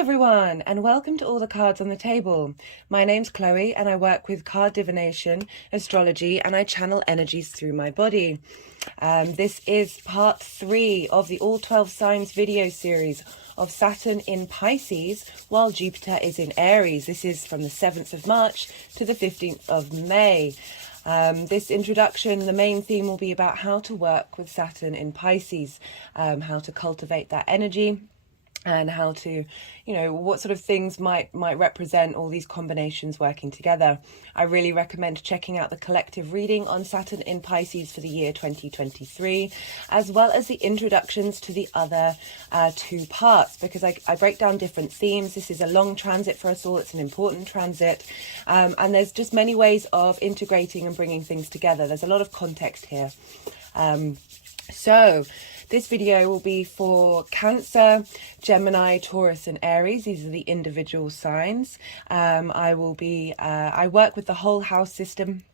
everyone, and welcome to All the Cards on the Table. My name's Chloe and I work with card divination, astrology, and I channel energies through my body. This is part 3 of the All 12 Signs video series of Saturn in Pisces while Jupiter is in Aries. This is from the 7th of March to the 15th of May. This introduction, the main theme will be about how to work with Saturn in Pisces, how to cultivate that energy, and how to, what sort of things might represent all these combinations working together. I really recommend checking out the collective reading on Saturn in Pisces for the year 2023, as well as the introductions to the other 2 parts, because I break down different themes. This is a long transit for us all. It's an important transit. And there's just many ways of integrating and bringing things together. There's a lot of context here. So this video will be for Cancer, Gemini, Taurus and Aries. These are the individual signs. I work with the whole house system,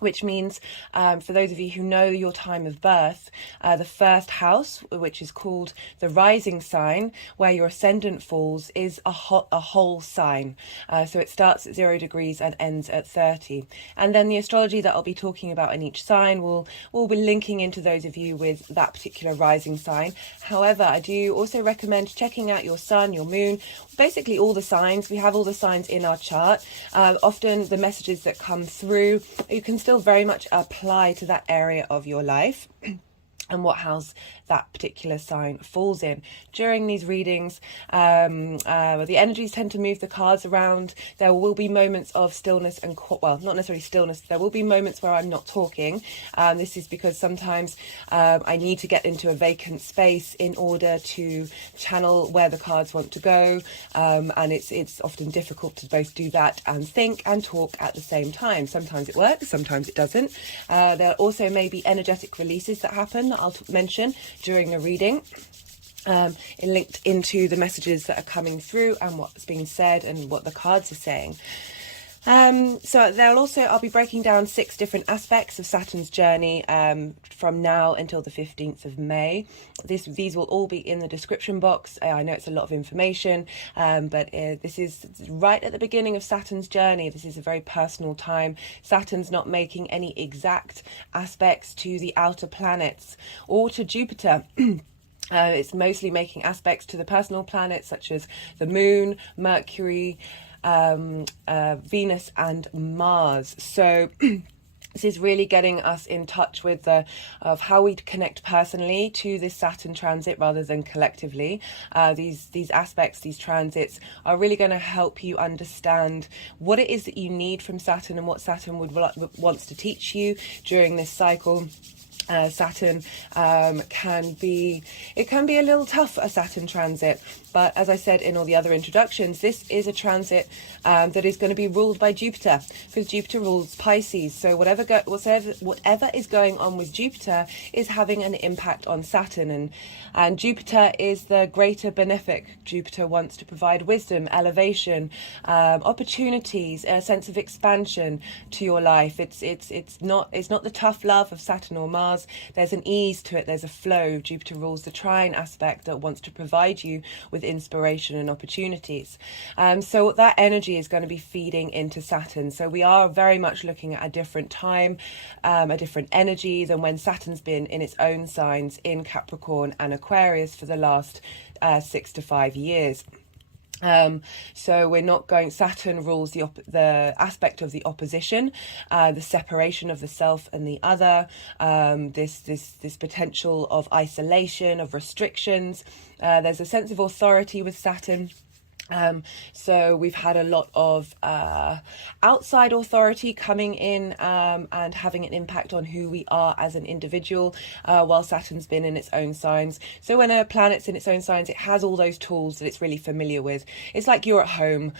which means for those of you who know your time of birth, the first house, which is called the rising sign, where your ascendant falls, is a whole sign. So it starts at 0 degrees and ends at 30. And then the astrology that I'll be talking about in each sign will be linking into those of you with that particular rising sign. However, I do also recommend checking out your sun, your moon, basically all the signs. We have all the signs in our chart. Often the messages that come through, you can still very much apply to that area of your life and what house that particular sign falls in. During these readings, the energies tend to move the cards around. There will be moments of stillness and, well, not necessarily stillness, there will be moments where I'm not talking. This is because sometimes I need to get into a vacant space in order to channel where the cards want to go. And it's often difficult to both do that and think and talk at the same time. Sometimes it works, sometimes it doesn't. There also may be energetic releases that happen that I'll mention during the reading, linked into the messages that are coming through and what's being said and what the cards are saying. So I'll be breaking down 6 different aspects of Saturn's journey from now until the 15th of May. These will all be in the description box. I know it's a lot of information, but this is right at the beginning of Saturn's journey. This is a very personal time. Saturn's not making any exact aspects to the outer planets or to Jupiter. It's mostly making aspects to the personal planets such as the Moon, Mercury, Venus and Mars. So this is really getting us in touch with of how we connect personally to this Saturn transit rather than collectively. These aspects, these transits are really going to help you understand what it is that you need from Saturn and what Saturn wants to teach you during this cycle. Saturn can be a little tough, a Saturn transit, but as I said in all the other introductions, this is a transit that is going to be ruled by Jupiter, because Jupiter rules Pisces. So whatever is going on with Jupiter is having an impact on Saturn, and Jupiter is the greater benefic. Jupiter wants to provide wisdom, elevation, opportunities, a sense of expansion to your life. It's not the tough love of Saturn or Mars. There's an ease to it, there's a flow. Jupiter rules the trine aspect that wants to provide you with inspiration and opportunities. So that energy is going to be feeding into Saturn. So we are very much looking at a different time, a different energy than when Saturn's been in its own signs in Capricorn and Aquarius for the last 6 to 5 years. So we're not going. Saturn rules the aspect of the opposition, the separation of the self and the other. This potential of isolation, of restrictions. There's a sense of authority with Saturn. So we've had a lot of outside authority coming in and having an impact on who we are as an individual while Saturn's been in its own signs. So when a planet's in its own signs, it has all those tools that it's really familiar with. It's like you're at home,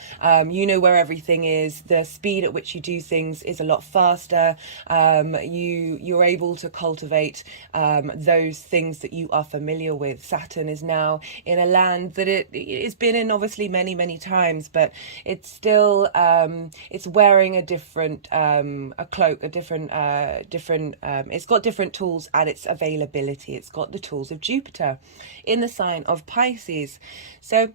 you know where everything is. The speed at which you do things is a lot faster. You're able to cultivate those things that you are familiar with. Saturn is now in a land that it's been in obviously many times, but it's still it's wearing a different a cloak, a different it's got different tools at its availability. It's got the tools of Jupiter in the sign of Pisces. So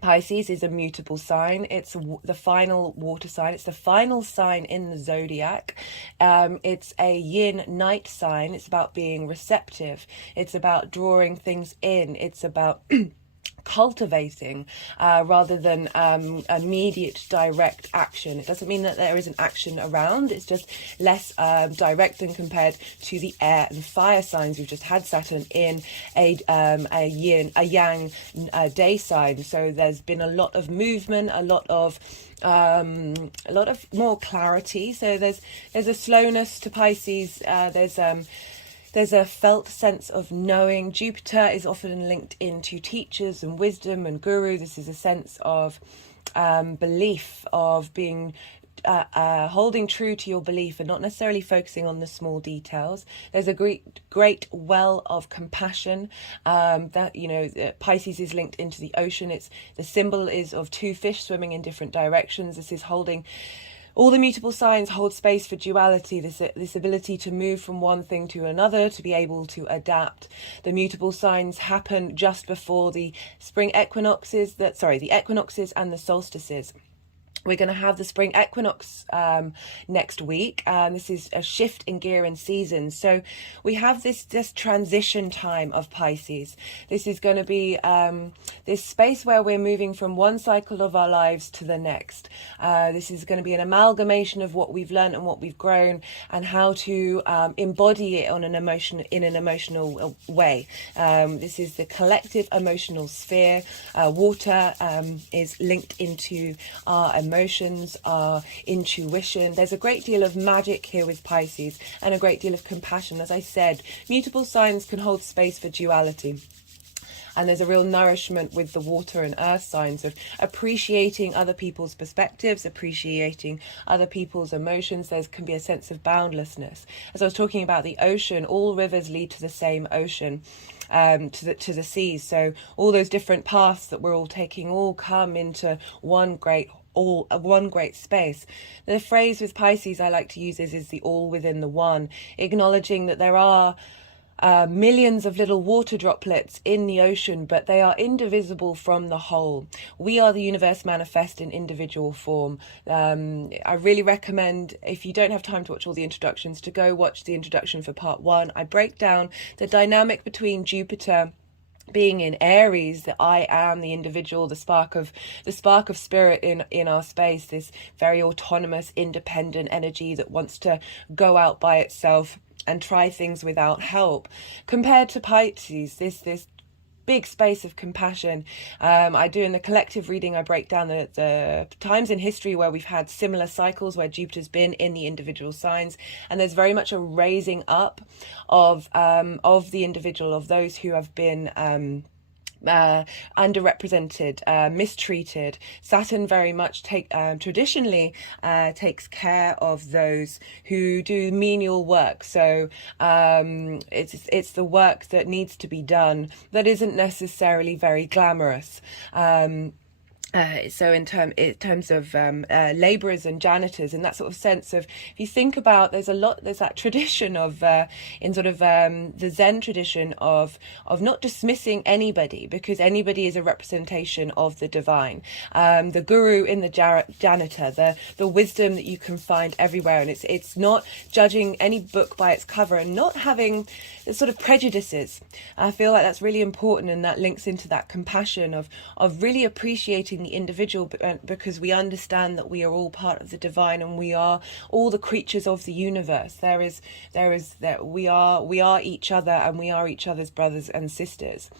Pisces is a mutable sign. It's the final water sign. It's the final sign in the zodiac. It's a yin night sign. It's about being receptive. It's about drawing things in. It's about cultivating rather than immediate direct action. It doesn't mean that there isn't action around, it's just less direct than compared to the air and fire signs. We've just had Saturn in a yang day sign, so there's been a lot of movement, a lot of more clarity. So there's a slowness to Pisces. There's a felt sense of knowing. Jupiter is often linked into teachers and wisdom and guru. This is a sense of belief, of being holding true to your belief and not necessarily focusing on the small details. There's a great well of compassion that, you know, Pisces is linked into the ocean. The symbol is of two fish swimming in different directions. This is holding. All the mutable signs hold space for duality, this ability to move from one thing to another, to be able to adapt. The mutable signs happen just before the spring equinoxes, the equinoxes and the solstices. We're going to have the spring equinox next week, and this is a shift in gear and season. So we have this transition time of Pisces. This is going to be this space where we're moving from one cycle of our lives to the next. This is going to be an amalgamation of what we've learned and what we've grown, and how to embody it in an emotional way. This is the collective emotional sphere. Water is linked into our emotions, our intuition. There's a great deal of magic here with Pisces and a great deal of compassion. As I said, mutable signs can hold space for duality. And there's a real nourishment with the water and earth signs of appreciating other people's perspectives, appreciating other people's emotions. There can be a sense of boundlessness. As I was talking about the ocean, all rivers lead to the same ocean. To the seas. So all those different paths that we're all taking all come into one great space. The phrase with Pisces I like to use is the all within the one, acknowledging that there are millions of little water droplets in the ocean, but they are indivisible from the whole. We are the universe manifest in individual form. I really recommend, if you don't have time to watch all the introductions, to go watch the introduction for part 1. I break down the dynamic between Jupiter being in Aries, the I am, the individual, the spark of spirit in our space, this very autonomous, independent energy that wants to go out by itself and try things without help, compared to Pisces, this big space of compassion. I do in the collective reading, I break down the times in history where we've had similar cycles where Jupiter's been in the individual signs, and there's very much a raising up of the individual, of those who have been underrepresented, mistreated. Saturn very much traditionally takes care of those who do menial work. So it's the work that needs to be done that isn't necessarily very glamorous. So in terms of labourers and janitors, in that sort of sense of, if you think about, there's that tradition of in sort of the Zen tradition of not dismissing anybody, because anybody is a representation of the divine. The guru in the janitor, the wisdom that you can find everywhere, and it's not judging any book by its cover and not having sort of prejudices. I feel like that's really important, and that links into that compassion of really appreciating the individual, because we understand that we are all part of the divine, and we are all the creatures of the universe. We are each other, and we are each other's brothers and sisters.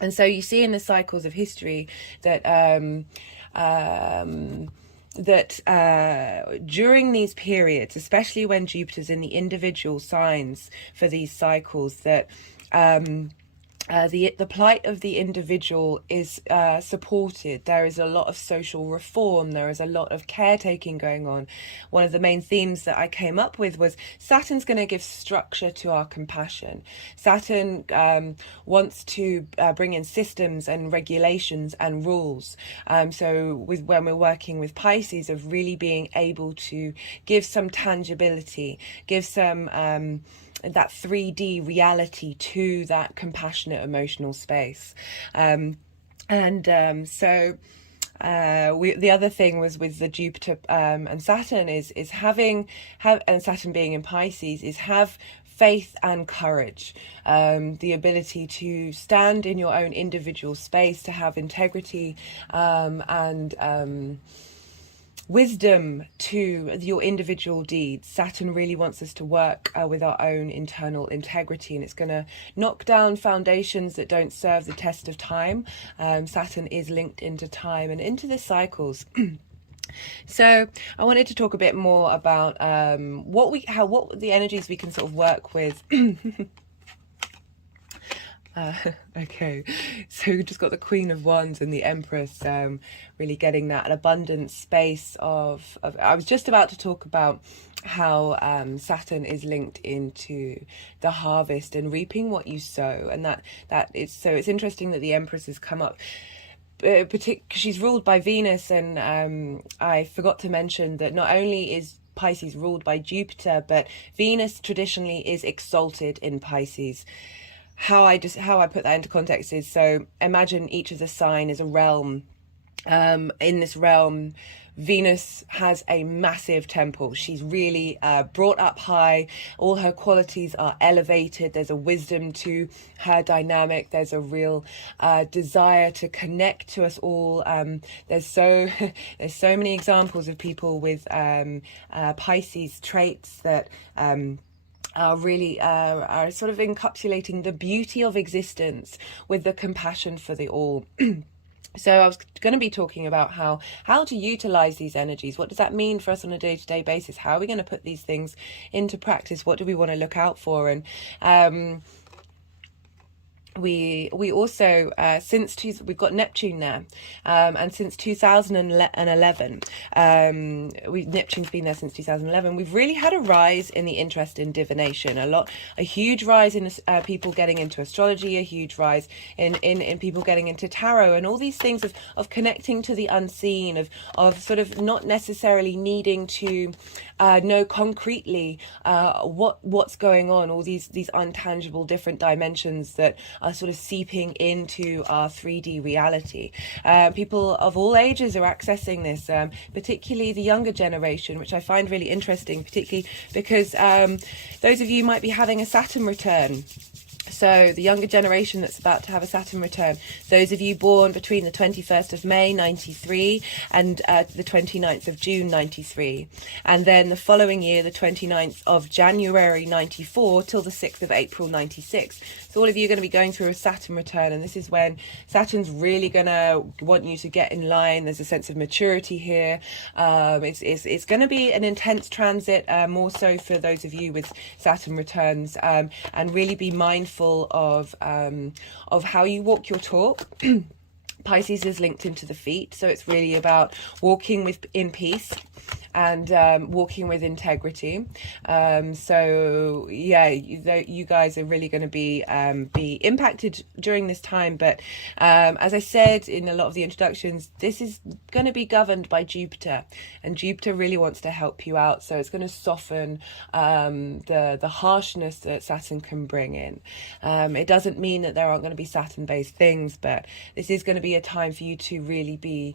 And so you see in the cycles of history that during these periods, especially when Jupiter's in the individual signs for these cycles, that the plight of the individual is supported. There is a lot of social reform. There is a lot of caretaking going on. One of the main themes that I came up with was Saturn's going to give structure to our compassion. Saturn wants to bring in systems and regulations and rules. So when we're working with Pisces, of really being able to give some tangibility, give some that 3D reality to that compassionate emotional space. And the other thing was with the Jupiter and Saturn is and Saturn being in Pisces is have faith and courage, the ability to stand in your own individual space, to have integrity and wisdom to your individual deeds. Saturn really wants us to work with our own internal integrity, and it's going to knock down foundations that don't serve the test of time. Saturn is linked into time and into the cycles. So I wanted to talk a bit more about what the energies we can sort of work with. Okay, so we just got the Queen of Wands and the Empress, really getting that abundant space of I was just about to talk about how Saturn is linked into the harvest and reaping what you sow, and so it's interesting that the Empress has come up. She's ruled by Venus, and I forgot to mention that not only is Pisces ruled by Jupiter, but Venus traditionally is exalted in Pisces. How I put that into context is, so imagine each of the sign is a realm. In this realm, Venus has a massive temple. She's really brought up high. All her qualities are elevated. There's a wisdom to her dynamic. There's a real desire to connect to us all. There's so many examples of people with Pisces traits that are really are sort of encapsulating the beauty of existence with the compassion for the all. So I was going to be talking about how to utilize these energies. What does that mean for us on a day-to-day basis? How are we going to put these things into practice? What do we want to look out for? And we also we've got Neptune there, and since 2011, Neptune's been there since 2011. We've really had a rise in the interest in divination. A huge rise in people getting into astrology, a huge rise in people getting into tarot, and all these things of connecting to the unseen, of sort of not necessarily needing to know concretely what's going on. All these untangible different dimensions that are sort of seeping into our 3D reality. People of all ages are accessing this, particularly the younger generation, which I find really interesting, particularly because those of you might be having a Saturn return. So the younger generation that's about to have a Saturn return, those of you born between the 21st of May 93 and the 29th of June 93, and then the following year the 29th of January 94 till the 6th of April 96. So all of you are going to be going through a Saturn return, and this is when Saturn's really going to want you to get in line. There's a sense of maturity here. It's going to be an intense transit, more so for those of you with Saturn returns, and really be mindful of how you walk your talk. Pisces is linked into the feet, so it's really about walking in peace and walking with integrity. So yeah, you guys are really going to be impacted during this time. But as I said in a lot of the introductions, this is going to be governed by Jupiter, and Jupiter really wants to help you out. So it's going to soften the harshness that Saturn can bring in. It doesn't mean that there aren't going to be Saturn-based things, but this is going to be a time for you to really be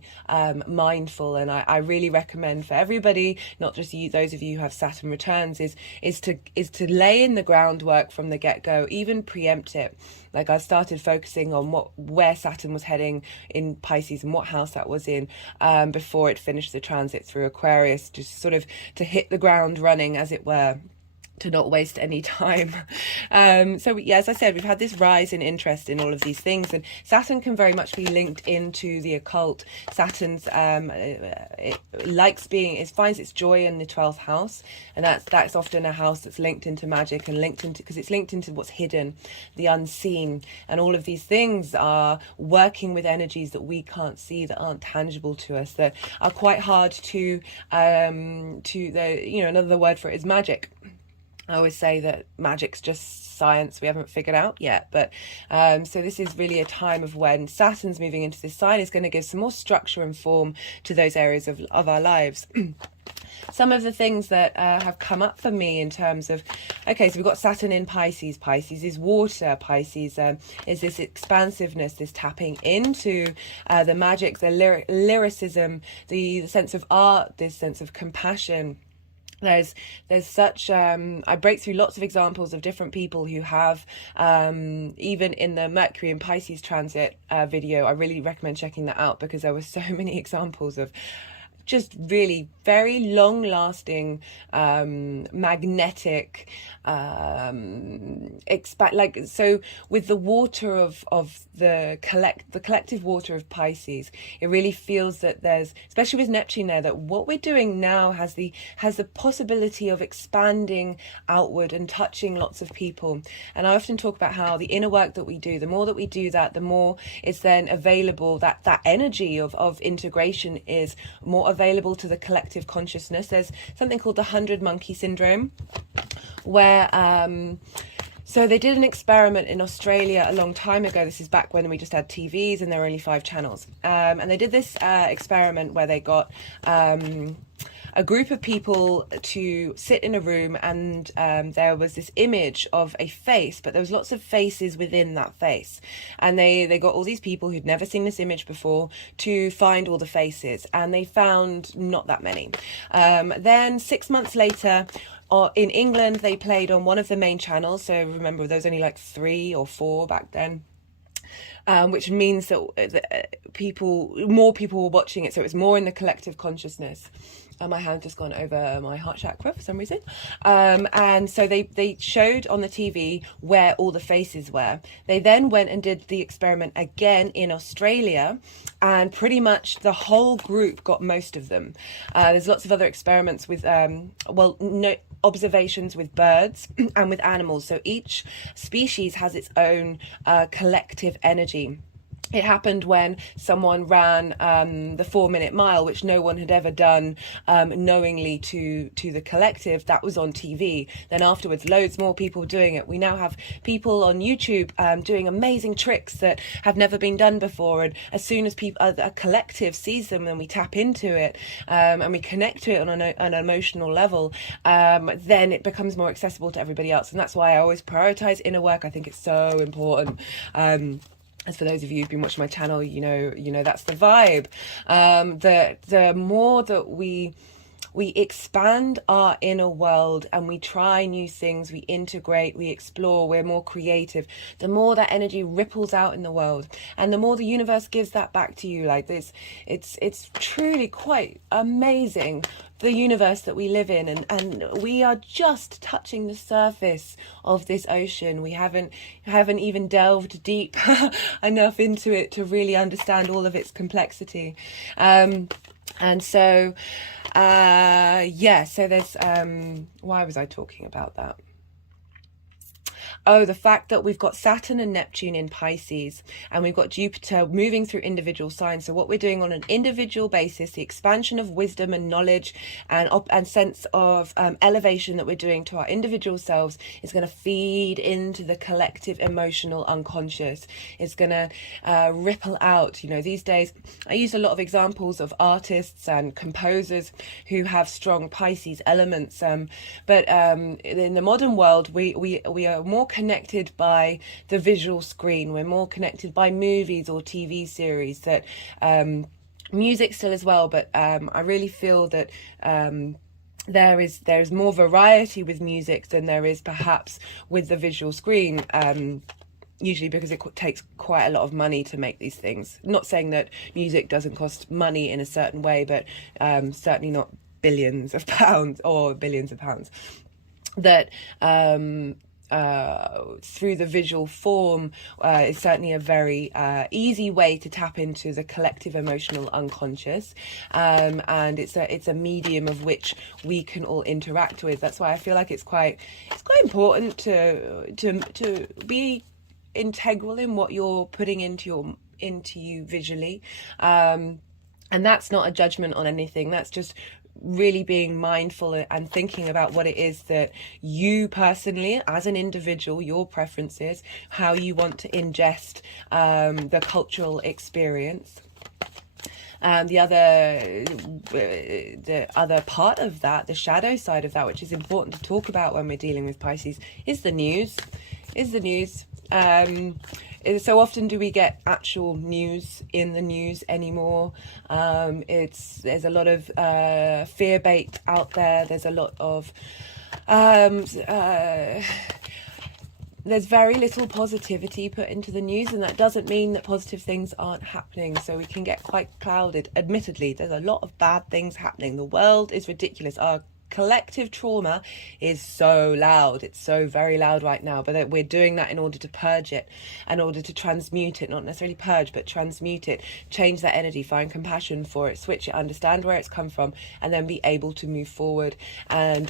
mindful. And I really recommend for everybody, not just you, those of you who have Saturn returns, is to lay in the groundwork from the get-go, even preempt it. Like, I started focusing on where Saturn was heading in Pisces and what house that was in before it finished the transit through Aquarius, just sort of to hit the ground running, as it were, to not waste any time. So yeah, as I said, we've had this rise in interest in all of these things, and Saturn can very much be linked into the occult. Saturn's finds its joy in the 12th house, and that's often a house that's linked into magic and because it's linked into what's hidden, the unseen, and all of these things are working with energies that we can't see, that aren't tangible to us, that are quite hard to another word for it is magic. I always say that magic's just science we haven't figured out yet. But so this is really a time of when Saturn's moving into this sign is going to give some more structure and form to those areas of our lives. some of the things that have come up for me in terms of, okay, so we've got Saturn in Pisces. Pisces is water. Pisces is this expansiveness, this tapping into the magic, the lyricism, the sense of art, this sense of compassion. There's such I break through lots of examples of different people who have even in the Mercury and Pisces transit video. I really recommend checking that out, because there were so many examples of just really very long-lasting magnetic so with the water of the collective water of Pisces, it really feels that there's, especially with Neptune there, that what we're doing now has the possibility of expanding outward and touching lots of people. And I often talk about how the inner work that we do, the more that we do that, the more it's then available, that energy of integration is more available to the collective consciousness. There's something called the 100 monkey syndrome, where so they did an experiment in Australia a long time ago. This is back when we just had TVs and there were only 5 channels, and they did this experiment where they got a group of people to sit in a room, and there was this image of a face, but there was lots of faces within that face, and they got all these people who'd never seen this image before to find all the faces, and they found not that many. Then 6 months later, in England, they played on one of the main channels. So remember, there was only like 3 or 4 back then. Which means that more people were watching it, so it was more in the collective consciousness. My hand just gone over my heart chakra for some reason. And so they showed on the TV where all the faces were. They then went and did the experiment again in Australia, and pretty much the whole group got most of them. There's lots of other experiments with, observations with birds and with animals. So each species has its own collective energy. It happened when someone ran the 4-minute mile, which no one had ever done knowingly to the collective. That was on TV. Then afterwards, loads more people doing it. We now have people on YouTube doing amazing tricks that have never been done before. And as soon as a collective sees them, and we tap into it and we connect to it on an emotional level, then it becomes more accessible to everybody else. And that's why I always prioritize inner work. I think it's so important. As for those of you who've been watching my channel, you know that's the vibe. The more that we expand our inner world and we try new things, we integrate, we explore, we're more creative, the more that energy ripples out in the world, and the more the universe gives that back to you. Like this, it's truly quite amazing, the universe that we live in, and we are just touching the surface of this ocean. We haven't even delved deep enough into it to really understand all of its complexity. And so so there's why was I talking about that? Oh, the fact that we've got Saturn and Neptune in Pisces, and we've got Jupiter moving through individual signs. So what we're doing on an individual basis, the expansion of wisdom and knowledge and sense of elevation that we're doing to our individual selves, is going to feed into the collective emotional unconscious. It's going to ripple out. These days I use a lot of examples of artists and composers who have strong Pisces elements, but in the modern world we are more connected by the visual screen. We're more connected by movies or TV series, that music still as well, but I really feel that there's more variety with music than there is perhaps with the visual screen, usually because it takes quite a lot of money to make these things. Not saying that music doesn't cost money in a certain way, but certainly not billions of pounds or billions of pounds. That through the visual form is certainly a very easy way to tap into the collective emotional unconscious, and it's a medium of which we can all interact with. That's why I feel like it's quite important to be integral in what you're putting into you visually, and that's not a judgment on anything. That's just really being mindful and thinking about what it is that you personally, as an individual, your preferences, how you want to ingest the cultural experience. The other part of that, the shadow side of that, which is important to talk about when we're dealing with Pisces, is the news. So often do we get actual news in the news anymore. There's a lot of fear bait out there. There's a lot of there's very little positivity put into the news, and that doesn't mean that positive things aren't happening. So we can get quite clouded. Admittedly, there's a lot of bad things happening. The world is ridiculous. Our collective trauma is so loud. It's so very loud right now, but we're doing that in order to purge it, in order to transmute it, not necessarily purge, but transmute it, change that energy, find compassion for it, switch it, understand where it's come from, and then be able to move forward and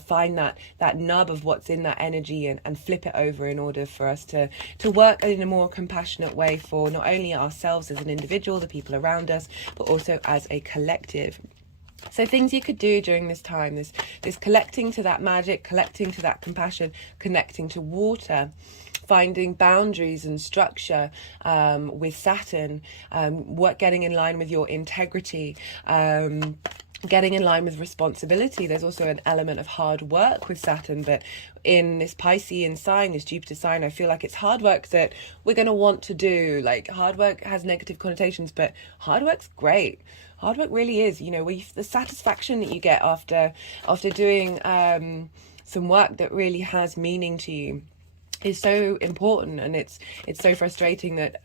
find that nub of what's in that energy and flip it over in order for us to work in a more compassionate way for not only ourselves as an individual, the people around us, but also as a collective. So things you could do during this time, this collecting to that magic, collecting to that compassion, connecting to water, finding boundaries and structure with Saturn, getting in line with your integrity, getting in line with responsibility. There's also an element of hard work with Saturn, but in this Piscean sign, this Jupiter sign, I feel like it's hard work that we're going to want to do. Like, hard work has negative connotations, but hard work's great. Hard work really is, the satisfaction that you get after doing some work that really has meaning to you is so important. And it's so frustrating that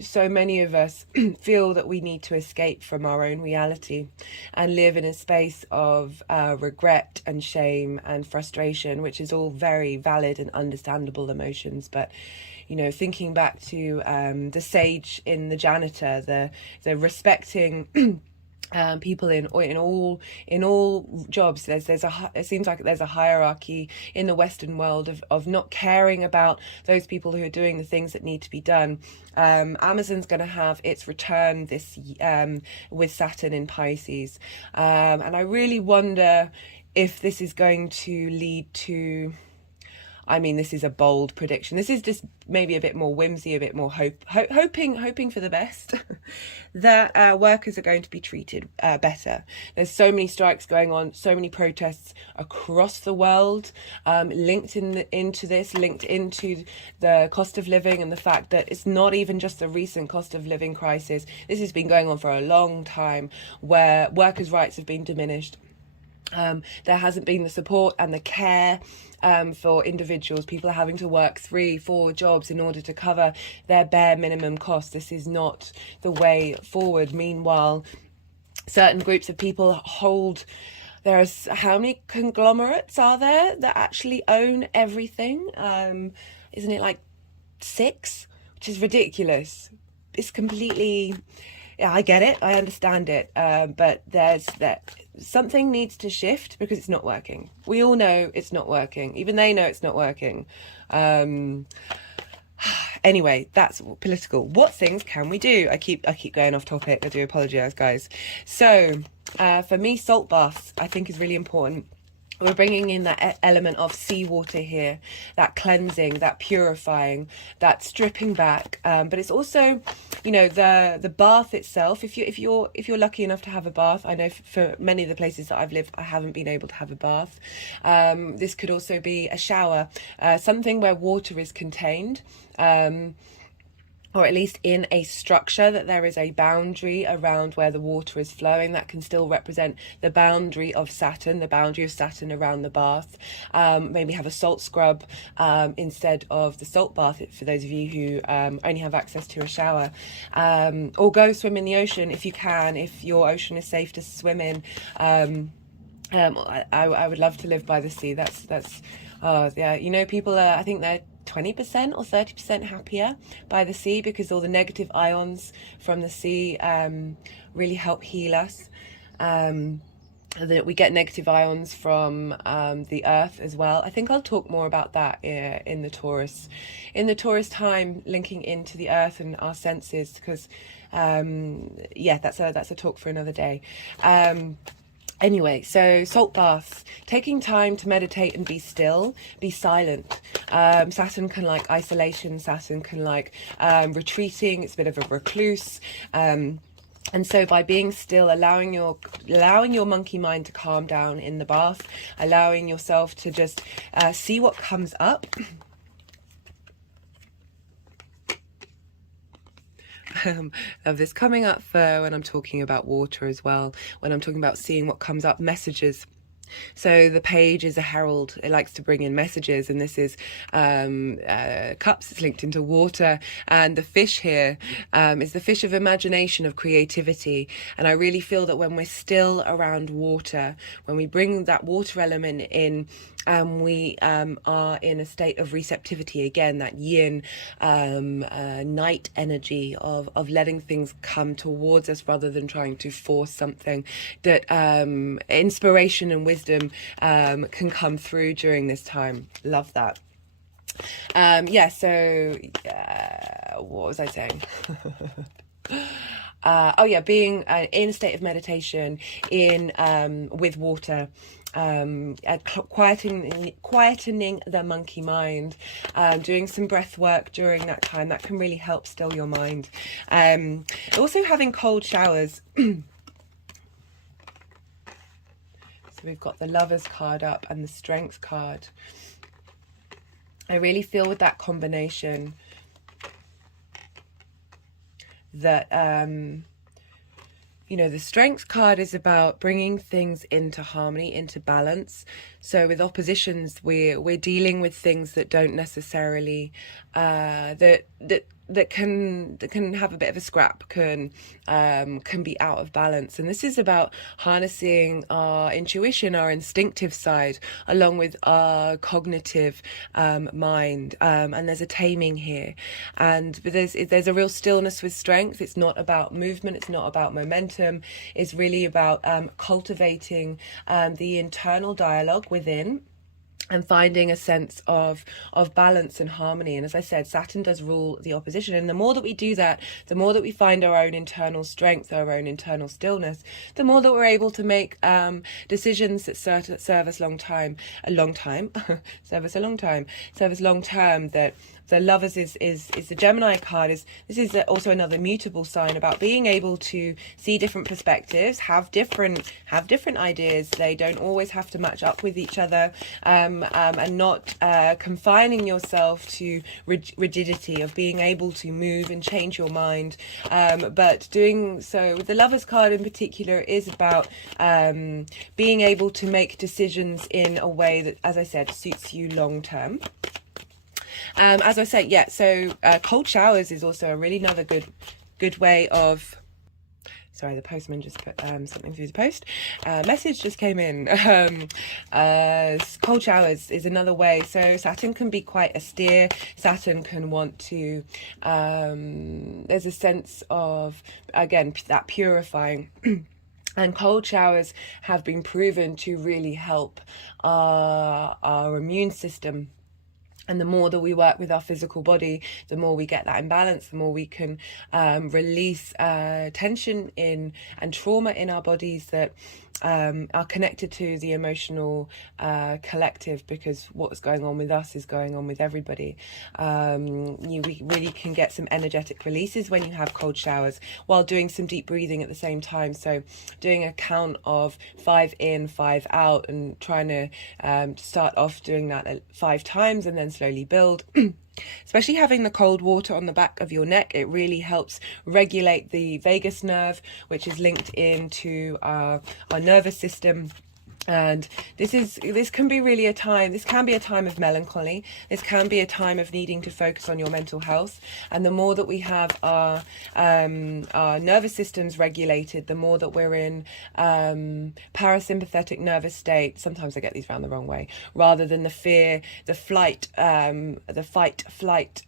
so many of us feel that we need to escape from our own reality and live in a space of regret and shame and frustration, which is all very valid and understandable emotions. But thinking back to the sage in The Janitor, the respecting people in all jobs. It seems like there's a hierarchy in the Western world of not caring about those people who are doing the things that need to be done. Amazon's going to have its return this with Saturn in Pisces, and I really wonder if this is going to lead to, this is a bold prediction. This is just maybe a bit more whimsy, a bit more hoping for the best, that workers are going to be treated better. There's so many strikes going on, so many protests across the world, linked into the cost of living and the fact that it's not even just the recent cost of living crisis. This has been going on for a long time, where workers' rights have been diminished. There hasn't been the support and the care for individuals. People are having to work 3-4 jobs in order to cover their bare minimum costs. This is not the way forward. Meanwhile, certain groups of people hold... how many conglomerates are there that actually own everything? Isn't it like 6? Which is ridiculous. It's completely... Yeah, I get it. I understand it. But something needs to shift because it's not working. We all know it's not working. Even they know it's not working. Anyway, that's political. What things can we do? I keep going off topic. I do apologize, guys. So for me, salt baths I think is really important. We're bringing in that element of seawater here, that cleansing, that purifying, that stripping back. But it's also, the bath itself. If you're lucky enough to have a bath, I know for many of the places that I've lived, I haven't been able to have a bath. This could also be a shower, something where water is contained. Or at least in a structure, that there is a boundary around where the water is flowing that can still represent the boundary of Saturn around the bath. Maybe have a salt scrub instead of the salt bath, for those of you who only have access to a shower. Or go swim in the ocean if you can, if your ocean is safe to swim in. I would love to live by the sea. People are, I think they're 20% or 30% happier by the sea, because all the negative ions from the sea really help heal us. That we get negative ions from the earth as well. I think I'll talk more about that in the Taurus time, linking into the earth and our senses, because that's a talk for another day. Anyway, so salt baths, taking time to meditate and be still, be silent. Saturn can like isolation, Saturn can like retreating, it's a bit of a recluse. And so by being still, allowing your monkey mind to calm down in the bath, allowing yourself to just see what comes up. Of this coming up for when I'm talking about water as well, when I'm talking about seeing what comes up, messages. So the page is a herald. It likes to bring in messages, and this is cups. It's linked into water, and the fish here is the fish of imagination, of creativity. And I really feel that when we're still around water, when we bring that water element in, we are in a state of receptivity, again, that yin night energy of letting things come towards us rather than trying to force something. That inspiration and wisdom can come through during this time. Love that. So what was I saying? Being in a state of meditation with water, quietening the monkey mind, doing some breath work during that time, that can really help still your mind. Also having cold showers. So we've got the Lovers card up and the Strength card. I really feel with that combination that the Strength card is about bringing things into harmony, into balance. So with oppositions, we're dealing with things that don't necessarily that can have a bit of a scrap, can be out of balance. And this is about harnessing our intuition, our instinctive side, along with our cognitive mind. And there's a taming here, but there's a real stillness with Strength. It's not about movement. It's not about momentum. It's really about cultivating the internal dialogue within, and finding a sense of balance and harmony. And as I said, Saturn does rule the opposition. And the more that we do that, the more that we find our own internal strength, our own internal stillness, the more that we're able to make decisions that serve us long term. That the Lovers is the Gemini card. This is also another mutable sign about being able to see different perspectives, have different ideas. They don't always have to match up with each other, and not confining yourself to rigidity of being able to move and change your mind. But doing so with the Lovers card in particular is about being able to make decisions in a way that, as I said, suits you long term. As I say, so cold showers is also a really another good way of... Sorry, the postman just put something through the post. Message just came in. Cold showers is another way. So Saturn can be quite austere. Saturn can want to... there's a sense of, again, that purifying. And cold showers have been proven to really help our immune system. And the more that we work with our physical body, the more we get that imbalance, the more we can release tension and trauma in our bodies that are connected to the emotional collective, because what's going on with us is going on with everybody. We really can get some energetic releases when you have cold showers while doing some deep breathing at the same time. So doing a count of 5 in, 5 out, and trying to start off doing that 5 times and then slowly build. Especially having the cold water on the back of your neck, it really helps regulate the vagus nerve, which is linked into our nervous system. And this can be really a time of melancholy. This can be a time of needing to focus on your mental health. And the more that we have our nervous systems regulated, the more that we're in parasympathetic nervous state. Sometimes I get these around the wrong way. Rather than the fear, the flight, the fight, flight,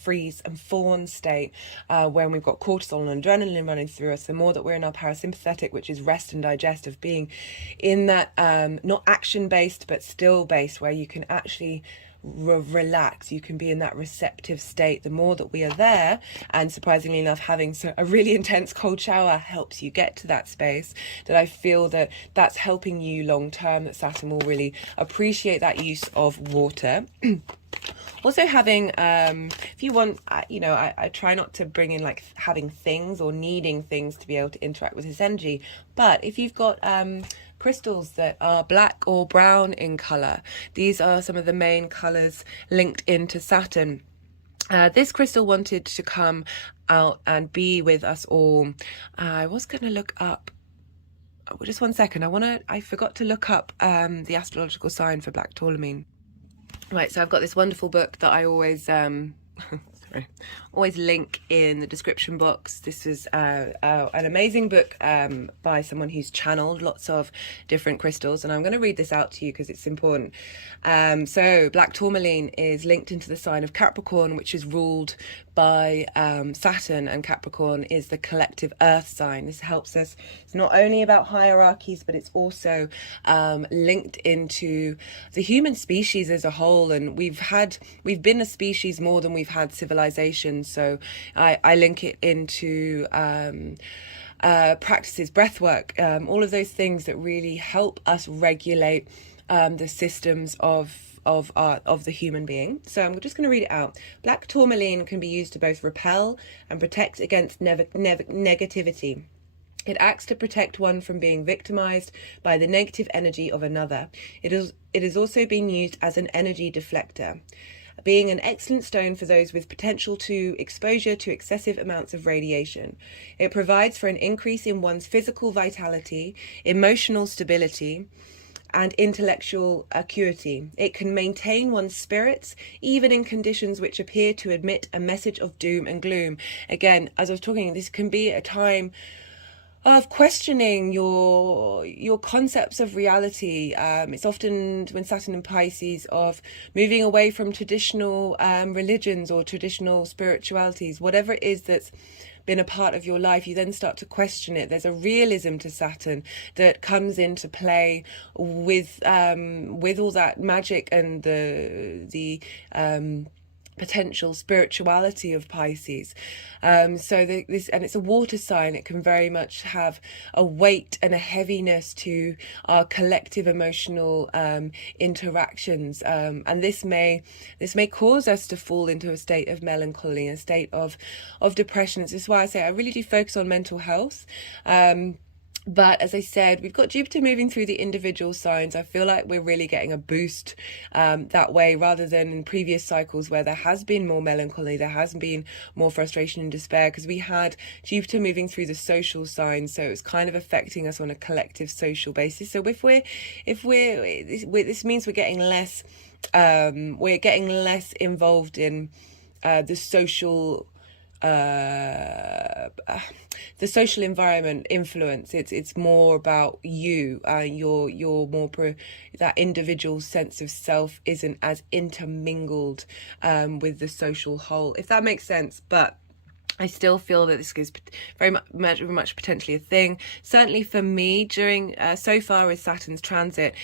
freeze and fawn state, when we've got cortisol and adrenaline running through us, the more that we're in our parasympathetic, which is rest and digest, of being in that not action based but still based, where you can actually relax. You can be in that receptive state. The more that we are there, and surprisingly enough, having a really intense cold shower helps you get to that space, that I feel that that's helping you long term, that Saturn will really appreciate that use of water. Also having, if you want, I try not to bring in like having things or needing things to be able to interact with this energy. But if you've got crystals that are black or brown in color, these are some of the main colors linked into Saturn. This crystal wanted to come out and be with us all. I was going to look up, just one second. I forgot to look up the astrological sign for black tourmaline. Right, so I've got this wonderful book that I always always link in the description box. This is an amazing book by someone who's channeled lots of different crystals, and I'm going to read this out to you because it's important. So black tourmaline is linked into the sign of Capricorn, which is ruled by Saturn, and Capricorn is the collective earth sign. This helps us. It's not only about hierarchies, but it's also linked into the human species as a whole, and we've been a species more than we've had civilization. So I link it into practices, breath work, all of those things that really help us regulate the systems of the human being. So I'm just going to read it out. Black tourmaline can be used to both repel and protect against negativity. It acts to protect one from being victimized by the negative energy of another. It is also being used as an energy deflector, being an excellent stone for those with potential to exposure to excessive amounts of radiation. It provides for an increase in one's physical vitality, emotional stability, and intellectual acuity. It can maintain one's spirits even in conditions which appear to emit a message of doom and gloom. Again, as I was talking, this can be a time of questioning your concepts of reality. It's often, when Saturn in Pisces, of moving away from traditional religions or traditional spiritualities. Whatever it is that's been a part of your life, you then start to question it. There's a realism to Saturn that comes into play with all that magic and the potential spirituality of Pisces. And it's a water sign. It can very much have a weight and a heaviness to our collective emotional interactions, and this may cause us to fall into a state of melancholy, a state of depression. This is why I say I really do focus on mental health. But as I said, we've got Jupiter moving through the individual signs. I feel like we're really getting a boost that way, rather than in previous cycles where there has been more melancholy, there has been more frustration and despair, because we had Jupiter moving through the social signs, so it's kind of affecting us on a collective social basis. So this means we're getting less involved in the social environment influence. It's more about you. You're more that individual sense of self isn't as intermingled with the social whole, if that makes sense. But I still feel that this is very much potentially a thing. Certainly for me, during so far with Saturn's transit,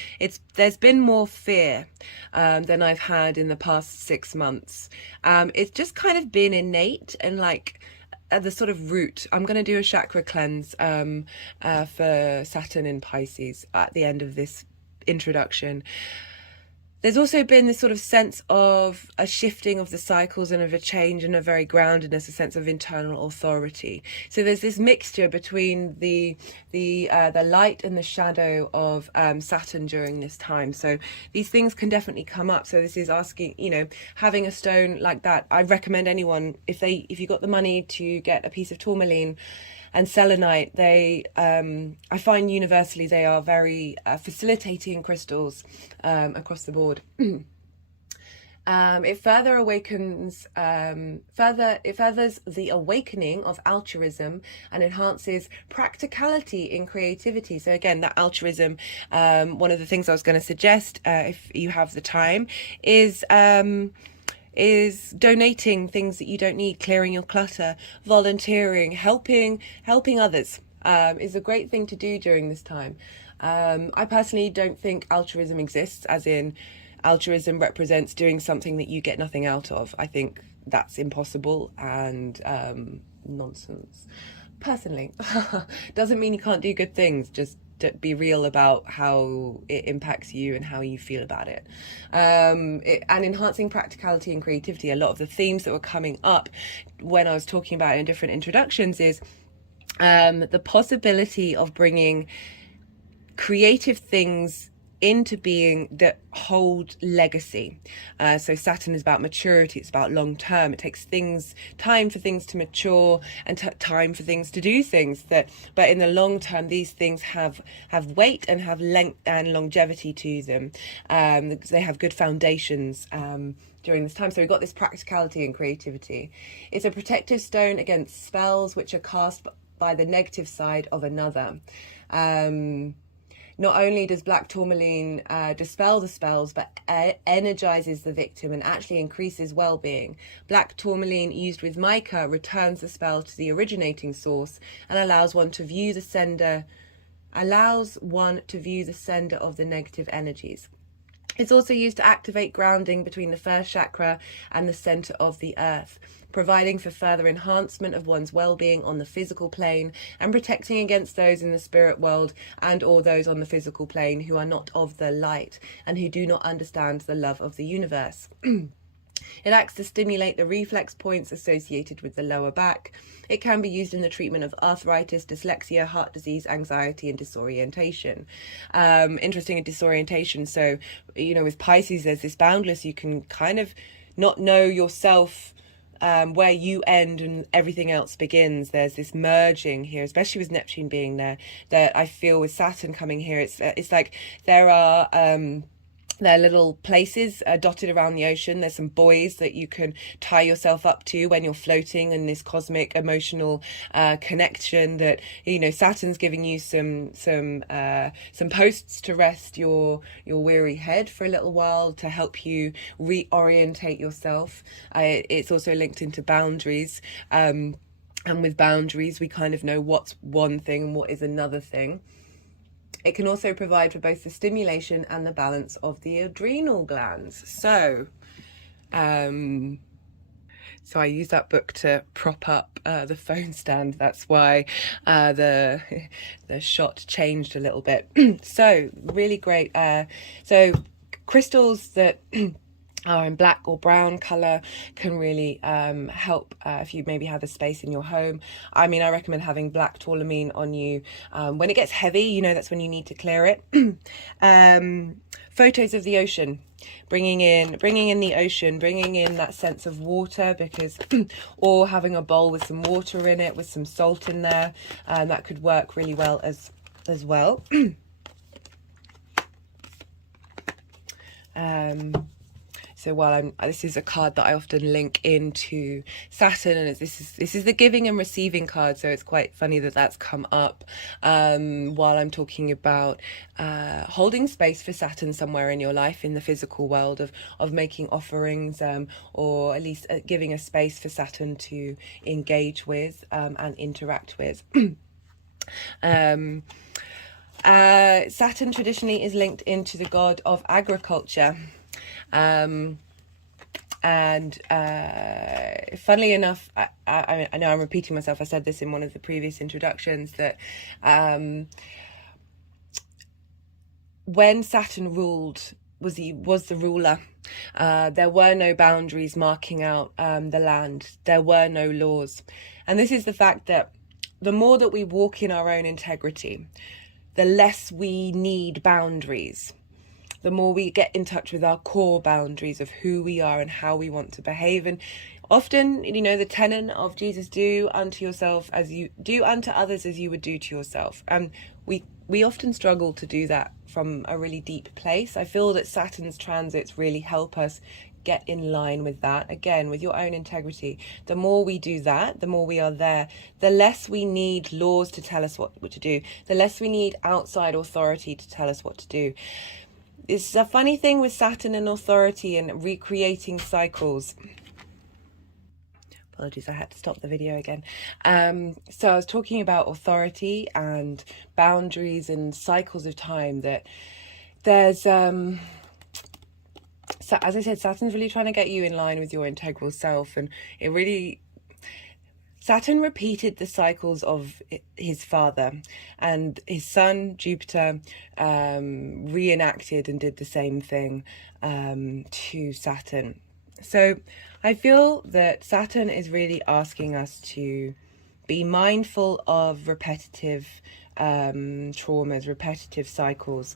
there's been more fear than I've had in the past 6 months. It's just kind of been innate and like at the sort of root. I'm going to do a chakra cleanse for Saturn in Pisces at the end of this introduction. There's also been this sort of sense of a shifting of the cycles and of a change and a very groundedness, a sense of internal authority. So there's this mixture between the light and the shadow of Saturn during this time. So these things can definitely come up. So this is asking, having a stone like that. I recommend anyone, if you got the money to get a piece of tourmaline and selenite, I find universally they are very facilitating crystals across the board. It furthers the awakening of altruism and enhances practicality in creativity. So again, that altruism, one of the things I was going to suggest, if you have the time, is donating things that you don't need, clearing your clutter, volunteering, helping others is a great thing to do during this time. I personally don't think altruism exists, as in altruism represents doing something that you get nothing out of. I think that's impossible and nonsense. Personally, doesn't mean you can't do good things, just be real about how it impacts you and how you feel about it. And enhancing practicality and creativity. A lot of the themes that were coming up when I was talking about it in different introductions is the possibility of bringing creative things into being that hold legacy. So Saturn is about maturity, it's about long term. It takes time for things to mature and time for things to do things but in the long term these things have weight and have length and longevity to them. They have good foundations during this time. So we've got this practicality and creativity. It's a protective stone against spells which are cast by the negative side of another. Not only does black tourmaline dispel the spells, but energizes the victim and actually increases well-being. Black tourmaline used with mica returns the spell to the originating source and allows one to view the sender of the negative energies. It's also used to activate grounding between the first chakra and the center of the earth, providing for further enhancement of one's well-being on the physical plane and protecting against those in the spirit world and or those on the physical plane who are not of the light and who do not understand the love of the universe. It acts to stimulate the reflex points associated with the lower back. It can be used in the treatment of arthritis, dyslexia, heart disease, anxiety, and disorientation. Interesting in disorientation. So, with Pisces, there's this boundless, you can kind of not know yourself where you end and everything else begins. There's this merging here, especially with Neptune being there, that I feel with Saturn coming here. It's like there are little places dotted around the ocean. There's some buoys that you can tie yourself up to when you're floating in this cosmic emotional connection. That Saturn's giving you some posts to rest your weary head for a little while, to help you reorientate yourself. It's also linked into boundaries. And with boundaries, we kind of know what's one thing and what is another thing. It can also provide for both the stimulation and the balance of the adrenal glands. So I use that book to prop up the phone stand. That's why the shot changed a little bit. So really great. So crystals that are in black or brown color can really help if you maybe have a space in your home. I recommend having black tourmaline on you when it gets heavy. That's when you need to clear it. Photos of the ocean, bringing in the ocean, bringing in that sense of water, because or having a bowl with some water in it with some salt in there, that could work really well as well. So this is a card that I often link into Saturn, and this is the giving and receiving card. So it's quite funny that that's come up while I'm talking about holding space for Saturn somewhere in your life, in the physical world, of making offerings, or at least giving a space for Saturn to engage with and interact with. Saturn traditionally is linked into the god of agriculture. And funnily enough, I know I'm repeating myself. I said this in one of the previous introductions, that when Saturn ruled, was the ruler, there were no boundaries marking out the land. There were no laws. And this is the fact that the more that we walk in our own integrity, the less we need boundaries. The more we get in touch with our core boundaries of who we are and how we want to behave. And often, the tenet of Jesus, do unto yourself as you do unto others as you would do to yourself. And we often struggle to do that from a really deep place. I feel that Saturn's transits really help us get in line with that, again, with your own integrity. The more we do that, the more we are there, the less we need laws to tell us what to do, the less we need outside authority to tell us what to do. It's a funny thing with Saturn and authority and recreating cycles. Apologies, I had to stop the video again. So I was talking about authority and boundaries and cycles of time, that there's So as I said, Saturn's really trying to get you in line with your integral self, and it really, Saturn repeated the cycles of his father, and his son Jupiter reenacted and did the same thing to Saturn. So I feel that Saturn is really asking us to be mindful of repetitive traumas, repetitive cycles.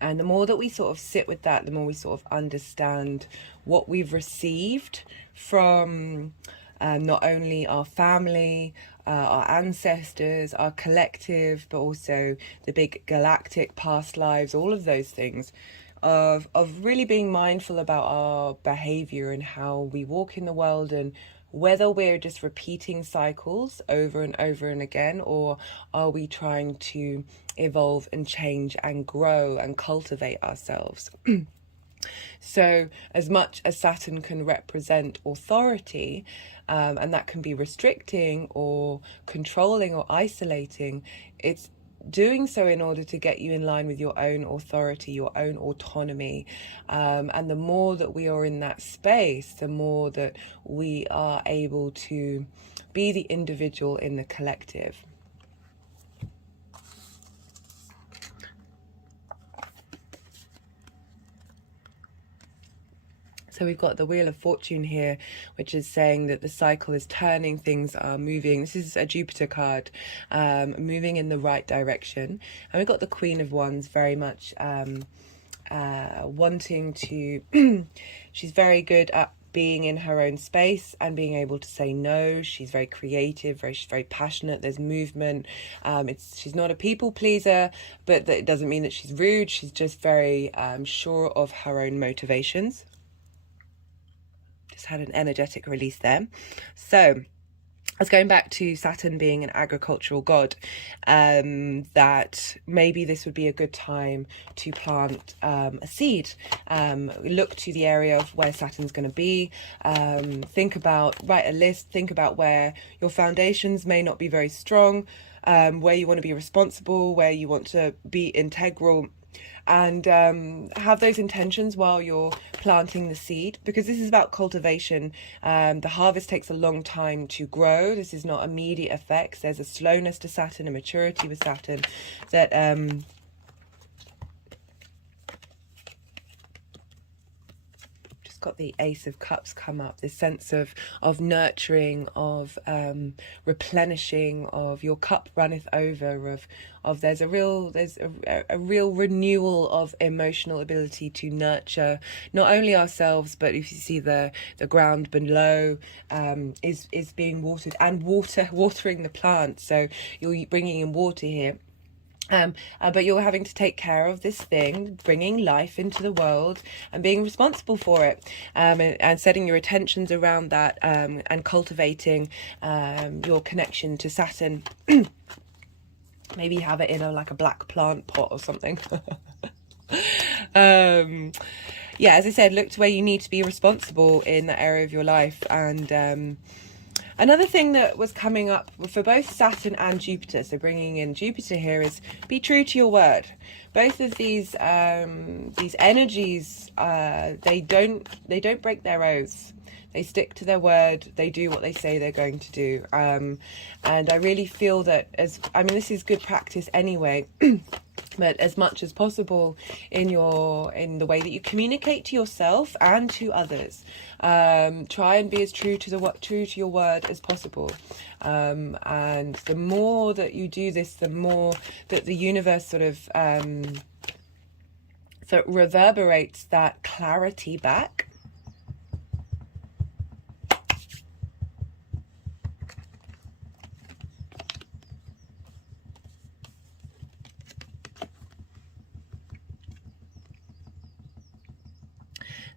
And the more that we sort of sit with that, the more we sort of understand what we've received from not only our family, our ancestors, our collective, but also the big galactic past lives, all of those things, of really being mindful about our behavior and how we walk in the world, and whether we're just repeating cycles over and over and again, or are we trying to evolve and change and grow and cultivate ourselves. So as much as Saturn can represent authority, and that can be restricting or controlling or isolating, it's doing so in order to get you in line with your own authority, your own autonomy. And the more that we are in that space, the more that we are able to be the individual in the collective. So we've got the Wheel of Fortune here, which is saying that the cycle is turning, things are moving. This is a Jupiter card, moving in the right direction. And we've got the Queen of Wands, very much wanting to, she's very good at being in her own space and being able to say no. She's very creative, she's very passionate. There's movement. She's not a people pleaser, but that doesn't mean that she's rude. She's just very sure of her own motivations. Just had an energetic release there. So I was going back to Saturn being an agricultural god, that maybe this would be a good time to plant a seed. Look to the area of where Saturn's going to be. Write a list, think about where your foundations may not be very strong, where you want to be responsible, where you want to be integral, and have those intentions while you're planting the seed, because this is about cultivation. The harvest takes a long time to grow. This is not immediate effects. There's a slowness to Saturn, a maturity with Saturn that got the Ace of Cups come up, this sense of nurturing, of replenishing, of your cup runneth over, of there's a real renewal of emotional ability to nurture not only ourselves, but if you see the ground below is being watered, and watering the plant, so you're bringing in water here. But you're having to take care of this thing, bringing life into the world and being responsible for it, and setting your attentions around that, and cultivating your connection to Saturn. Maybe have it in like a black plant pot or something. Yeah, as I said, look to where you need to be responsible in that area of your life. And another thing that was coming up for both Saturn and Jupiter, so bringing in Jupiter here, is be true to your word. Both of these energies, they don't break their oaths. They stick to their word. They do what they say they're going to do. And I really feel that, this is good practice anyway. But as much as possible in the way that you communicate to yourself and to others, try and be as true to your word as possible. And the more that you do this, the more that the universe sort of reverberates that clarity back.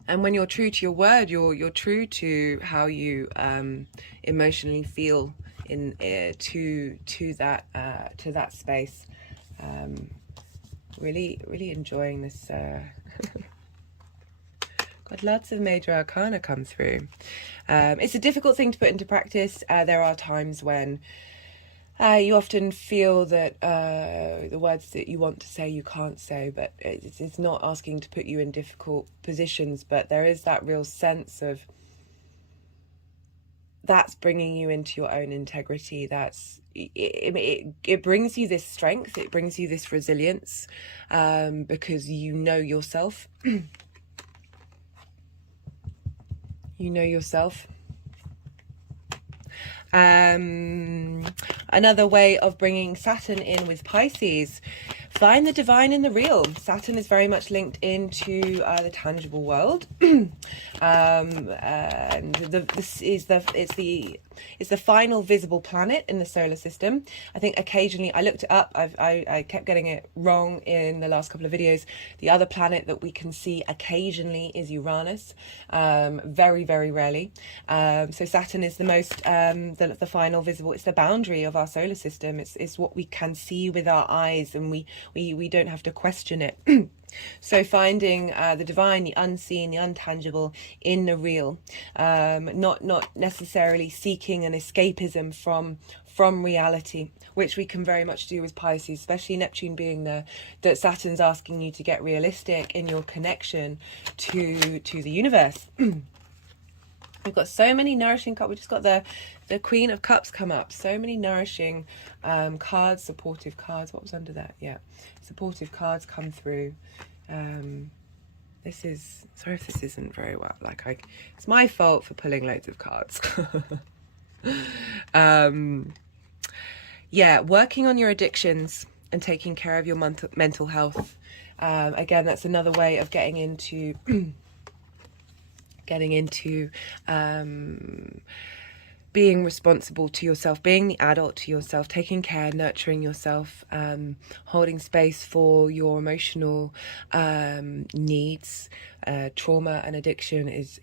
And when you're true to your word, you're true to how you emotionally feel to that space. Really enjoying this. Got lots of major arcana come through. It's a difficult thing to put into practice. There are times when You often feel that the words that you want to say you can't say, but it's not asking to put you in difficult positions, but there is that real sense of that's bringing you into your own integrity. That's it brings you this strength, it brings you this resilience, because you know yourself. You know yourself. Another way of bringing Saturn in with Pisces, find the divine in the real. Saturn is very much linked into the tangible world. And it's the final visible planet in the solar system. I think occasionally, I looked it up, I kept getting it wrong in the last couple of videos. The other planet that we can see occasionally is Uranus, very, very rarely. So Saturn is the most, the final visible, it's the boundary of our solar system. It's what we can see with our eyes, and we don't have to question it. So finding the divine, the unseen, the intangible in the real, not necessarily seeking an escapism from reality, which we can very much do with Pisces, especially Neptune being there, that Saturn's asking you to get realistic in your connection to the universe. We've got so many nourishing cards. We just got the Queen of Cups come up. So many nourishing cards, supportive cards. What was under that? Yeah, supportive cards come through. This is, sorry if this isn't very well. It's my fault for pulling loads of cards. Yeah, working on your addictions and taking care of your mental health. Again, that's another way of getting into being responsible to yourself, being the adult to yourself, taking care, nurturing yourself, holding space for your emotional needs. Trauma and addiction is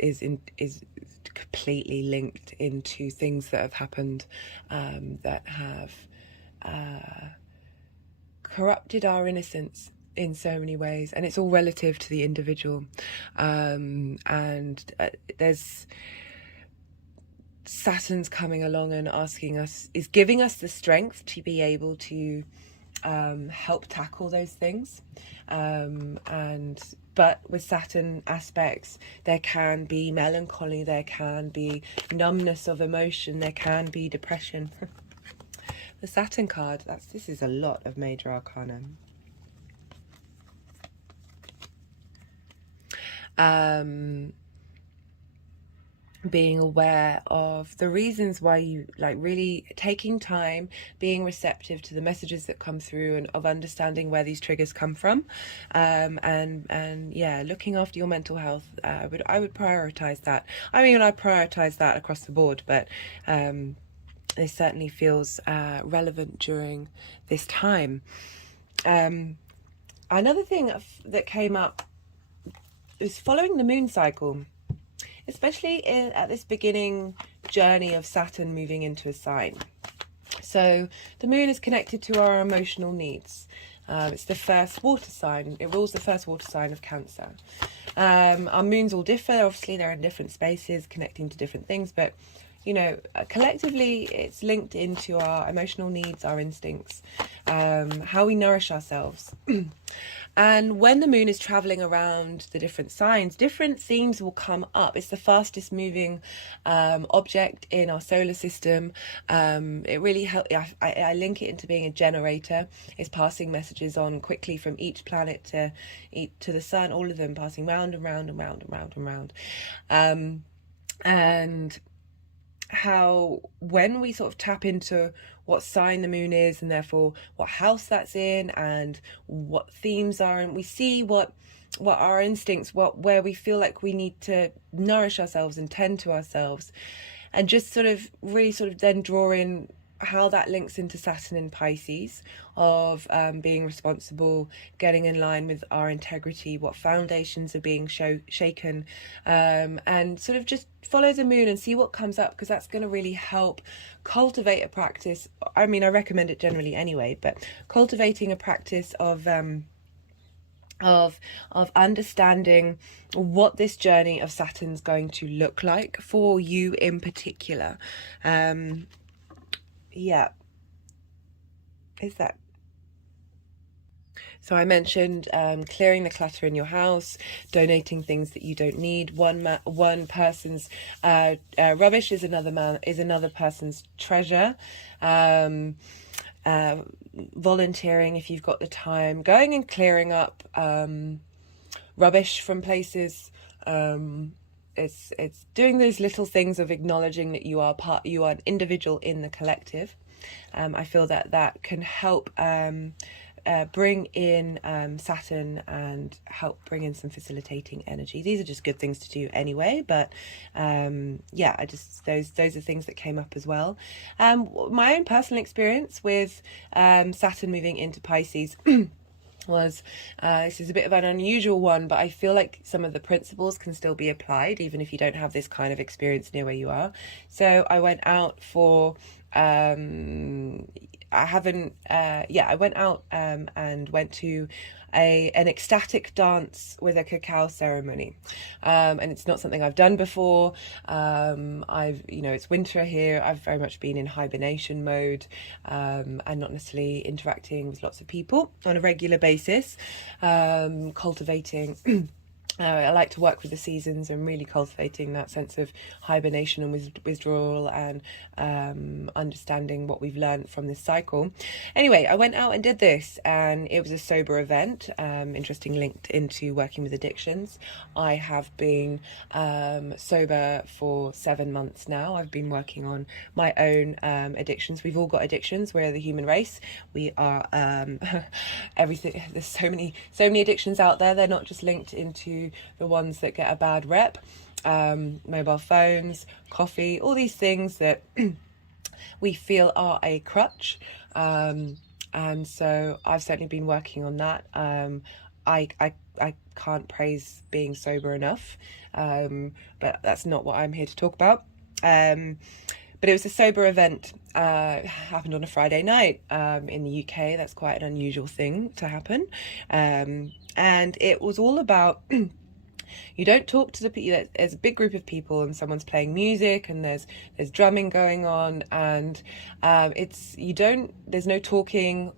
completely linked into things that have happened, that have corrupted our innocence in so many ways, and it's all relative to the individual. There's Saturn's coming along and is giving us the strength to be able to help tackle those things. But with Saturn aspects, there can be melancholy, there can be numbness of emotion, there can be depression. The Saturn card, this is a lot of major arcana. Being aware of the reasons why you really taking time, being receptive to the messages that come through, and of understanding where these triggers come from, and yeah, looking after your mental health. I would prioritize that. I mean, I prioritize that across the board, but it certainly feels relevant during this time. Another thing that came up is following the moon cycle, especially at this beginning journey of Saturn moving into a sign. So the moon is connected to our emotional needs. It's the first water sign. It rules the first water sign of Cancer. Our moons all differ. Obviously, they're in different spaces, connecting to different things, but collectively it's linked into our emotional needs, our instincts, how we nourish ourselves. And when the moon is traveling around the different signs, different themes will come up. It's the fastest moving object in our solar system. It really helps. I link it into being a generator. It's passing messages on quickly from each planet to the sun, all of them passing round and round and round and round and round. And how when we sort of tap into what sign the moon is, and therefore what house that's in, and what themes are, and we see what our instincts, where we feel like we need to nourish ourselves and tend to ourselves, and just sort of then draw in how that links into Saturn in Pisces, of being responsible, getting in line with our integrity, what foundations are being shaken, and sort of just follow the moon and see what comes up, because that's going to really help cultivate a practice. I mean, I recommend it generally anyway, but cultivating a practice of understanding what this journey of Saturn's going to look like for you in particular. Yeah. is that? So I mentioned clearing the clutter in your house, donating things that you don't need. One person's rubbish is another person's treasure. Volunteering if you've got the time, going and clearing up rubbish from places. It's doing those little things of acknowledging that you are an individual in the collective. I feel that can help bring in Saturn and help bring in some facilitating energy. These are just good things to do anyway, but yeah, those are things that came up as well. My own personal experience with Saturn moving into Pisces was this is a bit of an unusual one, but I feel like some of the principles can still be applied even if you don't have this kind of experience near where you are. So I went out for I went out and went to an ecstatic dance with a cacao ceremony, and it's not something I've done before. It's winter here. I've very much been in hibernation mode, and not necessarily interacting with lots of people on a regular basis, cultivating I like to work with the seasons and really cultivating that sense of hibernation and withdrawal and understanding what we've learned from this cycle. Anyway, I went out and did this, and it was a sober event, interesting, linked into working with addictions. I have been sober for 7 months now. I've been working on my own addictions. We've all got addictions. We're the human race. We are everything. There's so many addictions out there. They're not just linked into the ones that get a bad rep. Mobile phones, coffee, all these things that we feel are a crutch, and so I've certainly been working on that. I can't praise being sober enough, but that's not what I'm here to talk about. But it was a sober event, happened on a Friday night in the UK. That's quite an unusual thing to happen, and it was all about you don't talk to the people. There's a big group of people and someone's playing music and there's drumming going on, and there's no talking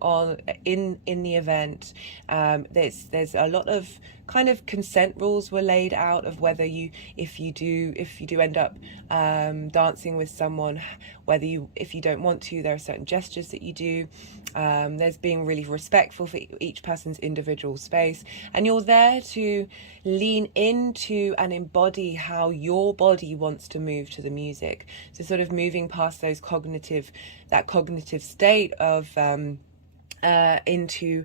in the event. There's a lot of kind of consent rules were laid out of whether if you do end up dancing with someone, if you don't want to, there are certain gestures that you do. There's being really respectful for each person's individual space, and you're there to lean into and embody how your body wants to move to the music. So sort of moving past that cognitive state of into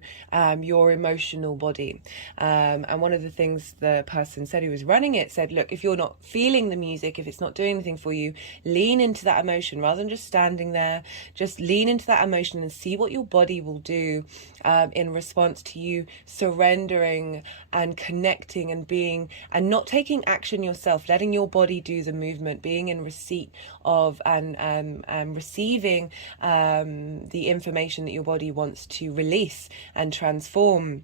your emotional body. And one of the things the person said who was running it said, look, if you're not feeling the music, if it's not doing anything for you, lean into that emotion rather than just standing there. Just lean into that emotion and see what your body will do in response to you surrendering and connecting and being, and not taking action yourself, letting your body do the movement, being in receipt of and receiving the information that your body wants to release and transform.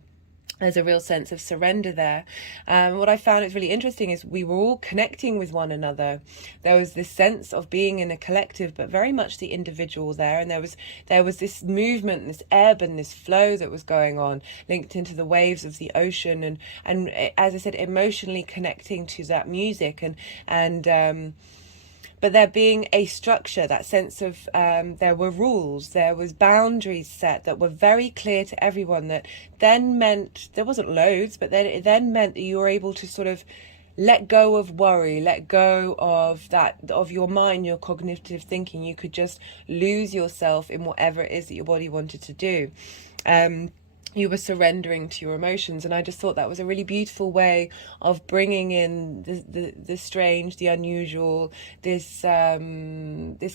There's a real sense of surrender there. What I found is really interesting is we were all connecting with one another. There was this sense of being in a collective, but very much the individual there. And there was this movement, this ebb and this flow that was going on, linked into the waves of the ocean, and as I said, emotionally connecting to that music and but there being a structure, that sense of there were rules, there was boundaries set that were very clear to everyone, that then meant, there wasn't loads, but then it then meant that you were able to sort of let go of worry, let go of your mind, your cognitive thinking. You could just lose yourself in whatever it is that your body wanted to do. You were surrendering to your emotions, and I just thought that was a really beautiful way of bringing in the strange, the unusual, this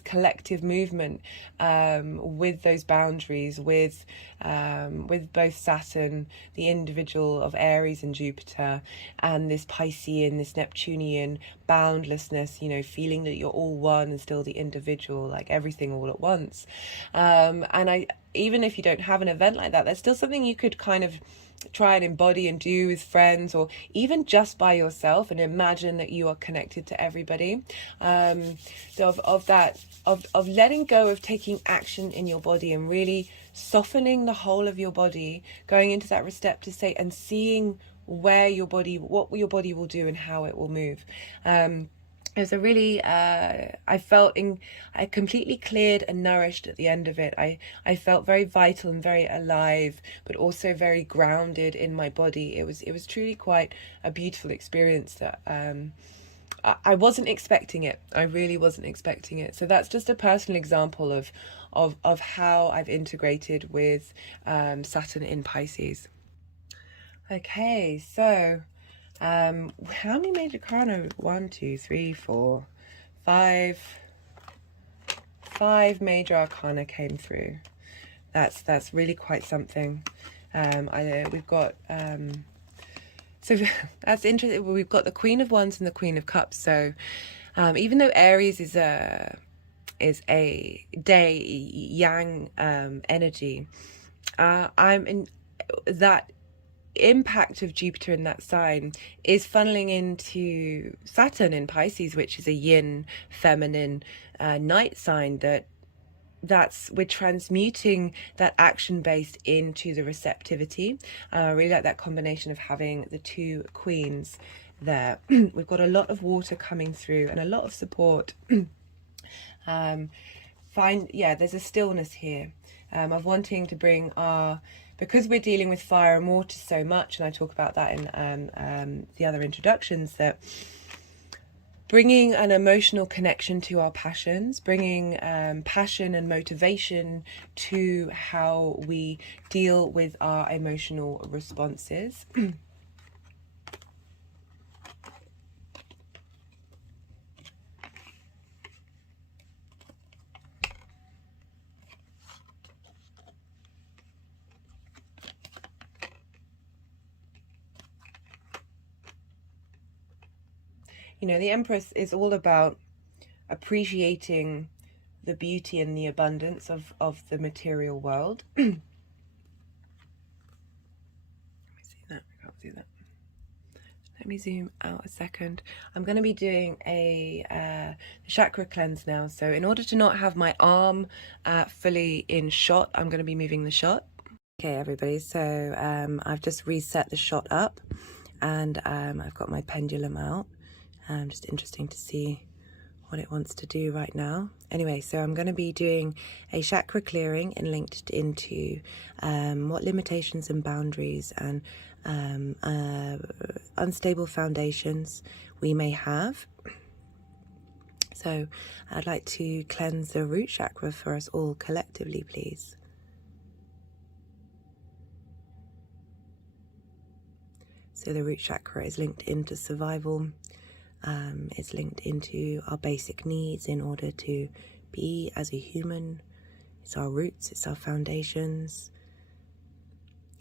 collective movement with those boundaries, with both Saturn, the individual of Aries and Jupiter, and this Piscean, this Neptunian boundlessness, feeling that you're all one and still the individual, like everything all at once. And even if you don't have an event like that, there's still something you could kind of try and embody and do with friends, or even just by yourself, and imagine that you are connected to everybody. So of letting go of taking action in your body and really softening the whole of your body, going into that receptive state and seeing what your body will do and how it will move. It was a really, I felt I completely cleared and nourished at the end of it. I felt very vital and very alive, but also very grounded in my body. It was truly quite a beautiful experience that I wasn't expecting it. I really wasn't expecting it. So that's just a personal example of how I've integrated with Saturn in Pisces. Okay, so how many major arcana? 1, 2, 3, 4, 5. 5 major arcana came through. That's really quite something. We've got so that's interesting. We've got the Queen of Wands and the Queen of Cups. So even though Aries is a day yang energy, I'm in that impact of Jupiter in that sign is funneling into Saturn in Pisces, which is a yin, feminine night sign. We're transmuting that action based into the receptivity. I really like that combination of having the two queens there. We've got a lot of water coming through and a lot of support. There's a stillness here of wanting to bring because we're dealing with fire and water so much, and I talk about that in the other introductions, that bringing an emotional connection to our passions, bringing passion and motivation to how we deal with our emotional responses. You know, the Empress is all about appreciating the beauty and the abundance of the material world. Let me see that. I can't see that. Let me zoom out a second. I'm going to be doing a chakra cleanse now. So in order to not have my arm fully in shot, I'm going to be moving the shot. Okay, everybody. So I've just reset the shot up, and I've got my pendulum out. Just interesting to see what it wants to do right now. Anyway, so I'm going to be doing a chakra clearing and linked into what limitations and boundaries and unstable foundations we may have. So I'd like to cleanse the root chakra for us all collectively, please. So the root chakra is linked into survival. It's linked into our basic needs in order to be as a human. It's our roots, it's our foundations,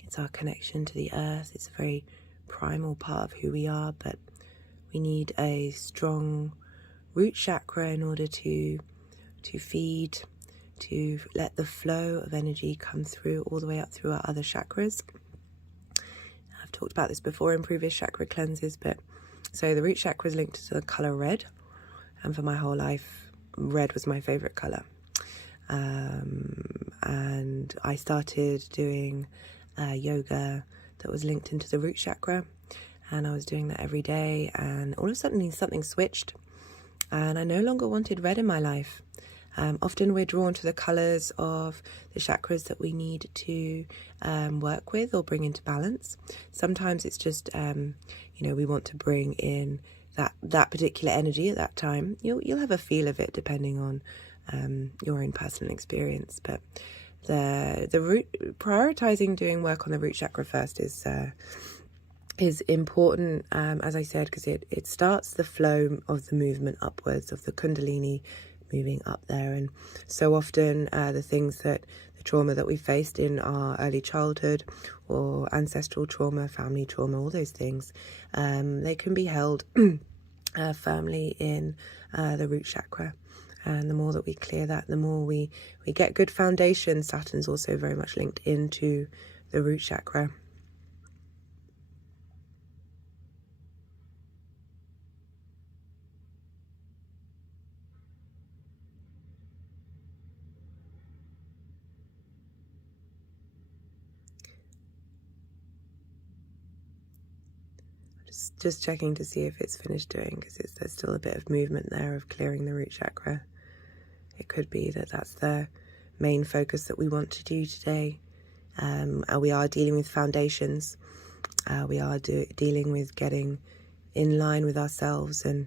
it's our connection to the earth. It's a very primal part of who we are, but we need a strong root chakra in order to feed, to let the flow of energy come through all the way up through our other chakras. I've talked about this before in previous chakra cleanses, but so the root chakra is linked to the colour red, and for my whole life, red was my favourite colour. And I started doing yoga that was linked into the root chakra, and I was doing that every day, and all of a sudden something switched, and I no longer wanted red in my life. Often we're drawn to the colours of the chakras that we need to work with or bring into balance. Sometimes it's just, we want to bring in that particular energy at that time. You'll have a feel of it depending on your own personal experience. But the root, prioritizing doing work on the root chakra first is important, as I said, because it starts the flow of the movement upwards, of the Kundalini moving up there. And so often the trauma that we faced in our early childhood, or ancestral trauma, family trauma, all those things, they can be held firmly in the root chakra. And the more that we clear that, the more we get good foundation. Saturn's also very much linked into the root chakra. Just checking to see if it's finished doing, because there's still a bit of movement there of clearing the root chakra. It could be that that's the main focus that we want to do today. We are dealing with foundations. We are dealing with getting in line with ourselves, and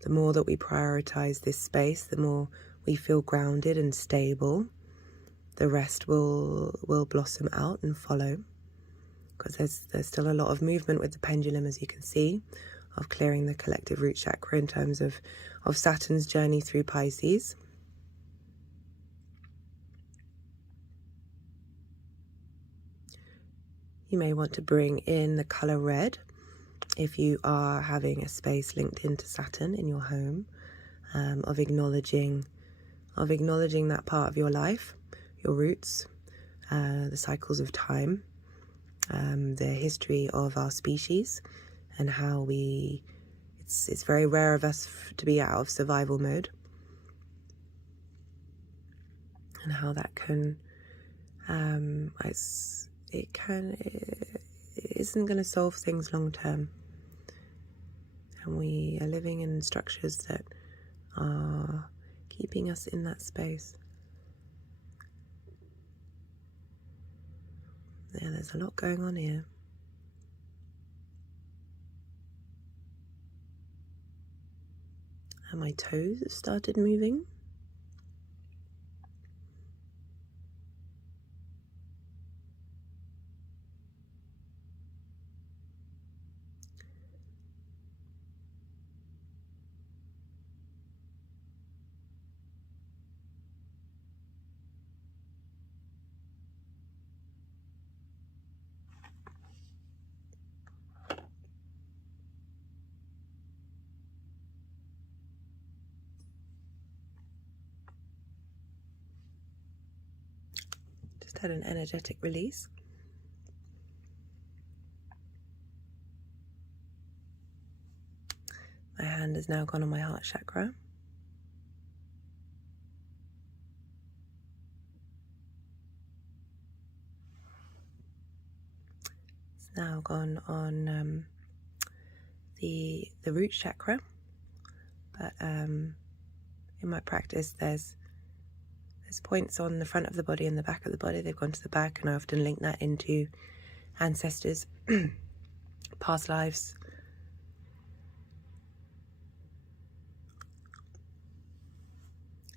the more that we prioritize this space, the more we feel grounded and stable. The rest will blossom out and follow. Because there's still a lot of movement with the pendulum, as you can see, of clearing the collective root chakra in terms of Saturn's journey through Pisces. You may want to bring in the color red if you are having a space linked into Saturn in your home, of acknowledging that part of your life, your roots, the cycles of time. The history of our species, and how it's very rare of us to be out of survival mode, and how that can it isn't going to solve things long term, and we are living in structures that are keeping us in that space. Yeah, there's a lot going on here. And my toes have started moving. Had an energetic release. My hand has now gone on my heart chakra. It's now gone on the root chakra, but in my practice there's points on the front of the body and the back of the body. They've gone to the back, and I often link that into ancestors, past lives.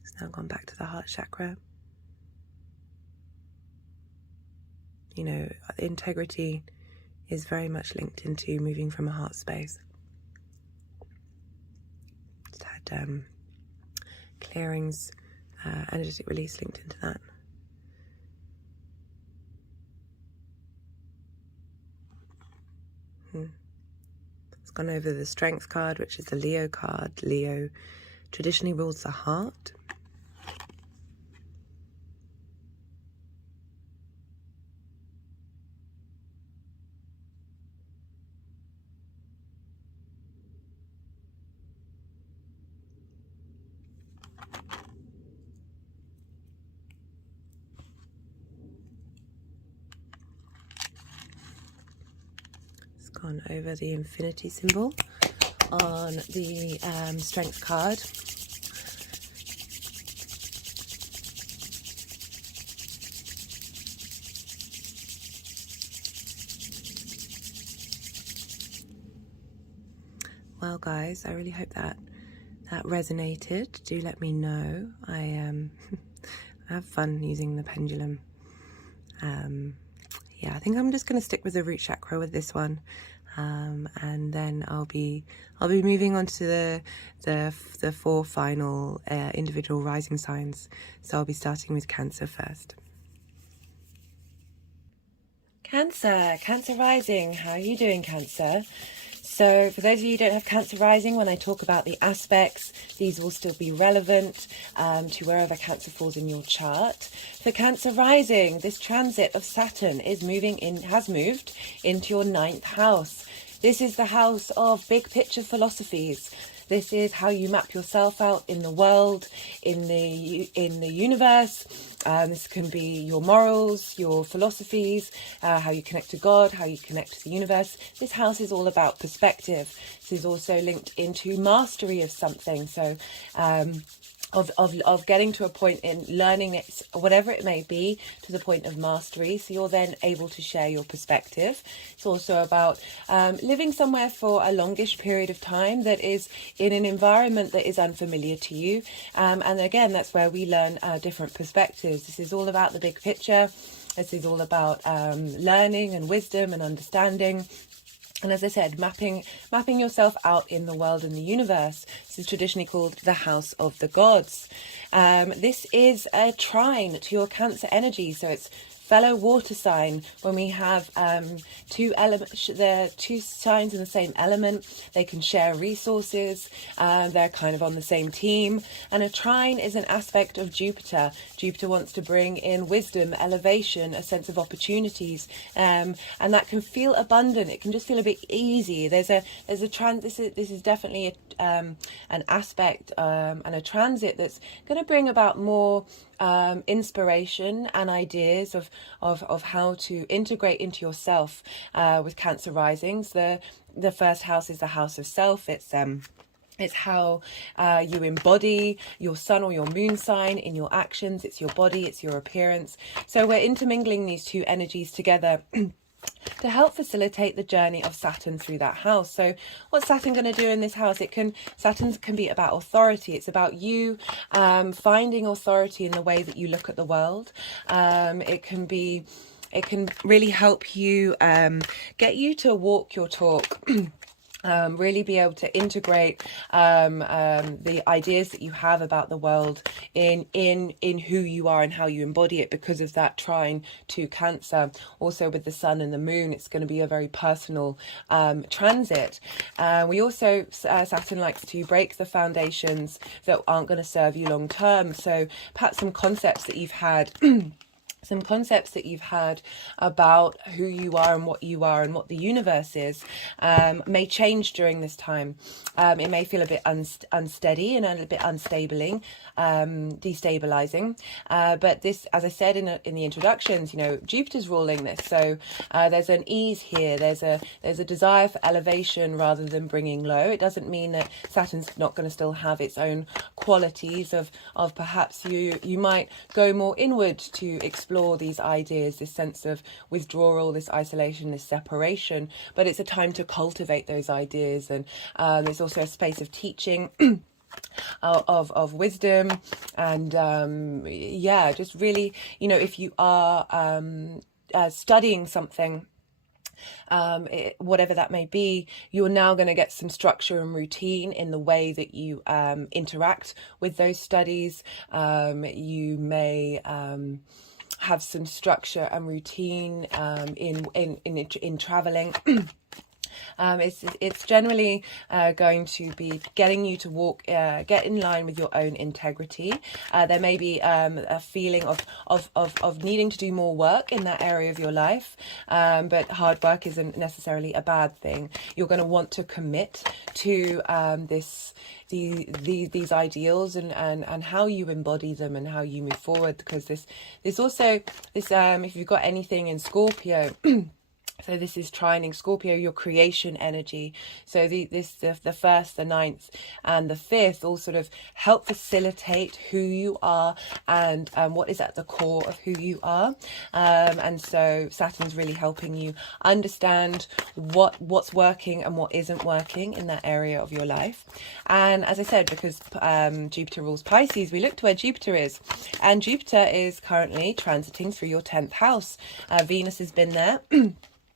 It's now gone back to the heart chakra. You know, integrity is very much linked into moving from a heart space. Just had clearings, energetic release linked into that. It's gone over the Strength card, which is the Leo card. Leo traditionally rules the heart. Gone over the infinity symbol on the Strength card. Well, guys, I really hope that resonated. Do let me know. I have fun using the pendulum. Yeah, I think I'm just going to stick with the root chakra with this one, and then I'll be moving on to the four final individual rising signs. So I'll be starting with Cancer first. Cancer rising. How are you doing, Cancer? So for those of you who don't have Cancer rising, when I talk about the aspects, these will still be relevant to wherever Cancer falls in your chart. For Cancer rising, this transit of Saturn has moved into your 9th house. This is the house of big picture philosophies. This is how you map yourself out in the world, in the universe. This can be your morals, your philosophies, how you connect to God, how you connect to the universe. This house is all about perspective. This is also linked into mastery of something. So of getting to a point in learning it, whatever it may be, to the point of mastery, so you're then able to share your perspective. It's also about living somewhere for a longish period of time that is in an environment that is unfamiliar to you, and again, that's where we learn different perspectives. This is all about the big picture. This is all about learning and wisdom and understanding. And as I said, mapping yourself out in the world and the universe. This is traditionally called the House of the Gods. This is a trine to your Cancer energy, so it's fellow water sign. When we have two signs in the same element, they can share resources. They're kind of on the same team. And a trine is an aspect of Jupiter. Jupiter wants to bring in wisdom, elevation, a sense of opportunities, and that can feel abundant. It can just feel a bit easy. This is definitely an aspect and a transit that's going to bring about more inspiration and ideas of how to integrate into yourself with Cancer risings. The first house is the house of self. It's how you embody your sun or your moon sign in your actions. It's your body, it's your appearance. So we're intermingling these two energies together to help facilitate the journey of Saturn through that house. So what's Saturn going to do in this house? Saturn can be about authority. It's about you finding authority in the way that you look at the world. It can really help you get you to walk your talk. Really be able to integrate the ideas that you have about the world in who you are and how you embody it, because of that trine to Cancer. Also with the sun and the moon, it's going to be a very personal transit. We also, Saturn likes to break the foundations that aren't going to serve you long term. So perhaps some concepts that you've had about who you are and what the universe is may change during this time. It may feel a bit unsteady and a little bit destabilizing. But this, as I said in the introductions, Jupiter's ruling this. So there's an ease here. There's a desire for elevation rather than bringing low. It doesn't mean that Saturn's not going to still have its own qualities of perhaps you might go more inward to explore these ideas, this sense of withdrawal, this isolation, this separation, but it's a time to cultivate those ideas. And there's also a space of teaching of wisdom, and just really, if you are studying something, whatever that may be, you're now going to get some structure and routine in the way that you interact with those studies. You may have some structure and routine in traveling. It's generally going to be getting you to get in line with your own integrity. There may be a feeling of needing to do more work in that area of your life, but hard work isn't necessarily a bad thing. You're going to want to commit to these ideals and how you embody them and how you move forward, because this if you've got anything in Scorpio. So this is trining Scorpio, your creation energy. So the first, the 9th and the 5th all sort of help facilitate who you are and what is at the core of who you are. And so Saturn's really helping you understand what's working and what isn't working in that area of your life. And as I said, because Jupiter rules Pisces, we look to where Jupiter is. And Jupiter is currently transiting through your 10th house. Venus has been there.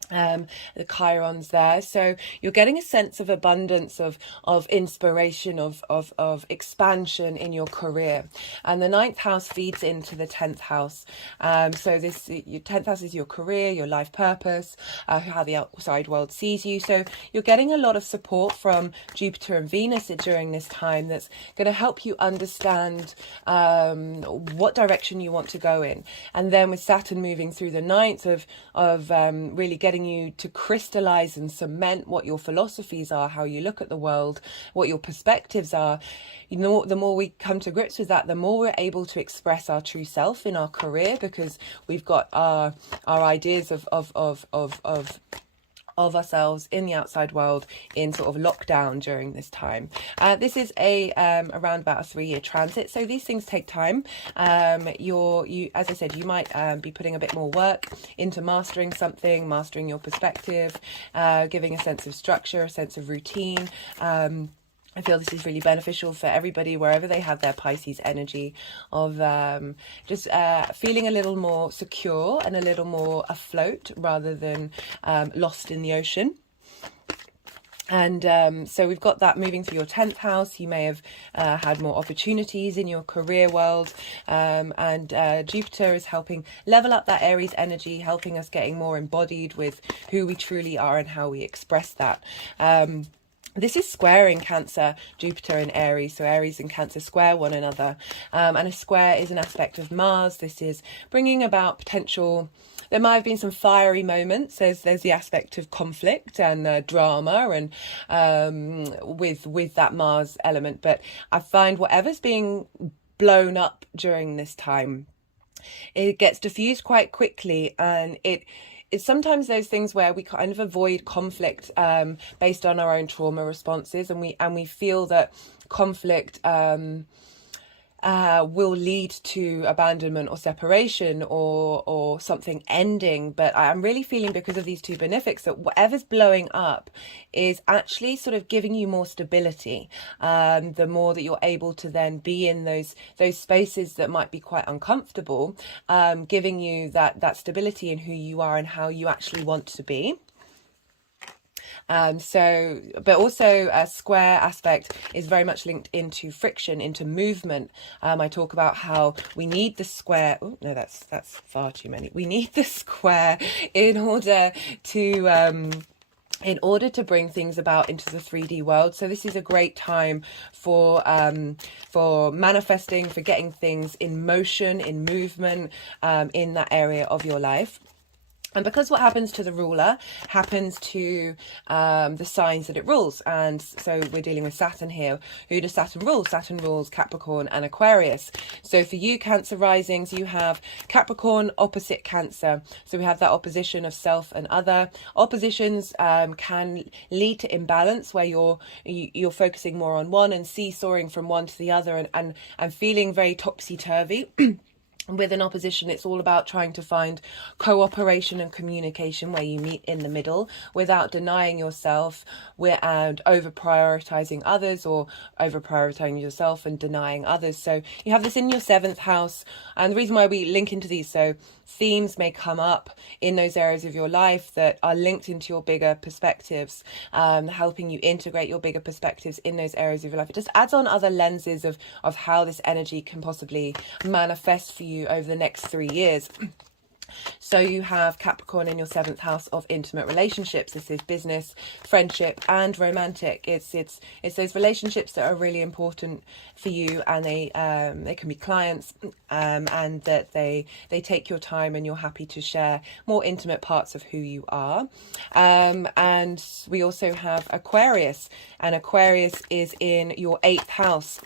the chirons there, so you're getting a sense of abundance, of inspiration, of expansion in your career. And the ninth house feeds into the 10th house, so this, your 10th house is your career, your life purpose, how the outside world sees you. So you're getting a lot of support from Jupiter and Venus during this time that's going to help you understand what direction you want to go in. And then with Saturn moving through the ninth, of really getting you to crystallize and cement what your philosophies are, how you look at the world, what your perspectives are. You know, the more we come to grips with that, the more we're able to express our true self in our career, because we've got our ideas of ourselves in the outside world in sort of lockdown during this time. This is around about a 3-year transit, so these things take time. As I said, you might be putting a bit more work into mastering something, mastering your perspective, giving a sense of structure, a sense of routine. I feel this is really beneficial for everybody wherever they have their Pisces energy, of just feeling a little more secure and a little more afloat rather than lost in the ocean. And so we've got that moving through your 10th house. You may have had more opportunities in your career world, and Jupiter is helping level up that Aries energy, helping us getting more embodied with who we truly are and how we express that. This is squaring Cancer, Jupiter and Aries. So Aries and Cancer square one another. And a square is an aspect of Mars. This is bringing about potential... There might have been some fiery moments. There's the aspect of conflict and drama, and with that Mars element. But I find whatever's being blown up during this time, it gets diffused quite quickly, and it's sometimes those things where we kind of avoid conflict based on our own trauma responses, and we feel that conflict will lead to abandonment or separation or something ending. But I'm really feeling, because of these two benefics, that whatever's blowing up is actually sort of giving you more stability. The more that you're able to then be in those spaces that might be quite uncomfortable, giving you that stability in who you are and how you actually want to be. But also a square aspect is very much linked into friction, into movement. I talk about how we need the square. Oh no, that's far too many. We need the square in order to bring things about into the 3D world. So this is a great time for manifesting, for getting things in motion, in movement, in that area of your life. And because what happens to the ruler happens to the signs that it rules. And so we're dealing with Saturn here. Who does Saturn rule? Saturn rules Capricorn and Aquarius. So for you Cancer risings, you have Capricorn opposite Cancer. So we have that opposition of self and other. Oppositions can lead to imbalance, where you're focusing more on one and seesawing from one to the other, and feeling very topsy-turvy. With an opposition, it's all about trying to find cooperation and communication where you meet in the middle without denying yourself and over prioritizing others, or over prioritizing yourself and denying others. So you have this in your 7th house, and the reason why we link into these, so themes may come up in those areas of your life that are linked into your bigger perspectives, helping you integrate your bigger perspectives in those areas of your life. It just adds on other lenses of how this energy can possibly manifest for you over the next 3 years. So you have Capricorn in your 7th house of intimate relationships. This is business, friendship, and romantic. It's those relationships that are really important for you, and they can be clients, and that they take your time, and you're happy to share more intimate parts of who you are. And we also have Aquarius, and Aquarius is in your 8th house.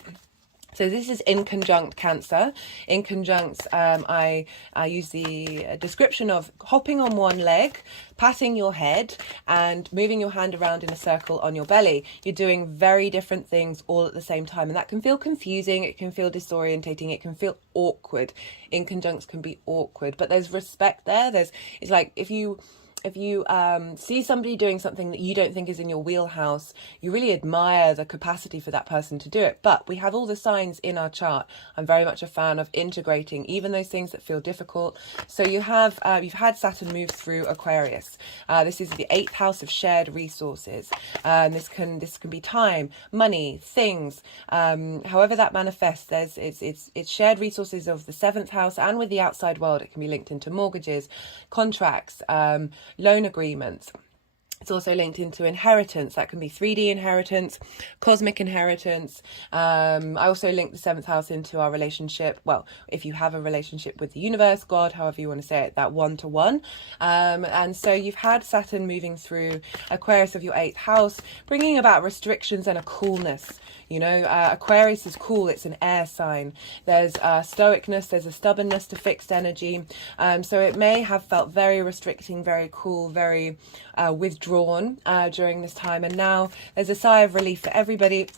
So this is in conjunct Cancer. In conjunct, I use the description of hopping on one leg, patting your head, and moving your hand around in a circle on your belly. You're doing very different things all at the same time, and that can feel confusing, it can feel disorientating, it can feel awkward. In conjuncts can be awkward, but there's respect there. It's like if you if you see somebody doing something that you don't think is in your wheelhouse, you really admire the capacity for that person to do it. But we have all the signs in our chart. I'm very much a fan of integrating even those things that feel difficult. So you have you've had Saturn move through Aquarius. This is the 8th house of shared resources. This can be time, money, things, however that manifests. It's shared resources of the 7th house, and with the outside world it can be linked into mortgages, contracts, loan agreements. It's also linked into inheritance. That can be 3D inheritance, cosmic inheritance. I also link the 7th house into our relationship. Well, if you have a relationship with the universe, God, however you want to say it, that one-to-one. And so you've had Saturn moving through Aquarius of your 8th house, bringing about restrictions and a coolness. You know, Aquarius is cool. It's an air sign. There's stoicness. There's a stubbornness to fixed energy. So it may have felt very restricting, very cool, very withdrawn during this time. And now there's a sigh of relief for everybody.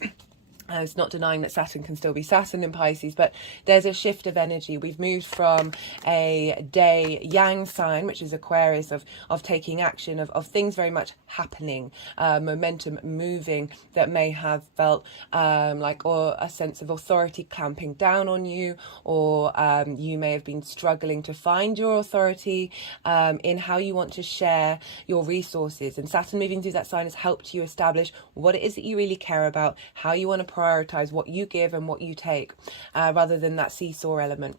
It's not denying that Saturn can still be Saturn in Pisces, but there's a shift of energy. We've moved from a day yang sign, which is Aquarius, of taking action, of things very much happening, momentum moving, that may have felt or a sense of authority clamping down on you, or you may have been struggling to find your authority in how you want to share your resources. And Saturn moving through that sign has helped you establish what it is that you really care about, how you want to prioritize what you give and what you take, rather than that seesaw element.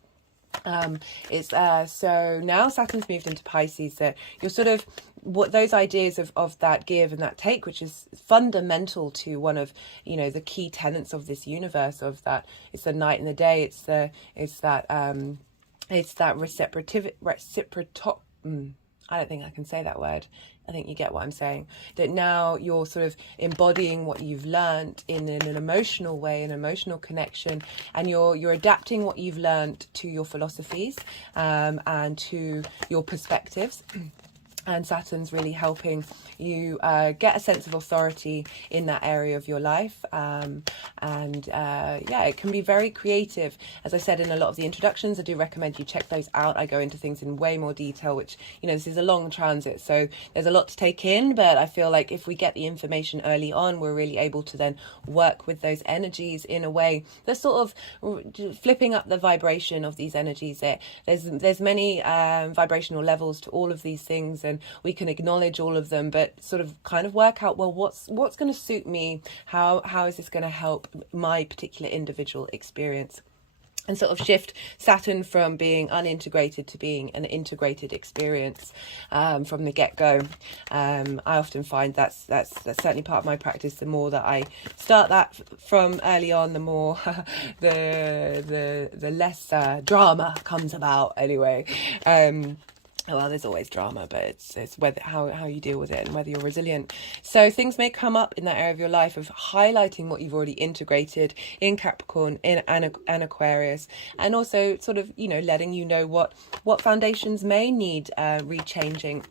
So now Saturn's moved into Pisces, that you're sort of what those ideas of that give and that take, which is fundamental to one of, you know, the key tenets of this universe, of that it's the night and the day, it's that reciprocal. I don't think I can say that word. I think you get what I'm saying. That now you're sort of embodying what you've learned in an emotional way, an emotional connection, and you're adapting what you've learned to your philosophies and to your perspectives. And Saturn's really helping you get a sense of authority in that area of your life. It can be very creative. As I said in a lot of the introductions, I do recommend you check those out. I go into things in way more detail, which, you know, this is a long transit, so there's a lot to take in. But I feel like if we get the information early on, we're really able to then work with those energies in a way that's sort of flipping up the vibration of these energies. There's many vibrational levels to all of these things, and we can acknowledge all of them, but sort of kind of work out, well, what's going to suit me? How is this going to help my particular individual experience? And sort of shift Saturn from being unintegrated to being an integrated experience from the get-go. I often find that's certainly part of my practice. The more that I start that from early on, the more the less drama comes about. Anyway. Well, there's always drama, but it's whether how you deal with it and whether you're resilient. So things may come up in that area of your life of highlighting what you've already integrated in Capricorn, in and Aquarius, and also sort of, you know, letting you know what foundations may need rechanging,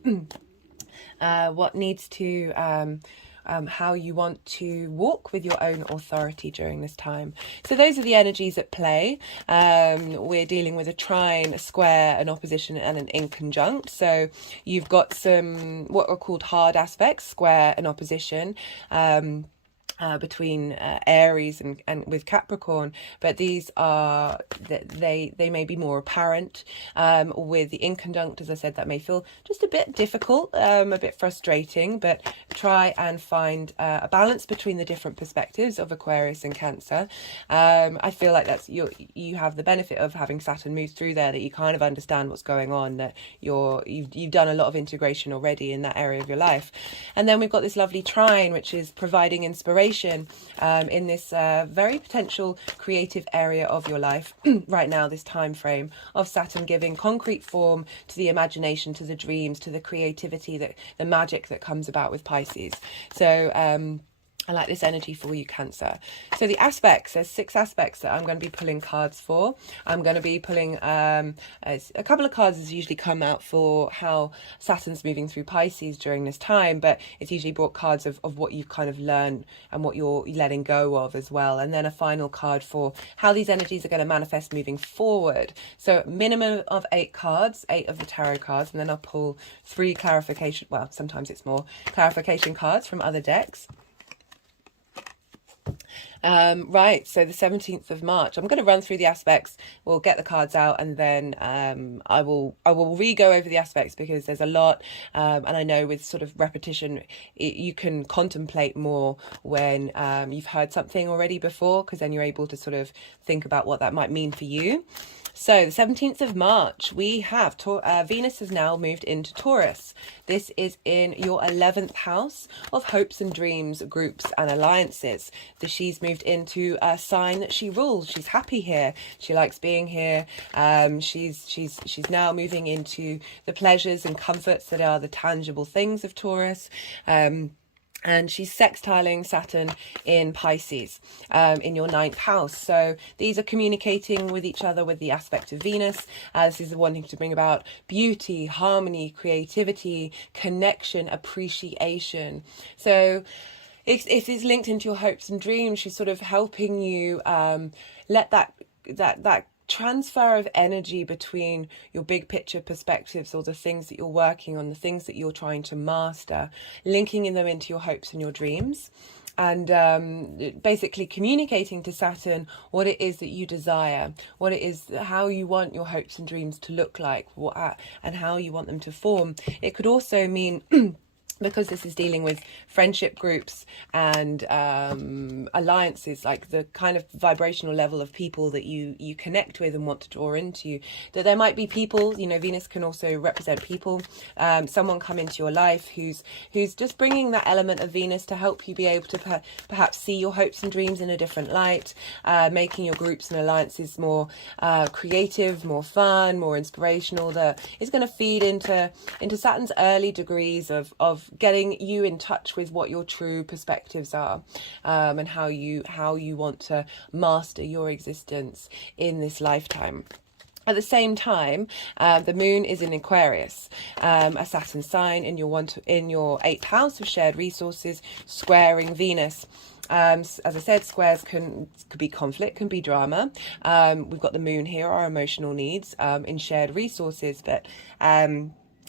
what needs to how you want to walk with your own authority during this time. So those are the energies at play. We're dealing with a trine, a square, an opposition, and an inconjunct. So you've got some what are called hard aspects, square and opposition, between Aries and with Capricorn, but these are they may be more apparent. With the inconjunct, as I said, that may feel just a bit difficult, a bit frustrating, but try and find a balance between the different perspectives of Aquarius and Cancer. I feel like that's you have the benefit of having Saturn move through there, that you kind of understand what's going on, that you've done a lot of integration already in that area of your life. And then we've got this lovely trine, which is providing inspiration in this very potential creative area of your life right now, this time frame of Saturn giving concrete form to the imagination, to the dreams, to the creativity, the magic that comes about with Pisces. So I like this energy for you, Cancer. So the aspects, there's 6 aspects that I'm going to be pulling cards for. I'm going to be pulling a couple of cards as usually come out for how Saturn's moving through Pisces during this time, but it's usually brought cards of what you've kind of learned and what you're letting go of as well. And then a final card for how these energies are going to manifest moving forward. So minimum of 8 cards, 8 of the tarot cards, and then I'll pull 3 clarification, well, sometimes it's more, clarification cards from other decks. Right, so the 17th of March, I'm going to run through the aspects, we'll get the cards out, and then I will re-go over the aspects because there's a lot, and I know with sort of repetition you can contemplate more when you've heard something already before, because then you're able to sort of think about what that might mean for you. So the 17th of March, we have Venus has now moved into Taurus. This is in your 11th house of hopes and dreams, groups and alliances. She's moved into a sign that she rules. She's happy here. She likes being here. She's now moving into the pleasures and comforts that are the tangible things of Taurus. And she's sextiling Saturn in Pisces, in your 9th house. So these are communicating with each other with the aspect of Venus. This is wanting to bring about beauty, harmony, creativity, connection, appreciation. So if it's linked into your hopes and dreams, she's sort of helping you let that transfer of energy between your big picture perspectives, or the things that you're working on, the things that you're trying to master, linking in them into your hopes and your dreams, and basically communicating to Saturn what it is that you desire, what it is, how you want your hopes and dreams to look like, and how you want them to form. It could also mean because this is dealing with friendship groups and alliances, like the kind of vibrational level of people that you connect with and want to draw into, that there might be people, you know, Venus can also represent people, someone come into your life who's just bringing that element of Venus to help you be able to perhaps see your hopes and dreams in a different light, making your groups and alliances more creative, more fun, more inspirational. That is going to feed into Saturn's early degrees of getting you in touch with what your true perspectives are, and how you want to master your existence in this lifetime. At the same time, the moon is in Aquarius, a Saturn sign in your 8th house of shared resources, squaring Venus. As I said, squares could be conflict, can be drama. We've got the moon here, our emotional needs, in shared resources, but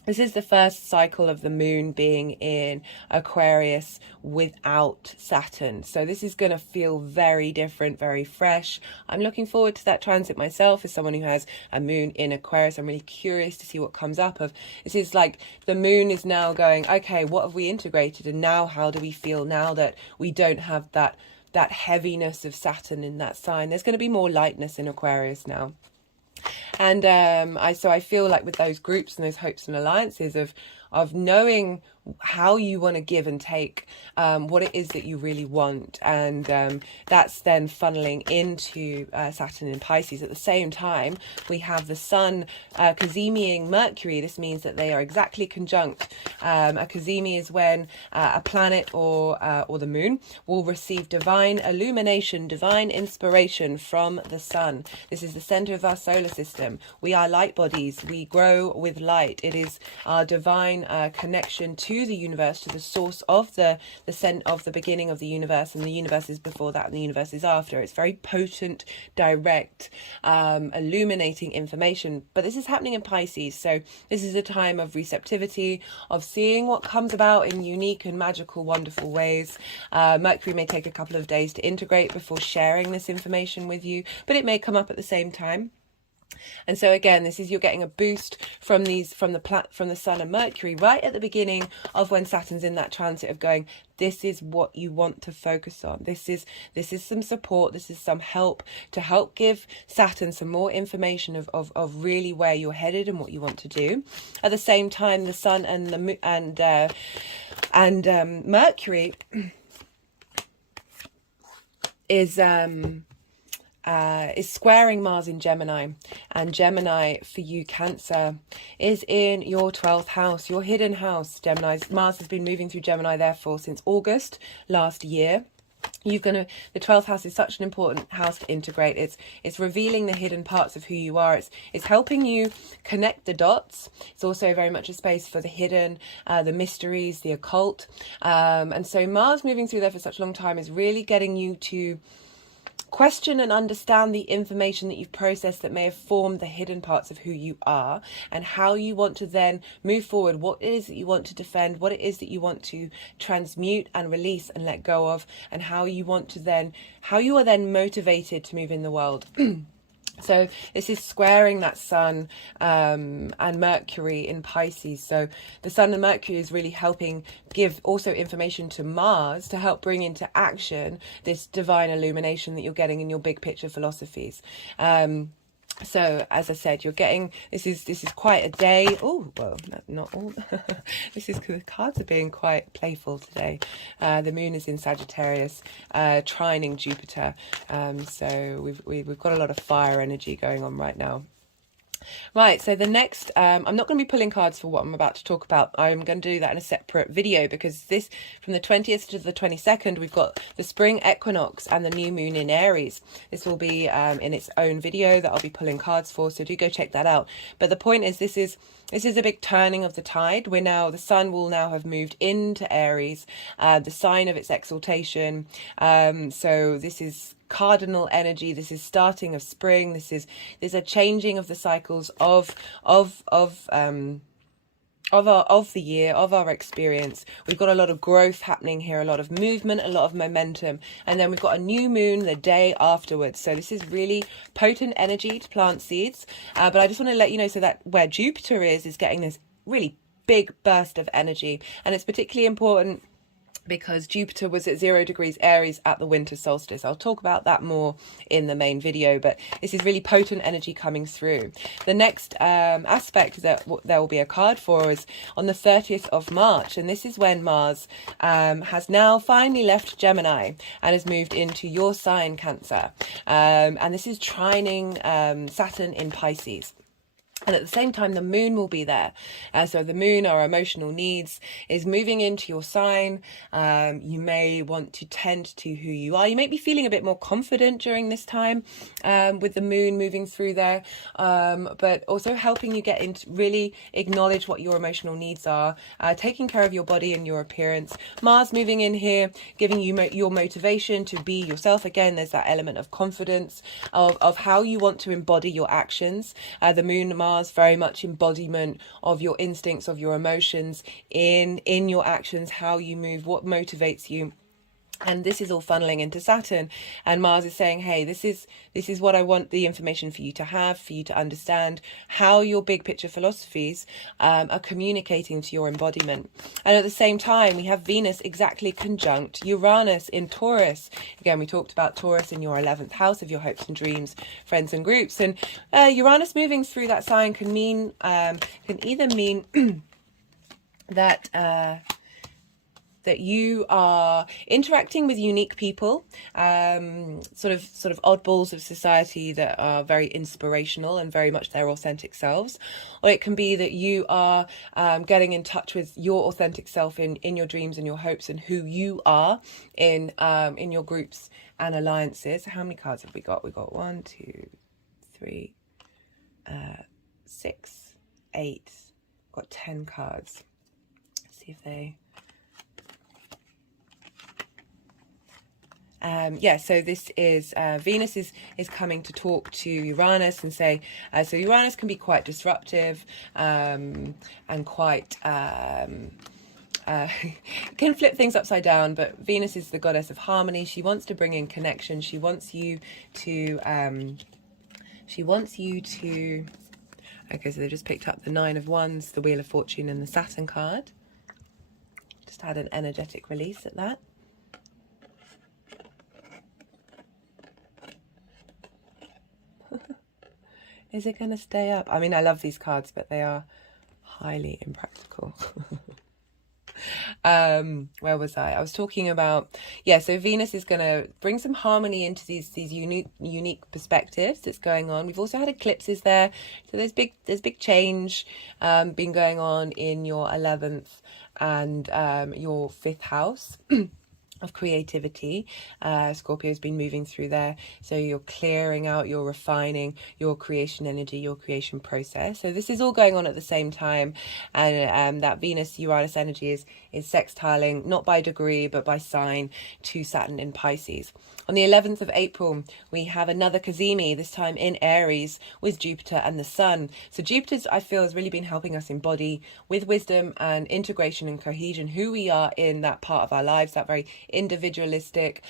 this is the first cycle of the moon being in Aquarius without Saturn. So this is going to feel very different, very fresh. I'm looking forward to that transit myself as someone who has a moon in Aquarius. I'm really curious to see what comes up of. This is like the moon is now going, okay, what have we integrated? And now how do we feel now that we don't have that heaviness of Saturn in that sign? There's going to be more lightness in Aquarius now. And I feel like with those groups and those hopes and alliances of knowing how you want to give and take, what it is that you really want, and that's then funneling into Saturn in Pisces. At the same time, we have the Sun Cazimiing Mercury. This means that they are exactly conjunct. A Cazimi is when a planet or the moon will receive divine illumination, divine inspiration from the Sun. This is the center of our solar system. We are light bodies. We grow with light. It is our divine connection to the universe, to the source of the beginning of the universe, and the universe is before that and the universe is after. It's very potent, direct, illuminating information, but this is happening in Pisces. So this is a time of receptivity, of seeing what comes about in unique and magical, wonderful ways. Mercury may take a couple of days to integrate before sharing this information with you, but it may come up at the same time. And so again, this is, you're getting a boost from the Sun and Mercury right at the beginning of when Saturn's in that transit of going, this is what you want to focus on. This is some support. This is some help to help give Saturn some more information of really where you're headed and what you want to do. At the same time, the Sun and Mercury is is squaring Mars in Gemini, and Gemini for you, Cancer, is in your 12th house, your hidden house. Gemini's Mars has been moving through Gemini therefore since August last year. The 12th house is such an important house to integrate. It's revealing the hidden parts of who you are. It's helping you connect the dots. It's also very much a space for the hidden, the mysteries, the occult. And so Mars moving through there for such a long time is really getting you to question and understand the information that you've processed that may have formed the hidden parts of who you are, and how you want to then move forward, what it is that you want to defend, what it is that you want to transmute and release and let go of, and how you are then motivated to move in the world. So this is squaring that Sun and Mercury in Pisces. So the Sun and Mercury is really helping give also information to Mars to help bring into action this divine illumination that you're getting in your big picture philosophies. So as I said, you're getting, this is quite a day. Oh, well, not all. This is because the cards are being quite playful today. The moon is in Sagittarius, trining Jupiter. So we've got a lot of fire energy going on right now. Right, so the next, I'm not going to be pulling cards for what I'm about to talk about. I'm going to do that in a separate video, because this, from the 20th to the 22nd, we've got the spring equinox and the new moon in Aries. This will be in its own video that I'll be pulling cards for, so do go check that out. But the point is, this is a big turning of the tide. The sun will now have moved into Aries, the sign of its exaltation. So this is cardinal energy. This is starting of spring. There's a changing of the cycles of the year, of our experience. We've got a lot of growth happening here, a lot of movement, a lot of momentum, and then we've got a new moon the day afterwards. So this is really potent energy to plant seeds. But I just want to let you know, so that where Jupiter is getting this really big burst of energy, and it's particularly important because Jupiter was at 0 degrees Aries at the winter solstice. I'll talk about that more in the main video, but this is really potent energy coming through. The next aspect that there will be a card for is on the 30th of March, and this is when Mars has now finally left Gemini and has moved into your sign, Cancer. And this is trining Saturn in Pisces. And at the same time, the moon will be there. So the moon, our emotional needs, is moving into your sign. You may want to tend to who you are. You may be feeling a bit more confident during this time with the moon moving through there, but also helping you get into really acknowledge what your emotional needs are, taking care of your body and your appearance. Mars moving in here, giving you your motivation to be yourself. Again, there's that element of confidence, of how you want to embody your actions. The moon, Mars, very much embodiment of your instincts, of your emotions in your actions, how you move, what motivates you. And this is all funneling into Saturn, and Mars is saying, hey, this is what I want the information for you to have, for you to understand how your big picture philosophies are communicating to your embodiment. And at the same time, we have Venus exactly conjunct Uranus in Taurus. Again, we talked about Taurus in your 11th house of your hopes and dreams, friends and groups. And Uranus moving through that sign can either mean that you are interacting with unique people, sort of oddballs of society that are very inspirational and very much their authentic selves. Or it can be that you are getting in touch with your authentic self in your dreams and your hopes, and who you are in your groups and alliances. How many cards have we got? We got 1, 2, 3, 6, 8. Got 10 cards. Let's see if they... so this is Venus is coming to talk to Uranus and say, so Uranus can be quite disruptive and quite can flip things upside down, but Venus is the goddess of harmony. She wants to bring in connection. She wants you to okay, so they just picked up the 9 of Wands, the Wheel of Fortune, and the Saturn card. Just had an energetic release at that. Is it going to stay up? I mean, I love these cards, but they are highly impractical. Where was I was talking about, yeah, so Venus is going to bring some harmony into these unique perspectives that's going on. We've also had eclipses there, so there's big change been going on in your 11th and your 5th house of creativity. Scorpio's been moving through there, so you're clearing out, you're refining your creation energy, your creation process. So this is all going on at the same time, and that Venus Uranus energy is sextiling, not by degree but by sign, to Saturn in Pisces. On the 11th of April, we have another Cazimi, this time in Aries, with Jupiter and the Sun. So Jupiter's, I feel, has really been helping us embody with wisdom and integration and cohesion who we are in that part of our lives, that very individualistic,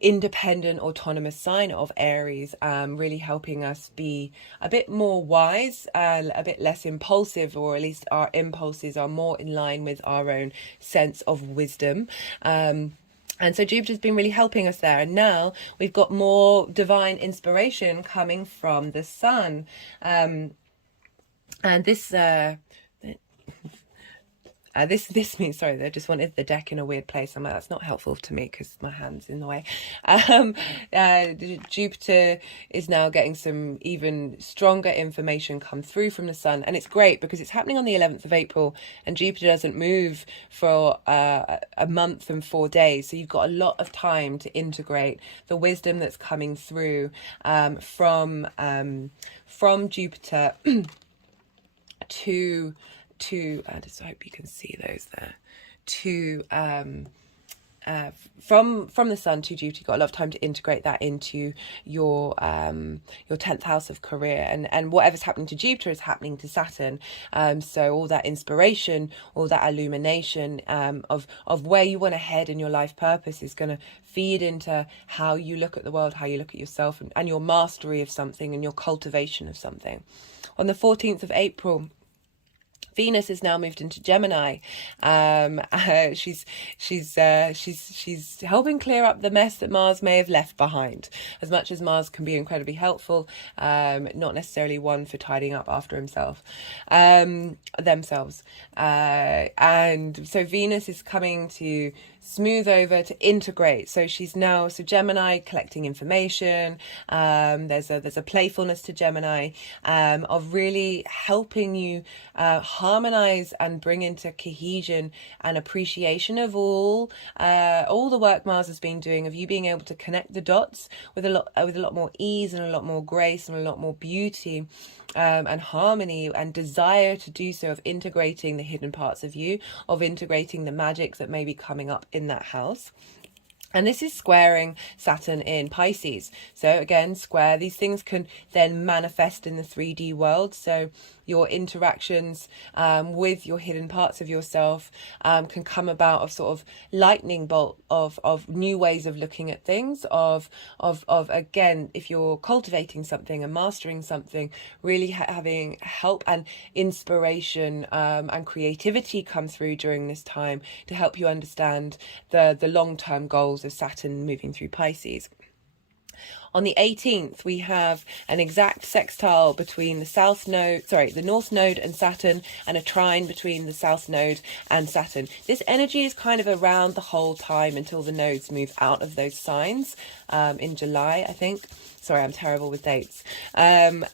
independent, autonomous sign of Aries, really helping us be a bit more wise and a bit less impulsive, or at least our impulses are more in line with our own sense of wisdom. And so Jupiter's been really helping us there. And now we've got more divine inspiration coming from the Sun. And this means, sorry, I just wanted the deck in a weird place. I'm like, that's not helpful to me because my hand's in the way. Jupiter is now getting some even stronger information come through from the Sun. And it's great because it's happening on the 11th of April and Jupiter doesn't move for a month and 4 days. So you've got a lot of time to integrate the wisdom that's coming through from Jupiter to I just hope you can see those there, to from the Sun to Jupiter. You've got a lot of time to integrate that into your 10th house of career, and whatever's happening to Jupiter is happening to Saturn. So all that inspiration, all that illumination of where you want to head in your life purpose is going to feed into how you look at the world, how you look at yourself, and your mastery of something and your cultivation of something. On the 14th of April, Venus has now moved into Gemini. She's helping clear up the mess that Mars may have left behind. As much as Mars can be incredibly helpful, not necessarily one for tidying up after themselves. And so Venus is coming to smooth over, to integrate. So Gemini collecting information. There's a playfulness to Gemini of really helping you harmonize and bring into cohesion and appreciation of all the work Mars has been doing, of you being able to connect the dots with a lot more ease and a lot more grace and a lot more beauty and harmony and desire to do so, of integrating the hidden parts of you, of integrating the magic that may be coming up in that house. And this is squaring Saturn in Pisces. So again, square, these things can then manifest in the 3D world. So your interactions with your hidden parts of yourself can come about of sort of lightning bolt of new ways of looking at things, of again, if you're cultivating something and mastering something, really having help and inspiration and creativity come through during this time to help you understand the long-term goals of Saturn moving through Pisces. On the 18th, we have an exact sextile between the North Node and Saturn, and a trine between the South Node and Saturn. This energy is kind of around the whole time until the nodes move out of those signs in July, I think. Sorry, I'm terrible with dates, and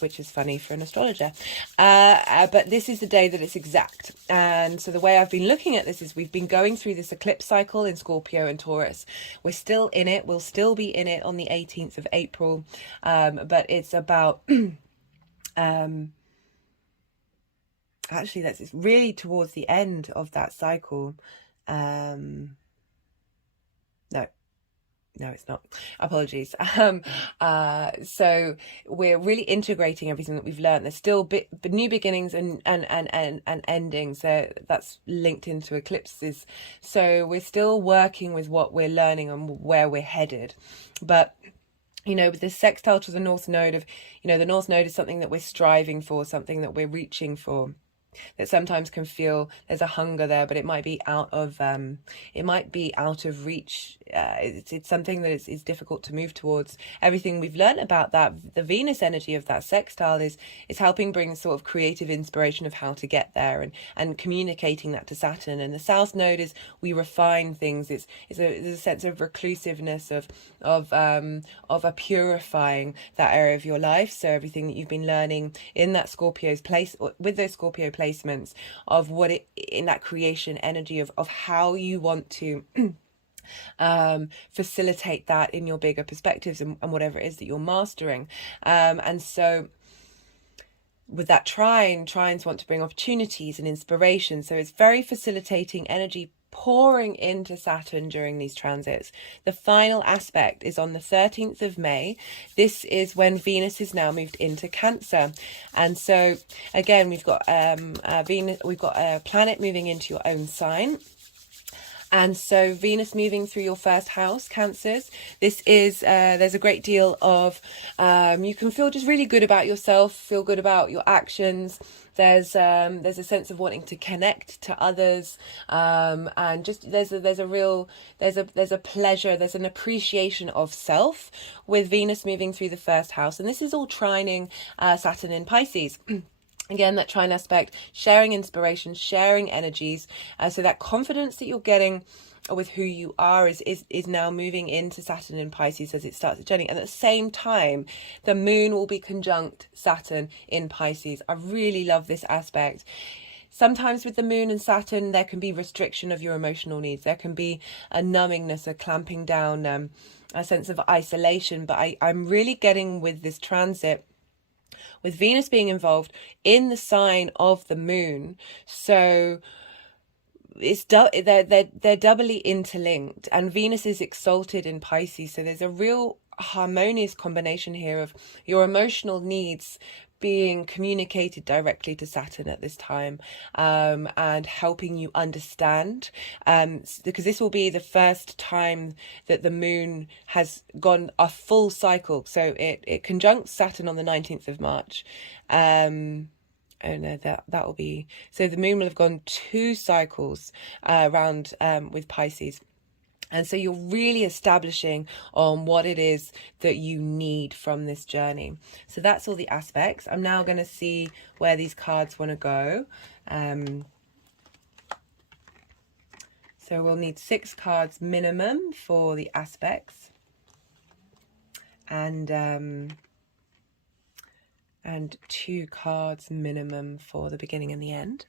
which is funny for an astrologer. But this is the day that it's exact. And so the way I've been looking at this is we've been going through this eclipse cycle in Scorpio and Taurus. We're still in it. We'll still be in it on the 18th of April. But it's about... actually, it's really towards the end of that cycle. No, it's not. Apologies. So we're really integrating everything that we've learned. There's still new beginnings and endings. So that's linked into eclipses. So we're still working with what we're learning and where we're headed. But with this sextile to the North Node the North Node is something that we're striving for, something that we're reaching for. that sometimes can feel there's a hunger there, but it might be out of reach. It's something that is difficult to move towards. Everything we've learned about that, the Venus energy of that sextile is helping bring sort of creative inspiration of how to get there, and communicating that to Saturn. And the South Node is we refine things. It's a sense of reclusiveness, of a purifying that area of your life. So everything that you've been learning in that Scorpio's place, with those Scorpio placements, of what it in that creation energy of how you want to facilitate that in your bigger perspectives, and whatever it is that you're mastering. And so with that trines want to bring opportunities and inspiration. So it's very facilitating energy pouring into Saturn during these transits. The final aspect is on the 13th of May. This is when Venus is now moved into Cancer. And so again, we've got Venus, we've got a planet moving into your own sign. And so Venus moving through your first house, Cancers, this is, there's a great deal of, you can feel just really good about yourself, feel good about your actions. There's a sense of wanting to connect to others, and just there's a pleasure, there's an appreciation of self with Venus moving through the first house. And this is all trining Saturn in Pisces. Again, that trine aspect, sharing inspiration, sharing energies. So that confidence that you're getting with who you are is now moving into Saturn in Pisces as it starts its journey. And at the same time, the moon will be conjunct Saturn in Pisces. I really love this aspect. Sometimes with the moon and Saturn, there can be restriction of your emotional needs. There can be a numbingness, a clamping down, a sense of isolation. But I'm really getting with this transit, with Venus being involved in the sign of the moon, so it's they're doubly interlinked, and Venus is exalted in Pisces, so there's a real harmonious combination here of your emotional needs being communicated directly to Saturn at this time, and helping you understand, because this will be the first time that the moon has gone a full cycle. So it conjuncts Saturn on the 19th of March. Oh no, that will be, so the moon will have gone 2 cycles around with Pisces. And so you're really establishing on what it is that you need from this journey. So that's all the aspects. I'm now going to see where these cards want to go. So we'll need 6 cards minimum for the aspects. And 2 cards minimum for the beginning and the end.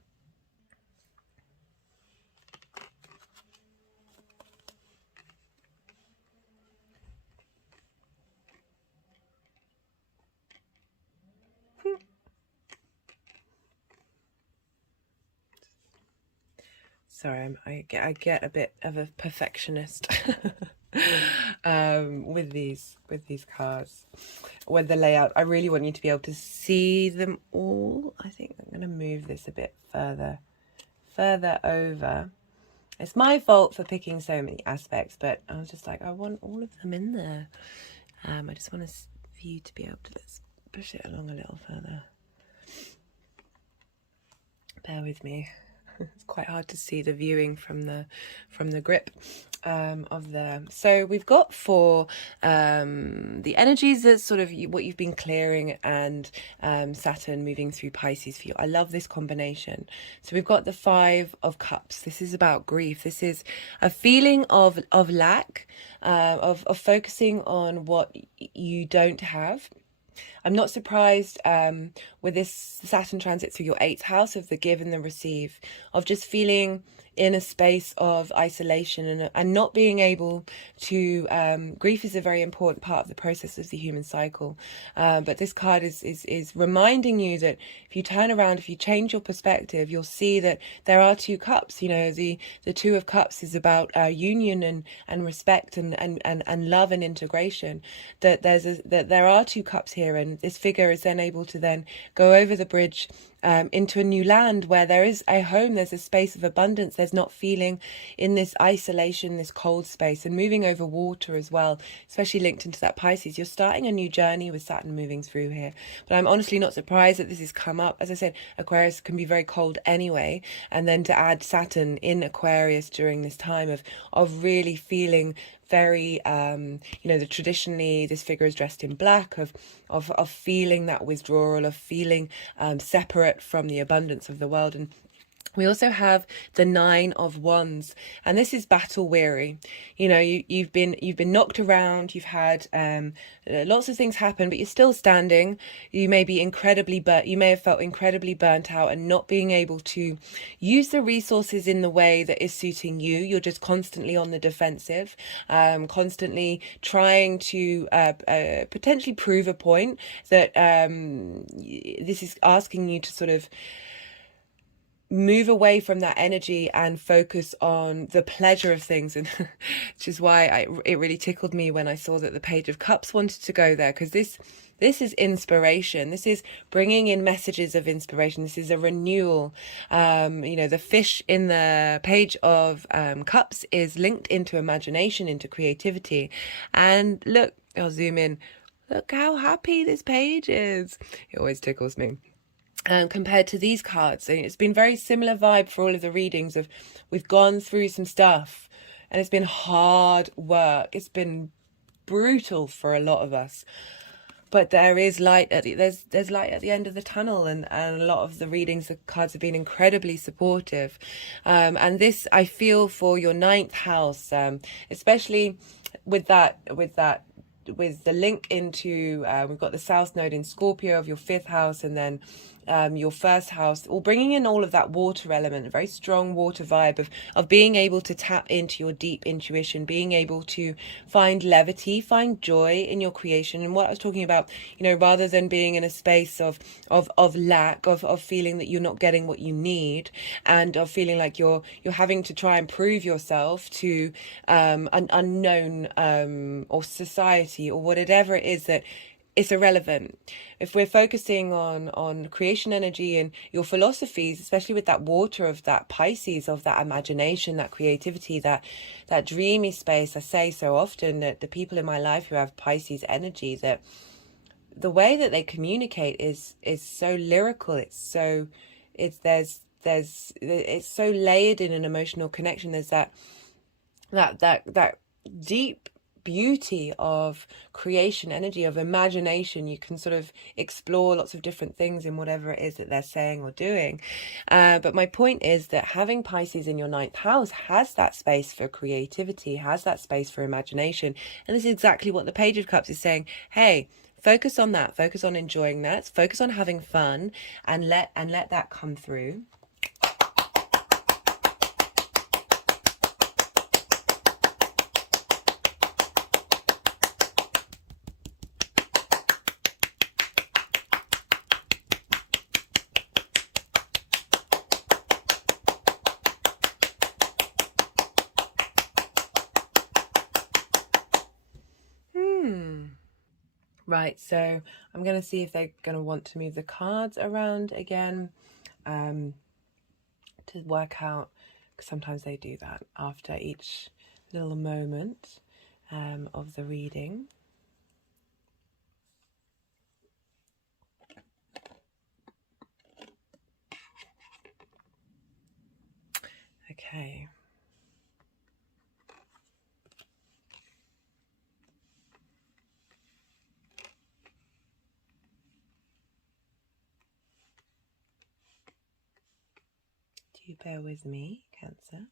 Sorry, I get a bit of a perfectionist with these cards, with the layout. I really want you to be able to see them all. I think I'm going to move this a bit further over. It's my fault for picking so many aspects, but I was just like, I want all of them in there. I just want for you to be able to, let's push it along a little further. Bear with me. It's quite hard to see the viewing from the grip of the. So we've got for the energies that sort of what you've been clearing, and Saturn moving through Pisces for you. I love this combination. So we've got the 5 of Cups. This is about grief. This is a feeling of lack, of focusing on what you don't have. I'm not surprised with this Saturn transit through your 8th house of the give and the receive, of just feeling in a space of isolation and not being able to, grief is a very important part of the process of the human cycle. But this card is reminding you that if you turn around, if you change your perspective, you'll see that there are 2 cups. You know, the 2 of Cups is about union and respect and love and integration. That there are 2 cups here, and this figure is then able to then go over the bridge into a new land where there is a home, there's a space of abundance, there's not feeling in this isolation, this cold space, and moving over water as well, especially linked into that Pisces. You're starting a new journey with Saturn moving through here. But I'm honestly not surprised that this has come up. As I said, Aquarius can be very cold anyway, and then to add Saturn in Aquarius during this time of really feeling very the traditionally this figure is dressed in black, of feeling that withdrawal, of feeling separate from the abundance of the world. And we also have the Nine of Wands, and this is battle weary. You've been knocked around, you've had lots of things happen, but you're still standing. You may have felt incredibly burnt out and not being able to use the resources in the way that is suiting you. You're just constantly on the defensive, constantly trying to potentially prove a point that this is asking you to sort of move away from that energy and focus on the pleasure of things. And which is why it really tickled me when I saw that the Page of Cups wanted to go there, because this is inspiration. This is bringing in messages of inspiration. This is a renewal. The fish in the Page of Cups is linked into imagination, into creativity. And look, I'll zoom in. Look how happy this page is. It always tickles me. Compared to these cards, and it's been very similar vibe for all of the readings of we've gone through some stuff and it's been hard work, it's been brutal for a lot of us, but there is light there's light at the end of the tunnel, and a lot of the readings, the cards have been incredibly supportive, and this I feel for your ninth house, especially with the link into we've got the South Node in Scorpio of your fifth house, and then your first house, all bringing in all of that water element, a very strong water vibe of being able to tap into your deep intuition, being able to find levity, find joy in your creation. And what I was talking about, rather than being in a space of lack, of feeling that you're not getting what you need, and of feeling like you're having to try and prove yourself to an unknown or society or whatever it is, that it's irrelevant. If we're focusing on creation energy and your philosophies, especially with that water of that Pisces, of that imagination, that creativity, that dreamy space, I say so often that the people in my life who have Pisces energy, that the way that they communicate is so lyrical. It's so layered in an emotional connection. There's that deep beauty of creation energy, of imagination. You can sort of explore lots of different things in whatever it is that they're saying or doing, but my point is that having Pisces in your ninth house has that space for creativity, has that space for imagination. And this is exactly what the Page of Cups is saying. Hey, focus on that, focus on enjoying that, focus on having fun, and let that come through. Right, so I'm going to see if they're going to want to move the cards around again to work out, because sometimes they do that after each little moment of the reading. Okay. Do bear with me, Cancer.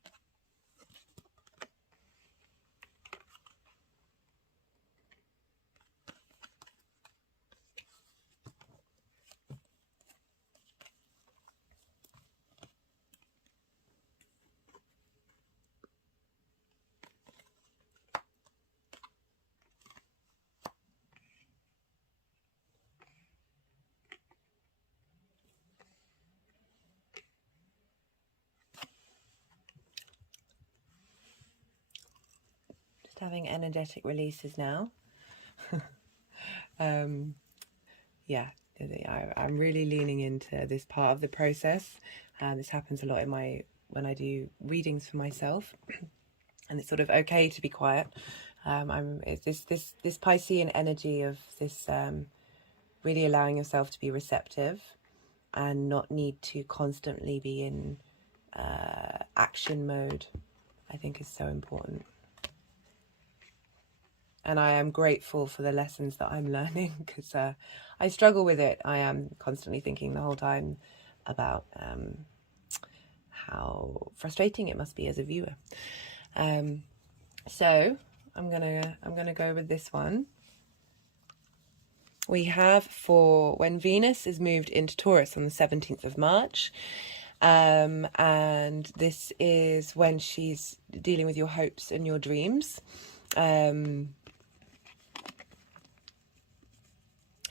Having energetic releases now. Yeah, I'm really leaning into this part of the process. This happens a lot in when I do readings for myself, and it's sort of okay to be quiet. It's this Piscean energy of this really allowing yourself to be receptive and not need to constantly be in action mode, I think is so important. And I am grateful for the lessons that I'm learning, because I struggle with it. I am constantly thinking the whole time about how frustrating it must be as a viewer. So I'm gonna go with this one. We have for when Venus is moved into Taurus on the 17th of March. And this is when she's dealing with your hopes and your dreams.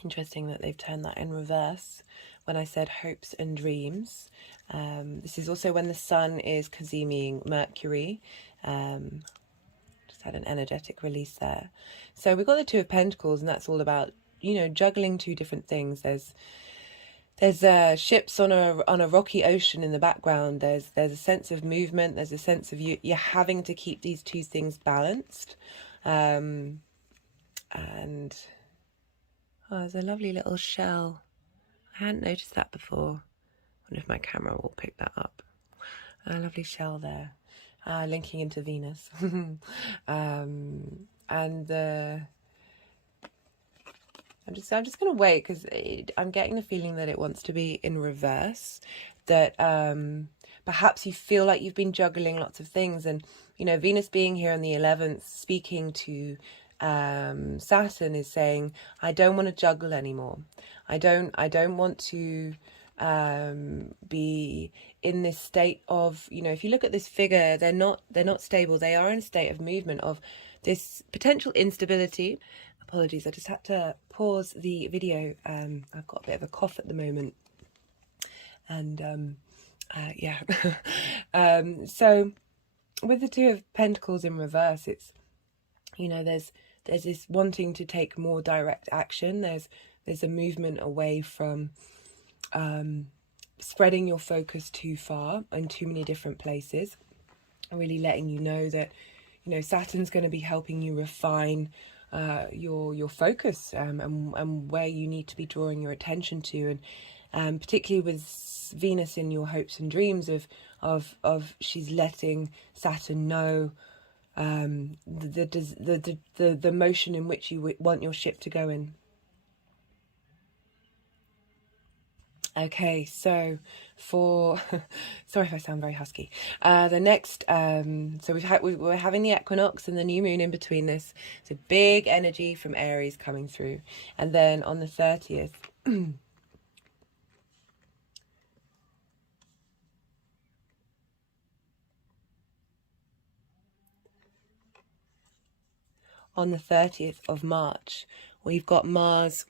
Interesting that they've turned that in reverse when I said hopes and dreams. This is also when the sun is Cazimiing Mercury. Just had an energetic release there. So we've got the Two of Pentacles, and that's all about, you know, juggling two different things. There's ships on a rocky ocean in the background. There's a sense of movement. There's a sense of you're having to keep these two things balanced. And oh, there's a lovely little shell. I hadn't noticed that before. I wonder if my camera will pick that up. A lovely shell there, linking into Venus. And I'm just going to wait, because I'm getting the feeling that it wants to be in reverse. That perhaps you feel like you've been juggling lots of things, and you know, Venus being here on the 11th, speaking to Saturn, is saying, I don't want to juggle anymore. I don't want to be in this state of, you know, if you look at this figure, they're not stable. They are in a state of movement, of this potential instability. Apologies, I just had to pause the video. I've got a bit of a cough at the moment, and yeah. So with the Two of Pentacles in reverse, it's, you know, there's this wanting to take more direct action. There's a movement away from spreading your focus too far in too many different places. Really letting you know that, you know, Saturn's going to be helping you refine your focus, and where you need to be drawing your attention to, and particularly with Venus in your hopes and dreams of she's letting Saturn know the motion in which you want your ship to go in. Okay, so for sorry if I sound very husky. The next, so we're having the equinox and the new moon in between this. It's a big energy from Aries coming through, and then on the 30th. On the 30th of March, we've got Mars.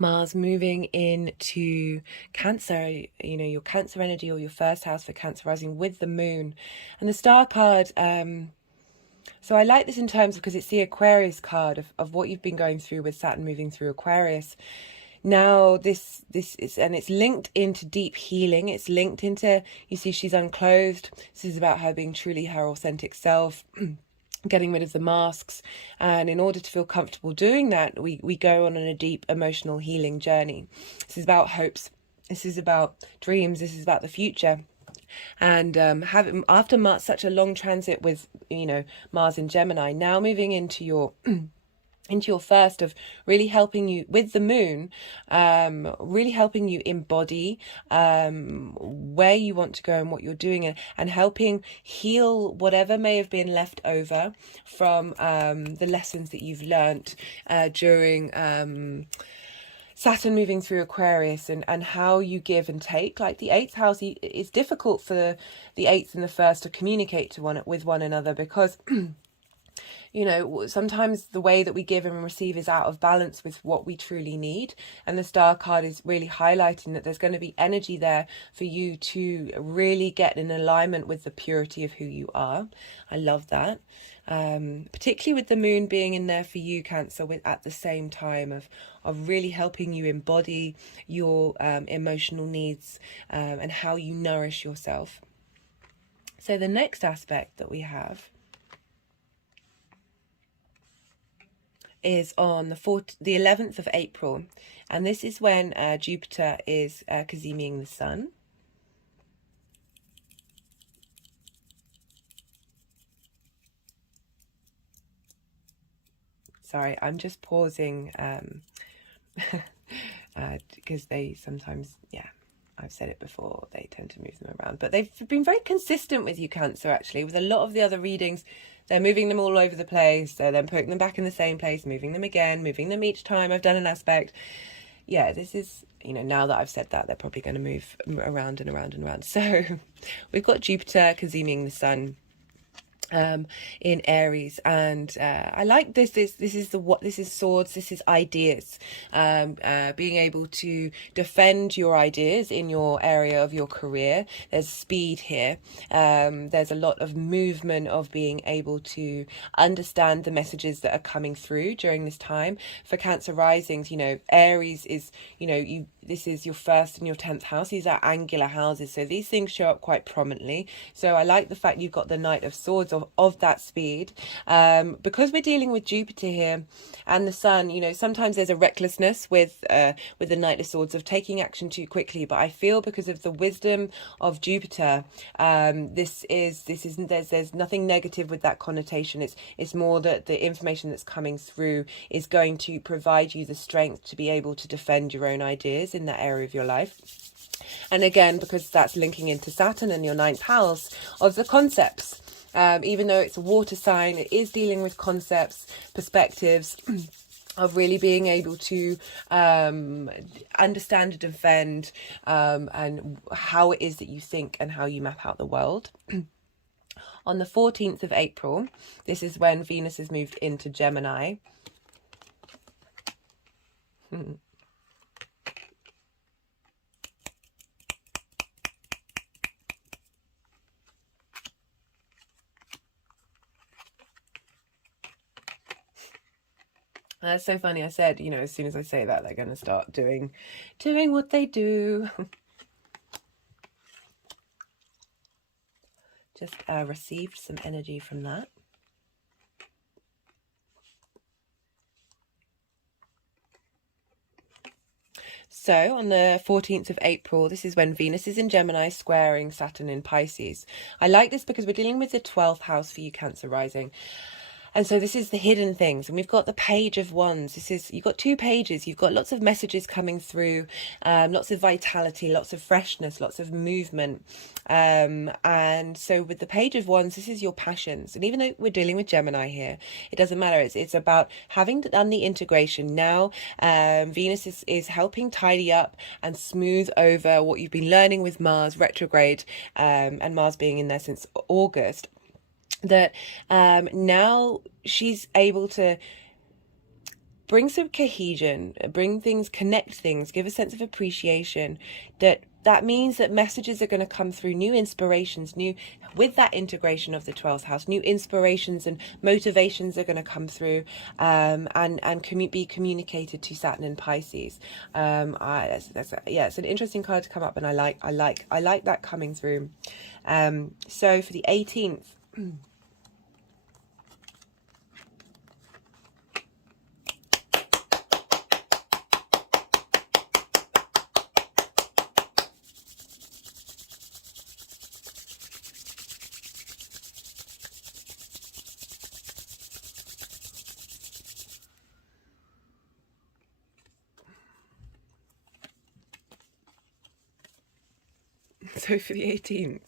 Mars moving into Cancer, you know, your Cancer energy, or your first house for Cancer rising, with the moon. And the star card, so I like this in terms of, because it's the Aquarius card of what you've been going through with Saturn moving through Aquarius. Now this is, and it's linked into deep healing. It's linked into, you see, she's unclothed. This is about her being truly her authentic self. Getting rid of the masks, and in order to feel comfortable doing that, we go on a deep emotional healing journey. This is about hopes, this is about dreams, this is about the future. And having, after such a long transit with, you know, Mars in Gemini, now moving into your first, of really helping you with the moon, really helping you embody where you want to go and what you're doing, and helping heal whatever may have been left over from the lessons that you've learnt during Saturn moving through Aquarius, and how you give and take. Like the 8th house, it's difficult for the 8th and the 1st to communicate with one another, because you know, sometimes the way that we give and receive is out of balance with what we truly need. And the star card is really highlighting that there's going to be energy there for you to really get in alignment with the purity of who you are. I love that. Particularly with the moon being in there for you, Cancer, with at the same time of really helping you embody your emotional needs and how you nourish yourself. So the next aspect that we have is on the 11th of April, and this is when Jupiter is Cazimiing the Sun. Sorry, I'm just pausing because they sometimes, I've said it before, they tend to move them around. But they've been very consistent with you, Cancer, actually. With a lot of the other readings, they're moving them all over the place. They're then putting them back in the same place, moving them again, moving them each time I've done an aspect. Yeah, this is, you know, now that I've said that, they're probably going to move around and around and around. So we've got Jupiter Cazimiing the Sun in Aries, and I like this. This is swords. This is ideas. Being able to defend your ideas in your area of your career. There's speed here. There's a lot of movement of being able to understand the messages that are coming through during this time. For Cancer risings, you know, Aries is, you know, this is your 1st and your 10th house. These are angular houses, so these things show up quite prominently. So I like the fact you've got the Knight of Swords of that speed, because we're dealing with Jupiter here and the Sun. You know, sometimes there's a recklessness with the Knight of Swords of taking action too quickly, but I feel because of the wisdom of Jupiter, there's nothing negative with that connotation. It's more that the information that's coming through is going to provide you the strength to be able to defend your own ideas in that area of your life. And again, because that's linking into Saturn and your 9th house of the concepts. Even though it's a water sign, it is dealing with concepts, perspectives of really being able to understand and defend and how it is that you think and how you map out the world. On the 14th of April, this is when Venus has moved into Gemini. That's so funny. I said, you know, as soon as I say that, they're going to start doing what they do. Just received some energy from that. So on the 14th of April, this is when Venus is in Gemini squaring Saturn in Pisces. I like this because we're dealing with the 12th house for you, Cancer rising. And so this is the hidden things. And we've got the Page of Wands. You've got 2 pages. You've got lots of messages coming through, lots of vitality, lots of freshness, lots of movement. And so with the Page of Wands, this is your passions. And even though we're dealing with Gemini here, it doesn't matter. It's about having done the integration. Now, Venus is helping tidy up and smooth over what you've been learning with Mars retrograde, and Mars being in there since August. That now she's able to bring some cohesion, connect things, give a sense of appreciation. That means that messages are going to come through, new inspirations, with that integration of the 12th house, new inspirations and motivations are going to come through, and be communicated to Saturn in Pisces. It's an interesting card to come up, and I like that coming through. So for the 18th. So for the 18th,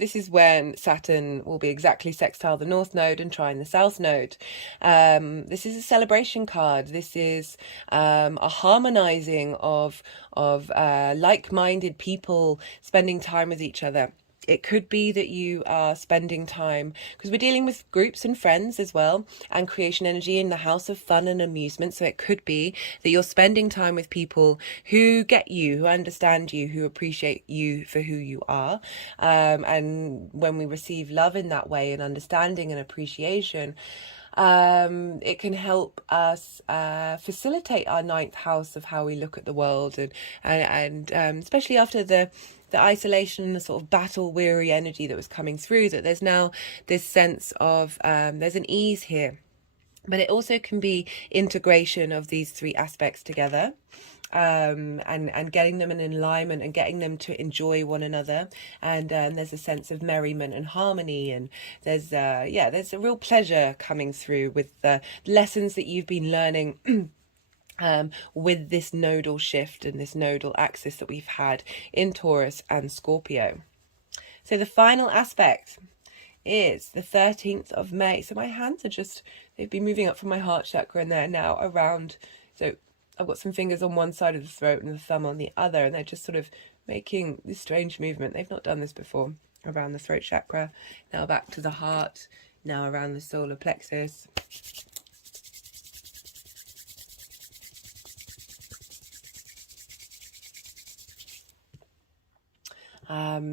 this is when Saturn will be exactly sextile the North Node and trine the South Node. This is a celebration card. This is a harmonizing of like-minded people spending time with each other. It could be that you are spending time, because we're dealing with groups and friends as well, and creation energy in the house of fun and amusement. So it could be that you're spending time with people who get you, who understand you, who appreciate you for who you are. And when we receive love in that way, and understanding and appreciation, it can help us facilitate our ninth house of how we look at the world, and especially after the isolation and the sort of battle weary energy that was coming through, that there's now this sense of there's an ease here. But it also can be integration of these three aspects together, and getting them in alignment and getting them to enjoy one another. And there's a sense of merriment and harmony, and there's there's a real pleasure coming through with the lessons that you've been learning with this nodal shift and this nodal axis that we've had in Taurus and Scorpio. So the final aspect is the 13th of May. So my hands are they've been moving up from my heart chakra, and they're now around. So I've got some fingers on one side of the throat and the thumb on the other, and they're just sort of making this strange movement. They've not done this before, around the throat chakra, now back to the heart, now around the solar plexus.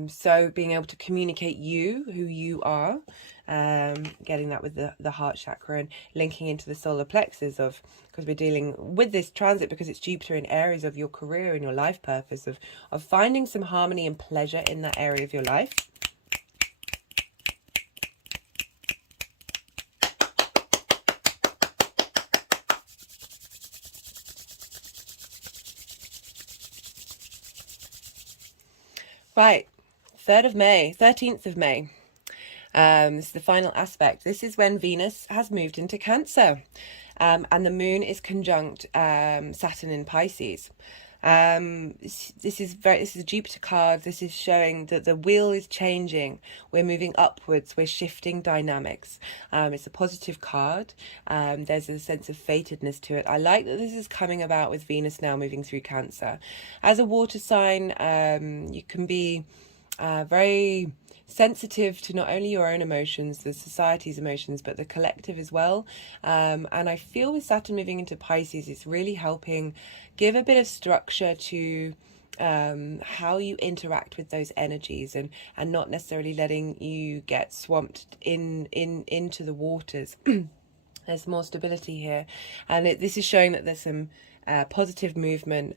So being able to communicate who you are, getting that with the heart chakra and linking into the solar plexus because we're dealing with this transit, because it's Jupiter in Aries, of your career and your life purpose, of finding some harmony and pleasure in that area of your life. Right, 13th of May. This is the final aspect. This is when Venus has moved into Cancer, and the moon is conjunct Saturn in Pisces. This is a Jupiter card. This is showing that the wheel is changing. We're moving upwards. We're shifting dynamics. It's a positive card. There's a sense of fatedness to it. I like that this is coming about with Venus now moving through Cancer. As a water sign, you can be very sensitive to not only your own emotions, the society's emotions, but the collective as well. And I feel with Saturn moving into Pisces, it's really helping give a bit of structure to how you interact with those energies, and not necessarily letting you get swamped into the waters. There's more stability here, and this is showing that there's some positive movement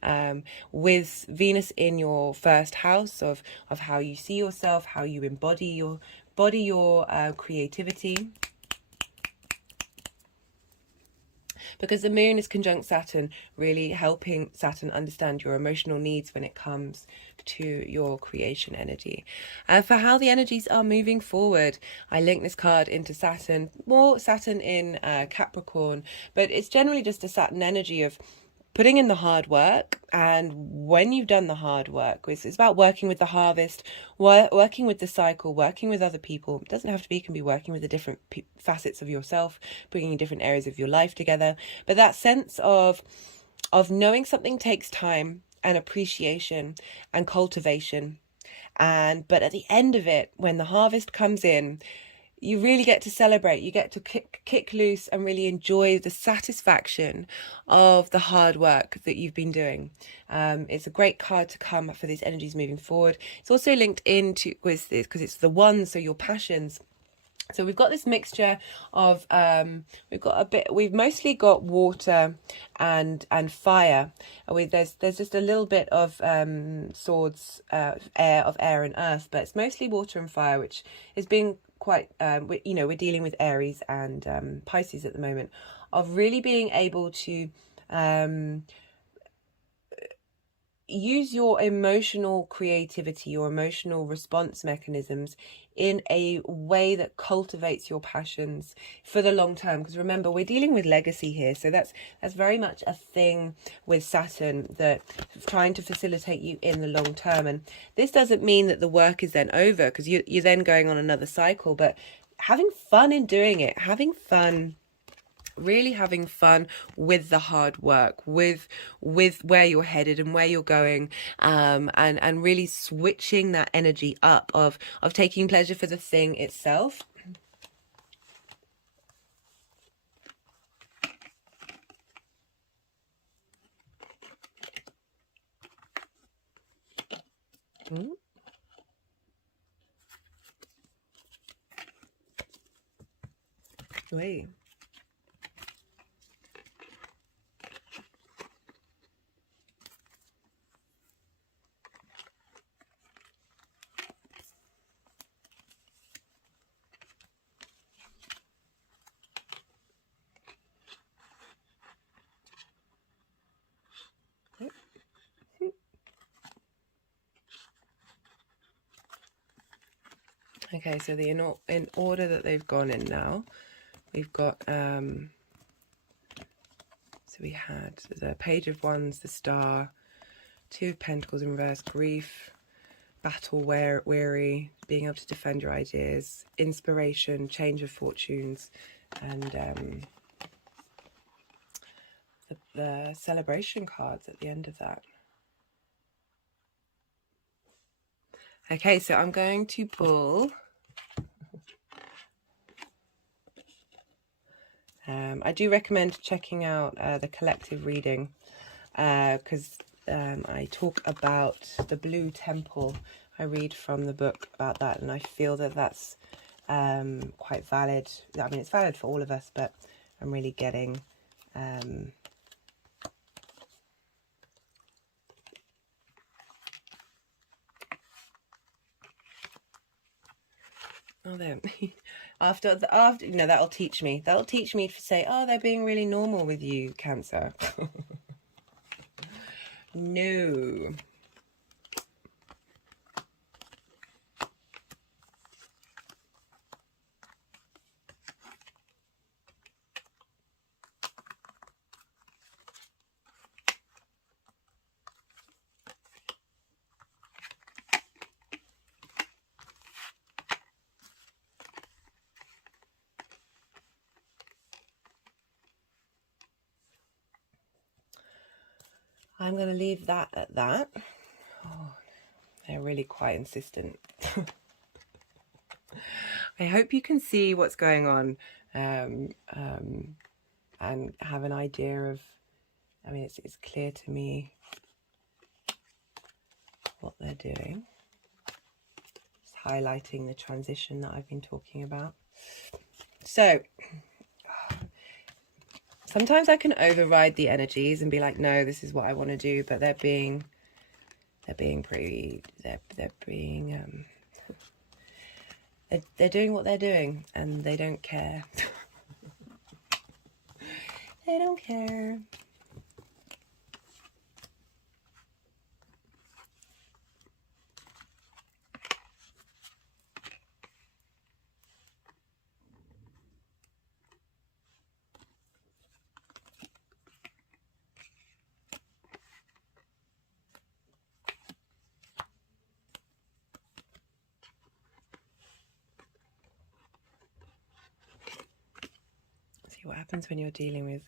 with Venus in your first house of how you see yourself, how you embody your creativity. Because the moon is conjunct Saturn, really helping Saturn understand your emotional needs when it comes to your creation energy. For how the energies are moving forward, I link this card into Saturn, more Saturn in Capricorn, but it's generally just a Saturn energy of putting in the hard work. And when you've done the hard work, it's about working with the harvest, working with the cycle, working with other people. It doesn't have to be, it can be working with the different facets of yourself, bringing different areas of your life together. But that sense of knowing something takes time and appreciation and cultivation. But at the end of it, when the harvest comes in, you really get to celebrate. You get to kick loose and really enjoy the satisfaction of the hard work that you've been doing. It's a great card to come for these energies moving forward. It's also linked into with this because it's the one, so your passions. So we've got this mixture of we've mostly got water and fire. There's just a little bit of swords, air and earth, but it's mostly water and fire, which is being quite we're dealing with Aries and Pisces at the moment, of really being able to use your emotional creativity, your emotional response mechanisms in a way that cultivates your passions for the long term. Because remember, we're dealing with legacy here, so that's very much a thing with Saturn, that trying to facilitate you in the long term. And this doesn't mean that the work is then over, because you're then going on another cycle, but having fun in doing it, having fun really having fun with the hard work, with where you're headed and where you're going, and really switching that energy up of taking pleasure for the thing itself. Wait. Okay, so in order that they've gone in now, we've got so we had the Page of Wands, the Star, Two of Pentacles in reverse, grief, battle weary, being able to defend your ideas, inspiration, change of fortunes, and the celebration cards at the end of that. Okay, so I'm going to pull. I do recommend checking out the collective reading because I talk about the Blue Temple. I read from the book about that, and I feel that that's quite valid. I mean, it's valid for all of us, but I'm really getting oh, there. after you know, that'll teach me to say, oh, they're being really normal with you, Cancer. No. I'm going to leave that at that. Oh, they're really quite insistent. I hope you can see what's going on and have an idea of, I mean, it's clear to me what they're doing. Just highlighting the transition that I've been talking about. So sometimes I can override the energies and be like, no, this is what I want to do, but they're being they're doing what they're doing, and they don't care. They don't care. What happens when you're dealing with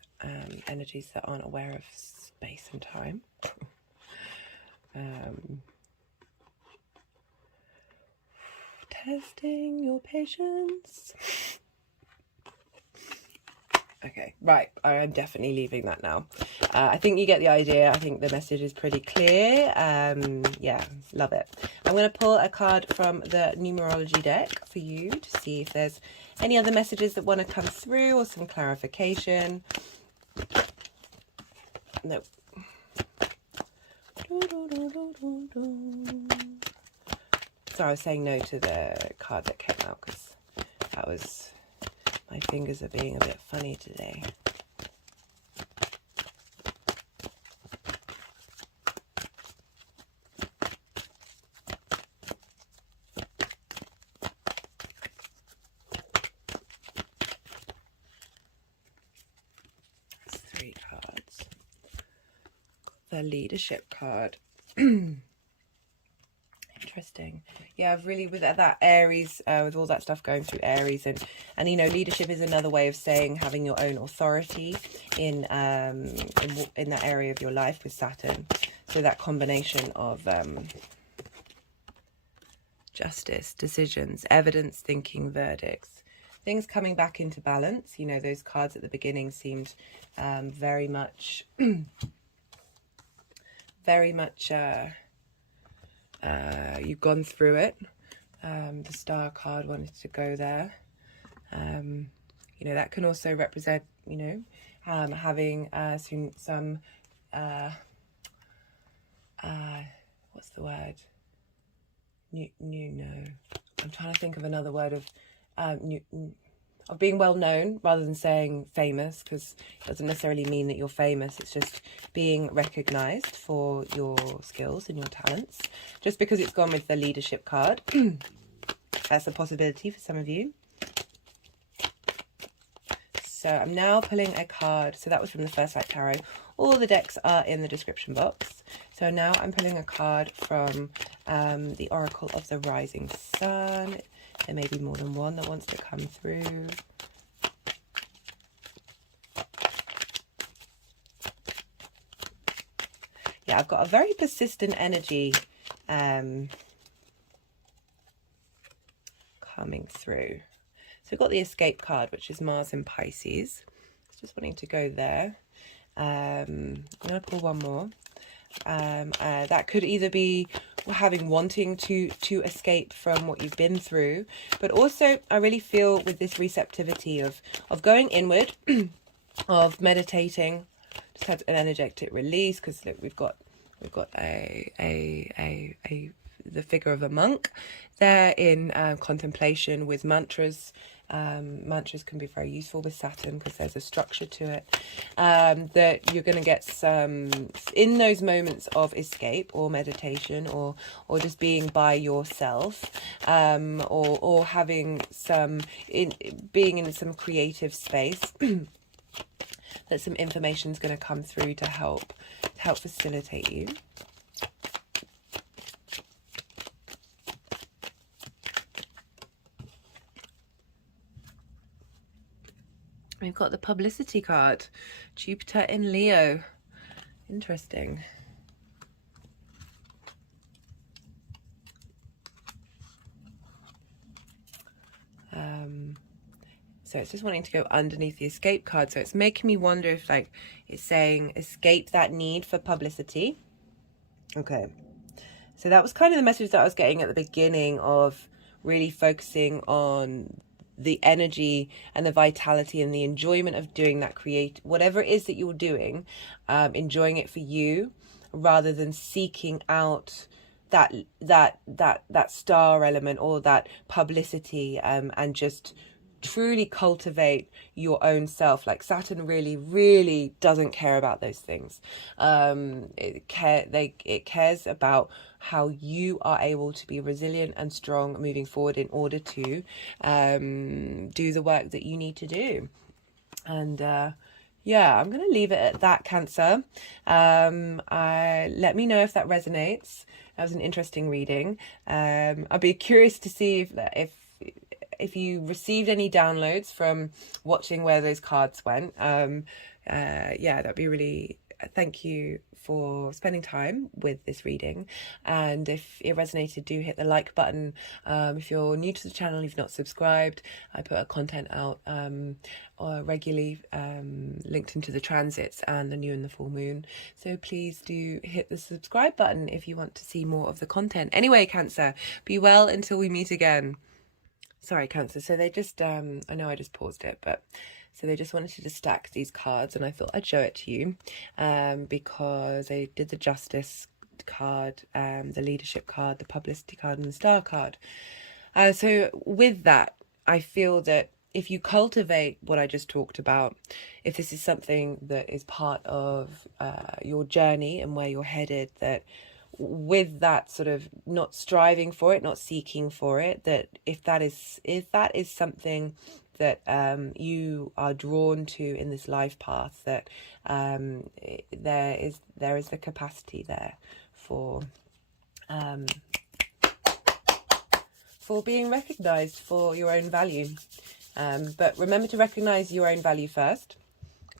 energies that aren't aware of space and time. Testing your patience. Okay, right, I am definitely leaving that now. I think you get the idea. I think the message is pretty clear. Yeah, love it. I'm going to pull a card from the numerology deck for you to see if there's any other messages that want to come through or some clarification. Nope. So I was saying no to the card that came out because that was... my fingers are being a bit funny today. That's 3 cards. The leadership card. Interesting. Yeah, I've really, with that Aries, with all that stuff going through Aries, and you know, leadership is another way of saying having your own authority in that area of your life with Saturn. So that combination of justice, decisions, evidence, thinking, verdicts, things coming back into balance. You know, those cards at the beginning seemed very much you've gone through it. The Star card wanted to go there. You know, that can also represent, you know, having some what's the word? No. I'm trying to think of another word of being well known rather than saying famous, because it doesn't necessarily mean that you're famous. It's just being recognized for your skills and your talents. Just because it's gone with the leadership card, that's a possibility for some of you. So I'm now pulling a card. So that was from the First Light Tarot. All the decks are in the description box. So now I'm pulling a card from the Oracle of the Rising Sun. There may be more than one that wants to come through. Yeah, I've got a very persistent energy coming through. So we've got the Escape card, which is Mars in Pisces. Just wanting to go there. I'm going to pull one more. That could either be wanting to escape from what you've been through, but also I really feel with this receptivity of going inward, of meditating. Just had an energetic release because we've got the figure of a monk there in contemplation with mantras. Mantras can be very useful with Saturn because there's a structure to it, that you're going to get some in those moments of escape or meditation, or just being by yourself, or having being in some creative space. That some information is going to come through to help facilitate you. We've got the publicity card, Jupiter in Leo. Interesting. So it's just wanting to go underneath the escape card. So it's making me wonder if, like, it's saying escape that need for publicity. Okay. So that was kind of the message that I was getting at the beginning of really focusing on the energy and the vitality and the enjoyment of doing that, whatever it is that you're doing, enjoying it for you rather than seeking out that star element or that publicity, and just truly cultivate your own self. Like Saturn really doesn't care about those things. It cares about how you are able to be resilient and strong moving forward in order to do the work that you need to do. And yeah, I'm going to leave it at that, Cancer. Let me know if that resonates. That was an interesting reading. I'd be curious to see if you received any downloads from watching where those cards went. Yeah, that'd be really, thank you for spending time with this reading. And if it resonated, do hit the like button. If you're new to the channel, if you've not subscribed, I put content out regularly, linked into the transits and the new and the full moon. So please do hit the subscribe button if you want to see more of the content. Anyway, Cancer, be well until we meet again. Sorry, Cancer. So they just, I know I just paused it, but so they just wanted to just stack these cards, and I thought I'd show it to you, because they did the Justice card, the Leadership card, the Publicity card, and the Star card. So with that, I feel that if you cultivate what I just talked about, if this is something that is part of your journey and where you're headed, that with that sort of not striving for it, not seeking for it, that if that is something that you are drawn to in this life path, that there is the capacity there for for being recognized for your own value. But remember to recognize your own value first.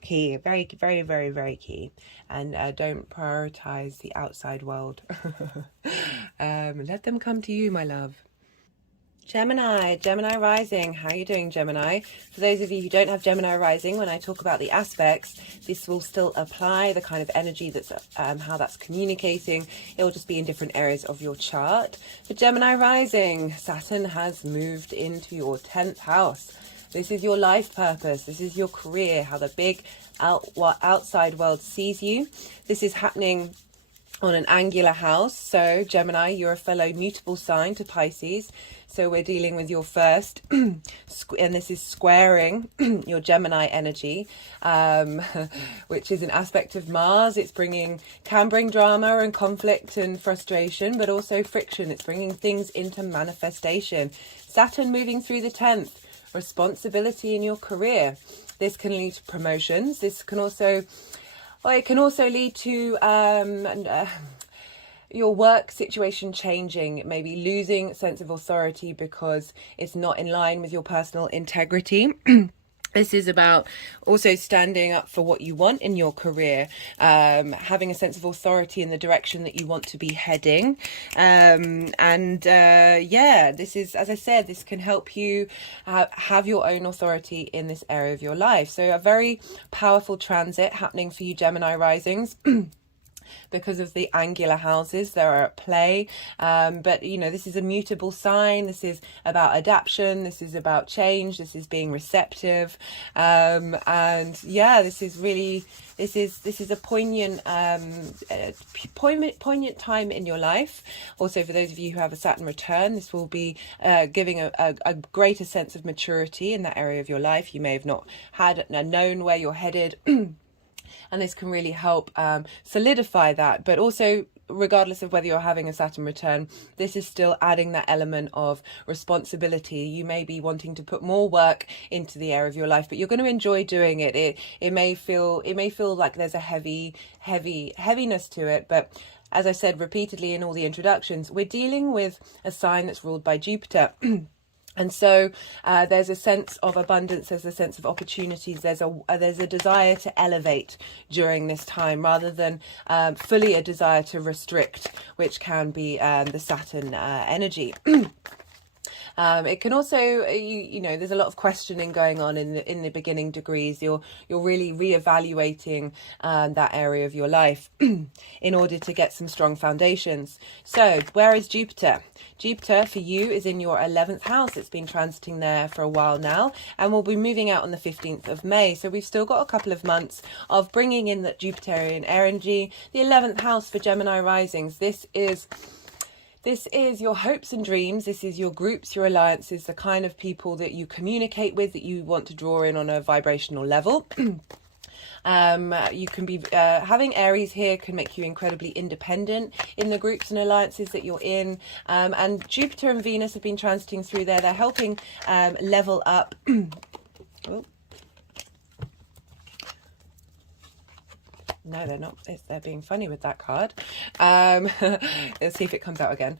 Key, very, very, very, very key. And don't prioritize the outside world. Let them come to you, my love. Gemini rising. How are you doing, Gemini? For those of you who don't have Gemini rising, when I talk about the aspects, this will still apply, the kind of energy that's how that's communicating. It will just be in different areas of your chart. For Gemini rising, Saturn has moved into your 10th house. This is your life purpose. This is your career, how the big outside world sees you. This is happening on an angular house. So Gemini, you're a fellow mutable sign to Pisces. So we're dealing with your first, and this is squaring your Gemini energy, which is an aspect of Mars. It's can bring drama and conflict and frustration, but also friction. It's bringing things into manifestation. Saturn moving through the 10th, responsibility in your career. This can lead to promotions. This can also, well, it can also lead to your work situation changing, maybe losing a sense of authority because it's not in line with your personal integrity. This is about also standing up for what you want in your career, having a sense of authority in the direction that you want to be heading. Yeah, this is, as I said, this can help you have your own authority in this area of your life. So a very powerful transit happening for you, Gemini risings. Because of the angular houses that are at play. But, you know, this is a mutable sign. This is about adaptation. This is about change. This is being receptive. And yeah, this is really, this is a poignant time in your life. Also, for those of you who have a Saturn return, this will be giving a greater sense of maturity in that area of your life. You may have not known where you're headed. And this can really help solidify that. But also, regardless of whether you're having a Saturn return, this is still adding that element of responsibility. You may be wanting to put more work into the area of your life, but you're going to enjoy doing it. It may feel like there's a heaviness to it, but as I said repeatedly in all the introductions, we're dealing with a sign that's ruled by Jupiter. And so there's a sense of abundance, there's a sense of opportunities, there's a desire to elevate during this time rather than fully a desire to restrict, which can be the Saturn energy. It can also, you know, there's a lot of questioning going on in the beginning degrees. You're really reevaluating that area of your life in order to get some strong foundations. So where is Jupiter? Jupiter for you is in your 11th house. It's been transiting there for a while now, and we'll be moving out on the 15th of May. So we've still got a couple of months of bringing in that Jupiterian energy. The 11th house for Gemini risings. This is your hopes and dreams. This is your groups, your alliances, the kind of people that you communicate with, that you want to draw in on a vibrational level. You can be having Aries here can make you incredibly independent in the groups and alliances that you're in. And Jupiter and Venus have been transiting through there. They're helping level up. Oh. No, they're not. They're being funny with that card. Let's see if it comes out again.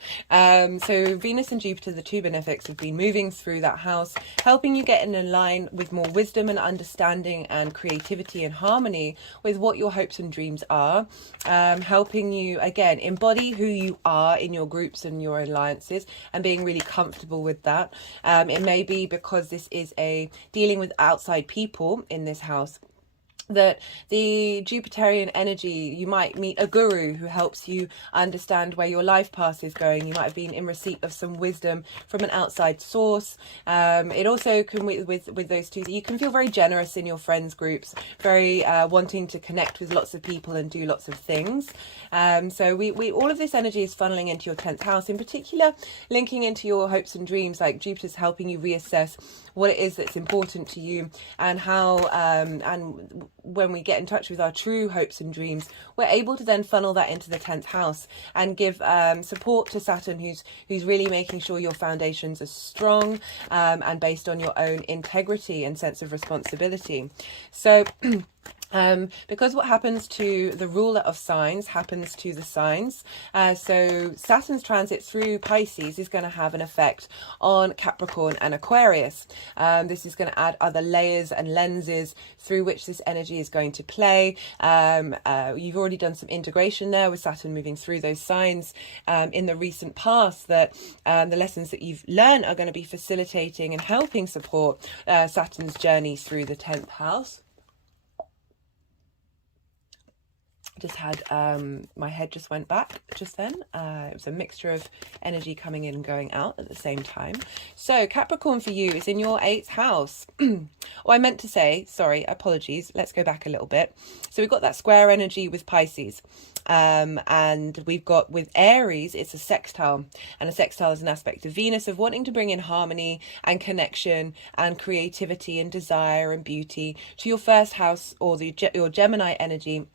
So Venus and Jupiter, the two benefics, have been moving through that house, helping you get in line with more wisdom and understanding and creativity and harmony with what your hopes and dreams are. Helping you, again, embody who you are in your groups and your alliances and being really comfortable with that. It may be because this is dealing with outside people in this house, that the Jupiterian energy, you might meet a guru who helps you understand where your life path is going. You might have been in receipt of some wisdom from an outside source. It also can, with those two, you can feel very generous in your friends groups, very wanting to connect with lots of people and do lots of things. So we all of this energy is funneling into your 10th house, in particular linking into your hopes and dreams. Like Jupiter's helping you reassess what it is that's important to you, and how and when we get in touch with our true hopes and dreams, we're able to then funnel that into the 10th house and give support to Saturn, who's really making sure your foundations are strong and based on your own integrity and sense of responsibility. So Because what happens to the ruler of signs happens to the signs. So Saturn's transit through Pisces is going to have an effect on Capricorn and Aquarius. This is going to add other layers and lenses through which this energy is going to play. You've already done some integration there with Saturn moving through those signs in the recent past, that the lessons that you've learned are going to be facilitating and helping support Saturn's journey through the 10th house. Just had my head just went back just then. It was a mixture of energy coming in and going out at the same time. So Capricorn for you is in your 8th house. I meant to say, sorry, apologies, let's go back a little bit. So we've got that square energy with Pisces, and we've got with Aries, it's a sextile, and a sextile is an aspect of Venus of wanting to bring in harmony and connection and creativity and desire and beauty to your 1st house, or your Gemini energy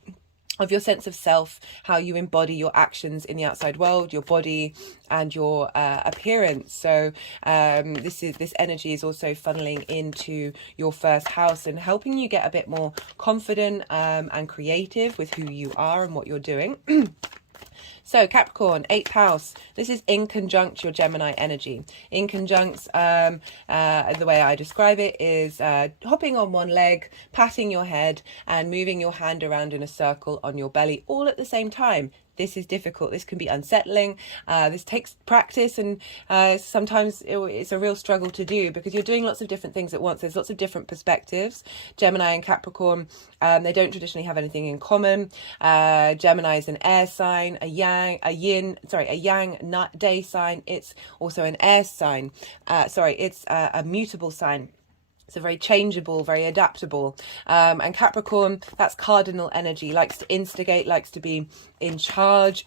of your sense of self, how you embody your actions in the outside world, your body and your appearance. So this energy is also funneling into your 1st house and helping you get a bit more confident and creative with who you are and what you're doing. So Capricorn, 8th house, this is in conjunct your Gemini energy. In conjunct, the way I describe it is hopping on one leg, patting your head and moving your hand around in a circle on your belly all at the same time. This is difficult. This can be unsettling. This takes practice, and sometimes it's a real struggle to do because you're doing lots of different things at once. There's lots of different perspectives. Gemini and Capricorn, they don't traditionally have anything in common. Gemini is an air sign, a yang day sign. It's also an air sign. It's a mutable sign. So very changeable, very adaptable. And Capricorn, that's cardinal energy, likes to instigate, likes to be in charge.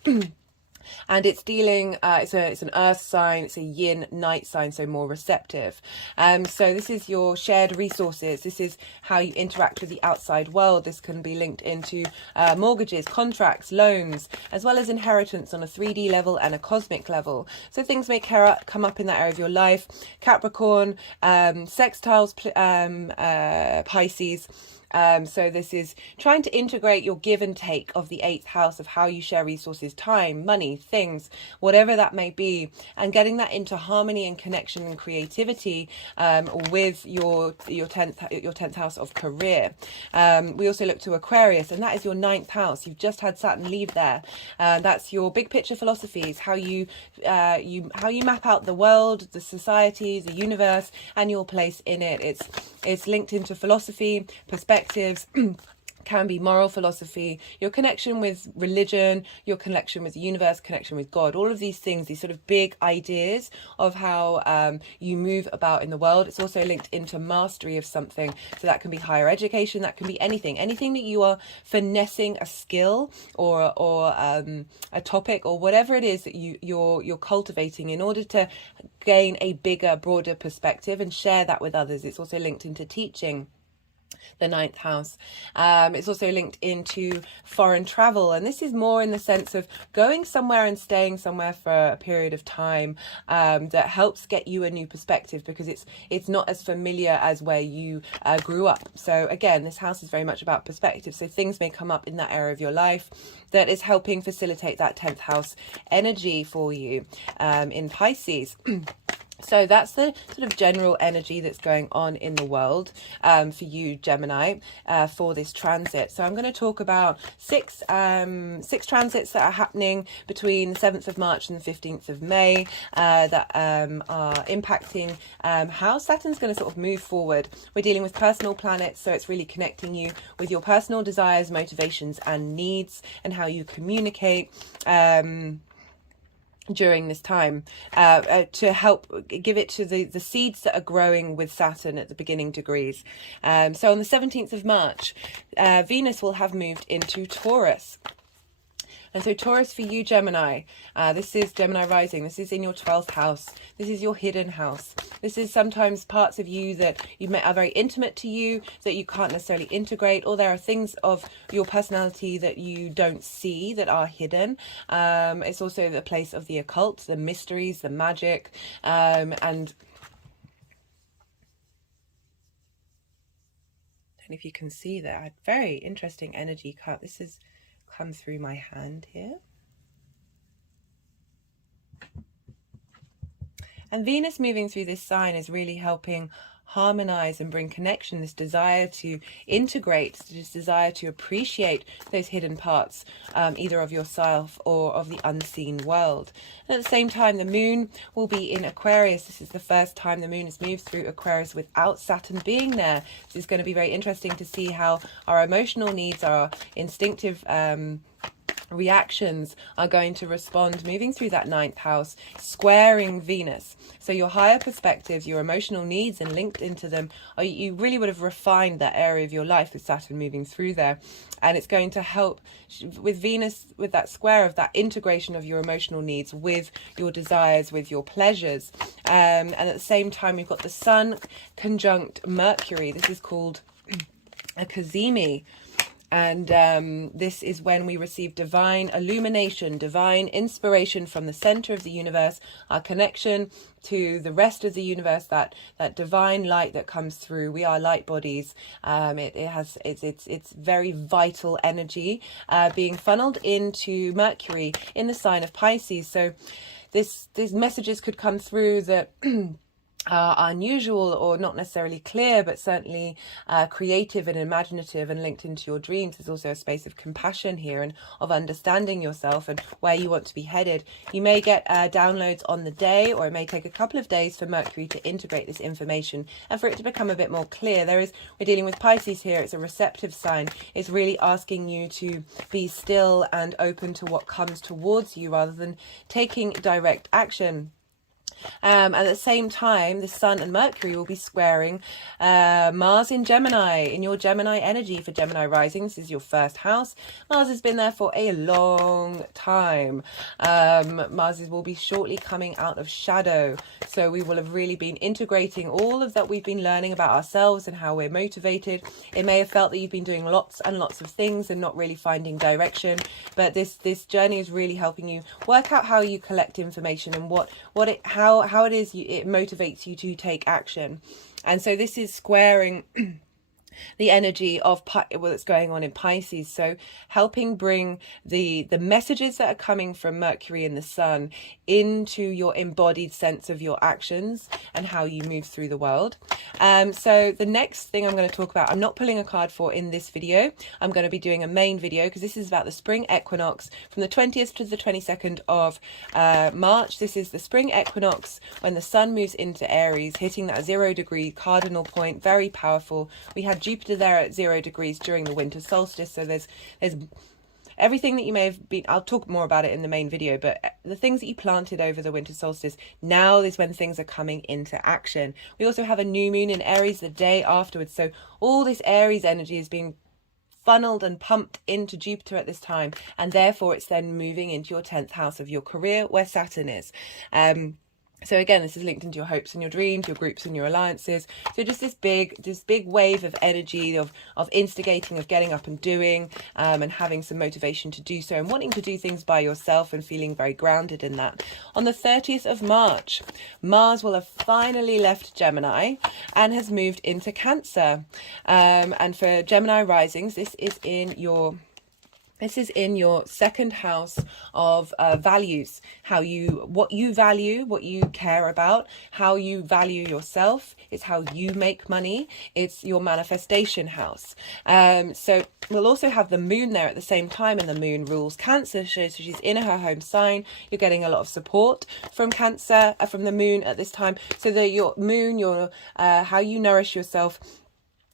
And it's dealing, it's an earth sign, it's a yin night sign, so more receptive. So this is your shared resources. This is how you interact with the outside world. This can be linked into mortgages, contracts, loans, as well as inheritance on a 3D level and a cosmic level. So things may come up in that area of your life. Capricorn, sextiles, Pisces. So this is trying to integrate your give and take of the 8th house of how you share resources, time, money, things, whatever that may be, and getting that into harmony and connection and creativity with your 10th house of career. We also look to Aquarius, and that is your 9th house. You've just had Saturn leave there. That's your big picture philosophies, how you map out the world, the society, the universe, and your place in it. It's linked into philosophy, perspectives, can be moral philosophy, your connection with religion, your connection with the universe, connection with God, all of these things, these sort of big ideas of how you move about in the world. It's also linked into mastery of something. So that can be higher education, that can be anything that you are finessing a skill or a topic or whatever it is that you're cultivating in order to gain a bigger, broader perspective and share that with others. It's also linked into teaching, the 9th house. It's also linked into foreign travel, and this is more in the sense of going somewhere and staying somewhere for a period of time that helps get you a new perspective, because it's not as familiar as where you grew up. So again, this house is very much about perspective, so things may come up in that area of your life that is helping facilitate that 10th house energy for you in Pisces. So that's the sort of general energy that's going on in the world for you, Gemini, for this transit. So I'm going to talk about six transits that are happening between the 7th of March and the 15th of May that are impacting how Saturn's going to sort of move forward. We're dealing with personal planets, so it's really connecting you with your personal desires, motivations and needs, and how you communicate during this time to help give it to the seeds that are growing with Saturn at the beginning degrees. So on the 17th of March, Venus will have moved into Taurus. And so Taurus for you, Gemini, this is Gemini rising. This is in your 12th house. This is your hidden house. This is sometimes parts of you that are very intimate to you, that you can't necessarily integrate, or there are things of your personality that you don't see that are hidden. It's also the place of the occult, the mysteries, the magic, and And if you can see that, very interesting energy cut. This has come through my hand here. And Venus moving through this sign is really helping harmonize and bring connection, this desire to integrate, this desire to appreciate those hidden parts, either of yourself or of the unseen world. And at the same time, the moon will be in Aquarius. This is the first time the moon has moved through Aquarius without Saturn being there. This is going to be very interesting to see how our emotional needs, our instinctive reactions are going to respond moving through that 9th house, squaring Venus. So your higher perspectives, your emotional needs, and linked into them, you really would have refined that area of your life with Saturn moving through there. And it's going to help with Venus, with that square of that integration of your emotional needs with your desires, with your pleasures. And at the same time, we've got the Sun conjunct Mercury. This is called a Cazimi. And this is when we receive divine illumination, divine inspiration from the center of the universe, our connection to the rest of the universe, that divine light that comes through. We are light bodies. It's very vital energy being funneled into Mercury in the sign of Pisces. So these messages could come through that unusual or not necessarily clear, but certainly creative and imaginative and linked into your dreams. There's also a space of compassion here and of understanding yourself and where you want to be headed. You may get downloads on the day, or it may take a couple of days for Mercury to integrate this information and for it to become a bit more clear. We're dealing with Pisces here. It's a receptive sign. It's really asking you to be still and open to what comes towards you rather than taking direct action. At the same time, the Sun and Mercury will be squaring Mars in Gemini, in your Gemini energy for Gemini rising. This is your first house. Mars has been there for a long time. Mars will be shortly coming out of shadow. So we will have really been integrating all of that we've been learning about ourselves and how we're motivated. It may have felt that you've been doing lots and lots of things and not really finding direction. But this journey is really helping you work out how you collect information and how it is it motivates you to take action. And so this is squaring the energy of what's going on in Pisces. So helping bring the messages that are coming from Mercury and the Sun into your embodied sense of your actions and how you move through the world. So the next thing I'm going to talk about, I'm not pulling a card for in this video. I'm going to be doing a main video because this is about the spring equinox from the 20th to the 22nd of March. This is the spring equinox when the Sun moves into Aries, hitting that 0 degree cardinal point. Very powerful. We had Jupiter there at 0 degrees during the winter solstice. So there's everything that you may have been, I'll talk more about it in the main video, but the things that you planted over the winter solstice, now is when things are coming into action. We also have a new moon in Aries the day afterwards. So all this Aries energy is being funneled and pumped into Jupiter at this time. And therefore it's then moving into your 10th house of your career where Saturn is. So again, this is linked into your hopes and your dreams, your groups and your alliances. So just this big wave of energy, of instigating, of getting up and doing, and having some motivation to do so and wanting to do things by yourself and feeling very grounded in that. On the 30th of March, Mars will have finally left Gemini and has moved into Cancer. And for Gemini risings, this is in your second house of values, what you value, what you care about, how you value yourself. It's how you make money. It's your manifestation house. So we'll also have the moon there at the same time, and the moon rules Cancer. So she's in her home sign. You're getting a lot of support from Cancer, from the moon at this time. So that your moon, how you nourish yourself,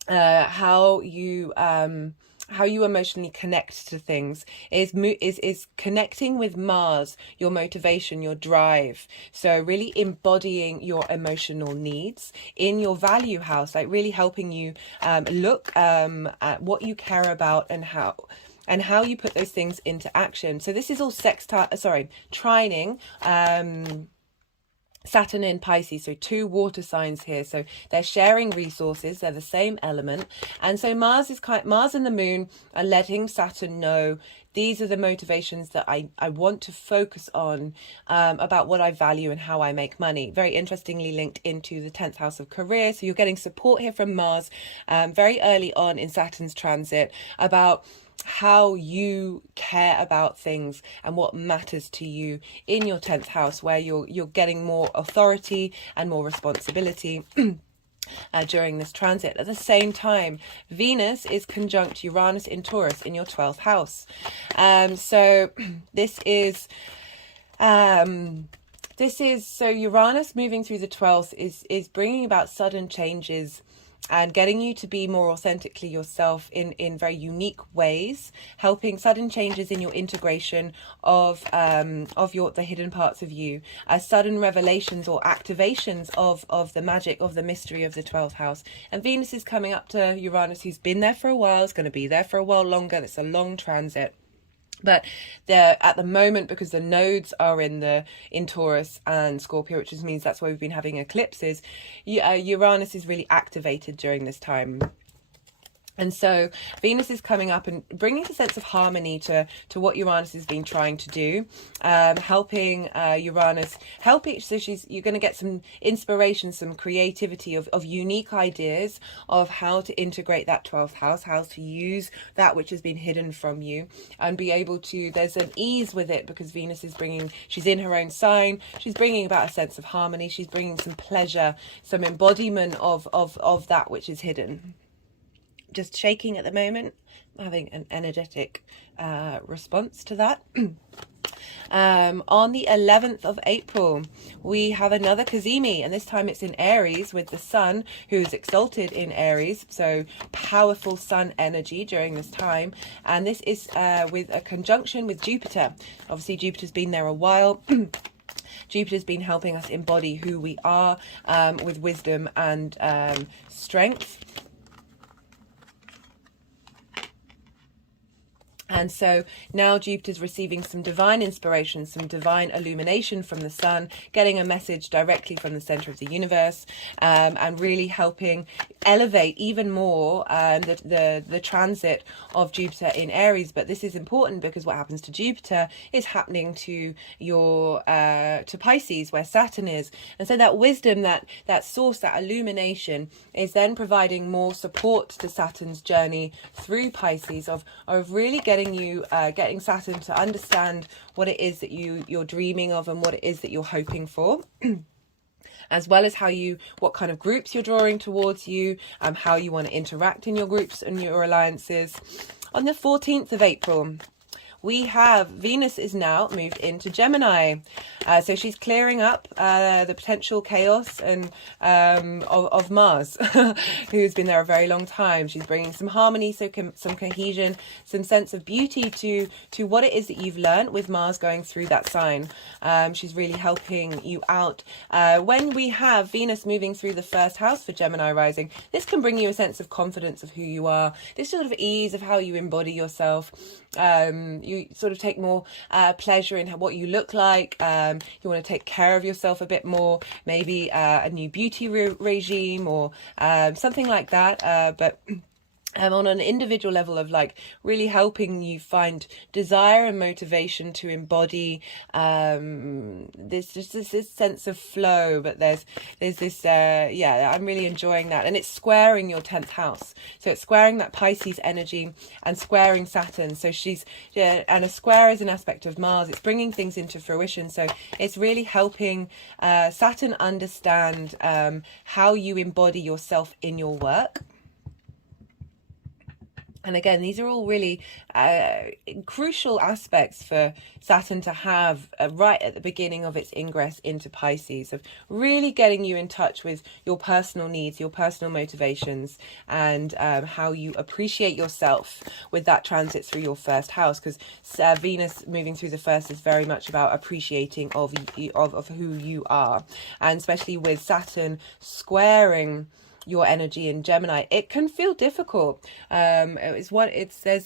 how you emotionally connect to things is connecting with Mars, your motivation, your drive. So really embodying your emotional needs in your value house, like really helping you look at what you care about and how you put those things into action. So this is all trining Saturn in Pisces, so 2 water signs here, so they're sharing resources, they're the same element, and so Mars and the Moon are letting Saturn know these are the motivations that I want to focus on, about what I value and how I make money. Very interestingly linked into the 10th house of career, so you're getting support here from Mars very early on in Saturn's transit about how you care about things and what matters to you in your 10th house, where you're getting more authority and more responsibility during this transit. At the same time, Venus is conjunct Uranus in Taurus in your 12th house. So this is so Uranus moving through the 12th is bringing about sudden changes and getting you to be more authentically yourself in very unique ways, helping sudden changes in your integration of the hidden parts of you, sudden revelations or activations of the magic, of the mystery of the 12th house. And Venus is coming up to Uranus, who's been there for a while, is going to be there for a while longer. It's a long transit. But they're at the moment, because the nodes are in Taurus and Scorpio, which just means that's why we've been having eclipses. Uranus is really activated during this time. And so Venus is coming up and bringing a sense of harmony to what Uranus has been trying to do, helping Uranus, so you're going to get some inspiration, some creativity of unique ideas of how to integrate that 12th house, how to use that which has been hidden from you, and be able to, there's an ease with it because Venus is she's in her own sign, she's bringing about a sense of harmony, she's bringing some pleasure, some embodiment of that which is hidden. Just shaking at the moment, having an energetic response to that. On the 11th of April, we have another Cazimi, and this time it's in Aries with the Sun, who is exalted in Aries, so powerful Sun energy during this time. And this is with a conjunction with Jupiter. Obviously, Jupiter's been there a while. Jupiter's been helping us embody who we are with wisdom and strength. And so now Jupiter's receiving some divine inspiration, some divine illumination from the Sun, getting a message directly from the center of the universe, and really helping elevate even more the transit of Jupiter in Aries. But this is important because what happens to Jupiter is happening to to Pisces, where Saturn is. And so that wisdom, that source, that illumination is then providing more support to Saturn's journey through Pisces of really getting Saturn to understand what it is that you're dreaming of and what it is that you're hoping for. As well as what kind of groups you're drawing towards you, how you want to interact in your groups and your alliances. On the 14th of April, we have Venus is now moved into Gemini. So she's clearing up the potential chaos and of Mars, who's been there a very long time. She's bringing some harmony, some cohesion, some sense of beauty to what it is that you've learned with Mars going through that sign. She's really helping you out. When we have Venus moving through the first house for Gemini rising, this can bring you a sense of confidence of who you are, this sort of ease of how you embody yourself. You sort of take more pleasure in what you look like. You want to take care of yourself a bit more, maybe a new beauty regime or something like that. But on an individual level of really helping you find desire and motivation to embody this sense of flow. But there's this I'm really enjoying that, and it's squaring your 10th house, so it's squaring that Pisces energy and squaring Saturn. So and a square is an aspect of Mars, it's bringing things into fruition, so it's really helping Saturn understand how you embody yourself in your work. And again, these are all really crucial aspects for Saturn to have right at the beginning of its ingress into Pisces, of really getting you in touch with your personal needs, your personal motivations, and how you appreciate yourself with that transit through your first house. Because Venus moving through the first is very much about appreciating of who you are. And especially with Saturn squaring your energy in Gemini, it can feel difficult. There's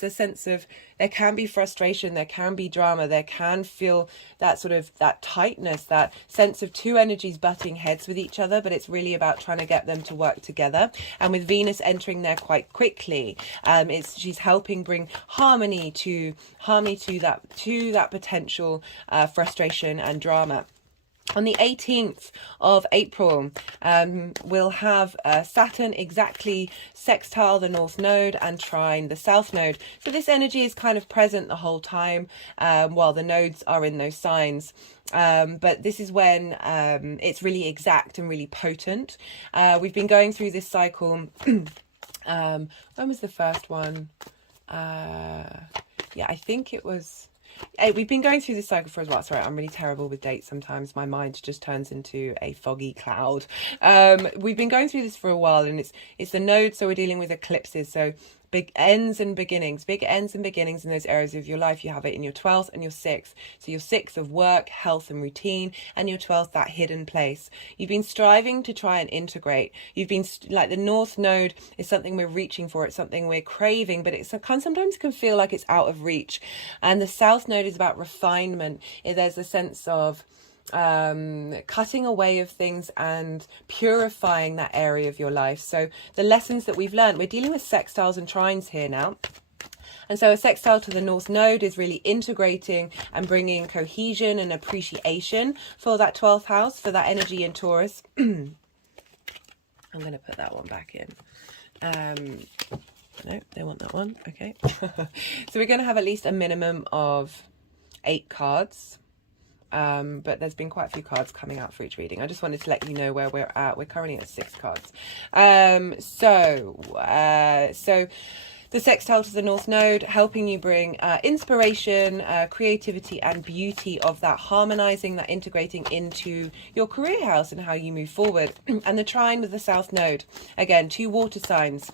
a sense of, there can be frustration, there can be drama, there can feel that sort of that tightness, that sense of two energies butting heads with each other, but it's really about trying to get them to work together. And with Venus entering there quite quickly, she's helping bring harmony to that potential frustration and drama. On the 18th of April, we'll have Saturn exactly sextile the North Node and trine the South Node. So this energy is kind of present the whole time while the nodes are in those signs. But this is when it's really exact and really potent. We've been going through this cycle. When was the first one? Yeah, I think it was... We've been going through this cycle for a while. Sorry, I'm really terrible with dates sometimes. My mind just turns into a foggy cloud. We've been going through this for a while, and it's the nodes, so we're dealing with eclipses. So big ends and beginnings in those areas of your life. You have it in your 12th and your 6th. So your 6th of work, health and routine, and your 12th, that hidden place. You've been striving to try and integrate. You've been like, the North Node is something we're reaching for. It's something we're craving, but sometimes can feel like it's out of reach. And the South Node is about refinement. There's a sense of cutting away of things and purifying that area of your life. So the lessons that we've learned, we're dealing with sextiles and trines here now. And so a sextile to the North Node is really integrating and bringing cohesion and appreciation for that 12th house, for that energy in Taurus. I'm going to put that one back in. No, they want that one. Okay. So we're going to have at least a minimum of 8 cards. But there's been quite a few cards coming out for each reading. I just wanted to let you know where we're at. We're currently at 6 cards. So the sextile to the North Node, helping you bring inspiration, creativity and beauty of that, harmonizing, that integrating into your career house and how you move forward. And the trine with the South Node, again, 2 water signs.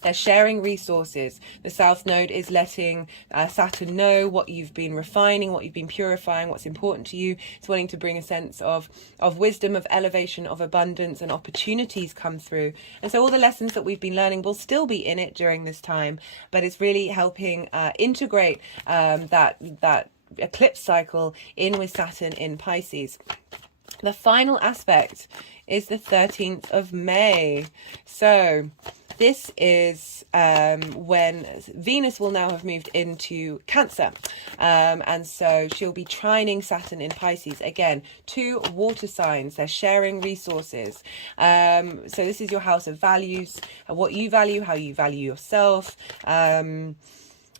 They're sharing resources. The South Node is letting Saturn know what you've been refining, what you've been purifying, what's important to you. It's wanting to bring a sense of wisdom, of elevation, of abundance, and opportunities come through. And so all the lessons that we've been learning will still be in it during this time, but it's really helping integrate that eclipse cycle in with Saturn in Pisces. The final aspect is the 13th of May. So this is when Venus will now have moved into Cancer. And so she'll be trining Saturn in Pisces. Again, 2 water signs. They're sharing resources. So this is your house of values, what you value, how you value yourself. You've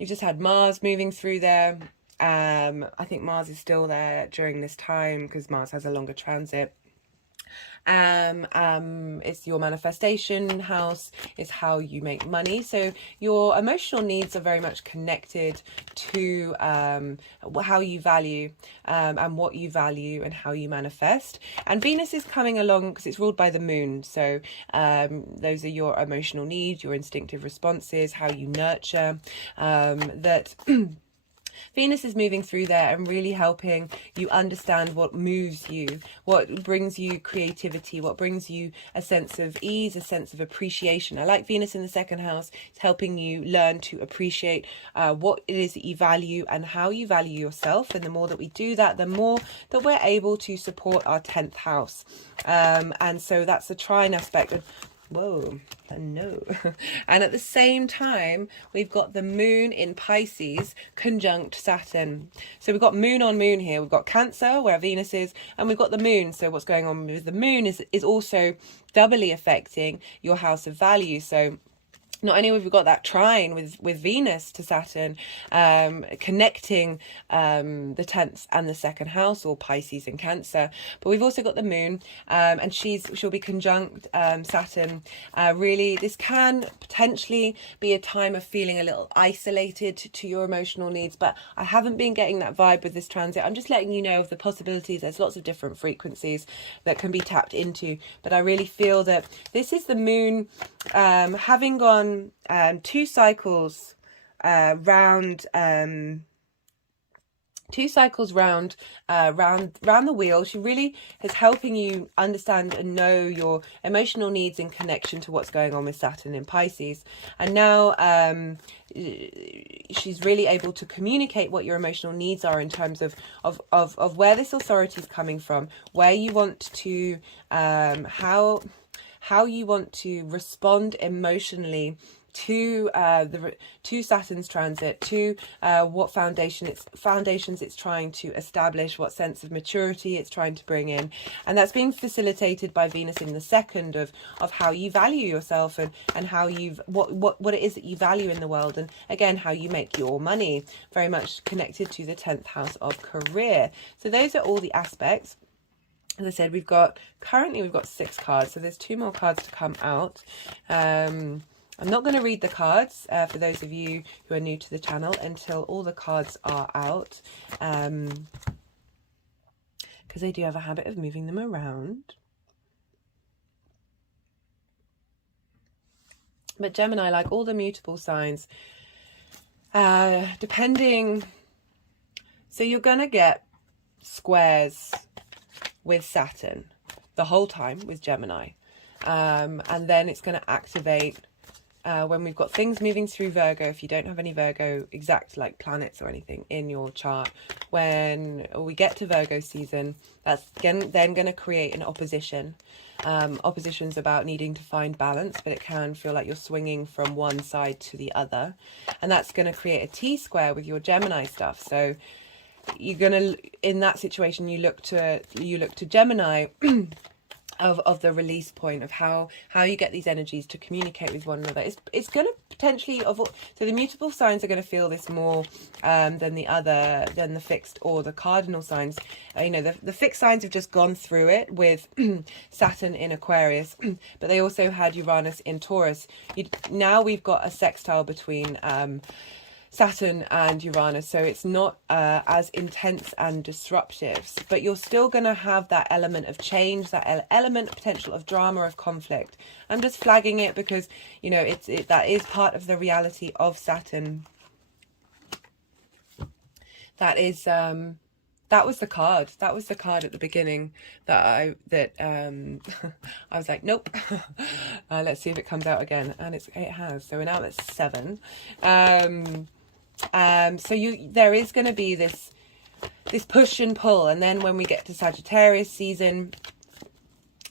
just had Mars moving through there. I think Mars is still there during this time because Mars has a longer transit. It's your manifestation house, is how you make money. So your emotional needs are very much connected to how you value and what you value and how you manifest. And Venus is coming along because it's ruled by the moon. So those are your emotional needs, your instinctive responses, how you nurture that. Venus is moving through there and really helping you understand what moves you, what brings you creativity, what brings you a sense of ease, a sense of appreciation. I like Venus in the 2nd house. It's helping you learn to appreciate what it is that you value and how you value yourself. And the more that we do that, the more that we're able to support our 10th house. And so that's the trine aspect of, whoa, no. And at the same time, we've got the moon in Pisces conjunct Saturn. So we've got moon on moon here. We've got Cancer, where Venus is, and we've got the moon. So what's going on with the moon is also doubly affecting your house of value. So not only have we got that trine with Venus to Saturn, connecting the 10th and the 2nd house, or Pisces and Cancer, but we've also got the moon, and she'll be conjunct Saturn. Really, this can potentially be a time of feeling a little isolated to your emotional needs, but I haven't been getting that vibe with this transit. I'm just letting you know of the possibilities. There's lots of different frequencies that can be tapped into, but I really feel that this is the moon having gone 2 cycles round 2 cycles round the wheel. She really is helping you understand and know your emotional needs in connection to what's going on with Saturn in Pisces. And now she's really able to communicate what your emotional needs are in terms of where this authority is coming from, where you want to how you want to respond emotionally to to Saturn's transit, to what foundations it's trying to establish, what sense of maturity it's trying to bring in. And that's being facilitated by Venus in the second of how you value yourself, and how what it is that you value in the world, and again how you make your money, very much connected to the 10th house of career. So those are all the aspects. As I said, currently we've got 6 cards, so there's 2 more cards to come out. I'm not going to read the cards for those of you who are new to the channel until all the cards are out, because they do have a habit of moving them around. But Gemini, like all the mutable signs, depending, so you're going to get squares with Saturn the whole time with Gemini, and then it's going to activate when we've got things moving through Virgo. If you don't have any Virgo exact like planets or anything in your chart, when we get to Virgo season, that's then going to create an opposition. Opposition's about needing to find balance, but it can feel like you're swinging from one side to the other, and that's going to create a T-square with your Gemini stuff. So you're going to, in that situation, you look to Gemini of the release point of how you get these energies to communicate with one another. It's going to potentially, so the mutable signs are going to feel this more than the fixed or the cardinal signs. The fixed signs have just gone through it with Saturn in Aquarius, but they also had Uranus in Taurus. Now we've got a sextile between Saturn and Uranus, so it's not as intense and disruptive, but you're still going to have that element of change, that element potential of drama, of conflict. I'm just flagging it because that is part of the reality of Saturn. That is that was the card at the beginning that I was like, nope. Let's see if it comes out again, and it has. So we're now at 7. So there is going to be this push and pull, and then when we get to Sagittarius season,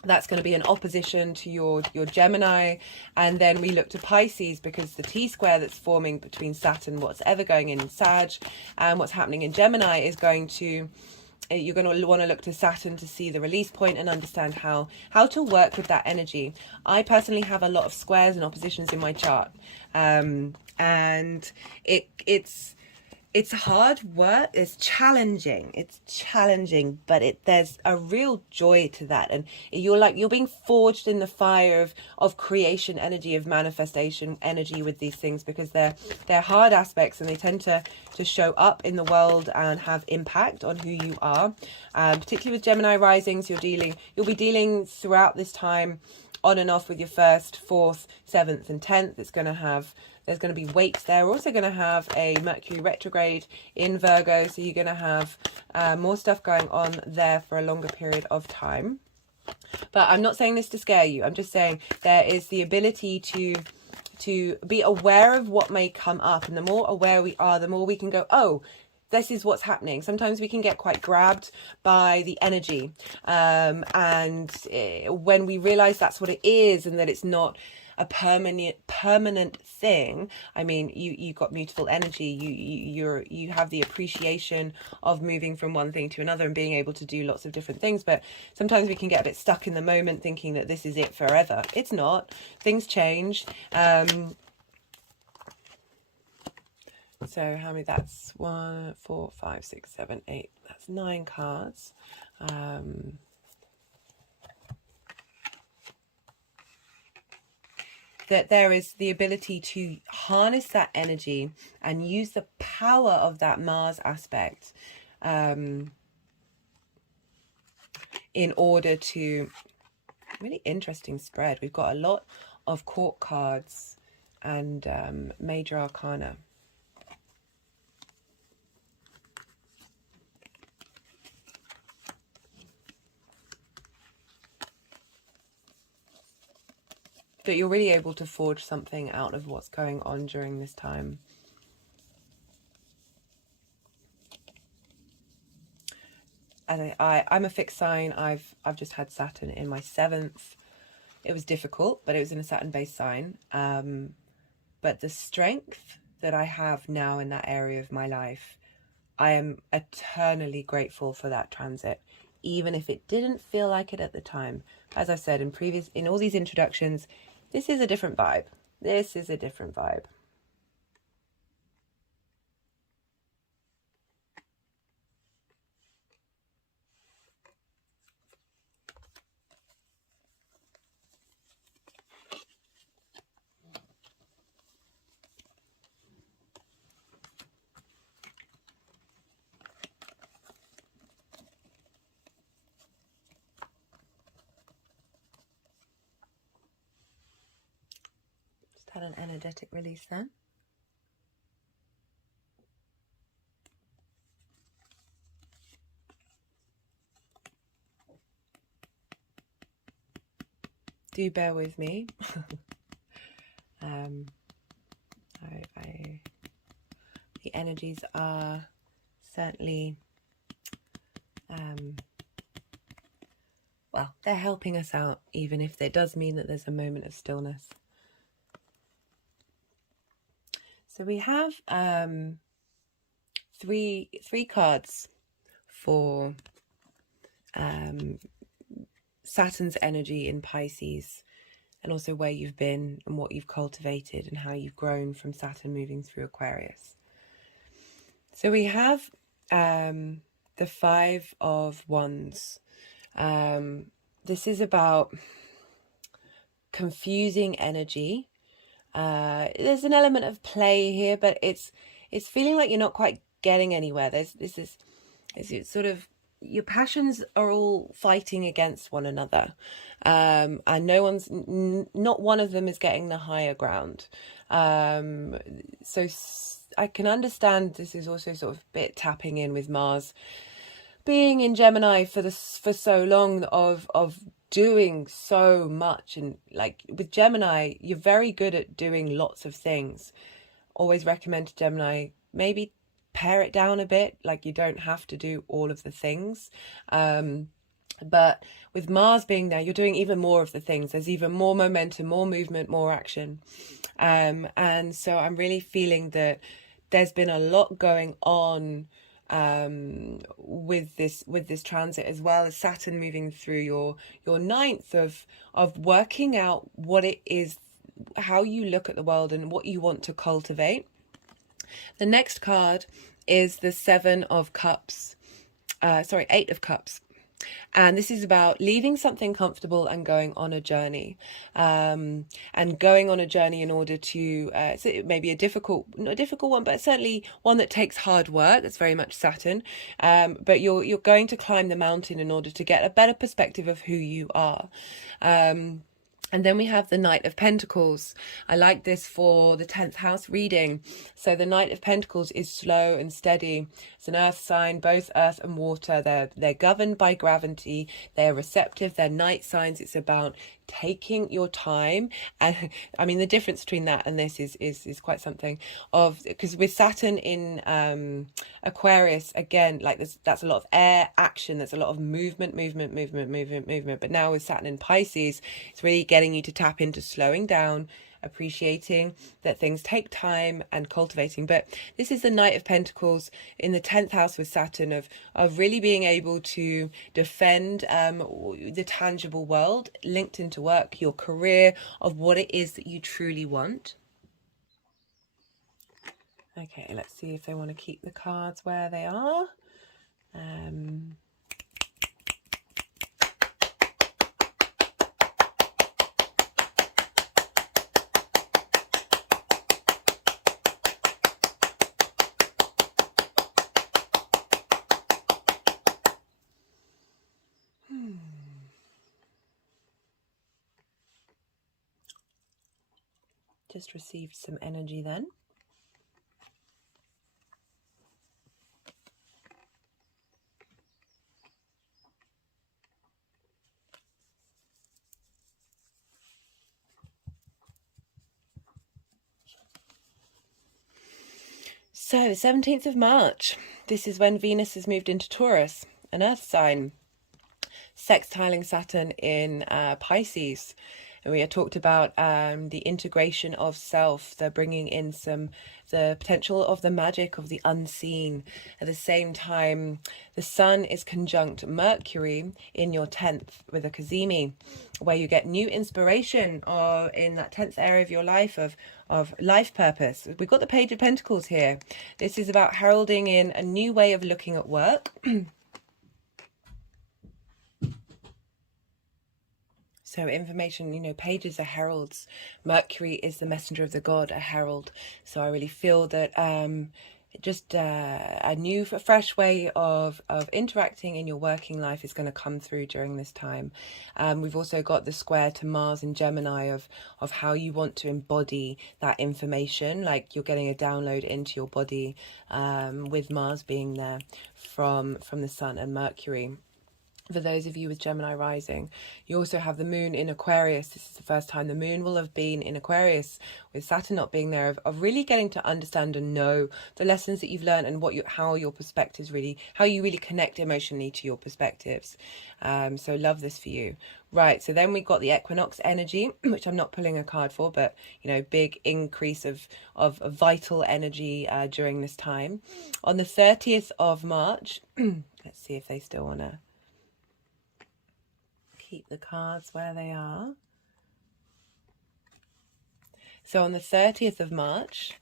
that's going to be an opposition to your Gemini, and then we look to Pisces because the T-square that's forming between Saturn, what's ever going in Sag, and what's happening in Gemini is going to, you're going to want to look to Saturn to see the release point and understand how to work with that energy. I personally have a lot of squares and oppositions in my chart, and it's hard work. It's challenging, but there's a real joy to that, and you're being forged in the fire of creation energy, of manifestation energy with these things, because they're hard aspects, and they tend to show up in the world and have impact on who you are. Particularly with Gemini risings, you'll be dealing throughout this time on and off with your 1st, 4th, 7th and 10th. There's going to be weights there. We're also going to have a Mercury retrograde in Virgo, so you're going to have more stuff going on there for a longer period of time. But I'm not saying this to scare you. I'm just saying there is the ability to be aware of what may come up, and the more aware we are, the more we can go, oh, this is what's happening. Sometimes we can get quite grabbed by the energy, and when we realize that's what it is, and that it's not a permanent thing. I mean, you got mutable energy. You have the appreciation of moving from one thing to another and being able to do lots of different things. But sometimes we can get a bit stuck in the moment, thinking that this is it forever. It's not. Things change. So how many? That's 1, 4, 5, 6, 7, 8. That's 9 cards. That there is the ability to harness that energy and use the power of that Mars aspect in order to, really interesting spread. We've got a lot of court cards and major arcana. that you're really able to forge something out of what's going on during this time. As I'm a fixed sign. I've just had Saturn in my 7th. It was difficult, but it was in a Saturn-based sign. But the strength that I have now in that area of my life, I am eternally grateful for that transit, even if it didn't feel like it at the time. As I said in all these introductions, this is a different vibe. This is a different vibe. Just had an energetic release then. Do bear with me. The energies are certainly, well, they're helping us out, even if it does mean that there's a moment of stillness. So we have three cards for Saturn's energy in Pisces, and also where you've been and what you've cultivated and how you've grown from Saturn moving through Aquarius. So we have the 5 of Wands. This is about confusing energy. There's an element of play here, but it's feeling like you're not quite getting anywhere. It's sort of, your passions are all fighting against one another, and not one of them is getting the higher ground. So I can understand this is also sort of a bit tapping in with Mars being in Gemini for so long, of doing so much. And like with Gemini, you're very good at doing lots of things. Always recommend to Gemini, maybe pare it down a bit. Like, you don't have to do all of the things. But with Mars being there, you're doing even more of the things. There's even more momentum, more movement, more action. And so I'm really feeling that there's been a lot going on with this transit, as well as Saturn moving through your 9th, of working out what it is, how you look at the world and what you want to cultivate. The next card is the 8 of Cups. And this is about leaving something comfortable and going on a journey. And going on a journey in order to, so it may be not a difficult one, but certainly one that takes hard work. That's very much Saturn. But you're going to climb the mountain in order to get a better perspective of who you are. And then we have the Knight of Pentacles. I like this for the 10th house reading. So the Knight of Pentacles is slow and steady. It's an earth sign, both earth and water. They're governed by gravity. They're receptive. They're night signs. It's about taking your time. And I mean, the difference between that and this is quite something, because with Saturn in Aquarius, again, like that's a lot of air, action. There's a lot of movement. But now with Saturn in Pisces, it's really getting you to tap into slowing down, appreciating that things take time, and cultivating. But this is the Knight of Pentacles in the 10th house with Saturn, of really being able to defend the tangible world linked into work, your career, of what it is that you truly want. Okay, let's see if they want to keep the cards where they are. Just received some energy then. So, 17th of March, this is when Venus has moved into Taurus, an earth sign, sextiling Saturn in Pisces. And we had talked about the integration of self, the bringing in the potential of the magic of the unseen. At the same time, the sun is conjunct Mercury in your 10th with a Cazimi, where you get new inspiration or in that 10th area of your life of life purpose. We've got the Page of Pentacles here. This is about heralding in a new way of looking at work. So information, you know, pages are heralds. Mercury is the messenger of the god, a herald. So I really feel that just a new, fresh way of interacting in your working life is going to come through during this time. We've also got the square to Mars in Gemini of how you want to embody that information, like you're getting a download into your body with Mars being there from the Sun and Mercury. For those of you with Gemini rising, you also have the moon in Aquarius. This is the first time the moon will have been in Aquarius, with Saturn not being there, of really getting to understand and know the lessons that you've learned and how you really connect emotionally to your perspectives. So love this for you. Right, so then we got the equinox energy, which I'm not pulling a card for, but you know, big increase of vital energy during this time. On the 30th of March, let's see if they still want to keep the cards where they are. So on the 30th of March,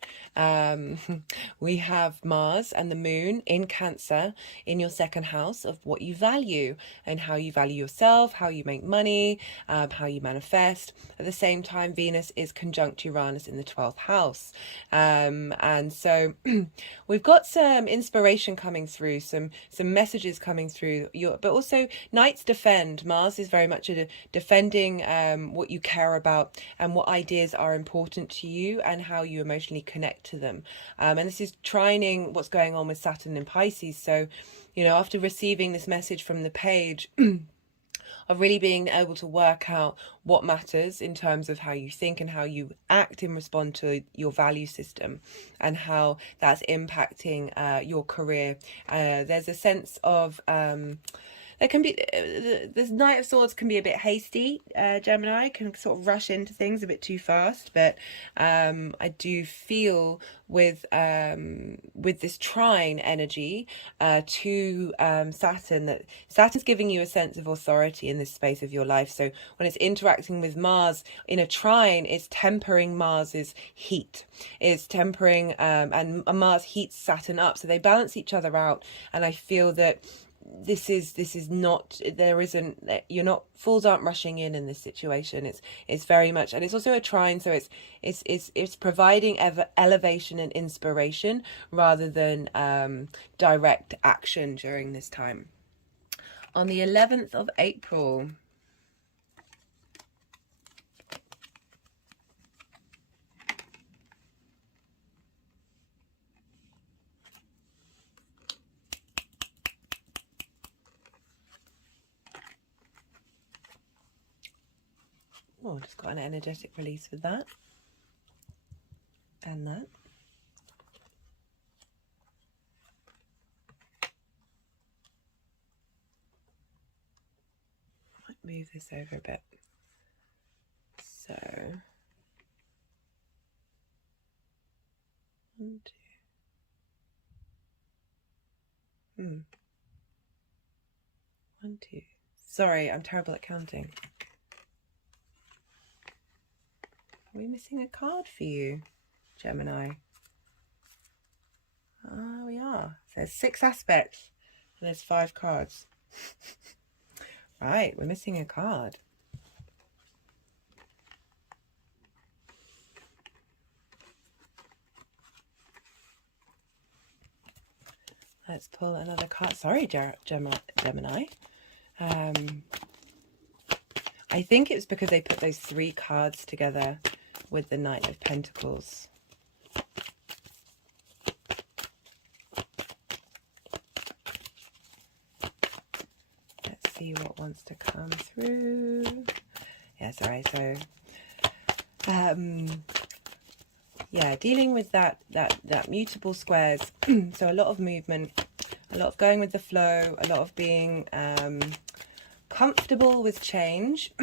we have Mars and the moon in Cancer in your second house of what you value and how you value yourself, how you make money, how you manifest. At the same time, Venus is conjunct Uranus in the 12th house. And so we've got some inspiration coming through, some messages coming through, but also Knights defend. Mars is very much defending what you care about and what ideas are important to you and how you emotionally connect to them. And this is trining what's going on with Saturn in Pisces. So, you know, after receiving this message from the page, of really being able to work out what matters in terms of how you think and how you act in response to your value system and how that's impacting your career. There's a sense of there can be this Knight of Swords can be a bit hasty. Gemini can sort of rush into things a bit too fast, but I do feel with this trine energy to Saturn, that Saturn's giving you a sense of authority in this space of your life. So when it's interacting with Mars in a trine, it's tempering Mars's heat. It's tempering and Mars heats Saturn up, so they balance each other out. And I feel that this is not, fools aren't rushing in this situation. It's very much, and it's also a trine, so it's providing elevation and inspiration rather than direct action during this time. On the 11th of April, oh, just got an energetic release with that and that. Might move this over a bit. So 1, 2. 1, 2. Sorry, I'm terrible at counting. Are we missing a card for you, Gemini? Ah, we are. So there's 6 aspects and there's 5 cards. Right, we're missing a card. Let's pull another card. Sorry, Gemini. I think it's because they put those 3 cards together with the Knight of Pentacles. Let's see what wants to come through. Yeah, sorry. So yeah, dealing with that mutable squares. So a lot of movement, a lot of going with the flow, a lot of being comfortable with change.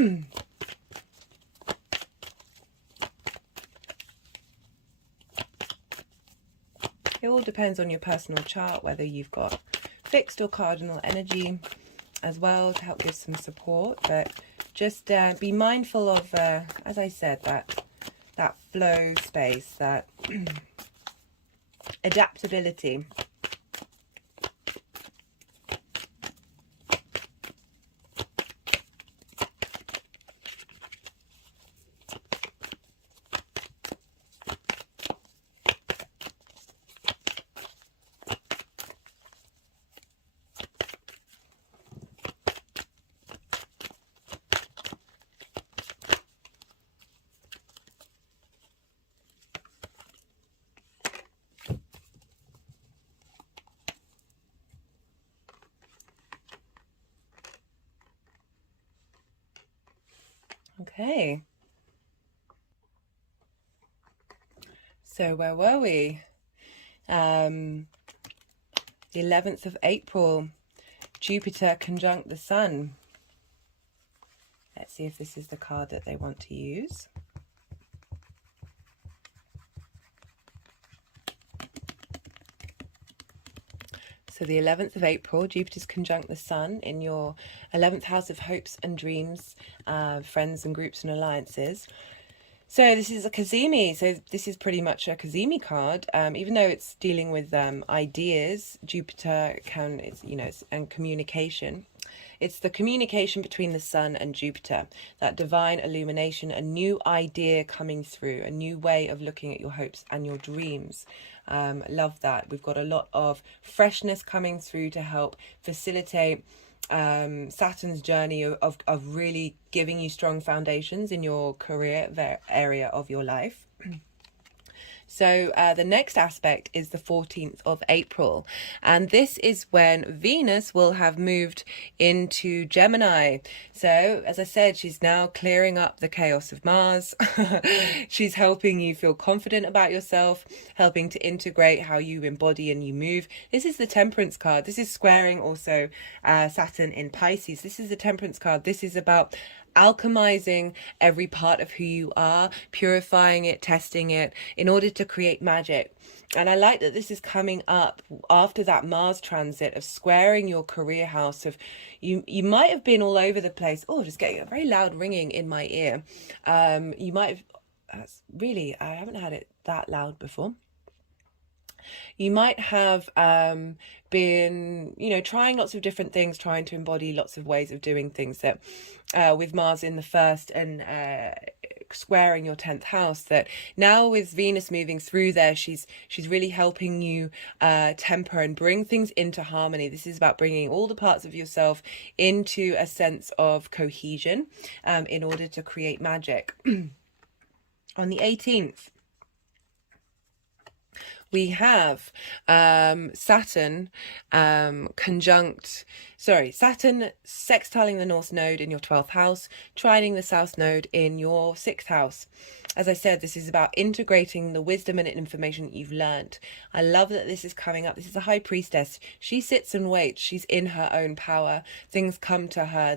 It all depends on your personal chart, whether you've got fixed or cardinal energy as well to help give some support. But just be mindful of, as I said, that flow space, that adaptability. Okay. So where were we? The 11th of April, Jupiter conjunct the Sun. Let's see if this is the card that they want to use. So the 11th of April, Jupiter's conjunct the Sun in your 11th house of hopes and dreams, friends and groups and alliances. So this is a Cazimi. So this is pretty much a Cazimi card. Even though it's dealing with ideas, Jupiter and communication. It's the communication between the Sun and Jupiter, that divine illumination, a new idea coming through, a new way of looking at your hopes and your dreams. Love that. We've got a lot of freshness coming through to help facilitate Saturn's journey of really giving you strong foundations in your career area of your life. So the next aspect is the 14th of April. And this is when Venus will have moved into Gemini. So, as I said, she's now clearing up the chaos of Mars. She's helping you feel confident about yourself, helping to integrate how you embody and you move. This is the Temperance card. This is squaring also Saturn in Pisces. This is the Temperance card. This is about alchemizing every part of who you are, purifying it, testing it in order to create magic. And I like that this is coming up after that Mars transit of squaring your career house. Of you might have been all over the place. Oh, just getting a very loud ringing in my ear. You might have, that's really, I haven't had it that loud before. You might have been, trying lots of different things, trying to embody lots of ways of doing things that with Mars in the first and squaring your 10th house, that now with Venus moving through there, she's really helping you temper and bring things into harmony. This is about bringing all the parts of yourself into a sense of cohesion in order to create magic. On the 18th, we have Saturn Saturn sextiling the North Node in your 12th house, trining the South Node in your 6th house. As I said, this is about integrating the wisdom and information that you've learnt. I love that this is coming up. This is a high priestess. She sits and waits. She's in her own power. Things come to her.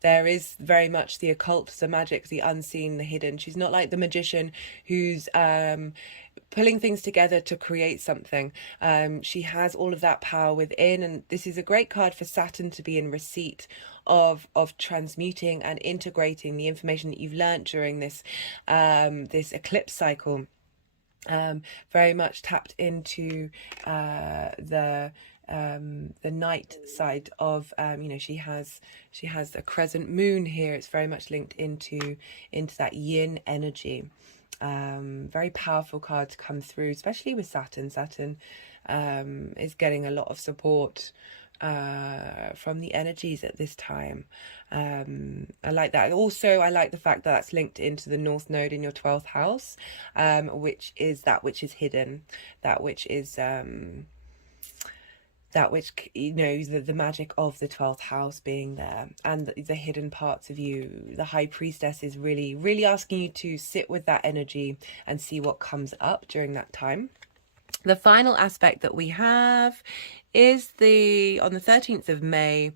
There is very much the occult, the magic, the unseen, the hidden. She's not like the magician who's pulling things together to create something. She has all of that power within, and this is a great card for Saturn to be in receipt of transmuting and integrating the information that you've learnt during this this eclipse cycle. Very much tapped into the night side of she has a crescent moon here. It's very much linked into that yin energy. Very powerful card to come through, especially with Saturn. Saturn is getting a lot of support from the energies at this time. I like that. Also, I like the fact that that's linked into the North Node in your 12th house, which is that which is hidden, that which is that which, you know, the magic of the 12th house being there, and the hidden parts of you. The high priestess is really, really asking you to sit with that energy and see what comes up during that time. The final aspect that we have is on the 13th of May,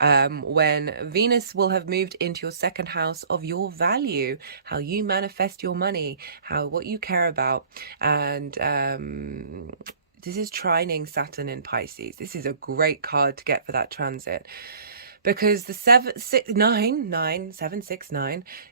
when Venus will have moved into your second house of your value, how you manifest your money, what you care about. And this is trining Saturn in Pisces. This is a great card to get for that transit, because the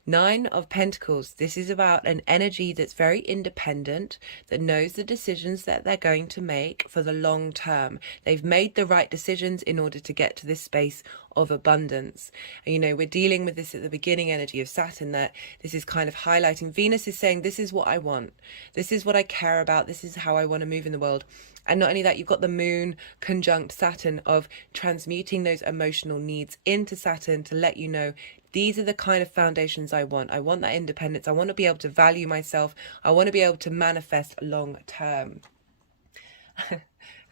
9 of Pentacles, this is about an energy that's very independent, that knows the decisions that they're going to make for the long term. They've made the right decisions in order to get to this space of abundance. And, you know, we're dealing with this at the beginning energy of Saturn, that this is kind of highlighting. Venus is saying, this is what I want. This is what I care about. This is how I want to move in the world. And not only that, you've got the Moon conjunct Saturn, of transmuting those emotional needs into Saturn to let you know, these are the kind of foundations I want. I want that independence. I want to be able to value myself. I want to be able to manifest long term.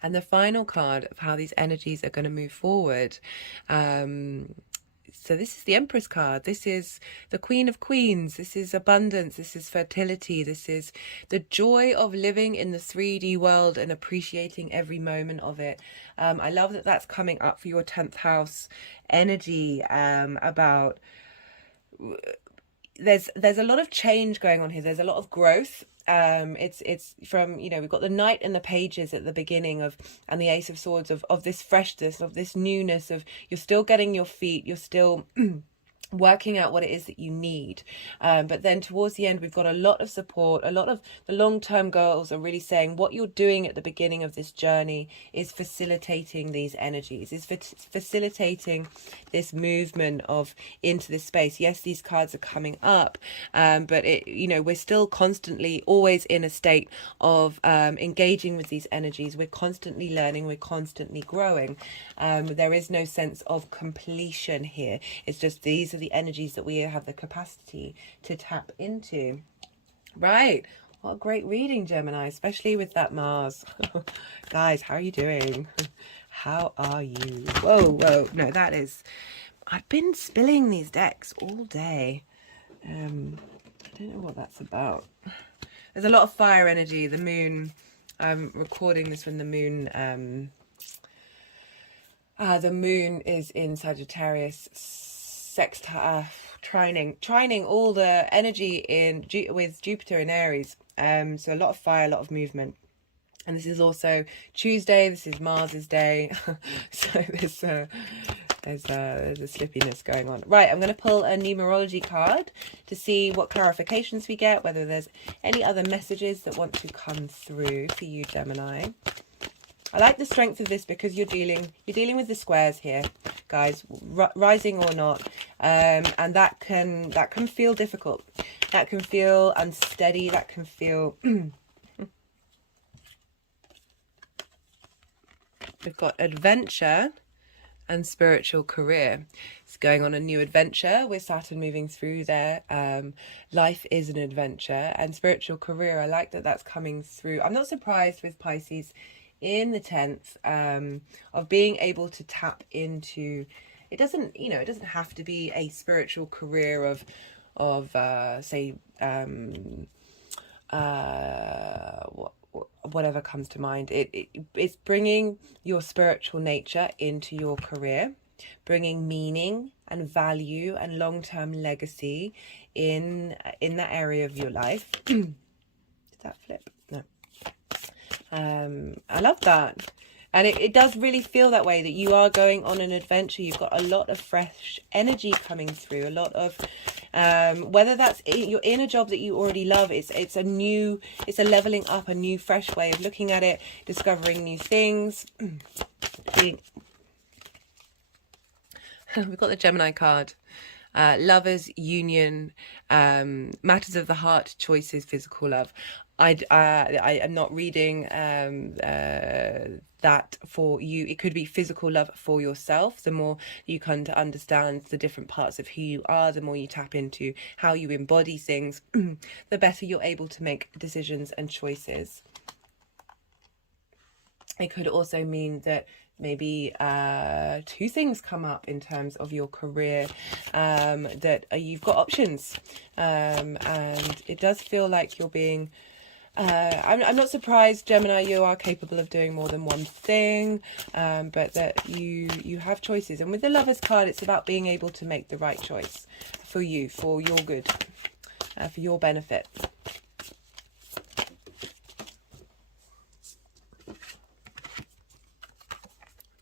And the final card of how these energies are going to move forward. So this is the Empress card. This is the Queen of Queens. This is abundance. This is fertility. This is the joy of living in the 3D world and appreciating every moment of it. I love that that's coming up for your 10th house energy, about... There's a lot of change going on here. There's a lot of growth. It's from, you know, we've got the Knight and the Pages at the beginning and the Ace of Swords of this freshness, of this newness, of you're still getting your feet, you're still working out what it is that you need. But then towards the end, we've got a lot of support. A lot of the long-term goals are really saying what you're doing at the beginning of this journey is facilitating these energies, is facilitating this movement of into this space. Yes, these cards are coming up, but you know, we're still constantly always in a state of engaging with these energies. We're constantly learning, we're constantly growing. There is no sense of completion here. It's just these are the energies that we have the capacity to tap into. Right, what a great reading, Gemini, especially with that Mars. Guys, how are you doing? How are you? Whoa, no, that is... I've been spilling these decks all day. I don't know what that's about. There's a lot of fire energy. The moon, I'm recording this when the moon is in Sagittarius, sextile, trining all the energy with Jupiter in Aries. So a lot of fire, a lot of movement. And this is also Tuesday. This is Mars's day. So there's a slippiness going on. Right, I'm going to pull a numerology card to see what clarifications we get, whether there's any other messages that want to come through for you, Gemini. I like the strength of this because you're dealing with the squares here, guys, rising or not, and that can feel difficult. That can feel unsteady. That can feel. We've got adventure and spiritual career. It's going on a new adventure with Saturn moving through there. Life is an adventure, and spiritual career. I like that that's coming through. I'm not surprised with Pisces in the 10th, of being able to tap into, it doesn't have to be a spiritual career of say whatever comes to mind. It's bringing your spiritual nature into your career, bringing meaning and value and long-term legacy in that area of your life. Did that flip? No. I love that. And it does really feel that way, that you are going on an adventure. You've got a lot of fresh energy coming through, a lot of, whether that's you're in a job that you already love, it's a leveling up, a new fresh way of looking at it, discovering new things. We've got the Gemini card. Lovers, union, matters of the heart, choices, physical love. I am not reading that for you. It could be physical love for yourself. The more you come to understand the different parts of who you are, the more you tap into how you embody things, the better you're able to make decisions and choices. It could also mean that maybe two things come up in terms of your career, that you've got options, and it does feel like you're being I'm not surprised, Gemini, you are capable of doing more than one thing, but that you have choices. And with the Lovers card, it's about being able to make the right choice for you, for your good, for your benefit.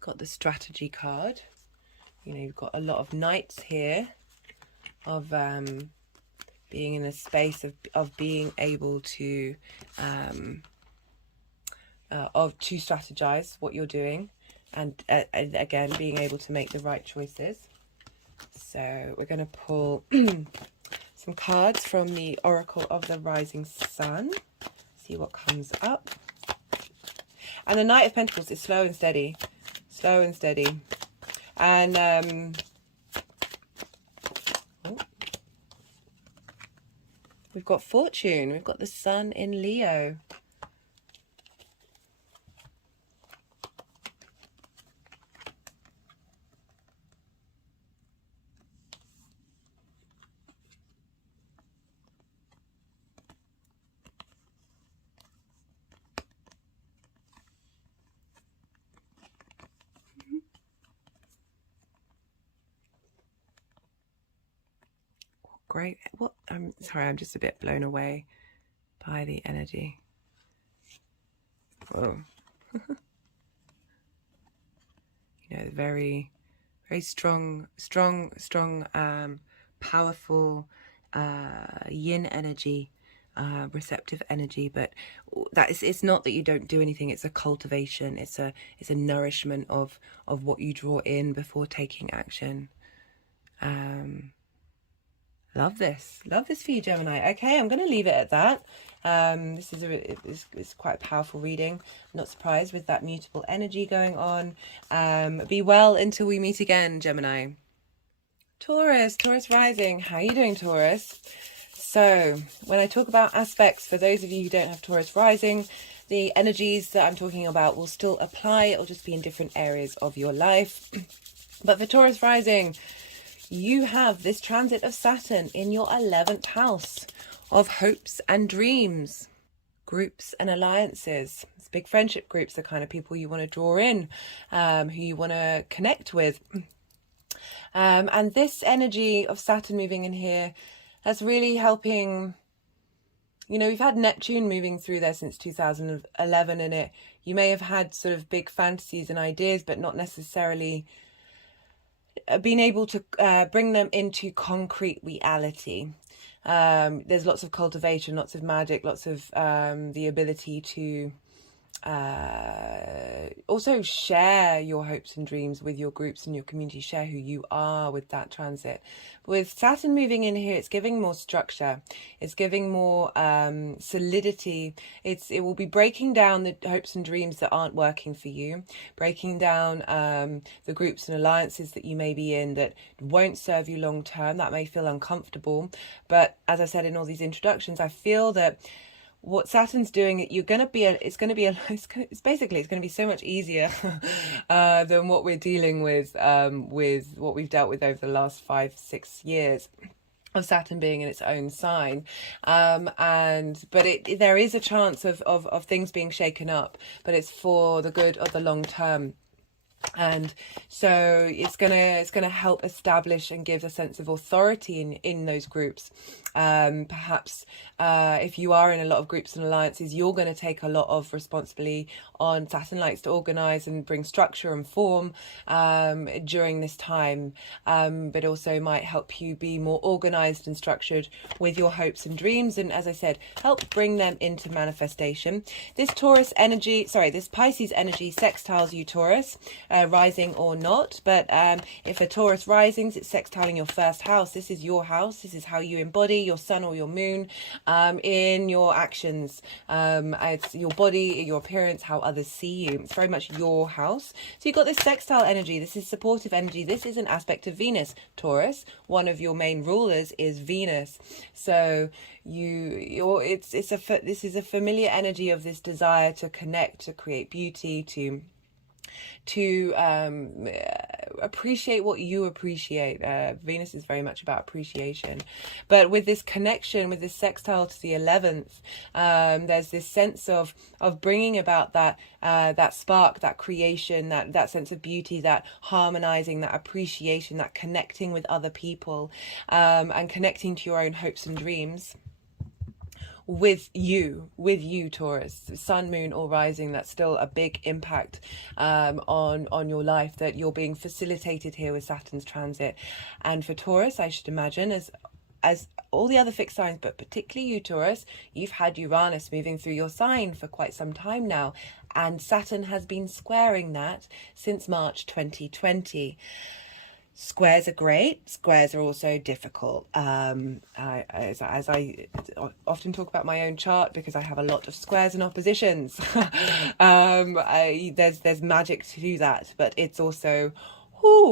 Got the Strategy card. You know, you've got a lot of knights here of being in a space of being able to strategize what you're doing, and again being able to make the right choices. So we're going to pull some cards from the Oracle of the Rising Sun, see what comes up. And the Knight of Pentacles is slow and steady, and we've got Fortune. We've got the Sun in Leo. Great. What? I'm sorry, I'm just a bit blown away by the energy. Whoa. You know, very, very strong, powerful yin energy, receptive energy. But that is, it's not that you don't do anything. It's a cultivation. It's a nourishment of what you draw in before taking action. Love this for you, Gemini. Okay, I'm going to leave it at that. This is it's quite a powerful reading. I'm not surprised with that mutable energy going on. Be well until we meet again, Gemini. Taurus rising. How are you doing, Taurus? So when I talk about aspects, for those of you who don't have Taurus rising, the energies that I'm talking about will still apply. It'll just be in different areas of your life. But for Taurus rising, you have this transit of Saturn in your 11th house of hopes and dreams, groups and alliances. It's big friendship groups, the kind of people you want to draw in, who you want to connect with. And this energy of Saturn moving in here, that's really helping. You know, we've had Neptune moving through there since 2011, and you may have had sort of big fantasies and ideas, but not necessarily being able to bring them into concrete reality. There's lots of cultivation, lots of magic, lots of the ability to also share your hopes and dreams with your groups and your community, share who you are with that transit. With Saturn moving in here, it's giving more structure, it's giving more solidity. It will be breaking down the hopes and dreams that aren't working for you, breaking down the groups and alliances that you may be in that won't serve you long term, that may feel uncomfortable. But as I said in all these introductions, I feel that what Saturn's doing, it's going to be so much easier than what we're dealing with what we've dealt with over the last 5-6 years of Saturn being in its own sign. But there is a chance of things being shaken up, but it's for the good of the long term. And so it's gonna help establish and give a sense of authority in those groups. Perhaps if you are in a lot of groups and alliances, you're going to take a lot of responsibility on. Saturn likes to organize and bring structure and form during this time, but also might help you be more organized and structured with your hopes and dreams, and as I said, help bring them into manifestation. This Pisces energy sextiles you, Taurus, rising or not. But if a Taurus risings, it's sextiling your first house. This is your house. This is how you embody your sun or your moon in your actions. It's your body, your appearance, how others see you. It's very much your house. So you've got this sextile energy. This is supportive energy. This is an aspect of Venus, Taurus. One of your main rulers is Venus. So this is a familiar energy of this desire to connect, to create beauty, to to appreciate what you appreciate. Venus is very much about appreciation, but with this connection, with this sextile to the 11th, there's this sense of bringing about that spark, that creation, that sense of beauty, that harmonizing, that appreciation, that connecting with other people, and connecting to your own hopes and dreams. With you, Taurus, sun, moon, or rising, that's still a big impact on your life, that you're being facilitated here with Saturn's transit. And for Taurus, I should imagine, as all the other fixed signs, but particularly you, Taurus, you've had Uranus moving through your sign for quite some time now, and Saturn has been squaring that since March 2020. Squares are great. Squares are also difficult. As I often talk about my own chart, because I have a lot of squares and oppositions. There's magic to that, but it's also,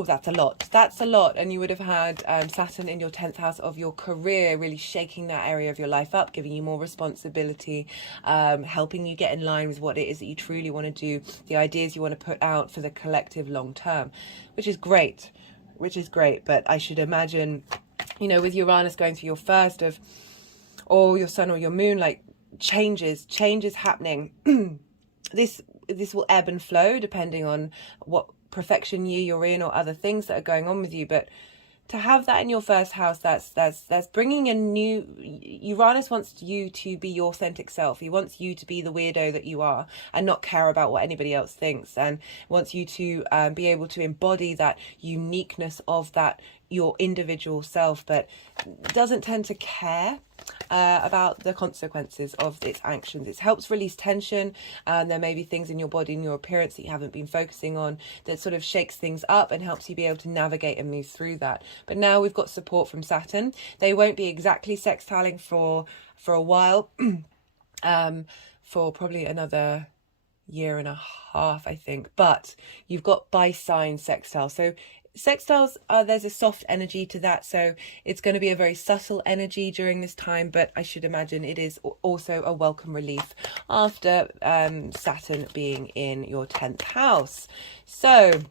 that's a lot. That's a lot. And you would have had Saturn in your 10th house of your career, really shaking that area of your life up, giving you more responsibility, helping you get in line with what it is that you truly want to do, the ideas you want to put out for the collective long term, which is great. But I should imagine, with Uranus going through your first of, or your sun or your moon, like changes happening. This will ebb and flow depending on what perfection year you're in or other things that are going on with you. But to have that in your first house, that's bringing a new. Uranus wants you to be your authentic self. He wants you to be the weirdo that you are and not care about what anybody else thinks, and wants you to be able to embody that uniqueness of that, your individual self, but doesn't tend to care about the consequences of its actions. It helps release tension, and there may be things in your body and your appearance that you haven't been focusing on that sort of shakes things up and helps you be able to navigate and move through that. But now we've got support from Saturn. They won't be exactly sextiling for a while, for probably another year and a half, I think. But you've got by sign sextile. So sextiles, there's a soft energy to that, so it's going to be a very subtle energy during this time, but I should imagine it is also a welcome relief after Saturn being in your 10th house. So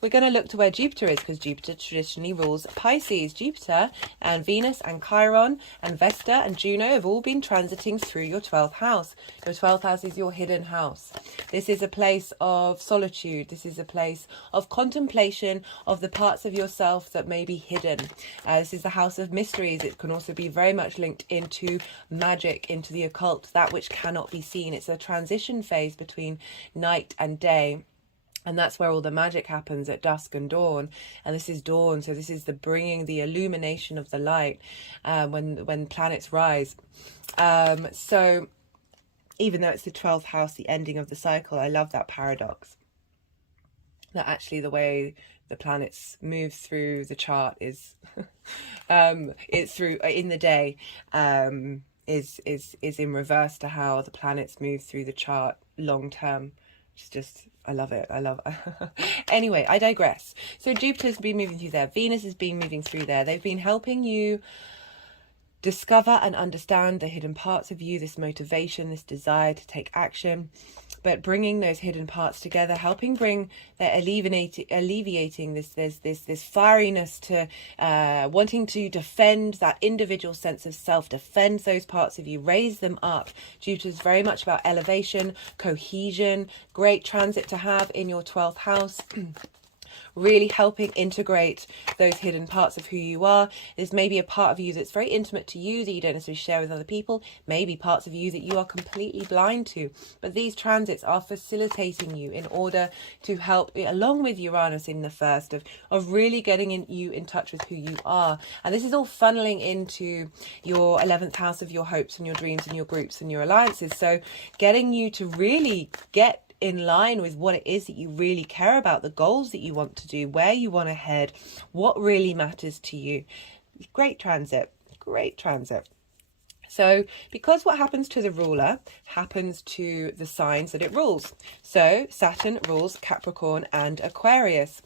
we're going to look to where Jupiter is, because Jupiter traditionally rules Pisces. Jupiter and Venus and Chiron and Vesta and Juno have all been transiting through your 12th house. Your 12th house is your hidden house. This is a place of solitude. This is a place of contemplation of the parts of yourself that may be hidden. This is the house of mysteries. It can also be very much linked into magic, into the occult, that which cannot be seen. It's a transition phase between night and day. And that's where all the magic happens, at dusk and dawn. And this is dawn, so this is the bringing the illumination of the light when planets rise. So even though it's the 12th house, the ending of the cycle, I love that paradox. That actually the way the planets move through the chart is, it's through in the day, is in reverse to how the planets move through the chart long term. It's just, I love it. Anyway, I digress. So Jupiter's been moving through there. Venus has been moving through there. They've been helping you discover and understand the hidden parts of you, this motivation, this desire to take action, but bringing those hidden parts together, helping bring that alleviating this fieriness to wanting to defend that individual sense of self, defend those parts of you, raise them up. Jupiter's very much about elevation, cohesion, great transit to have in your 12th house. Really helping integrate those hidden parts of who you are. There's maybe a part of you that's very intimate to you that you don't necessarily share with other people, maybe parts of you that you are completely blind to, but these transits are facilitating you in order to help, along with Uranus in the first, of really getting you in touch with who you are. And this is all funneling into your 11th house of your hopes and your dreams and your groups and your alliances, so getting you to really get in line with what it is that you really care about, the goals that you want to do, where you want to head, what really matters to you. Great transit. So because what happens to the ruler happens to the signs that it rules. So Saturn rules Capricorn and Aquarius.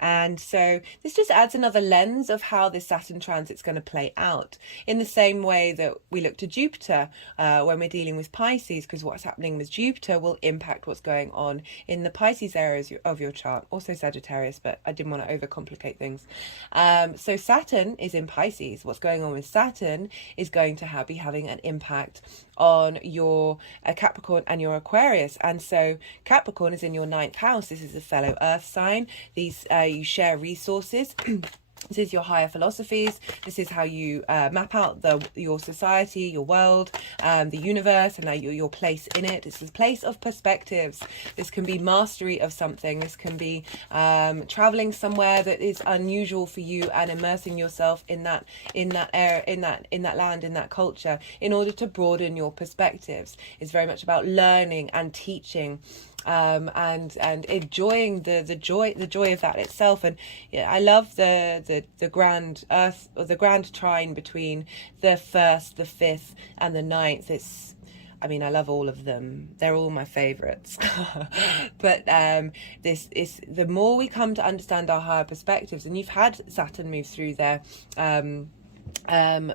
And so this just adds another lens of how this Saturn transit's going to play out, in the same way that we look to Jupiter when we're dealing with Pisces, because what's happening with Jupiter will impact what's going on in the Pisces areas of your chart, also Sagittarius, but I didn't want to overcomplicate things. So Saturn is in Pisces. What's going on with Saturn is going to be having an impact on your Capricorn and your Aquarius. And so Capricorn is in your 9th house. This is a fellow earth sign. These you share resources. This is your higher philosophies. This is how you map out your society, your world, the universe, and your place in it. It's a place of perspectives. This can be mastery of something. This can be traveling somewhere that is unusual for you and immersing yourself in that area, in that land, in that culture, in order to broaden your perspectives. It's very much about learning and teaching. And enjoying the joy of that itself. And yeah, I love the grand earth, or the grand trine between the 1st, the 5th, and the 9th. I mean, I love all of them. They're all my favorites. But this is, the more we come to understand our higher perspectives, and you've had Saturn move through there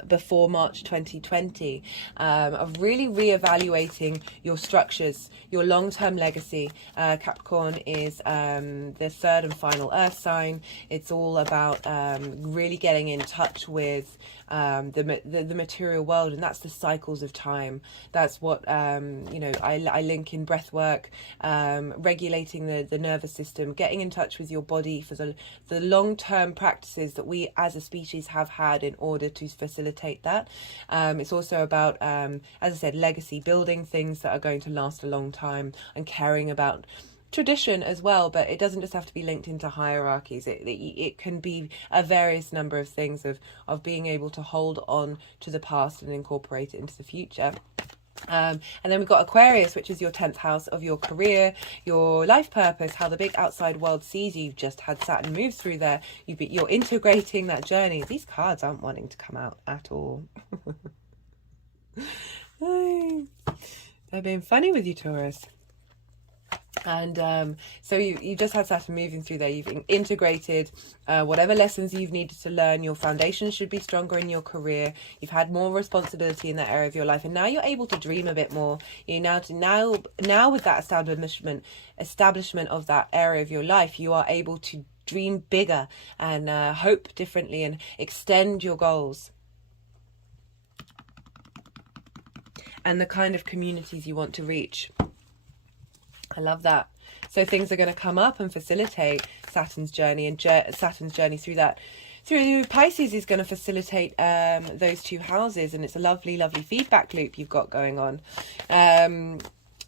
before March 2020, of really reevaluating your structures, your long-term legacy. Capricorn is the 3rd and final earth sign. It's all about really getting in touch with the material world, and that's the cycles of time. That's what I link in breath work, regulating the nervous system, getting in touch with your body for the long-term practices that we as a species have had in order to facilitate that. It's also about, as I said, legacy, building things that are going to last a long time, and caring about tradition as well. But it doesn't just have to be linked into hierarchies. It can be a various number of things of being able to hold on to the past and incorporate it into the future. And then we've got Aquarius, which is your 10th house of your career, your life purpose, how the big outside world sees you. You've just had Saturn move through there. You're integrating that journey. These cards aren't wanting to come out at all. They're being funny with you, Taurus. And so you just had Saturn moving through there. You've integrated whatever lessons you've needed to learn. Your foundation should be stronger in your career. You've had more responsibility in that area of your life, and now you're able to dream a bit more. Now with that establishment of that area of your life, you are able to dream bigger and hope differently and extend your goals and the kind of communities you want to reach. I love that. So things are going to come up and facilitate Saturn's journey, and Saturn's journey through Pisces is going to facilitate those 2 houses, and it's a lovely, lovely feedback loop you've got going on.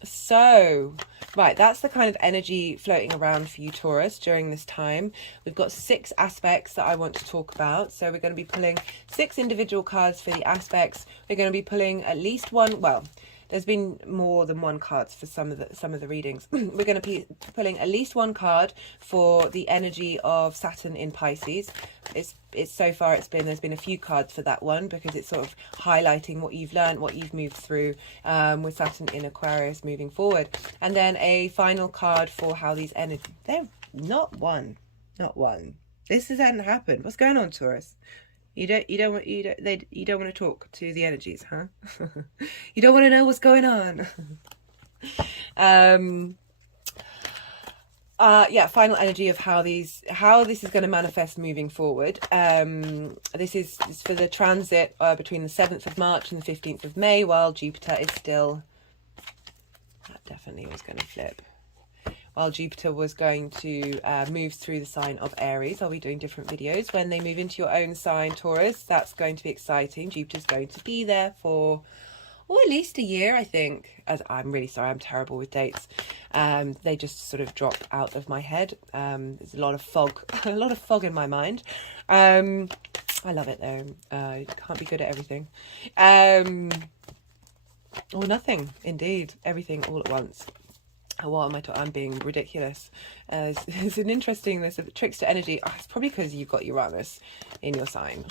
So, right, that's the kind of energy floating around for you, Taurus, during this time. We've got 6 aspects that I want to talk about. So we're going to be pulling 6 individual cards for the aspects. We're going to be pulling at least one, well, there's been more than one cards for some of the readings. We're going to be pulling at least one card for the energy of Saturn in Pisces. It's so far there's been a few cards for that one, because it's sort of highlighting what you've learned, what you've moved through with Saturn in Aquarius moving forward. And then a final card for how these energies, they're not one. This hasn't happened. What's going on, Taurus? You don't want to talk to the energies, huh? You don't want to know what's going on. Final energy of how this is going to manifest moving forward. This is for the transit between the 7th of March and the 15th of May, while Jupiter is still, that definitely was going to flip. While Jupiter was going to move through the sign of Aries. I'll be doing different videos when they move into your own sign, Taurus. That's going to be exciting. Jupiter's going to be there for at least a year, I think. I'm really sorry, I'm terrible with dates. They just sort of drop out of my head. There's a lot of fog, in my mind. I love it though. You can't be good at everything. Or nothing, indeed. Everything all at once. what am I talking? I'm being ridiculous. It's an interesting, there's a trickster energy. Oh, it's probably because you've got Uranus in your sign.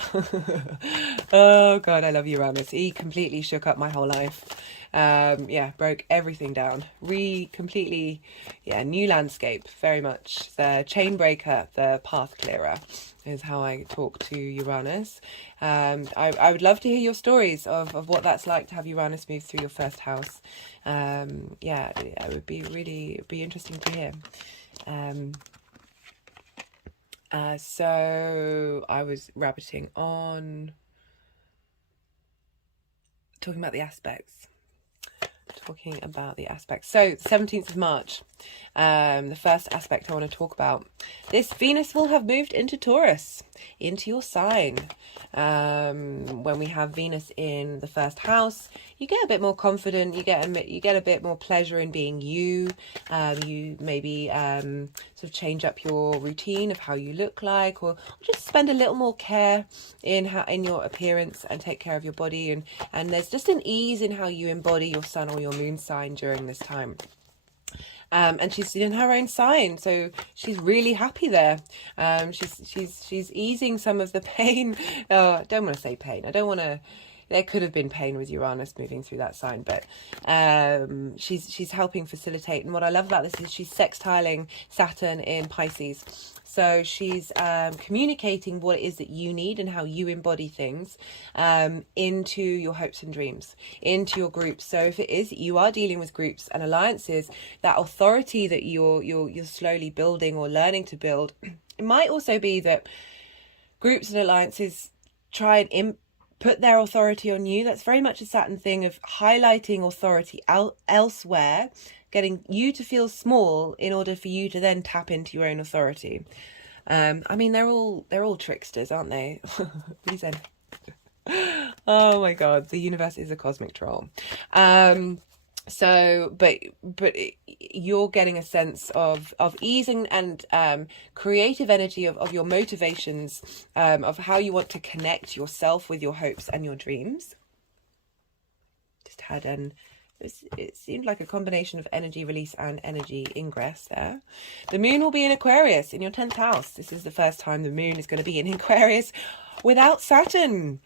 Oh God, I love Uranus. He completely shook up my whole life. Yeah, broke everything down. Completely, yeah, new landscape, very much. The chain breaker, the path clearer is how I talk to Uranus. I would love to hear your stories of what that's like to have Uranus move through your first house. Yeah, it would be be interesting to hear. So I was rabbiting on talking about the aspects. So 17th of March, the first aspect I want to talk about. This Venus will have moved into Taurus, into your sign. When we have Venus in the first house, you get a bit more confident. You get a bit more pleasure in being you. You maybe sort of change up your routine of how you look like, or just spend a little more care in your appearance and take care of your body. And there's just an ease in how you embody your sun or your moon sign during this time. And she's in her own sign, so she's really happy there. She's easing some of the pain. I don't want to say pain. There could have been pain with Uranus moving through that sign, but she's helping facilitate. And what I love about this is she's sextiling Saturn in Pisces. So she's communicating what it is that you need and how you embody things into your hopes and dreams, into your groups. So if it is you are dealing with groups and alliances, that authority that you're slowly building or learning to build, it might also be that groups and alliances try and put their authority on you. That's very much a Saturn thing of highlighting authority elsewhere, getting you to feel small in order for you to then tap into your own authority. I mean, they're all tricksters, aren't they? These are... Oh my God, the universe is a cosmic troll. So, but you're getting a sense of ease and creative energy of your motivations, of how you want to connect yourself with your hopes and your dreams. Just had it seemed like a combination of energy release and energy ingress there. The moon will be in Aquarius in your 10th house. This is the first time the moon is going to be in Aquarius without Saturn.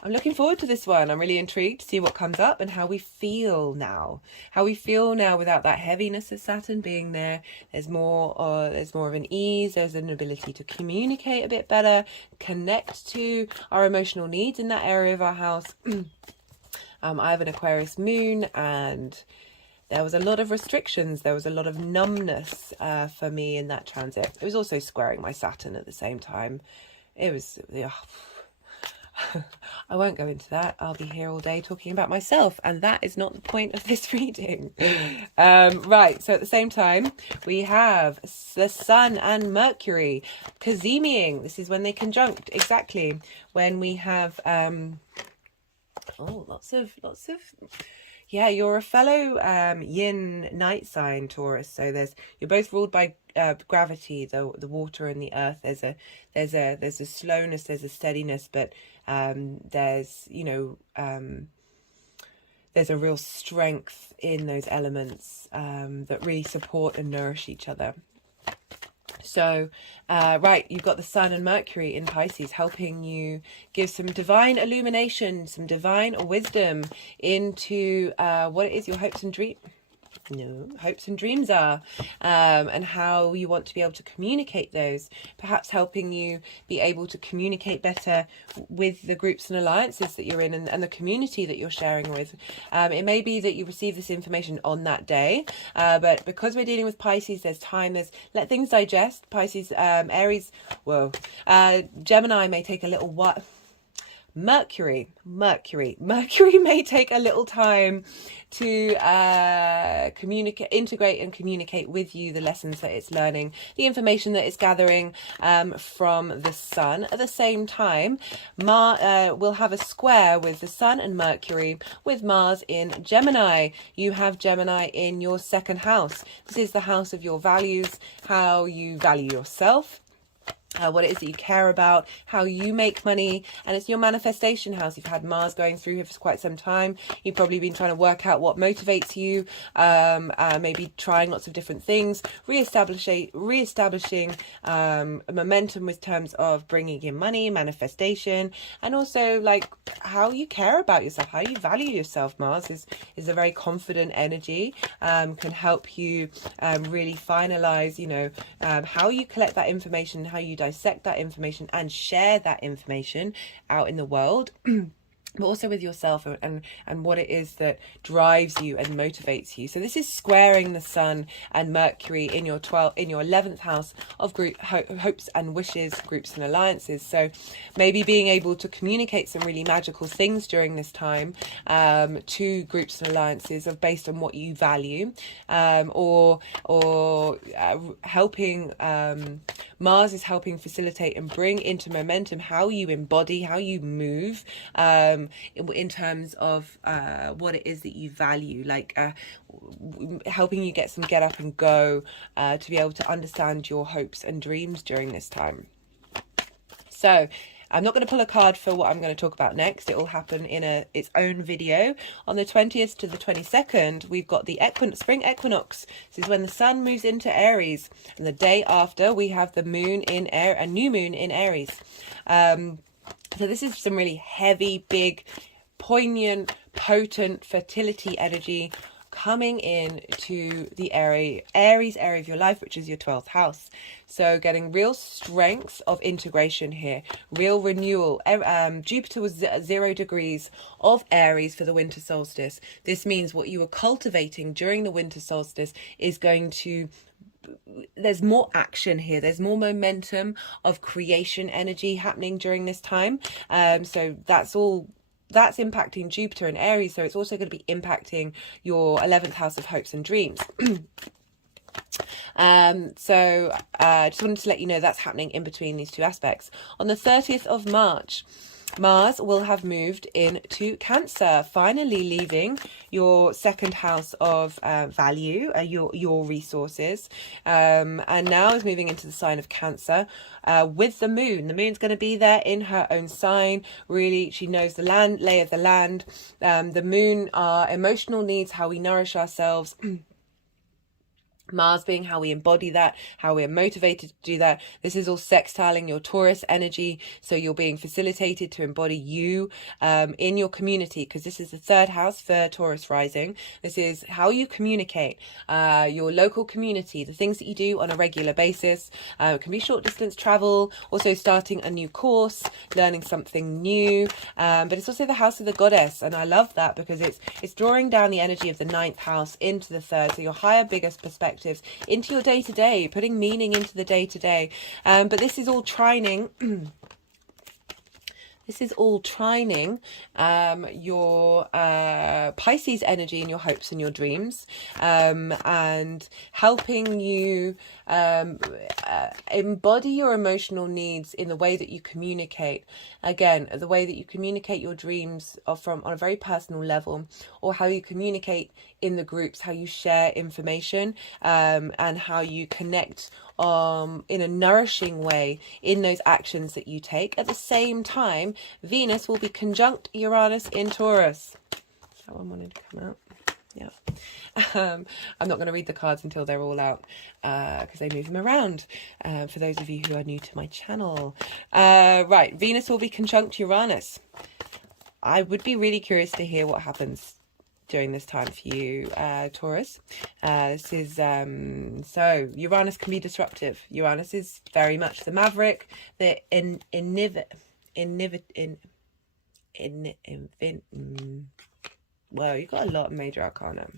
I'm looking forward to this one. I'm really intrigued to see what comes up and how we feel now. How we feel now without that heaviness of Saturn being there. There's more of an ease. There's an ability to communicate a bit better, connect to our emotional needs in that area of our house. I have an Aquarius moon, and there was a lot of restrictions. There was a lot of numbness for me in that transit. It was also squaring my Saturn at the same time. It was... I won't go into that. I'll be here all day talking about myself, and that is not the point of this reading. Right, so at the same time, we have the Sun and Mercury Cazimiing. This is when they conjunct, exactly. When we have... lots of yeah, you're a fellow yin night sign, Taurus. So you're both ruled by gravity, the water and the earth. There's a slowness, there's a steadiness, but there's a real strength in those elements that really support and nourish each other. So, right, you've got the Sun and Mercury in Pisces helping you give some divine illumination, some divine wisdom into what it is your hopes and dreams are, and how you want to be able to communicate those, perhaps helping you be able to communicate better with the groups and alliances that you're in and the community that you're sharing with. It may be that you receive this information on that day, but because we're dealing with Pisces, there's time, let things digest. Pisces, Aries, Gemini may take a little while. Mercury may take a little time to integrate and communicate with you the lessons that it's learning, the information that it's gathering from the Sun. At the same time, will have a square with the Sun and Mercury with Mars in Gemini. You have Gemini in your second house. This is the house of your values, how you value yourself. what it is that you care about, how you make money, and it's your manifestation house. You've had Mars going through here for quite some time. You've probably been trying to work out what motivates you, maybe trying lots of different things, reestablishing momentum with terms of bringing in money, manifestation, and also like how you care about yourself, how you value yourself. Mars is a very confident energy, can help you really finalize, how you collect that information, how you dissect that information and share that information out in the world. But also with yourself and what it is that drives you and motivates you. So this is squaring the Sun and Mercury in your 11th house of hopes and wishes, groups and alliances. So maybe being able to communicate some really magical things during this time to groups and alliances based on what you value, or helping. Mars is helping facilitate and bring into momentum how you embody, how you move, in terms of what it is that you value, like helping you get some get up and go to be able to understand your hopes and dreams during this time. So I'm not going to pull a card for what I'm going to talk about next. It will happen in its own video. On the 20th to the 22nd, we've got the spring equinox. This is when the Sun moves into Aries. And the day after, we have the moon in a new moon in Aries. So this is some really heavy, big, poignant, potent fertility energy coming in to the Aries area of your life, which is your 12th house. So getting real strength of integration here, real renewal. Jupiter was 0 degrees of Aries for the winter solstice. This means what you were cultivating during the winter solstice is going to, there's more action here, there's more momentum of creation energy happening during this time. So that's impacting Jupiter in Aries, so it's also going to be impacting your 11th house of hopes and dreams. So I just wanted to let you know that's happening in between these two aspects. On the 30th of March, Mars will have moved into Cancer, finally leaving your second house of value, your resources, and now is moving into the sign of Cancer with the moon. The moon's going to be there in her own sign. Really, she knows the lay of the land. The moon, our emotional needs, how we nourish ourselves. Mars being how we embody that, how we're motivated to do that. This is all sextiling your Taurus energy. So you're being facilitated to embody you in your community, because this is the third house for Taurus rising. This is how you communicate, your local community, the things that you do on a regular basis. It can be short distance travel, also starting a new course, learning something new. But it's also the house of the goddess. And I love that because it's drawing down the energy of the 9th house into the 3rd. So your higher, biggest perspective into your day-to-day, putting meaning into the day-to-day. But this is all trining. This is all trining your Pisces energy and your hopes and your dreams, and helping you embody your emotional needs in the way that you communicate. Again, the way that you communicate your dreams are on a very personal level, or how you communicate in the groups, how you share information, and how you connect in a nourishing way in those actions that you take. At the same time, Venus will be conjunct Uranus in Taurus. That one wanted to come out. Yeah. I'm not going to read the cards until they're all out, because they move them around, for those of you who are new to my channel. Right, Venus will be conjunct Uranus. I would be really curious to hear what happens during this time for you, Taurus. This is so Uranus can be disruptive. Uranus is very much the maverick, the well, you've got a lot of major arcana.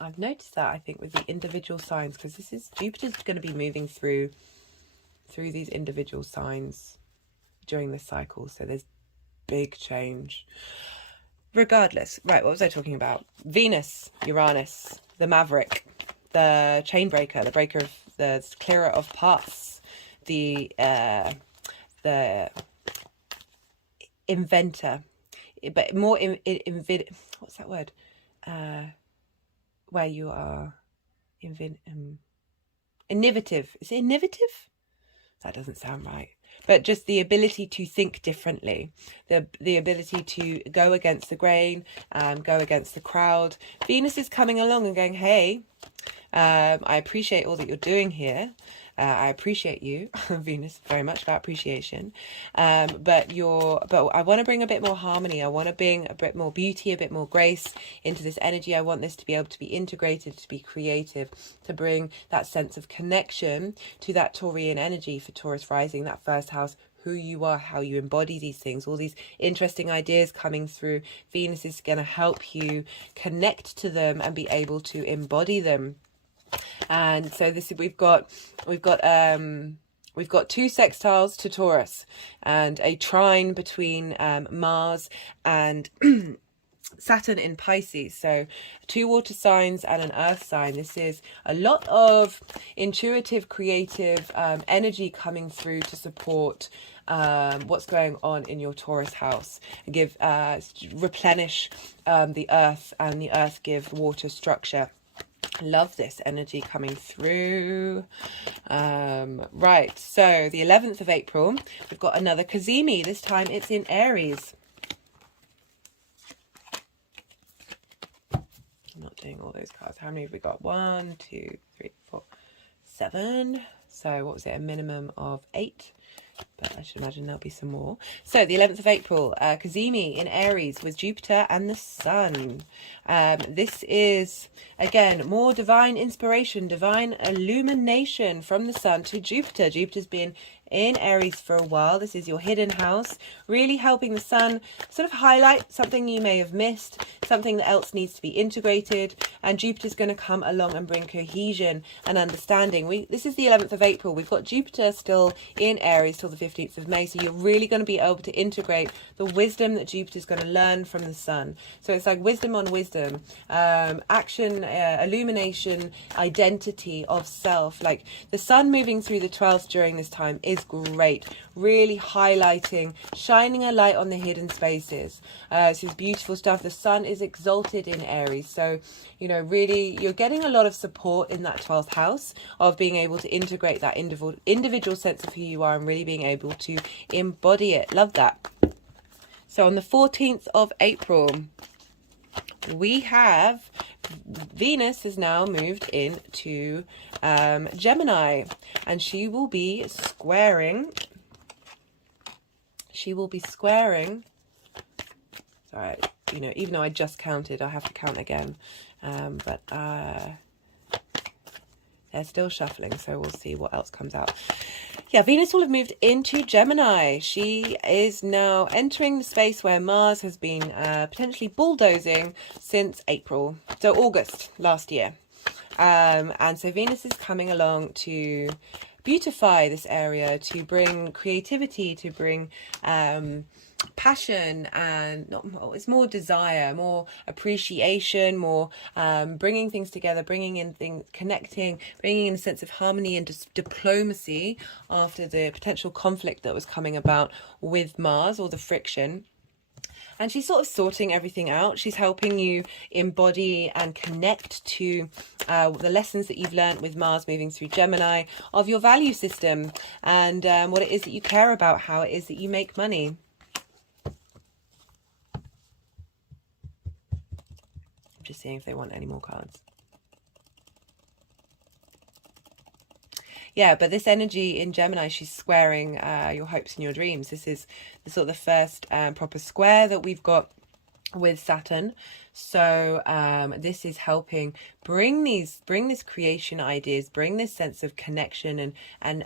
I've noticed that, I think, with the individual signs, because Jupiter's going to be moving through these individual signs during this cycle, so there's big change. Regardless, right, what was I talking about? Venus, Uranus, the maverick, the chain breaker, the breaker of the clearer of paths, the inventor, but more what's that word? Where you are innovative. Is it innovative? That doesn't sound right. But just the ability to think differently, the ability to go against the grain, go against the crowd. Venus is coming along and going, hey, I appreciate all that you're doing here. I appreciate you, Venus, very much about appreciation. But I want to bring a bit more harmony. I want to bring a bit more beauty, a bit more grace into this energy. I want this to be able to be integrated, to be creative, to bring that sense of connection to that Taurian energy for Taurus rising, that first house, who you are, how you embody these things, all these interesting ideas coming through. Venus is going to help you connect to them and be able to embody them. And so we've got 2 sextiles to Taurus and a trine between Mars and Saturn in Pisces. So 2 water signs and an earth sign. This is a lot of intuitive, creative energy coming through to support what's going on in your Taurus house. Replenish the earth, and the earth give water structure. Love this energy coming through. Right, so the 11th of April, we've got another Cazimi. This time it's in Aries. I'm not doing all those cards. How many have we got? 1, 2, 3, 4, 7. So what was it? A minimum of 8. But I should imagine there'll be some more. So the 11th of April, Cazimi in Aries with Jupiter and the Sun. This is, again, more divine inspiration, divine illumination from the Sun to Jupiter. Jupiter's been in Aries for a while. This is your hidden house, really helping the Sun sort of highlight something you may have missed, something that else needs to be integrated, and Jupiter's going to come along and bring cohesion and understanding. This is the 11th of April. We've got Jupiter still in Aries till the 15th of May, so you're really going to be able to integrate the wisdom that Jupiter's going to learn from the Sun. So it's like wisdom on wisdom, action, illumination, identity of self. Like the Sun moving through the 12th during this time is great, really highlighting, shining a light on the hidden spaces. This is beautiful stuff. The Sun is exalted in Aries, so you know, really you're getting a lot of support in that 12th house of being able to integrate that individual sense of who you are and really being able to embody it. Love that. So on the 14th of April, we have Venus has now moved into Gemini, and she will be squaring. Sorry, you know, even though I just counted, I have to count again. But they're still shuffling, so we'll see what else comes out. Yeah, Venus will have moved into Gemini. She is now entering the space where Mars has been potentially bulldozing since April, so August last year. And so Venus is coming along to beautify this area, to bring creativity, to bring passion, and it's more desire, more appreciation, more bringing things together, bringing in things, connecting, bringing in a sense of harmony and diplomacy after the potential conflict that was coming about with Mars, or the friction. And she's sort of sorting everything out. She's helping you embody and connect to the lessons that you've learned with Mars moving through Gemini, of your value system, and what it is that you care about, how it is that you make money. I'm just seeing if they want any more cards. Yeah, but this energy in Gemini, she's squaring your hopes and your dreams. This is the sort of the first proper square that we've got with Saturn. So this is helping bring this creation ideas, bring this sense of connection and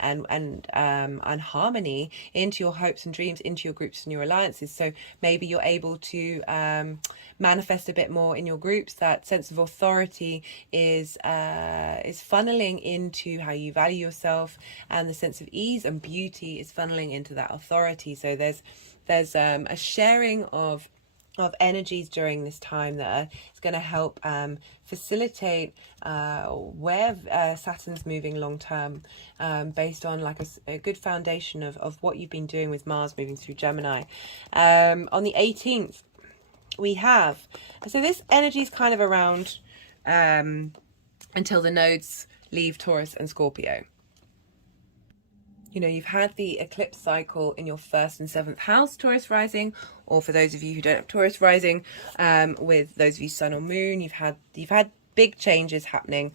harmony into your hopes and dreams, into your groups and your alliances. So maybe you're able to manifest a bit more in your groups. That sense of authority is funneling into how you value yourself, and the sense of ease and beauty is funneling into that authority. So there's a sharing of energies during this time that is going to help facilitate where Saturn's moving long term, based on like a good foundation of what you've been doing with Mars moving through Gemini. On the 18th, we have, so this energy is kind of around until the nodes leave Taurus and Scorpio. You know, you've had the eclipse cycle in your 1st and 7th house, Taurus rising, or for those of you who don't have Taurus rising, with those of you sun or moon, you've had big changes happening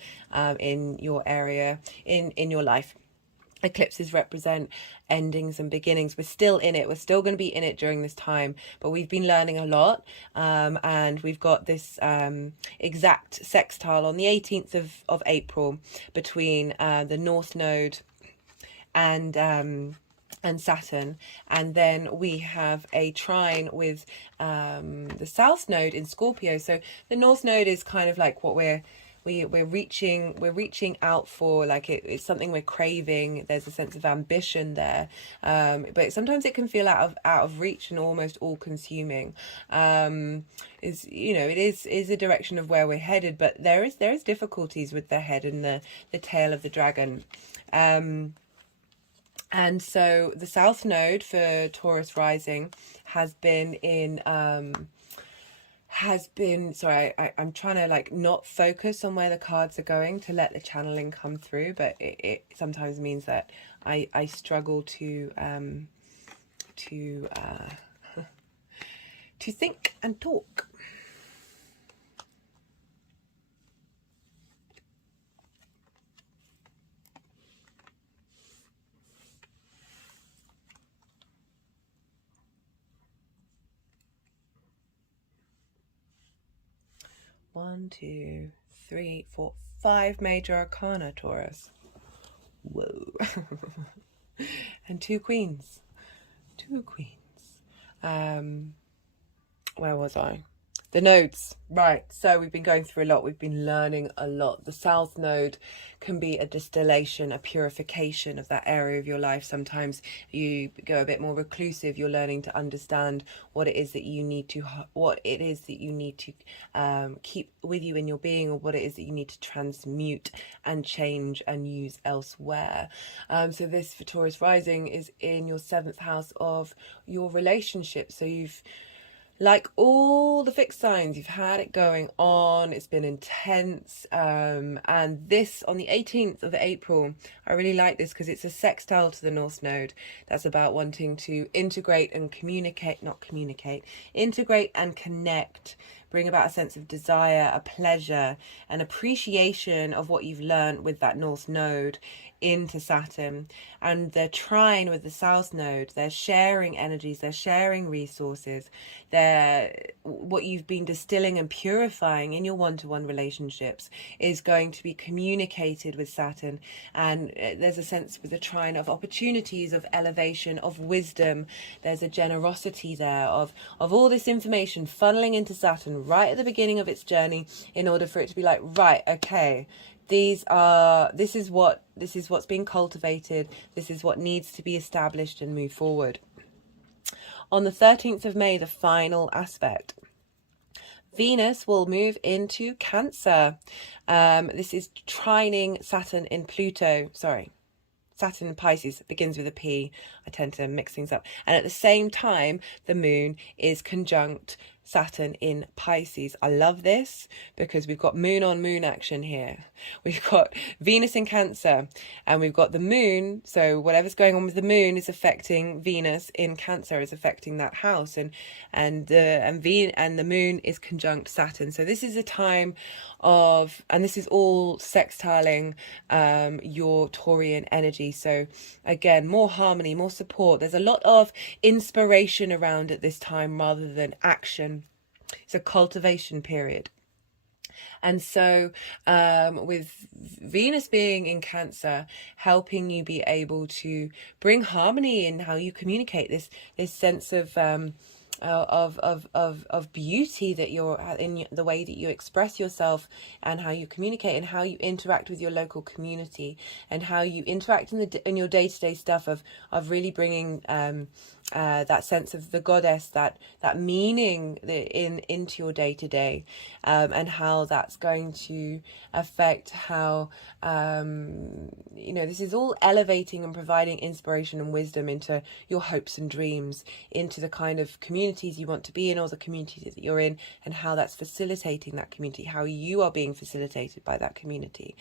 in your area, in your life. Eclipses represent endings and beginnings. We're still in it. We're still going to be in it during this time, but we've been learning a lot, and we've got this exact sextile on the 18th of April between the North Node and Saturn, and then we have a trine with the South Node in Scorpio. So the North Node is kind of like what we're reaching out for, like it's something we're craving. There's a sense of ambition there, but sometimes it can feel out of reach and almost all consuming. Is, you know, it is a direction of where we're headed, but there is difficulties with the head and the tail of the dragon. And so the South Node for Taurus rising has been sorry, I'm trying to like not focus on where the cards are going to let the channeling come through, but it sometimes means that I struggle to think and talk. One, two, three, four, 5 major arcana, Taurus. Whoa. And 2 queens. 2 queens. Where was I? The nodes. Right. So we've been going through a lot. We've been learning a lot. The South Node can be a distillation, a purification of that area of your life. Sometimes you go a bit more reclusive. You're learning to understand what it is that you need to keep with you in your being, or what it is that you need to transmute and change and use elsewhere. So this for Taurus rising is in your 7th house of your relationship. So you've, like all the fixed signs, you've had it going on. It's been intense. And this on the 18th of April, I really like this because it's a sextile to the North Node. That's about wanting to integrate and integrate and connect, bring about a sense of desire, a pleasure, an appreciation of what you've learned with that North Node into Saturn. And the trine with the South Node, they're sharing energies, they're sharing resources, they're what you've been distilling and purifying in your one-to-one relationships is going to be communicated with Saturn. And there's a sense with the trine of opportunities, of elevation, of wisdom. There's a generosity there of all this information funneling into Saturn right at the beginning of its journey, in order for it to be like, right, okay, this is what's being cultivated, this is what needs to be established and move forward. On the 13th of May, the final aspect, Venus will move into Cancer. This is trining Saturn in Pluto. Sorry, Saturn in Pisces. It begins with a P. I tend to mix things up. And at the same time, the moon is conjunct Saturn in Pisces. I love this because we've got moon on moon action here. We've got Venus in Cancer and we've got the moon. So whatever's going on with the moon is affecting Venus in Cancer, is affecting that house, and the moon is conjunct Saturn. So this is a time of, and this is all sextiling your Taurian energy. So again, more harmony, more support. There's a lot of inspiration around at this time rather than action. It's a cultivation period. And so with Venus being in Cancer, helping you be able to bring harmony in how you communicate, this sense of beauty that you're in the way that you express yourself, and how you communicate, and how you interact with your local community, and how you interact in your day-to-day stuff of really bringing that sense of the goddess, that meaning into your day-to-day, and how that's going to affect how this is all elevating and providing inspiration and wisdom into your hopes and dreams, into the kind of community communities you want to be in, or the communities that you're in, and how that's facilitating that community, how you are being facilitated by that community,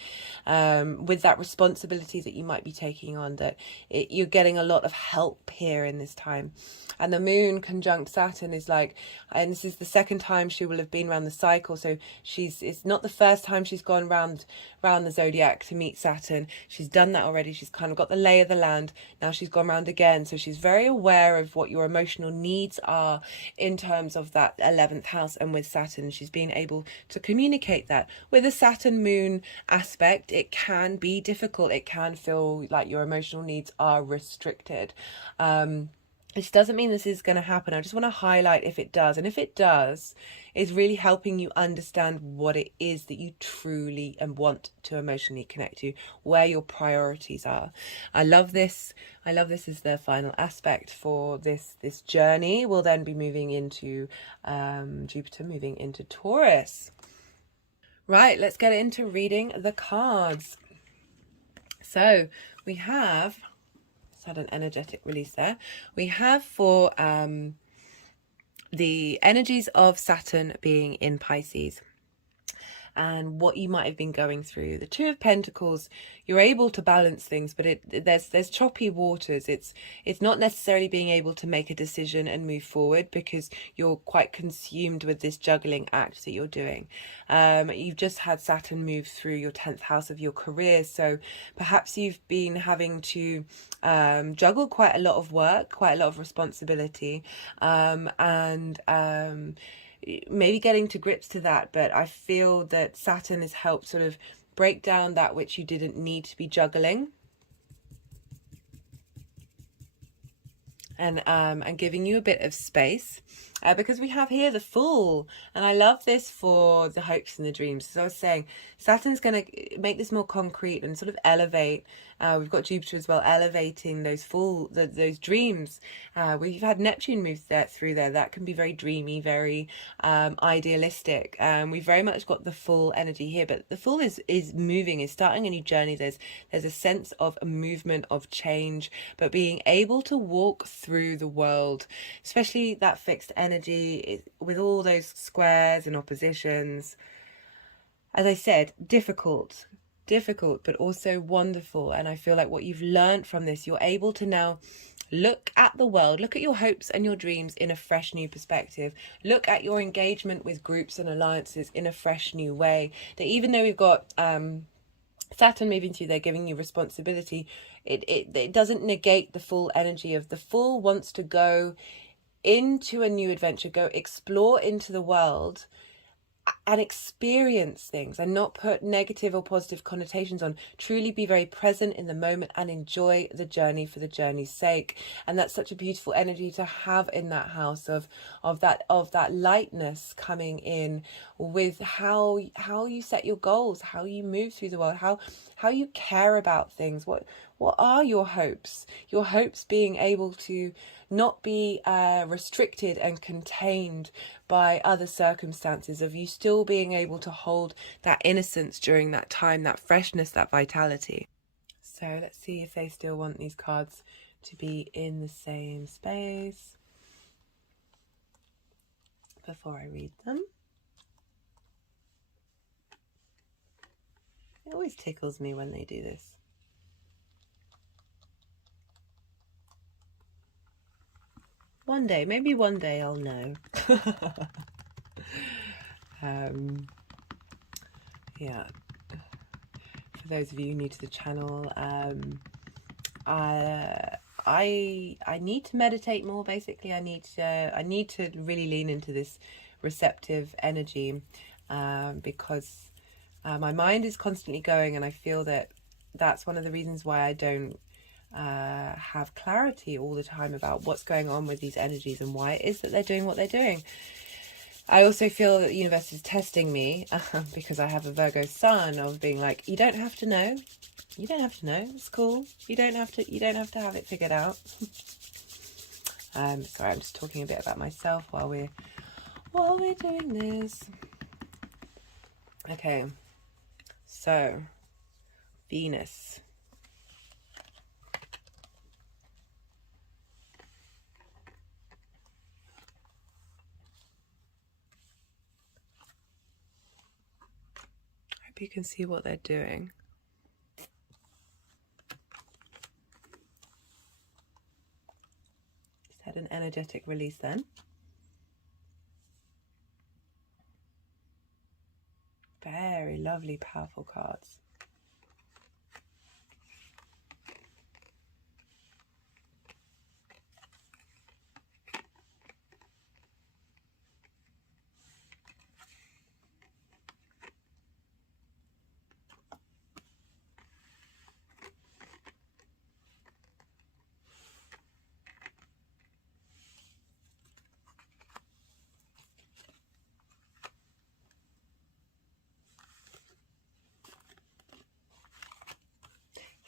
with that responsibility that you might be taking on, that you're getting a lot of help here in this time. And the moon conjunct Saturn is like, and this is the second time she will have been around the cycle, so it's not the first time she's gone round the zodiac to meet Saturn. She's done that already. She's kind of got the lay of the land. Now she's gone round again, so she's very aware of what your emotional needs are in terms of that 11th house. And with Saturn, she's being able to communicate that. With a Saturn moon aspect, it can be difficult. It can feel like your emotional needs are restricted. Which doesn't mean this is going to happen. I just want to highlight if it does. And if it does, it's really helping you understand what it is that you truly and want to emotionally connect to, where your priorities are. I love this. I love this as the final aspect for this journey. We'll then be moving into Jupiter, moving into Taurus. Right, let's get into reading the cards. So we have... had an energetic release there. We have for the energies of Saturn being in Pisces and what you might have been going through. The Two of Pentacles, you're able to balance things, but there's choppy waters. It's not necessarily being able to make a decision and move forward because you're quite consumed with this juggling act that you're doing. You've just had Saturn move through your 10th house of your career, so perhaps you've been having to juggle quite a lot of work, quite a lot of responsibility, and maybe getting to grips to that. But I feel that Saturn has helped sort of break down that which you didn't need to be juggling, and giving you a bit of space, because we have here the Fool, and I love this for the hopes and the dreams. As I was saying, Saturn's going to make this more concrete and sort of elevate. We've got Jupiter as well, elevating those those dreams. We've had Neptune move through there. That can be very dreamy, very idealistic. We've very much got the Fool energy here, but the Fool is moving, is starting a new journey. There's a sense of a movement, of change, but being able to walk through the world, especially that fixed energy with all those squares and oppositions. As I said, difficult, but also wonderful. And I feel like what you've learned from this, you're able to now look at the world, look at your hopes and your dreams in a fresh new perspective. Look at your engagement with groups and alliances in a fresh new way. That even though we've got Saturn moving through there, giving you responsibility, it doesn't negate the full energy of the Fool. Wants to go into a new adventure, go explore into the world and experience things, and not put negative or positive connotations on. Truly be very present in the moment and enjoy the journey for the journey's sake. And that's such a beautiful energy to have in that house of that lightness coming in with how you set your goals, how you move through the world, how you care about things. What are your hopes? Your hopes being able to not be restricted and contained by other circumstances, of you still being able to hold that innocence during that time, that freshness, that vitality. So let's see if they still want these cards to be in the same space before I read them. It always tickles me when they do this. Maybe one day I'll know. Yeah. For those of you new to the channel, I need to meditate more. Basically, I need to really lean into this receptive energy, because my mind is constantly going, and I feel that that's one of the reasons why I don't have clarity all the time about what's going on with these energies and why it is that they're doing what they're doing. I also feel that the universe is testing me because I have a Virgo sun, of being like, you don't have to know. You don't have to know. It's cool. You don't have to have it figured out. Sorry, I'm just talking a bit about myself while we're doing this. Okay. So, Venus. Hope you can see what they're doing. Just had an energetic release then. Very lovely, powerful cards.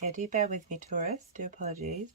Yeah, do bear with me, Taurus. Do apologize.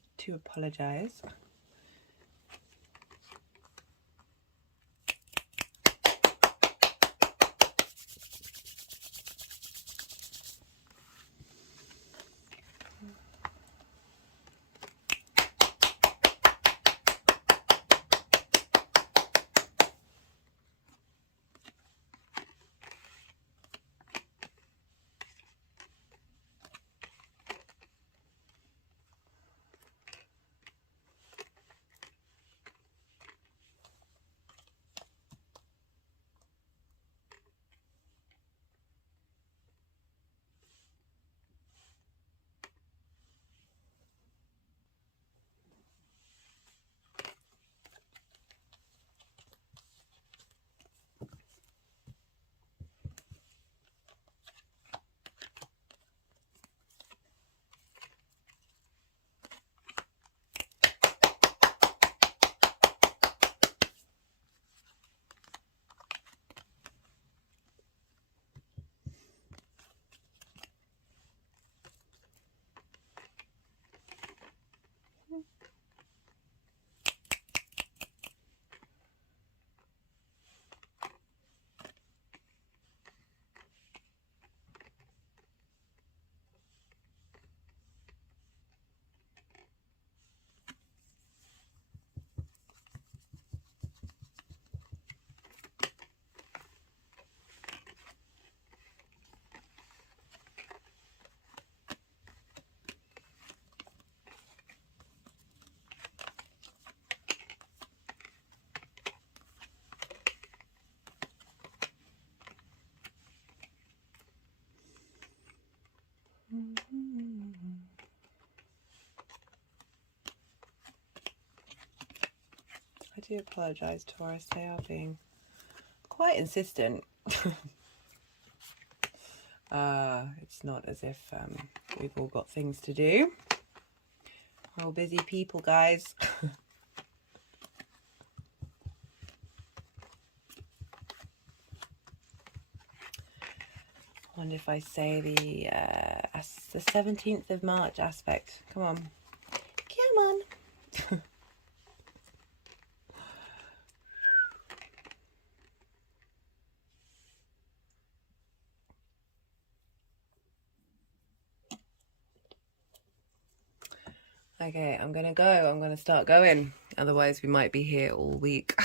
I do apologize, Taurus. They are being quite insistent. It's not as if we've all got things to do. We're all busy people, guys. I wonder if I say the 17th of March aspect. Come on. Come on. Okay, I'm going to go. I'm going to start going. Otherwise, we might be here all week.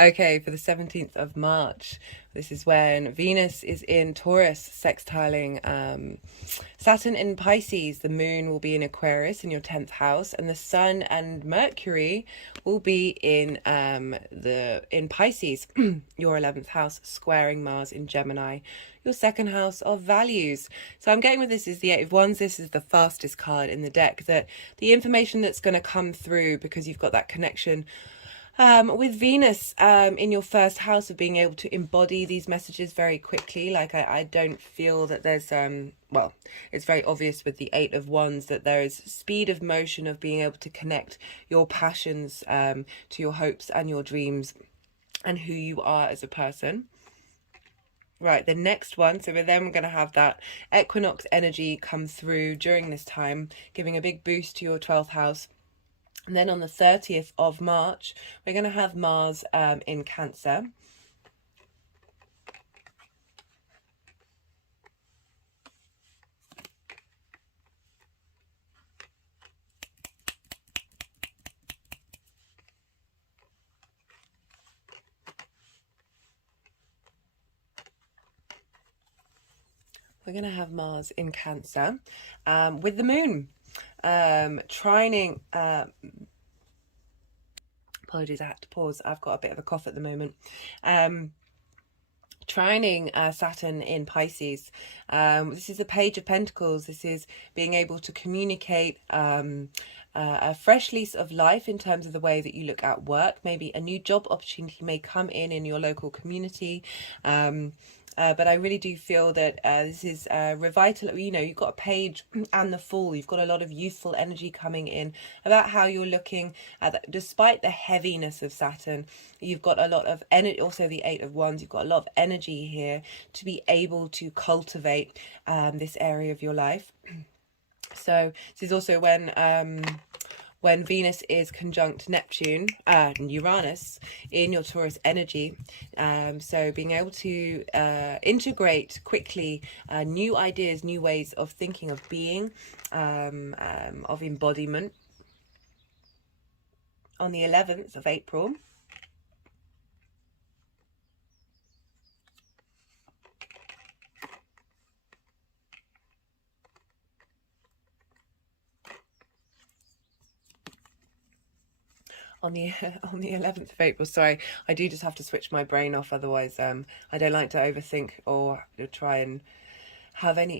Okay, for the 17th of March, this is when Venus is in Taurus, sextiling Saturn in Pisces. The moon will be in Aquarius in your 10th house, and the sun and Mercury will be in Pisces, your 11th house, squaring Mars in Gemini, your second house of values. So I'm getting with this is the Eight of Wands. This is the fastest card in the deck. That the information that's going to come through, because you've got that connection with Venus in your first house, of being able to embody these messages very quickly. Like I don't feel that there's well, it's very obvious with the Eight of Wands that there is speed of motion of being able to connect your passions to your hopes and your dreams and who you are as a person. Right, the next one, so then we're going to have that equinox energy come through during this time, giving a big boost to your 12th house. And then on the 30th of March, we're going to have Mars in Cancer. we're going to have Mars in Cancer with the Moon trining. Apologies, I had to pause. I've got a bit of a cough at the moment. Trining Saturn in Pisces. This is the Page of Pentacles. This is being able to communicate a fresh lease of life in terms of the way that you look at work. Maybe a new job opportunity may come in your local community. But I really do feel that this is revital. You know, you've got a Page and the Fool. You've got a lot of youthful energy coming in about how you're looking at that. Despite the heaviness of Saturn, you've got a lot of energy. Also, the Eight of Wands. You've got a lot of energy here to be able to cultivate this area of your life. So this is also when Venus is conjunct Neptune and Uranus in your Taurus energy. So being able to integrate quickly new ideas, new ways of thinking, of being, of embodiment. On the 11th of April, on the 11th of April, sorry, I do just have to switch my brain off, otherwise I don't like to overthink or try and have any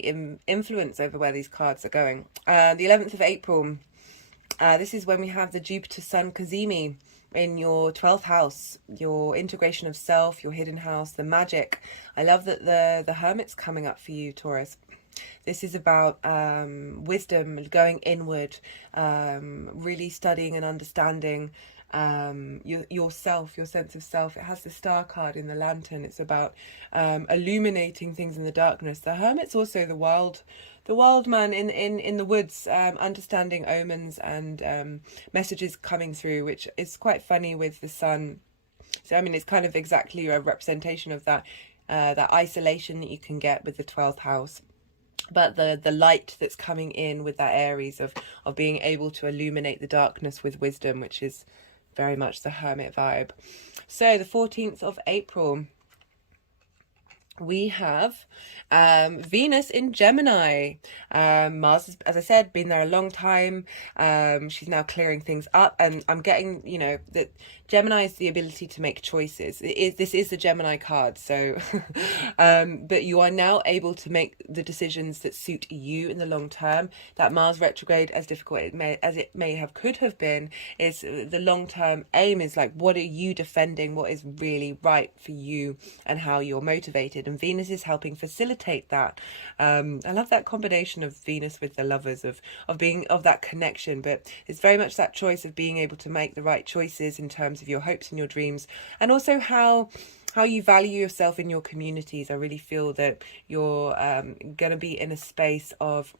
influence over where these cards are going. The 11th of April, this is when we have the Jupiter Sun Cazimi in your 12th house, your integration of self, your hidden house, the magic. I love that the Hermit's coming up for you, Taurus. This is about wisdom, going inward, really studying and understanding yourself, your sense of self. It has the Star card in the Lantern. It's about illuminating things in the darkness. The Hermit's also the wild man in the woods, understanding omens and messages coming through, which is quite funny with the Sun. So I mean, it's kind of exactly a representation of that isolation that you can get with the 12th house. But the light that's coming in with that Aries of being able to illuminate the darkness with wisdom, which is very much the Hermit vibe. So the 14th of April, we have Venus in Gemini. Mars, as I said, been there a long time. She's now clearing things up, and I'm getting, you know, that Gemini is the ability to make choices. This is the Gemini card, so but you are now able to make the decisions that suit you in the long term. That Mars retrograde, as difficult as it could have been, is the long term aim is like, what are you defending? What is really right for you and how you're motivated? And Venus is helping facilitate that. I love that combination of Venus with the Lovers, of that connection, but it's very much that choice of being able to make the right choices in terms of your hopes and your dreams, and also how you value yourself in your communities. I really feel that you're going to be in a space of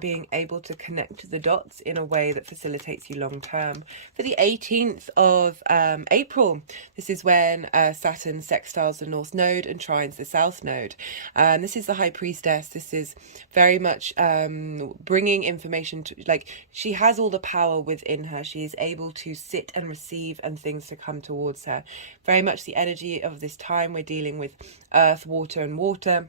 being able to connect the dots in a way that facilitates you long term. For the 18th of April, this is when Saturn sextiles the North Node and trines the South Node. This is the High Priestess. This is very much bringing information to, like, she has all the power within her. She is able to sit and receive and things to come towards her. Very much the energy of this time. We're dealing with earth, water and water.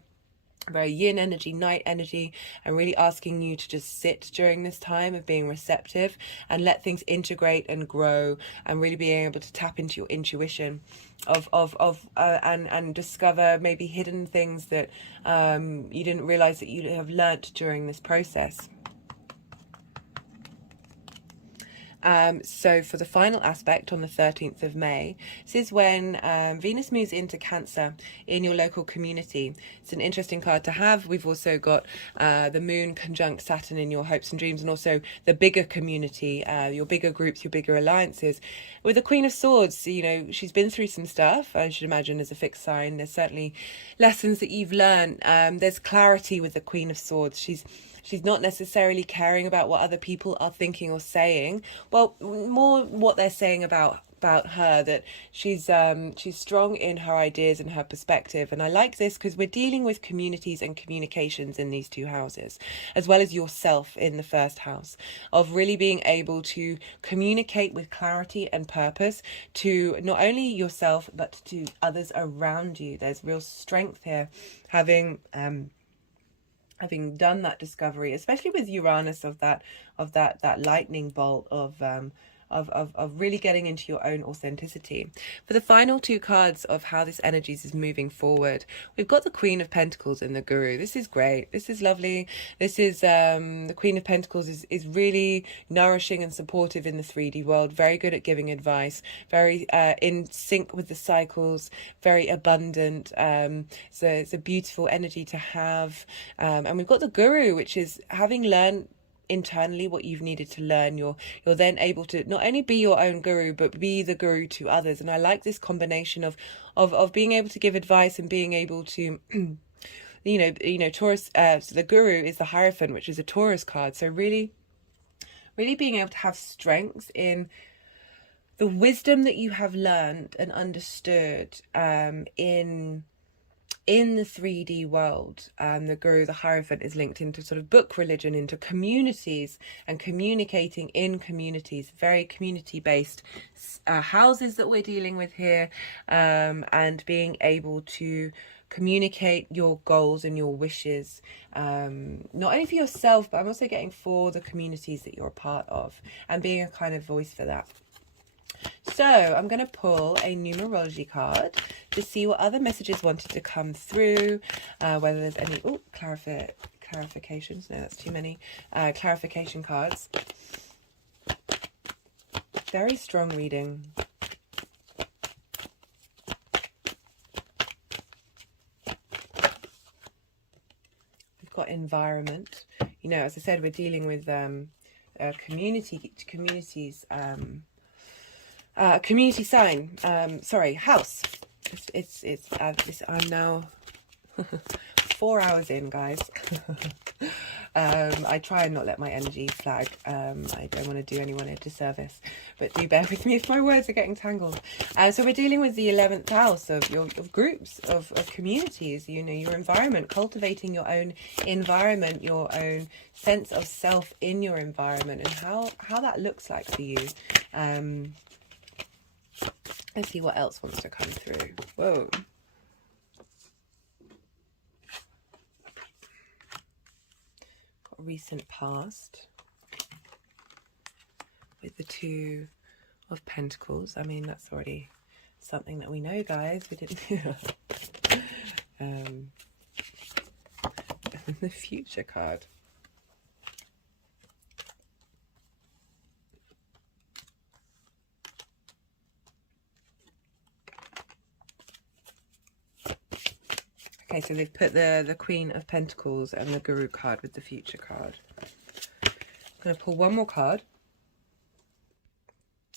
Very yin energy, night energy, and really asking you to just sit during this time of being receptive and let things integrate and grow, and really being able to tap into your intuition and discover maybe hidden things that you didn't realize that you have learnt during this process. So for the final aspect on the 13th of May, this is when Venus moves into Cancer in your local community. It's an interesting card to have. We've also got the Moon conjunct Saturn in your hopes and dreams, and also the bigger community, your bigger groups, your bigger alliances. With the Queen of Swords, you know, she's been through some stuff, I should imagine, as a fixed sign. There's certainly lessons that you've learned. There's clarity with the Queen of Swords. She's not necessarily caring about what other people are thinking or saying. Well, more what they're saying about about her that she's strong in her ideas and her perspective. And I like this because we're dealing with communities and communications in these two houses, as well as yourself in the first house, of really being able to communicate with clarity and purpose to not only yourself but to others around you. There's real strength here, having done that discovery, especially with Uranus, of that lightning bolt of really getting into your own authenticity. For the final two cards of how this energies is moving forward, we've got the Queen of Pentacles and the Guru. This is great. This is lovely. This is the Queen of Pentacles is really nourishing and supportive in the 3D world, very good at giving advice, very in sync with the cycles, very abundant. So it's a beautiful energy to have. And we've got the Guru, which is having learned internally what you've needed to learn, you're then able to not only be your own guru but be the guru to others. And I like this combination of being able to give advice and being able to Taurus, so the Guru is the Hierophant, which is a Taurus card, so really being able to have strength in the wisdom that you have learned and understood in the 3D world. The Guru, the Hierophant, is linked into sort of book religion, into communities and communicating in communities, very community-based houses that we're dealing with here, and being able to communicate your goals and your wishes, not only for yourself, but I'm also getting for the communities that you're a part of, and being a kind of voice for that. So I'm going to pull a numerology card to see what other messages wanted to come through, whether there's any clarifications. No, that's too many. Clarification cards. Very strong reading. We've got environment. You know, as I said, we're dealing with communities. Community sign, sorry, house. I'm now 4 hours in, guys. I try and not let my energy flag. I don't want to do anyone a disservice, but do bear with me if my words are getting tangled. So we're dealing with the 11th house of your groups, of communities, you know, your environment, cultivating your own environment, your own sense of self in your environment, and how that looks like for you. Let's see what else wants to come through. Whoa. Got recent past with the Two of Pentacles. I mean, that's already something that we know, guys. We didn't and the future card. Okay, so they've put the Queen of Pentacles and the Guru card with the future card. I'm going to pull one more card,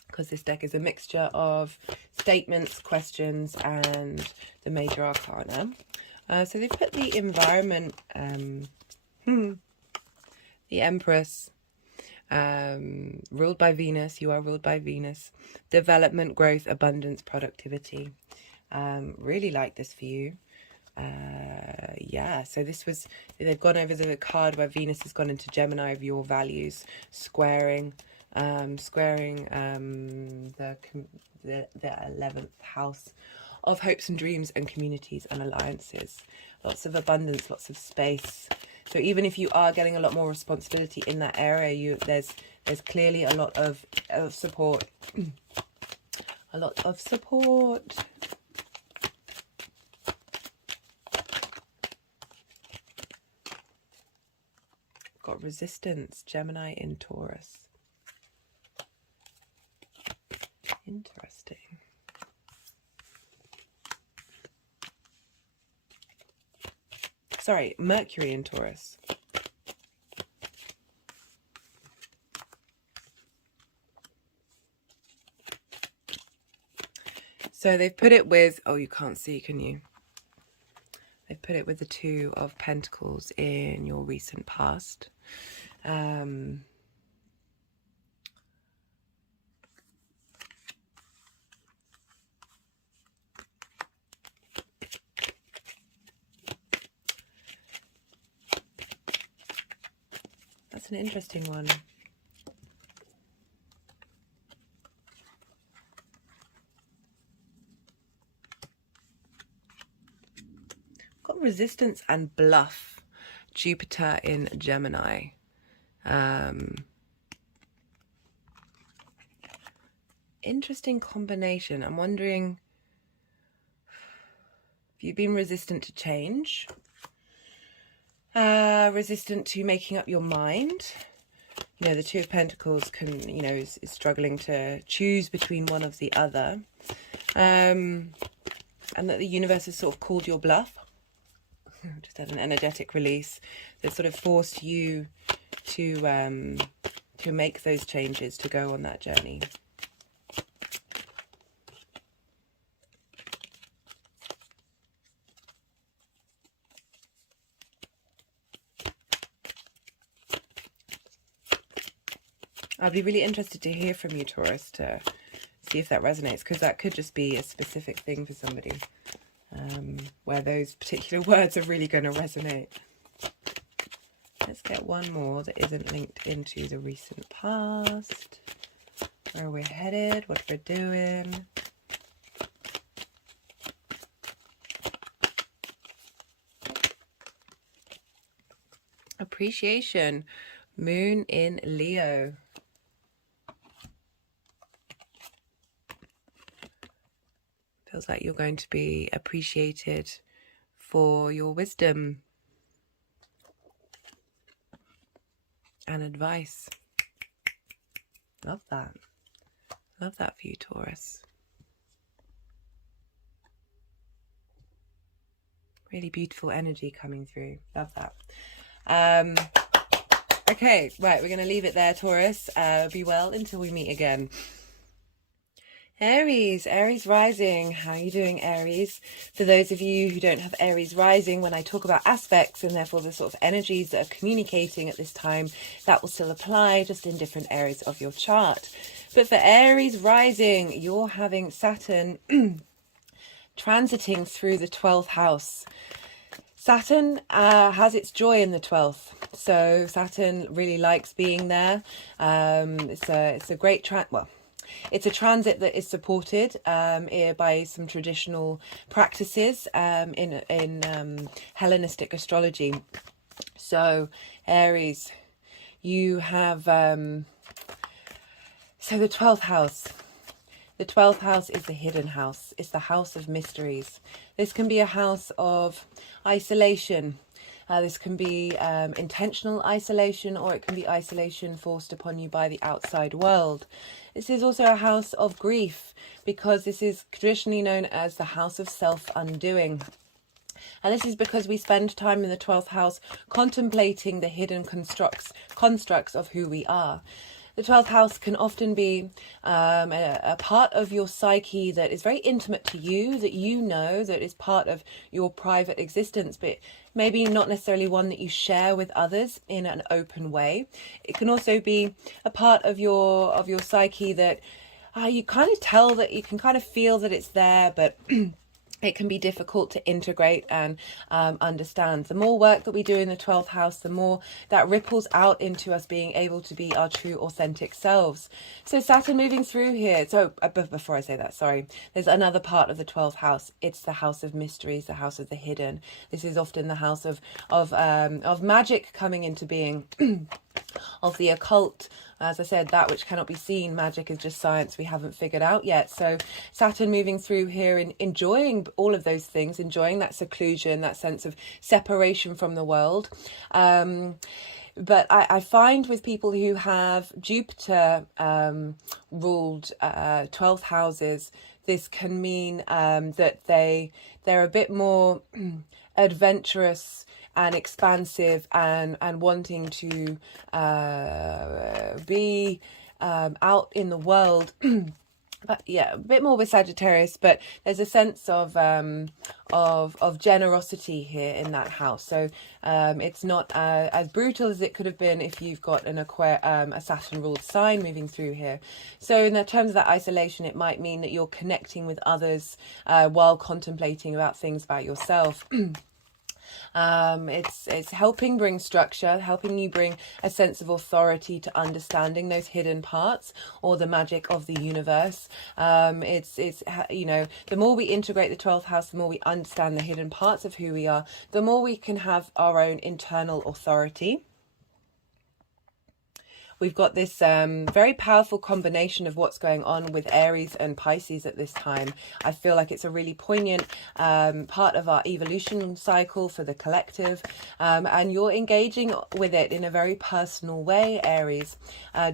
because this deck is a mixture of statements, questions, and the major arcana. So they've put the environment, the Empress, ruled by Venus. You are ruled by Venus. Development, growth, abundance, productivity. Really like this for you. Yeah, so they've gone over the card where Venus has gone into Gemini of your values, squaring the 11th house of hopes and dreams and communities and alliances. Lots of abundance, lots of space. So even if you are getting a lot more responsibility in that area, there's clearly a lot of support. A lot of support. Got resistance, Gemini in Taurus. Interesting. Sorry, Mercury in Taurus. So they've put it with, oh, you can't see, can you? They've put it with the Two of Pentacles in your recent past. an interesting one. Got resistance and bluff. Jupiter in Gemini. Interesting combination. I'm wondering if you've been resistant to change, resistant to making up your mind. You know, the Two of Pentacles can, you know, is struggling to choose between one of the other, and that the universe has sort of called your bluff. Just as an energetic release that sort of forced you to make those changes, to go on that journey. I'd be really interested to hear from you, Taurus, to see if that resonates, because that could just be a specific thing for somebody, where those particular words are really going to resonate. Let's get one more that isn't linked into the recent past. Where we're headed, what we're doing. Appreciation. Moon in Leo. Feels like you're going to be appreciated for your wisdom and advice. Love that. Love that for you, Taurus. Really beautiful energy coming through. Love that. Okay, right, we're going to leave it there, Taurus. Be well until we meet again. Aries rising. How are you doing, Aries? For those of you who don't have Aries rising, when I talk about aspects and therefore the sort of energies that are communicating at this time, that will still apply, just in different areas of your chart. But for Aries rising, you're having Saturn transiting through the 12th house. Saturn has its joy in the 12th, so Saturn really likes being there. It's a great it's a transit that is supported by some traditional practices in Hellenistic astrology. So Aries, you have so the 12th house. The 12th house is the hidden house. It's the house of mysteries. This can be a house of isolation. This can be intentional isolation, or it can be isolation forced upon you by the outside world. This is also a house of grief, because this is traditionally known as the house of self-undoing. And this is because we spend time in the 12th house contemplating the hidden constructs of who we are. The 12th house can often be a part of your psyche that is very intimate to you, that you know, that is part of your private existence, but maybe not necessarily one that you share with others in an open way. It can also be a part of your psyche that you kind of tell, that you can kind of feel that it's there, but it can be difficult to integrate and understand. The more work that we do in the 12th house, the more that ripples out into us being able to be our true authentic selves. So Saturn moving through here. So before I say that, sorry, there's another part of the 12th house. It's the house of mysteries, the house of the hidden. This is often the house of magic coming into being, of the occult. As I said, that which cannot be seen, magic is just science we haven't figured out yet. So Saturn moving through here and enjoying all of those things, enjoying that seclusion, that sense of separation from the world. But I find with people who have Jupiter ruled 12th houses, this can mean that they're a bit more adventurous and expansive and wanting to be out in the world. But yeah, a bit more with Sagittarius, but there's a sense of generosity here in that house. So it's not as brutal as it could have been if you've got a Saturn ruled sign moving through here. So in the terms of that isolation, it might mean that you're connecting with others while contemplating about things about yourself. It's helping bring structure, helping you bring a sense of authority to understanding those hidden parts or the magic of the universe. It's you know, the more we integrate the 12th house, the more we understand the hidden parts of who we are, the more we can have our own internal authority. We've got this very powerful combination of what's going on with Aries and Pisces at this time. I feel like it's a really poignant part of our evolution cycle for the collective, and you're engaging with it in a very personal way, Aries.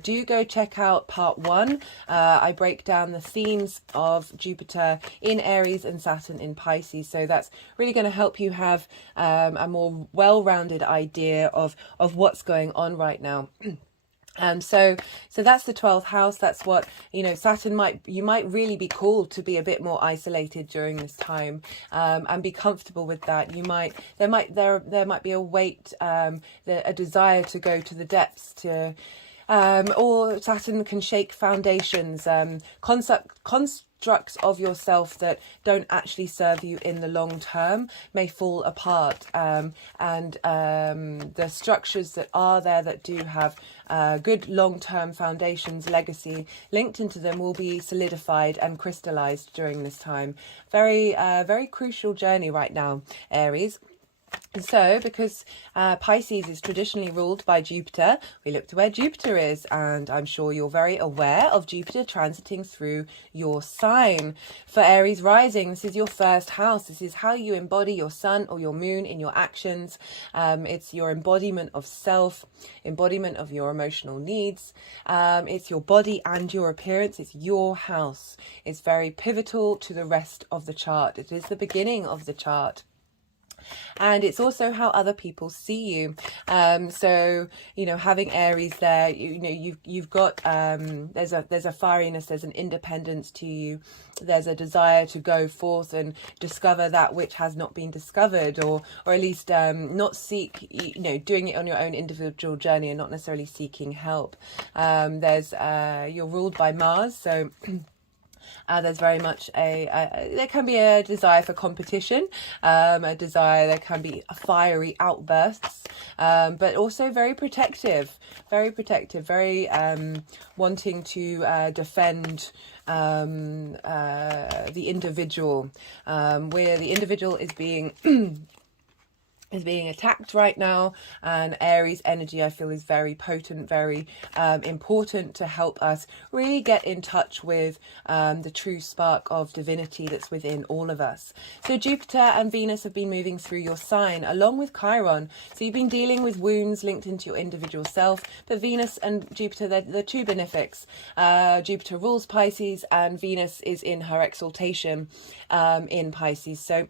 Do go check out part 1. I break down the themes of Jupiter in Aries and Saturn in Pisces, so that's really going to help you have a more well-rounded idea of what's going on right now. So that's the 12th house. That's what, you know, Saturn you might really be called to be a bit more isolated during this time, and be comfortable with that. There might be a weight, a desire to go to the depths, or Saturn can shake foundations, constructs of yourself that don't actually serve you in the long term may fall apart, and the structures that are there that do have good long-term foundations, legacy linked into them, will be solidified and crystallized during this time. Very crucial journey right now, Aries. And so, because Pisces is traditionally ruled by Jupiter, we look to where Jupiter is, and I'm sure you're very aware of Jupiter transiting through your sign. For Aries rising, this is your first house. This is how you embody your sun or your moon in your actions. It's your embodiment of self, embodiment of your emotional needs. It's your body and your appearance. It's your house. It's very pivotal to the rest of the chart. It is the beginning of the chart. And it's also how other people see you. So, you know, having Aries there, you know, you've got there's a fieriness, there's an independence to you, there's a desire to go forth and discover that which has not been discovered, or at least not seek, you know, doing it on your own individual journey and not necessarily seeking help. You're ruled by Mars, so there's very much there can be a desire for competition, there can be fiery outbursts, but also very protective, very wanting to defend the individual, where the individual is being attacked right now. And Aries energy, I feel, is very potent, very important to help us really get in touch with the true spark of divinity that's within all of us. So Jupiter and Venus have been moving through your sign along with Chiron, so you've been dealing with wounds linked into your individual self. But Venus and Jupiter, they're two benefics. Jupiter rules Pisces and Venus is in her exaltation in Pisces, so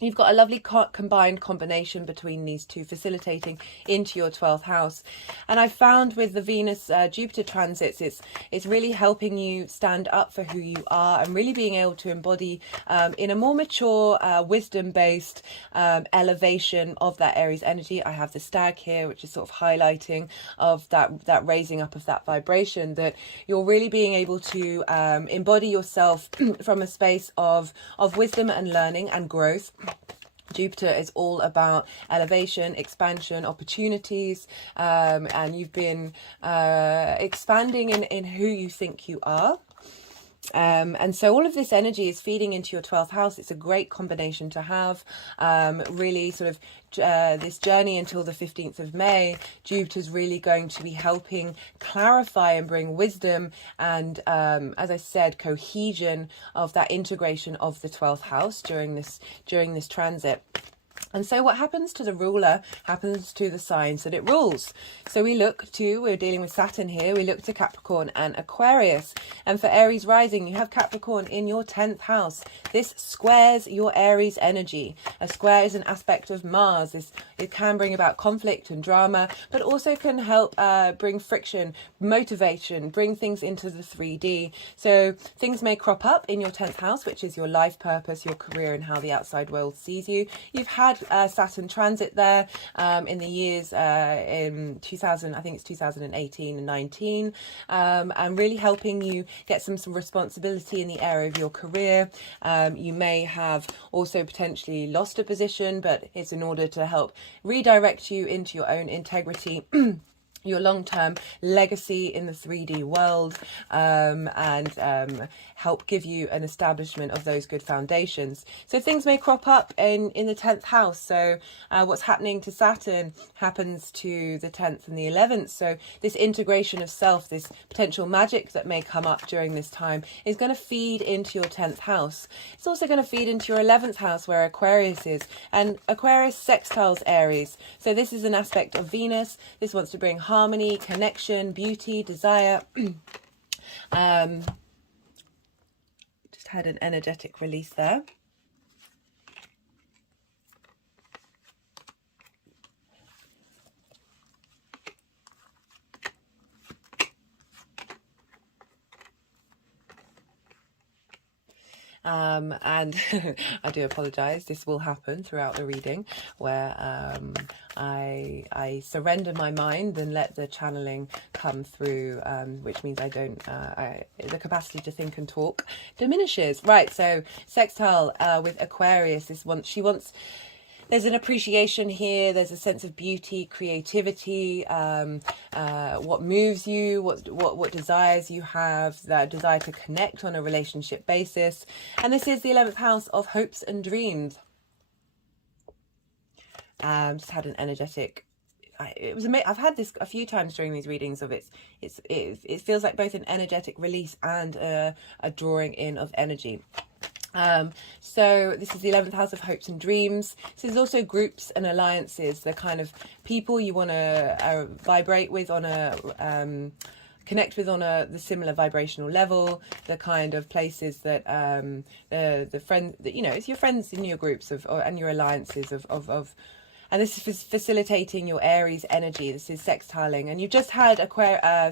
you've got a lovely combined combination between these two, facilitating into your 12th house. And I found with the Venus Jupiter transits, it's really helping you stand up for who you are and really being able to embody in a more mature, wisdom-based elevation of that Aries energy. I have the stag here, which is sort of highlighting of that raising up of that vibration, that you're really being able to embody yourself from a space of wisdom and learning and growth. Jupiter is all about elevation, expansion, opportunities, and you've been expanding in who you think you are. And so all of this energy is feeding into your 12th house. It's a great combination to have, really sort of this journey until the 15th of May. Jupiter's really going to be helping clarify and bring wisdom and, as I said, cohesion of that integration of the 12th house during this transit. And so what happens to the ruler happens to the signs that it rules. So we're dealing with Saturn here, we look to Capricorn and Aquarius. And for Aries rising, you have Capricorn in your 10th house. This squares your Aries energy. A square is an aspect of Mars. It can bring about conflict and drama, but also can help bring friction, motivation, bring things into the 3D. So things may crop up in your 10th house, which is your life purpose, your career, and how the outside world sees you. You've had Saturn transit there in the years in 2000, I think it's 2018 and 19, and really helping you get some responsibility in the area of your career. You may have also potentially lost a position, but it's in order to help redirect you into your own integrity, your long-term legacy in the 3D world, and help give you an establishment of those good foundations. So things may crop up in the 10th house. So what's happening to Saturn happens to the 10th and the 11th. So this integration of self, this potential magic that may come up during this time, is going to feed into your 10th house. It's also going to feed into your 11th house, where Aquarius is. And Aquarius sextiles Aries. So this is an aspect of Venus. This wants to bring harmony, connection, beauty, desire. Just had an energetic release there. And I do apologize, this will happen throughout the reading, where I surrender my mind and let the channeling come through, which means I don't, the capacity to think and talk diminishes. Right, so sextile with Aquarius, there's an appreciation here, there's a sense of beauty, creativity, what moves you, what desires you have, that desire to connect on a relationship basis. And this is the 11th house of hopes and dreams. Just had an energetic, it was amazing. I've had this a few times during these readings of it feels like both an energetic release and a drawing in of energy. So this is the 11th house of hopes and dreams. This is also groups and alliances, the kind of people you want to vibrate with on a connect with on the similar vibrational level, the kind of places that the friends that, you know, it's your friends in your groups and your alliances of. And this is facilitating your Aries energy. This is sextiling. And you've just had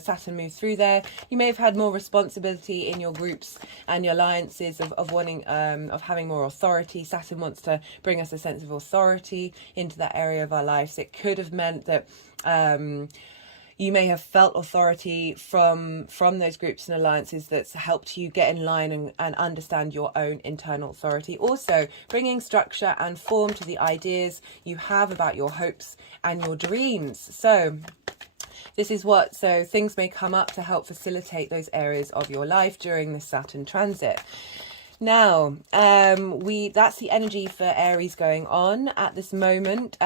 Saturn move through there. You may have had more responsibility in your groups and your alliances of wanting, of having more authority. Saturn wants to bring us a sense of authority into that area of our lives. It could have meant that you may have felt authority from those groups and alliances that's helped you get in line and understand your own internal authority. Also, bringing structure and form to the ideas you have about your hopes and your dreams. So things may come up to help facilitate those areas of your life during the Saturn transit. Now, that's the energy for Aries going on at this moment.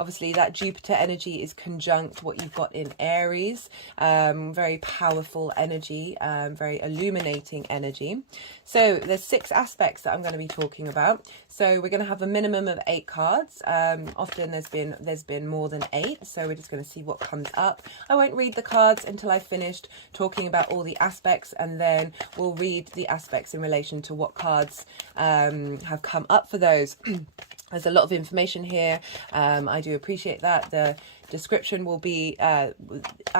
Obviously, that Jupiter energy is conjunct what you've got in Aries. Very powerful energy, very illuminating energy. So there's 6 aspects that I'm going to be talking about. So we're going to have a minimum of 8 cards. Often there's been more than 8. So we're just going to see what comes up. I won't read the cards until I've finished talking about all the aspects, and then we'll read the aspects in relation to what cards have come up for those. There's a lot of information here. I do appreciate that. The description will be, I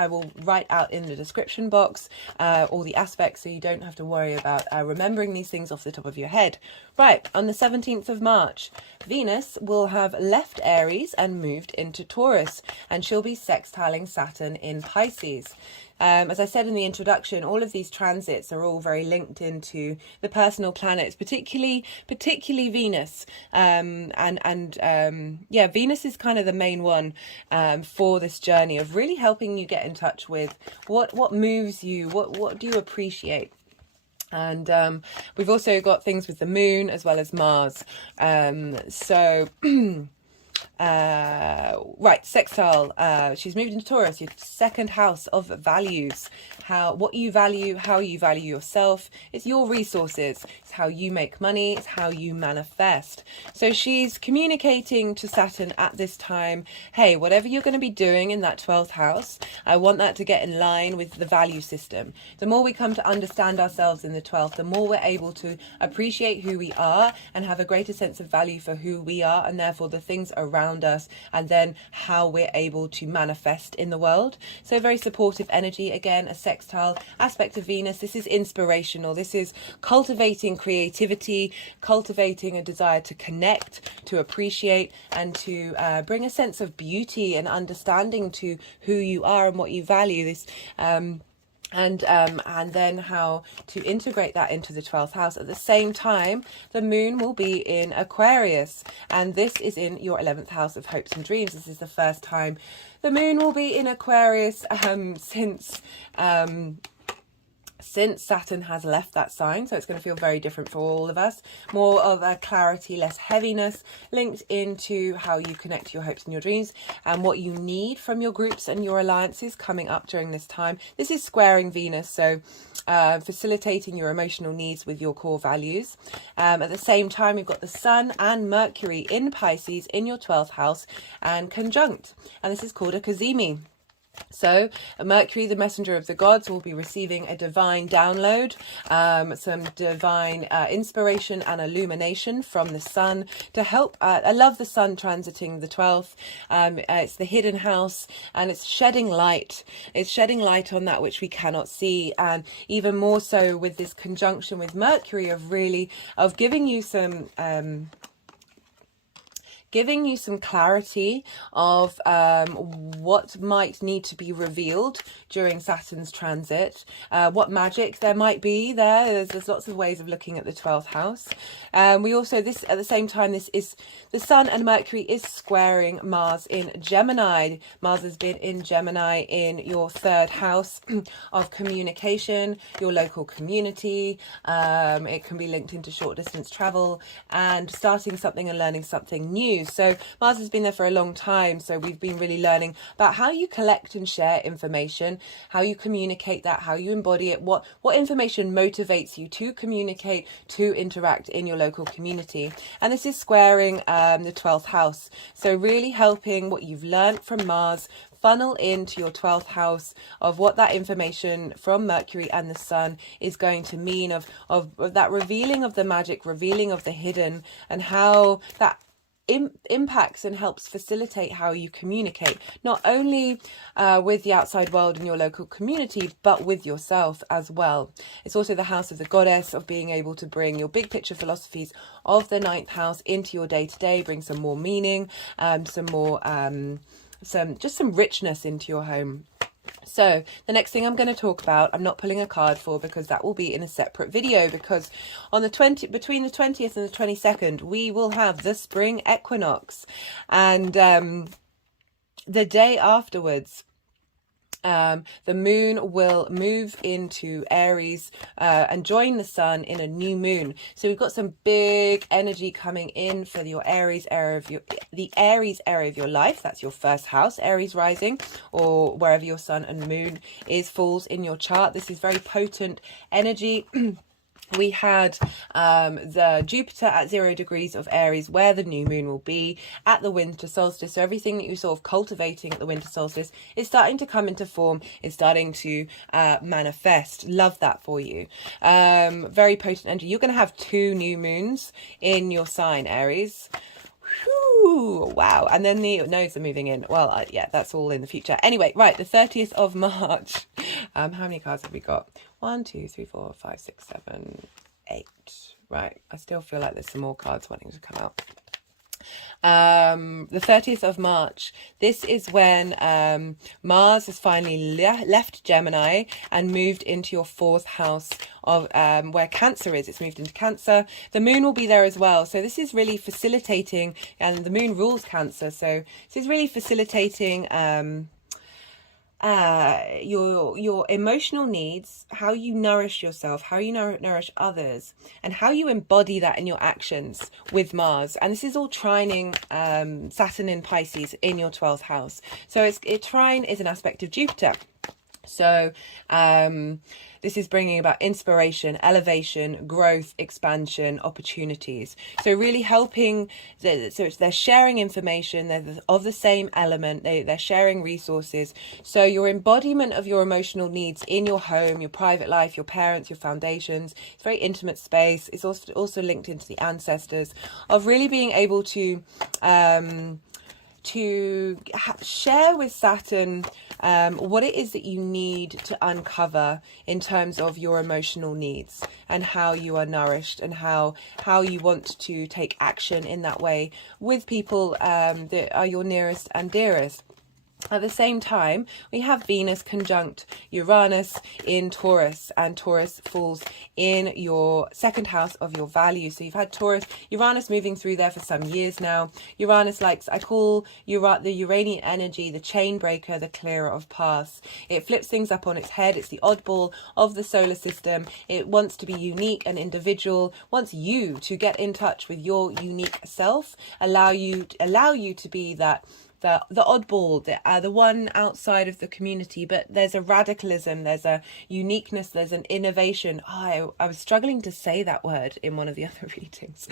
will write out in the description box all the aspects, so you don't have to worry about remembering these things off the top of your head. Right, on the 17th of March, Venus will have left Aries and moved into Taurus, and she'll be sextiling Saturn in Pisces. As I said in the introduction, all of these transits are all very linked into the personal planets, particularly Venus. Yeah, Venus is kind of the main one for this journey of really helping you get in touch with what moves you, what do you appreciate. And we've also got things with the moon as well as Mars. Right, sextile, she's moved into Taurus, your 2nd house of values, what you value, how you value yourself. It's your resources, it's how you make money, it's how you manifest. So she's communicating to Saturn at this time, hey, whatever you're going to be doing in that 12th house, I want that to get in line with the value system. The more we come to understand ourselves in the 12th, the more we're able to appreciate who we are and have a greater sense of value for who we are, and therefore the things around us, and then how we're able to manifest in the world. So very supportive energy, again, a sextile aspect of Venus. This is inspirational. This is cultivating creativity, cultivating a desire to connect, to appreciate, and to bring a sense of beauty and understanding to who you are and what you value. This and then how to integrate that into the 12th house. At the same time, the moon will be in Aquarius, and this is in your 11th house of hopes and dreams. This is the first time the moon will be in Aquarius since Saturn has left that sign. So it's going to feel very different for all of us. More of a clarity, less heaviness, linked into how you connect to your hopes and your dreams and what you need from your groups and your alliances coming up during this time. This is squaring Venus, so facilitating your emotional needs with your core values. At the same time, you've got the Sun and Mercury in Pisces in your 12th house and conjunct. And this is called a Cazimi. So Mercury, the messenger of the gods, will be receiving a divine download, some divine inspiration and illumination from the sun to help. I love the sun transiting the 12th. It's the hidden house, and it's shedding light. It's shedding light on that which we cannot see, and even more so with this conjunction with Mercury of giving you some clarity of what might need to be revealed during Saturn's transit, what magic there might be there. There's lots of ways of looking at the 12th house. We also, this at the same time, this is the Sun and Mercury is squaring Mars in Gemini. Mars has been in Gemini in your 3rd house of communication, your local community. It can be linked into short distance travel and starting something and learning something new. So Mars has been there for a long time. So we've been really learning about how you collect and share information, how you communicate that, how you embody it, what information motivates you to communicate, to interact in your local community. And this is squaring the 12th house. So really helping what you've learned from Mars funnel into your 12th house of what that information from Mercury and the Sun is going to mean, of that revealing of the magic, revealing of the hidden, and how that impacts and helps facilitate how you communicate, not only with the outside world and your local community, but with yourself as well. It's also the house of the goddess, of being able to bring your big picture philosophies of the 9th house into your day-to-day, bring some more meaning, some richness into your home. So the next thing I'm going to talk about, I'm not pulling a card for, because that will be in a separate video, because on between the 20th and the 22nd, we will have the spring equinox, and the day afterwards, the moon will move into Aries and join the sun in a new moon. So we've got some big energy coming in for your Aries area of the Aries area of your life. That's your 1st house, Aries rising, or wherever your sun and moon falls in your chart. This is very potent energy. We had the Jupiter at 0 degrees of Aries, where the new moon will be at the winter solstice. So everything that you're sort of cultivating at the winter solstice is starting to come into form, is starting to manifest. Love that for you. Very potent energy. You're going to have 2 new moons in your sign, Aries. Whew, wow. And then the nodes are moving in. Well, yeah, that's all in the future. Anyway, right, the 30th of March. How many cards have we got? 1, 2, 3, 4, 5, 6, 7, 8. Right, I still feel like there's some more cards wanting to come out. The 30th of March, this is when Mars has finally left Gemini and moved into your 4th house of where Cancer is. It's moved into Cancer. The moon will be there as well. So this is really facilitating, and the moon rules Cancer. So this is really facilitating your emotional needs, how you nourish yourself, how you nourish others, and how you embody that in your actions with Mars. And this is all trining Saturn in Pisces in your 12th house. So trine is an aspect of Jupiter. So this is bringing about inspiration, elevation, growth, expansion, opportunities. So really helping, they're sharing information, they're of the same element, they're sharing resources. So your embodiment of your emotional needs in your home, your private life, your parents, your foundations, it's a very intimate space. It's also linked into the ancestors, of really being able to to share with Saturn what it is that you need to uncover in terms of your emotional needs and how you are nourished and how you want to take action in that way with people that are your nearest and dearest. At the same time, we have Venus conjunct Uranus in Taurus, and Taurus falls in your second house of your values. So you've had Uranus moving through there for some years now. Uranus likes, I call the Uranian energy, the chain breaker, the clearer of paths. It flips things up on its head. It's the oddball of the solar system. It wants to be unique and individual, wants you to get in touch with your unique self, allow you to be that the oddball, the one outside of the community. But there's a radicalism, there's a uniqueness, there's an innovation. I was struggling to say that word in one of the other readings.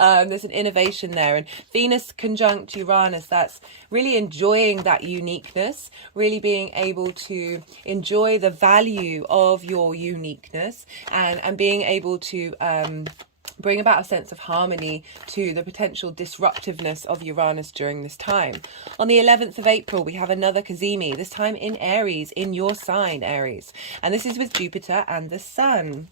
There's an innovation there. And Venus conjunct Uranus, that's really enjoying that uniqueness, really being able to enjoy the value of your uniqueness, and being able to bring about a sense of harmony to the potential disruptiveness of Uranus during this time. On the 11th of April, we have another Cazimi, this time in Aries, in your sign, Aries. And this is with Jupiter and the Sun.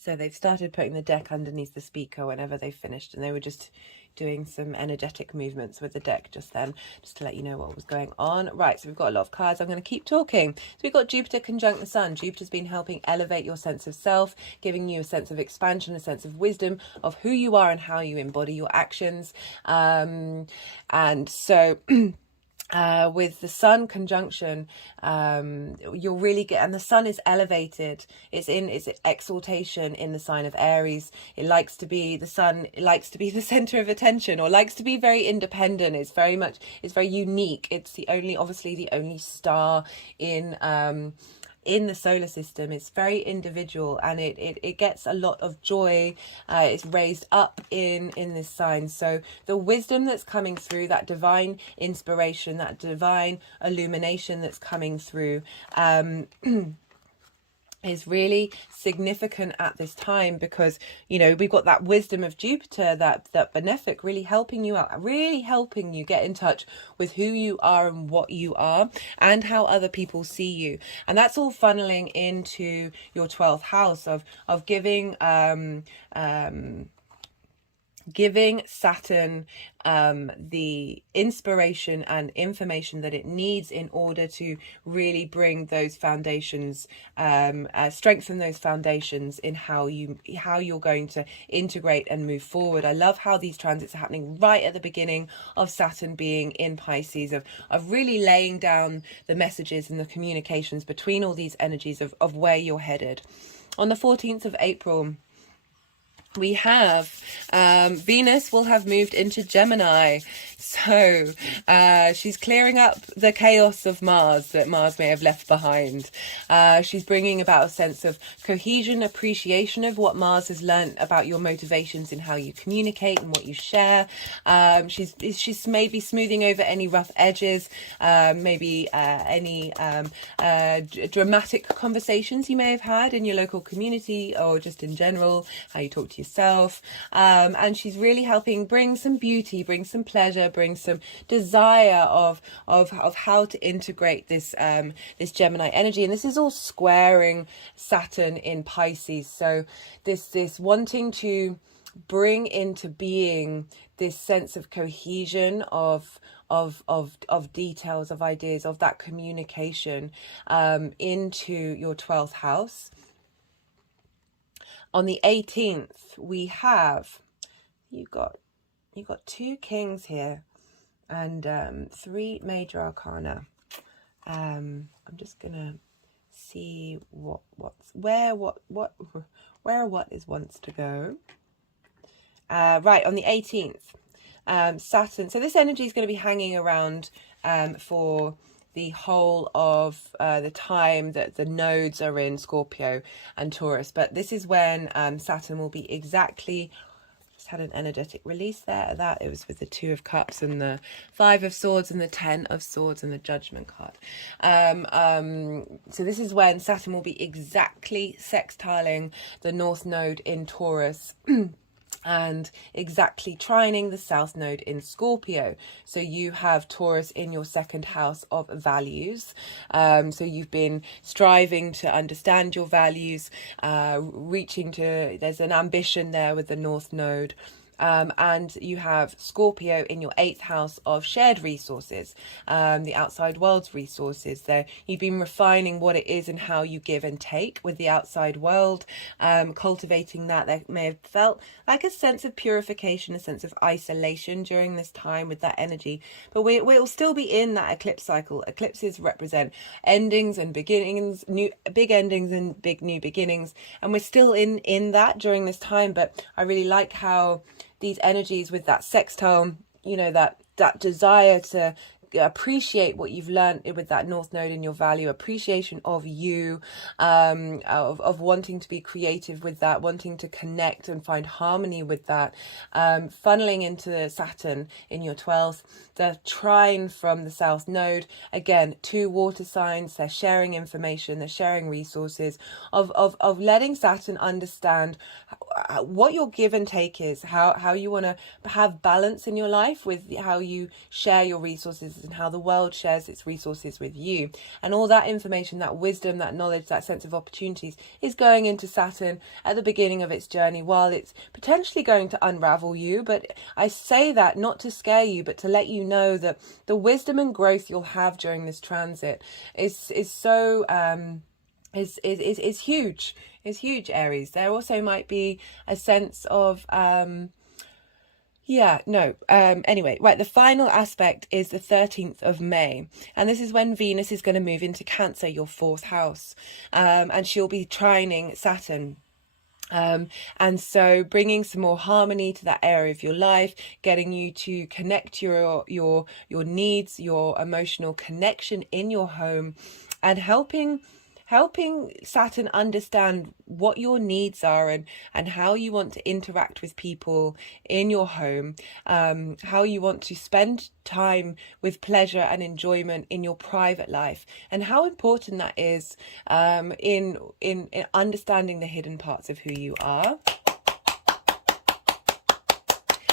So they've started putting the deck underneath the speaker whenever they've finished, and they were just doing some energetic movements with the deck just then, just to let you know what was going on. Right, so we've got a lot of cards. I'm going to keep talking. So we've got Jupiter conjunct the Sun. Jupiter's been helping elevate your sense of self, giving you a sense of expansion, a sense of wisdom of who you are and how you embody your actions. And so with the Sun conjunction, you'll really get, and the Sun is elevated. It's exaltation in the sign of Aries. It likes to be, the Sun likes to be the center of attention, or likes to be very independent. It's very unique. It's obviously the only star in the solar system. It's very individual, and it gets a lot of joy. It's raised up in this sign. So the wisdom that's coming through, that divine inspiration, that divine illumination that's coming through, is really significant at this time, because we've got that wisdom of Jupiter, that benefic, really helping you out, really helping you get in touch with who you are and what you are and how other people see you. And that's all funneling into your 12th house of giving Saturn the inspiration and information that it needs in order to really bring those foundations, strengthen those foundations in how you're going to integrate and move forward. I love how these transits are happening right at the beginning of Saturn being in Pisces, of really laying down the messages and the communications between all these energies of where you're headed. On the 14th of April, we have Venus will have moved into Gemini. So she's clearing up the chaos of Mars that Mars may have left behind. She's bringing about a sense of cohesion, appreciation of what Mars has learnt about your motivations in how you communicate and what you share. She's maybe smoothing over any rough edges, maybe any dramatic conversations you may have had in your local community, or just in general, how you talk to yourself. And she's really helping bring some beauty, bring some pleasure, bring some desire of how to integrate this this Gemini energy. And this is all squaring Saturn in Pisces. So this wanting to bring into being this sense of cohesion of details, of ideas, of that communication into your 12th house. On the 18th, we have, you've got 2 kings here and 3 major arcana. I'm just gonna see where what is wants to go. Right, on the 18th, Saturn. So this energy is going to be hanging around for the whole of the time that the nodes are in Scorpio and Taurus. But this is when Saturn will be exactly, just had an energetic release there. That it was with the 2 of Cups and the 5 of Swords and the 10 of Swords and the Judgment card. So this is when Saturn will be exactly sextiling the North Node in Taurus. And exactly trining the South Node in Scorpio. So you have Taurus in your 2nd house of values. So you've been striving to understand your values, there's an ambition there with the North Node. And you have Scorpio in your 8th house of shared resources, the outside world's resources. There, you've been refining what it is and how you give and take with the outside world, cultivating that. There may have felt like a sense of purification, a sense of isolation during this time with that energy. But we'll still be in that eclipse cycle. Eclipses represent endings and beginnings, big endings and big new beginnings. And we're still in that during this time. But I really like how these energies with that sextile, you know, that desire to appreciate what you've learned with that North Node in your value, appreciation of you, of wanting to be creative with that, wanting to connect and find harmony with that, funneling into Saturn in your 12th, the trine from the South Node, again, 2 water signs, they're sharing information, they're sharing resources, of letting Saturn understand what your give and take is, how you want to have balance in your life with how you share your resources and how the world shares its resources with you. And all that information, that wisdom, that knowledge, that sense of opportunities is going into Saturn at the beginning of its journey, while it's potentially going to unravel you. But I say that not to scare you, but to let you know that the wisdom and growth you'll have during this transit is huge. Is huge, Aries. There also might be a sense of anyway, right, the final aspect is the 13th of May, and this is when Venus is going to move into Cancer, your 4th house, and she'll be trining Saturn. And so bringing some more harmony to that area of your life, getting you to connect your needs, your emotional connection in your home, and helping Saturn understand what your needs are and how you want to interact with people in your home, how you want to spend time with pleasure and enjoyment in your private life, and how important that is in understanding the hidden parts of who you are.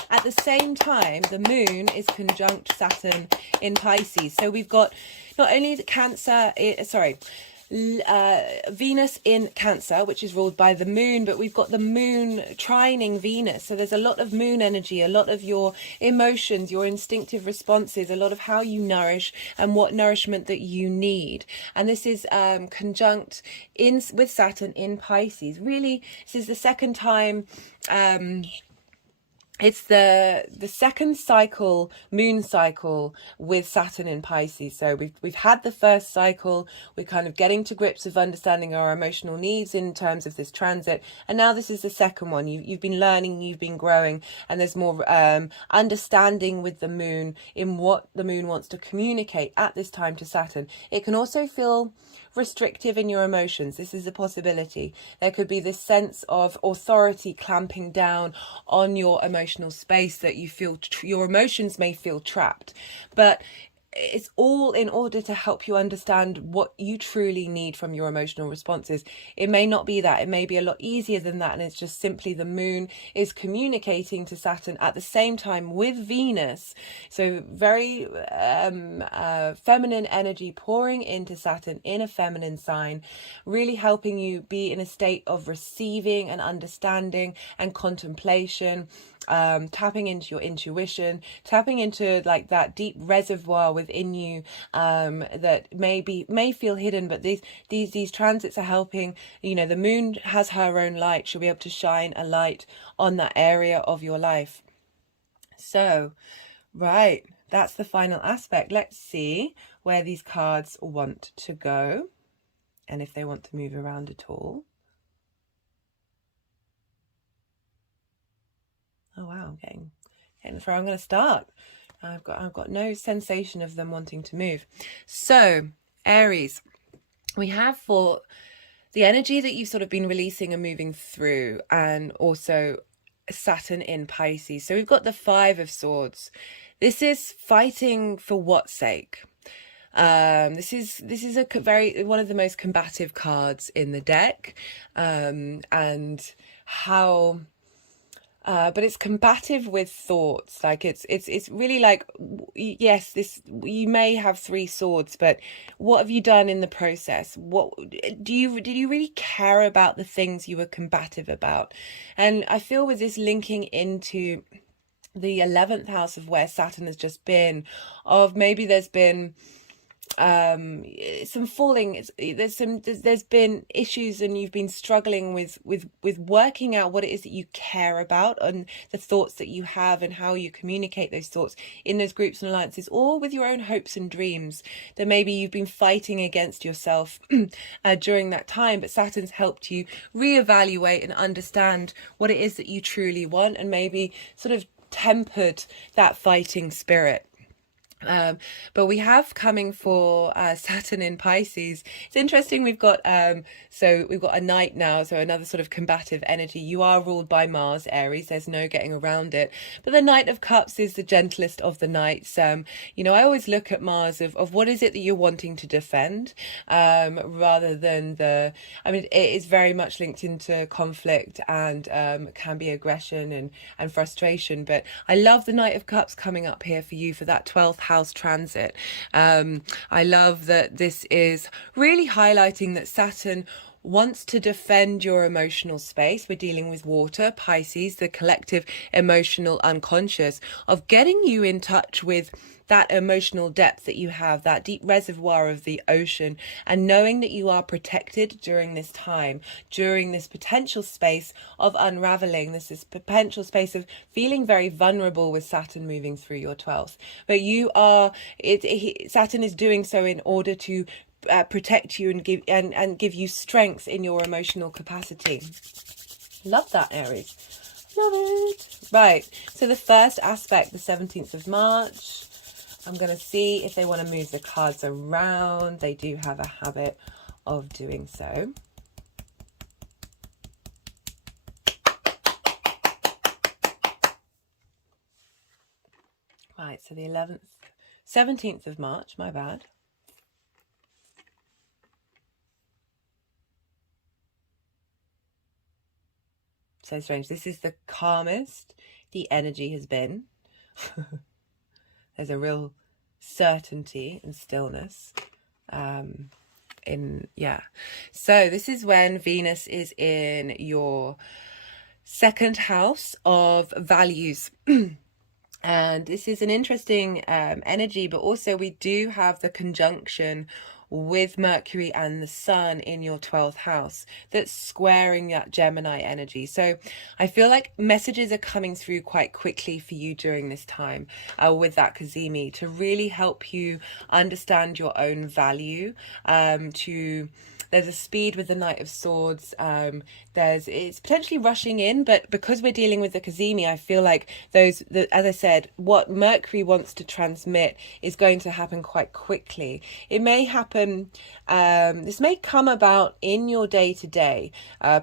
At the same time, the moon is conjunct Saturn in Pisces. So we've got not only Venus in Cancer, which is ruled by the moon, but we've got the moon trining Venus. So there's a lot of moon energy, a lot of your emotions, your instinctive responses, a lot of how you nourish and what nourishment that you need. And this is conjunct with Saturn in Pisces. Really, this is the second time. It's the second cycle, moon cycle, with Saturn in Pisces. So we've had the first cycle. We're kind of getting to grips with understanding our emotional needs in terms of this transit, and now this is the second one. You've been learning, you've been growing, and there's more understanding with the moon in what the moon wants to communicate at this time to Saturn. It can also feel restrictive in your emotions. This is a possibility. There could be this sense of authority clamping down on your emotional space, that you feel your emotions may feel trapped, but it's all in order to help you understand what you truly need from your emotional responses. It may not be that. It may be a lot easier than that, and it's just simply the moon is communicating to Saturn at the same time with Venus. So very feminine energy pouring into Saturn in a feminine sign, really helping you be in a state of receiving and understanding and contemplation, tapping into your intuition, tapping into like that deep reservoir within you that may feel hidden, but these transits are helping. You know, the moon has her own light. She'll be able to shine a light on that area of your life. So, right, that's the final aspect. Let's see where these cards want to go and if they want to move around at all. Oh wow, I'm getting the flow. I'm going to start. I've got no sensation of them wanting to move. So Aries, we have for the energy that you've sort of been releasing and moving through, and also Saturn in Pisces. So we've got the Five of Swords. This is fighting for what sake? This is a very one of the most combative cards in the deck, and how. But it's combative with thoughts. Like it's really like, yes, this, you may have three swords, but what have you done in the process? What did you really care about the things you were combative about? And I feel with this linking into the 11th house of where Saturn has just been, of maybe there's been some falling, there's been issues, and you've been struggling with working out what it is that you care about, and the thoughts that you have, and how you communicate those thoughts in those groups and alliances, or with your own hopes and dreams that maybe you've been fighting against yourself during that time. But Saturn's helped you reevaluate and understand what it is that you truly want, and maybe sort of tempered that fighting spirit. But we have coming for Saturn in Pisces. It's interesting. We've got so we've got a knight now, so another sort of combative energy. You are ruled by Mars, Aries. There's no getting around it. But the Knight of Cups is the gentlest of the knights. You know, I always look at Mars of what is it that you're wanting to defend, rather than the. I mean, it is very much linked into conflict and can be aggression and frustration. But I love the Knight of Cups coming up here for you for that 12th house transit. I love that this is really highlighting that Saturn wants to defend your emotional space. We're dealing with water, Pisces, the collective emotional unconscious, of getting you in touch with that emotional depth that you have, that deep reservoir of the ocean, and knowing that you are protected during this time, during this potential space of unraveling. This is potential space of feeling very vulnerable with Saturn moving through your 12th. But you are, Saturn is doing so in order to protect you and give you strength in your emotional capacity. Love that, Aries. Love it. Right. So the first aspect, the 17th of March. I'm going to see if they want to move the cards around. They do have a habit of doing so. Right, so the 17th of March, my bad. So strange. This is the calmest the energy has been. There's a real certainty and stillness. So this is when Venus is in your second house of values. And this is an interesting energy, but also we do have the conjunction with Mercury and the Sun in your 12th house that's squaring that Gemini energy. So I feel like messages are coming through quite quickly for you during this time with that Cazimi, to really help you understand your own value. There's a speed with the Knight of Swords. It's potentially rushing in, but because we're dealing with the Cazimi, I feel like as I said, what Mercury wants to transmit is going to happen quite quickly. It may happen, this may come about in your day-to-day,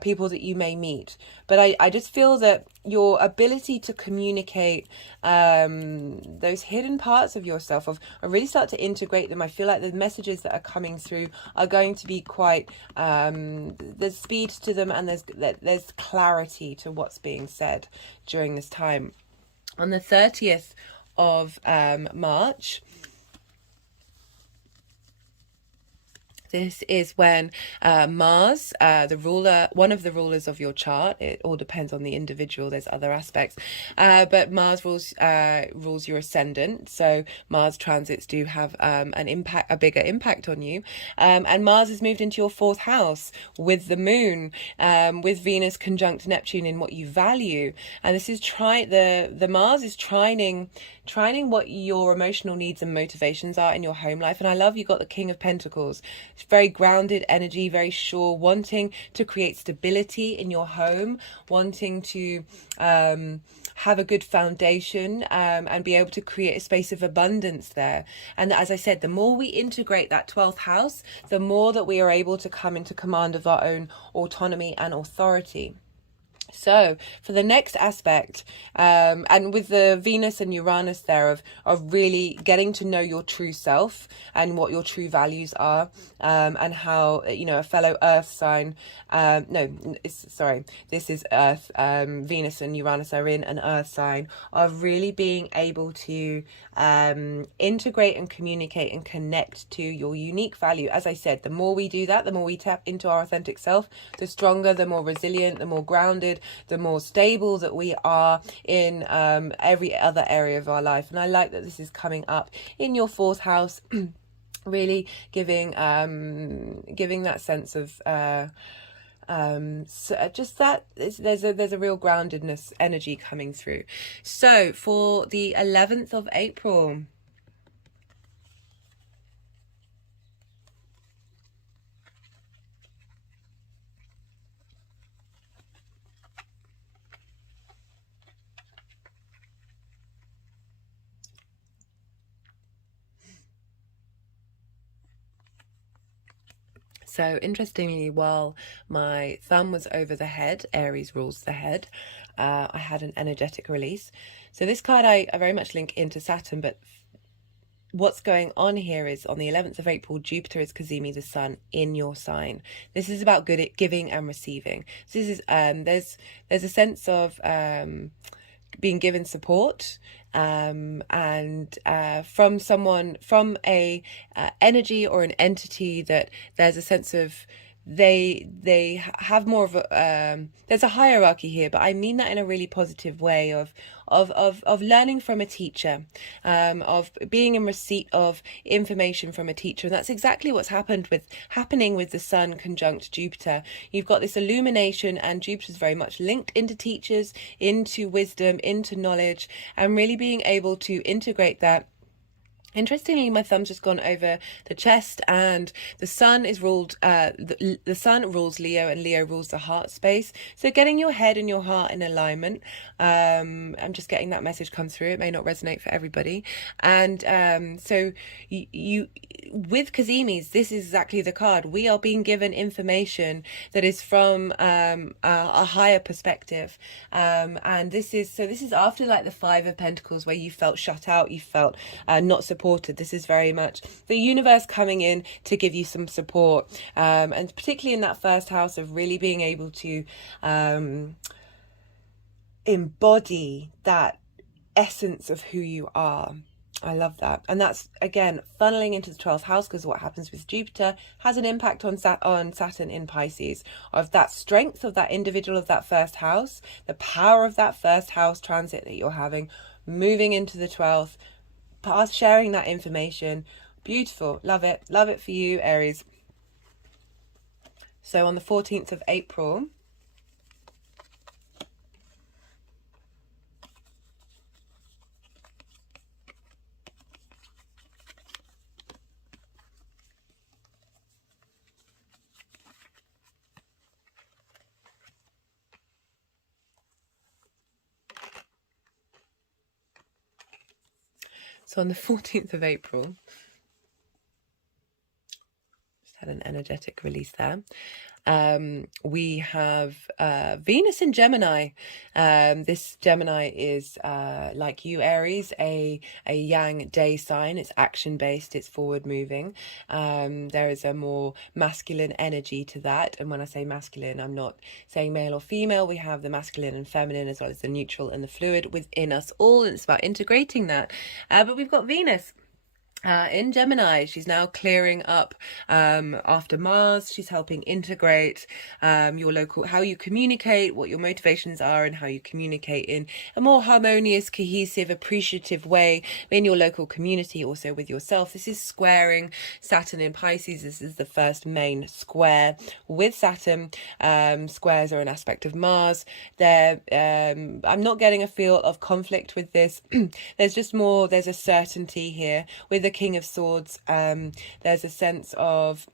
people that you may meet. But I just feel that your ability to communicate those hidden parts of yourself, or really start to integrate them, I feel like the messages that are coming through are going to be quite, there's speed to them, and there's clarity to what's being said during this time. On the 30th of March, this is when Mars, the ruler, one of the rulers of your chart, it all depends on the individual, there's other aspects, but Mars rules your ascendant, so Mars transits do have a bigger impact on you, and Mars has moved into your 4th house with the Moon, with Venus conjunct Neptune in what you value, and this is the Mars is trining what your emotional needs and motivations are in your home life. And I love you got the King of Pentacles. It's very grounded energy, very sure, wanting to create stability in your home, wanting to have a good foundation, and be able to create a space of abundance there. And as I said, the more we integrate that 12th house, the more that we are able to come into command of our own autonomy and authority. So for the next aspect, and with the Venus and Uranus there of really getting to know your true self and what your true values are, and how, you know, a fellow earth sign, this is earth, Venus and Uranus are in an earth sign, of really being able to integrate and communicate and connect to your unique value. As I said, the more we do that, the more we tap into our authentic self, the stronger, the more resilient, the more grounded, the more stable that we are in every other area of our life. And I like that this is coming up in your 4th house, really giving that sense of so just that there's a real groundedness energy coming through. So for the 11th of April, so interestingly, while my thumb was over the head, Aries rules the head, I had an energetic release. So this card I very much link into Saturn, but what's going on here is on the 11th of April, Jupiter is Cazimi, the sun, in your sign. This is about good at giving and receiving. So this is there's a sense of being given support, and from someone, from a energy or an entity, that there's a sense of they have more of a there's a hierarchy here, but I mean that in a really positive way of learning from a teacher, of being in receipt of information from a teacher. And that's exactly what's happening with the sun conjunct Jupiter. You've got this illumination, and Jupiter's very much linked into teachers, into wisdom, into knowledge, and really being able to integrate that. Interestingly, my thumb's just gone over the chest, and the sun is ruled, the sun rules Leo, and Leo rules the heart space. So getting your head and your heart in alignment. I'm just getting that message come through. It may not resonate for everybody. And so you with Cazimi's, this is exactly the card. We are being given information that is from a higher perspective. And this is after like the 5 of Pentacles, where you felt shut out, you felt not supported. This is very much the universe coming in to give you some support, and particularly in that 1st house of really being able to embody that essence of who you are. I love that. And that's, again, funneling into the 12th house, because what happens with Jupiter has an impact on Saturn in Pisces, of that strength of that individual of that 1st house, the power of that 1st house transit that you're having, moving into the 12th, sharing that information. Beautiful. Love it. Love it for you, Aries. So on the 14th of April, so on the 14th of April, just had an energetic release there. We have Venus in Gemini. This Gemini is like you, Aries, a yang day sign. It's action based, it's forward moving. There is a more masculine energy to that, and when I say masculine, I'm not saying male or female. We have the masculine and feminine, as well as the neutral and the fluid within us all, and it's about integrating that. But we've got Venus in Gemini. She's now clearing up after Mars. She's helping integrate your local, how you communicate, what your motivations are, and how you communicate in a more harmonious, cohesive, appreciative way in your local community, also with yourself. This is squaring Saturn in Pisces. This is the first main square with Saturn. Squares are an aspect of Mars. I'm not getting a feel of conflict with this. There's just more, there's a certainty here. With the King of Swords, there's a sense of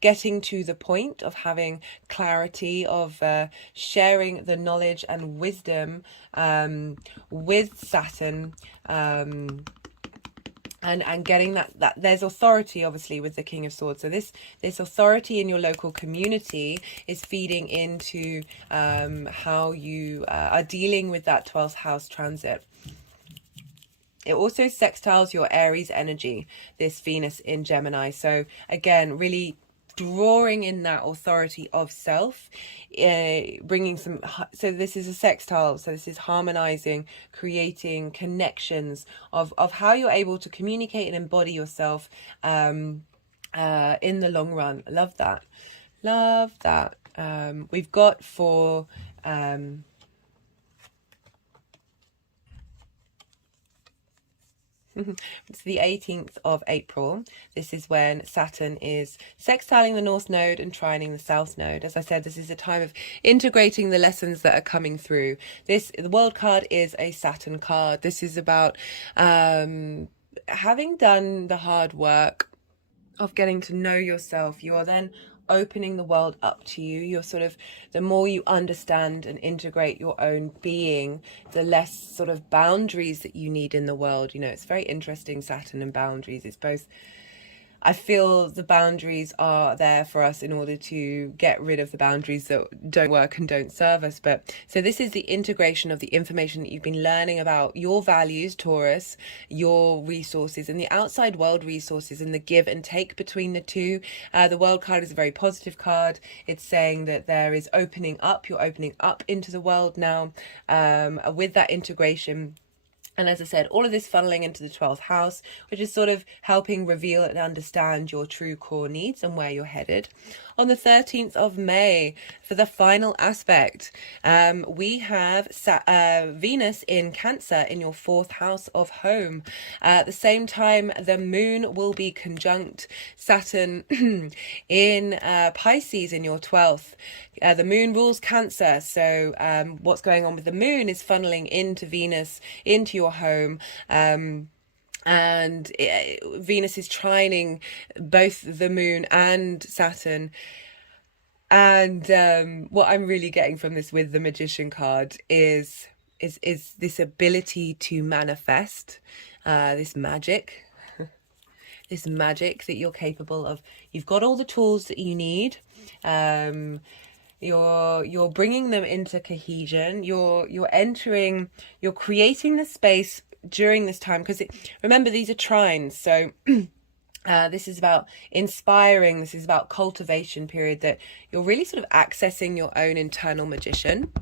getting to the point, of having clarity, of sharing the knowledge and wisdom with Saturn, and getting that there's authority obviously with the King of Swords. So this authority in your local community is feeding into how you are dealing with that 12th house transit. It also sextiles your Aries energy, this Venus in Gemini. So again, really drawing in that authority of self, bringing some, so this is a sextile, so this is harmonizing, creating connections of how you're able to communicate and embody yourself in the long run. Love that. We've got for it's the 18th of April. This is when Saturn is sextiling the North Node and trining the South Node. As I said, this is a time of integrating the lessons that are coming through. The World card is a Saturn card. This is about having done the hard work of getting to know yourself. You are then opening the world up to you. You're sort of, the more you understand and integrate your own being, the less sort of boundaries that you need in the world. You know, it's very interesting, Saturn and boundaries. It's both, I feel the boundaries are there for us in order to get rid of the boundaries that don't work and don't serve us. But so this is the integration of the information that you've been learning about your values, Taurus, your resources, and the outside world resources, and the give and take between the two. The World card is a very positive card. It's saying that there is opening up. You're opening up into the world now with that integration. And as I said, all of this funneling into the 12th house, which is sort of helping reveal and understand your true core needs and where you're headed. On the 13th of May, for the final aspect, we have Venus in Cancer in your 4th house of home. At the same time, the moon will be conjunct Saturn in Pisces in your 12th. The moon rules Cancer, so what's going on with the moon is funneling into Venus, into your home. And Venus is trining both the moon and Saturn. And what I'm really getting from this with the Magician card is this ability to manifest this magic. This magic that you're capable of. You've got all the tools that you need. You're bringing them into cohesion. You're creating the space during this time, because remember, these are trines, so this is about inspiring, this is about cultivation period, that you're really sort of accessing your own internal magician.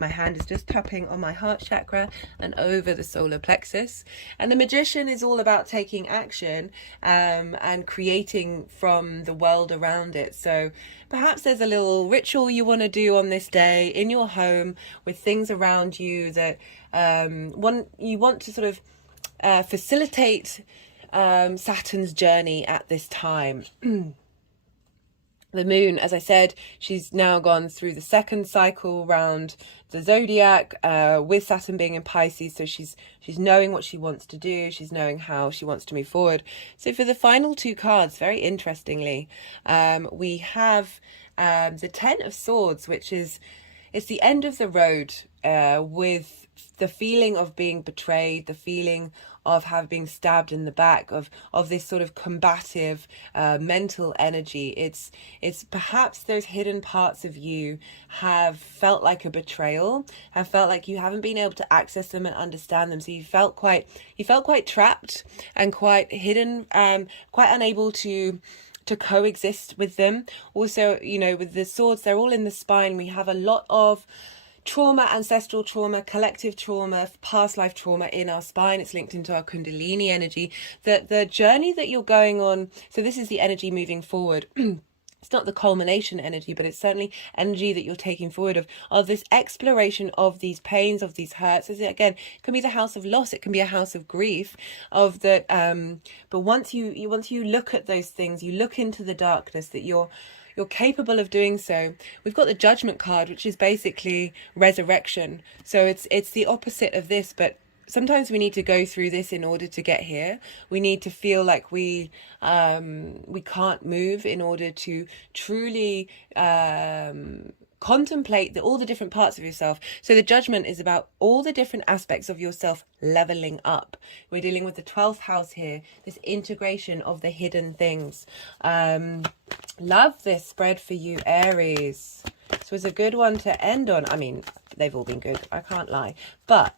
My hand is just tapping on my heart chakra and over the solar plexus. And the Magician is all about taking action and creating from the world around it. So perhaps there's a little ritual you want to do on this day in your home with things around you that you want to sort of facilitate Saturn's journey at this time. The moon, as I said, she's now gone through the second cycle round the zodiac with Saturn being in Pisces. So she's knowing what she wants to do. She's knowing how she wants to move forward. So for the final two cards, very interestingly, we have the Ten of Swords, which is, it's the end of the road with the feeling of being betrayed, the feeling of being stabbed in the back, of this sort of combative mental energy. It's perhaps those hidden parts of you have felt like a betrayal, have felt like you haven't been able to access them and understand them. So you felt quite trapped and quite hidden, quite unable to coexist with them. Also, you know, with the swords, they're all in the spine. We have a lot of trauma, ancestral trauma, collective trauma, past life trauma in our spine. It's linked into our Kundalini energy. The journey that you're going on, so this is the energy moving forward. It's not the culmination energy, but it's certainly energy that you're taking forward of this exploration of these pains, of these hurts. As again, it can be the house of loss, it can be a house of grief, of that. But once you look at those things, you look into the darkness, that you're capable of doing so. We've got the Judgment card, which is basically resurrection. So it's the opposite of this, but sometimes we need to go through this in order to get here. We need to feel like we can't move in order to truly contemplate all the different parts of yourself. So the judgment is about all the different aspects of yourself leveling up. We're dealing with the 12th house here, this integration of the hidden things. Love this spread for you, Aries. This was a good one to end on. I mean, they've all been good, I can't lie, but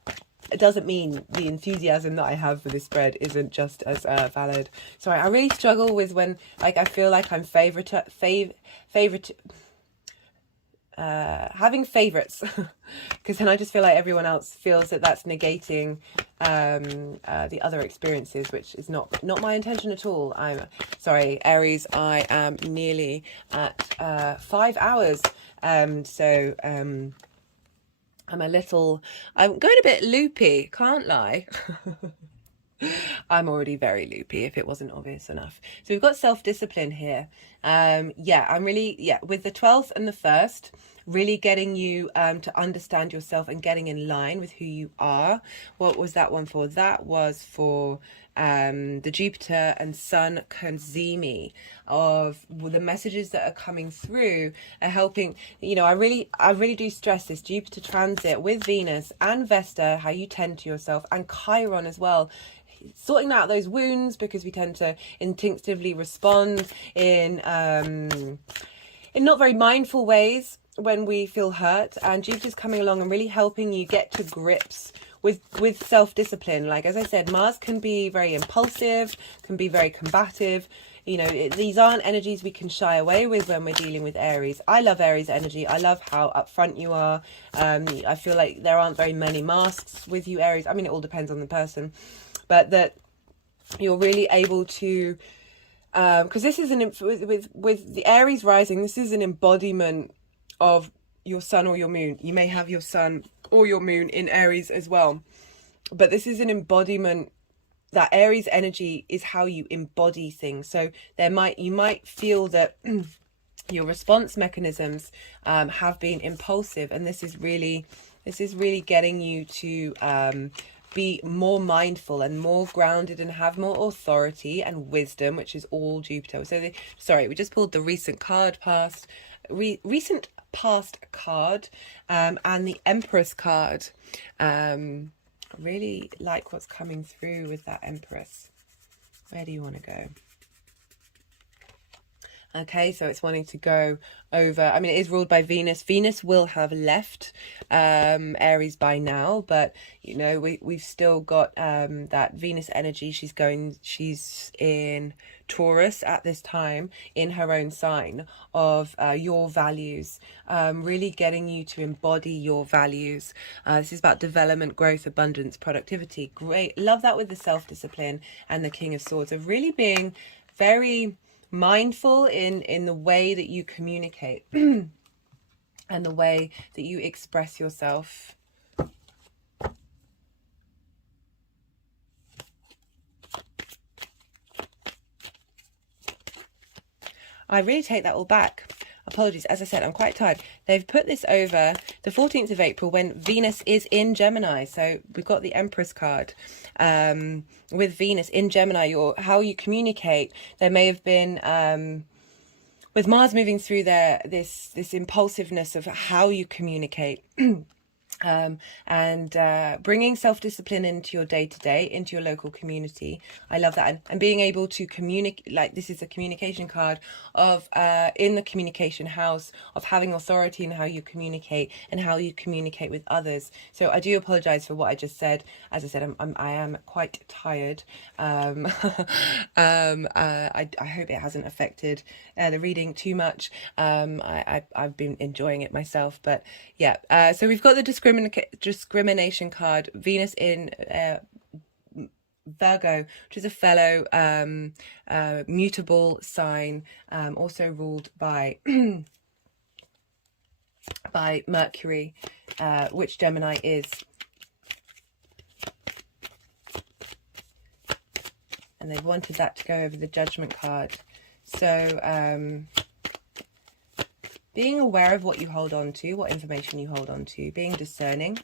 it doesn't mean the enthusiasm that I have for this spread isn't just as valid. Sorry, I really struggle with when, like, I feel like I'm having favorites, because then I just feel like everyone else feels that that's negating the other experiences, which is not my intention at all. I'm sorry, Aries, I am nearly at 5 hours, so I'm going a bit loopy, can't lie. I'm already very loopy if it wasn't obvious enough. So we've got self-discipline here. Yeah, I'm really, with the 12th and the 1st, really getting you to understand yourself and getting in line with who you are. What was that one for? That was for the Jupiter and Sun Cazimi, of the messages that are coming through are helping. You know, I really do stress this Jupiter transit with Venus and Vesta, how you tend to yourself, and Chiron as well, sorting out those wounds, because we tend to instinctively respond in not very mindful ways when we feel hurt, and Jupiter's coming along and really helping you get to grips with self-discipline. Like, as I said, Mars can be very impulsive, can be very combative. You know, these aren't energies we can shy away with when we're dealing with Aries. I love Aries energy. I love how upfront you are. I feel like there aren't very many masks with you, Aries. I mean, it all depends on the person, but that you're really able to, because this is with the Aries rising, this is an embodiment of your sun or your moon. You may have your sun or your moon in Aries as well, but this is an embodiment. That Aries energy is how you embody things. So you might feel that your response mechanisms have been impulsive, and this is really getting you to be more mindful and more grounded and have more authority and wisdom, which is all Jupiter. So we just pulled the recent past card, and the Empress card. I really like what's coming through with that Empress. Where do you want to go? Okay, so it's wanting to go over, I mean, it is ruled by Venus. Venus will have left Aries by now, but, you know, we've still got that Venus energy. She's in Taurus at this time, in her own sign of your values, really getting you to embody your values. This is about development, growth, abundance, productivity. Great. Love that with the self-discipline and the King of Swords, of really being very mindful in the way that you communicate and the way that you express yourself. I really take that all back. Apologies, as I said, I'm quite tired. They've put this over the 14th of April when Venus is in Gemini. So we've got the Empress card with Venus in Gemini. How you communicate. There may have been, with Mars moving through there, this impulsiveness of how you communicate. And bringing self-discipline into your day-to-day, into your local community. I love that. And being able to communicate, like, this is a communication card of in the communication house, of having authority in how you communicate and how you communicate with others. So I do apologize for what I just said. As I said, I am quite tired. I hope it hasn't affected the reading too much. I've been enjoying it myself, but yeah. So we've got the discrimination card, Venus in Virgo, which is a fellow mutable sign, also ruled by by Mercury, which Gemini is. And they wanted that to go over the Judgment card. So being aware of what you hold on to, what information you hold on to, being discerning,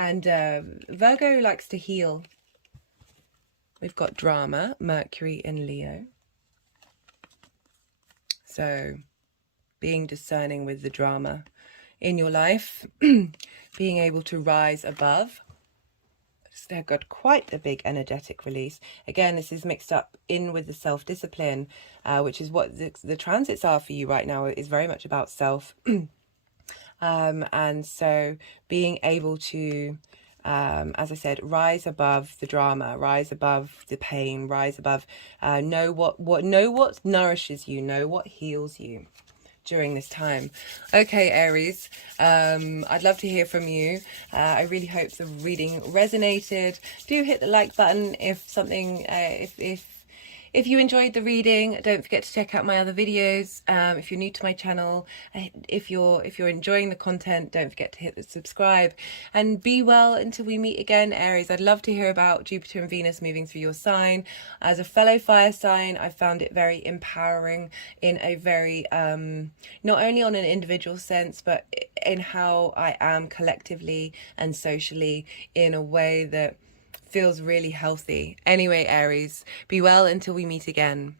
And Virgo likes to heal. We've got drama, Mercury in Leo. So being discerning with the drama in your life, being able to rise above. They've got quite a big energetic release. Again, this is mixed up in with the self-discipline, which is what the transits are for you right now. Is very much about self. And so being able to, as I said, rise above the drama, rise above the pain, rise above, know what nourishes you, know what heals you during this time. Okay, Aries, I'd love to hear from you. I really hope the reading resonated. Do hit the like button if something, if you enjoyed the reading. Don't forget to check out my other videos. If you're new to my channel, if you're enjoying the content, don't forget to hit the subscribe. And be well until we meet again, Aries. I'd love to hear about Jupiter and Venus moving through your sign. As a fellow fire sign, I found it very empowering in a very, not only on an individual sense, but in how I am collectively and socially, in a way that feels really healthy. Anyway, Aries, be well until we meet again.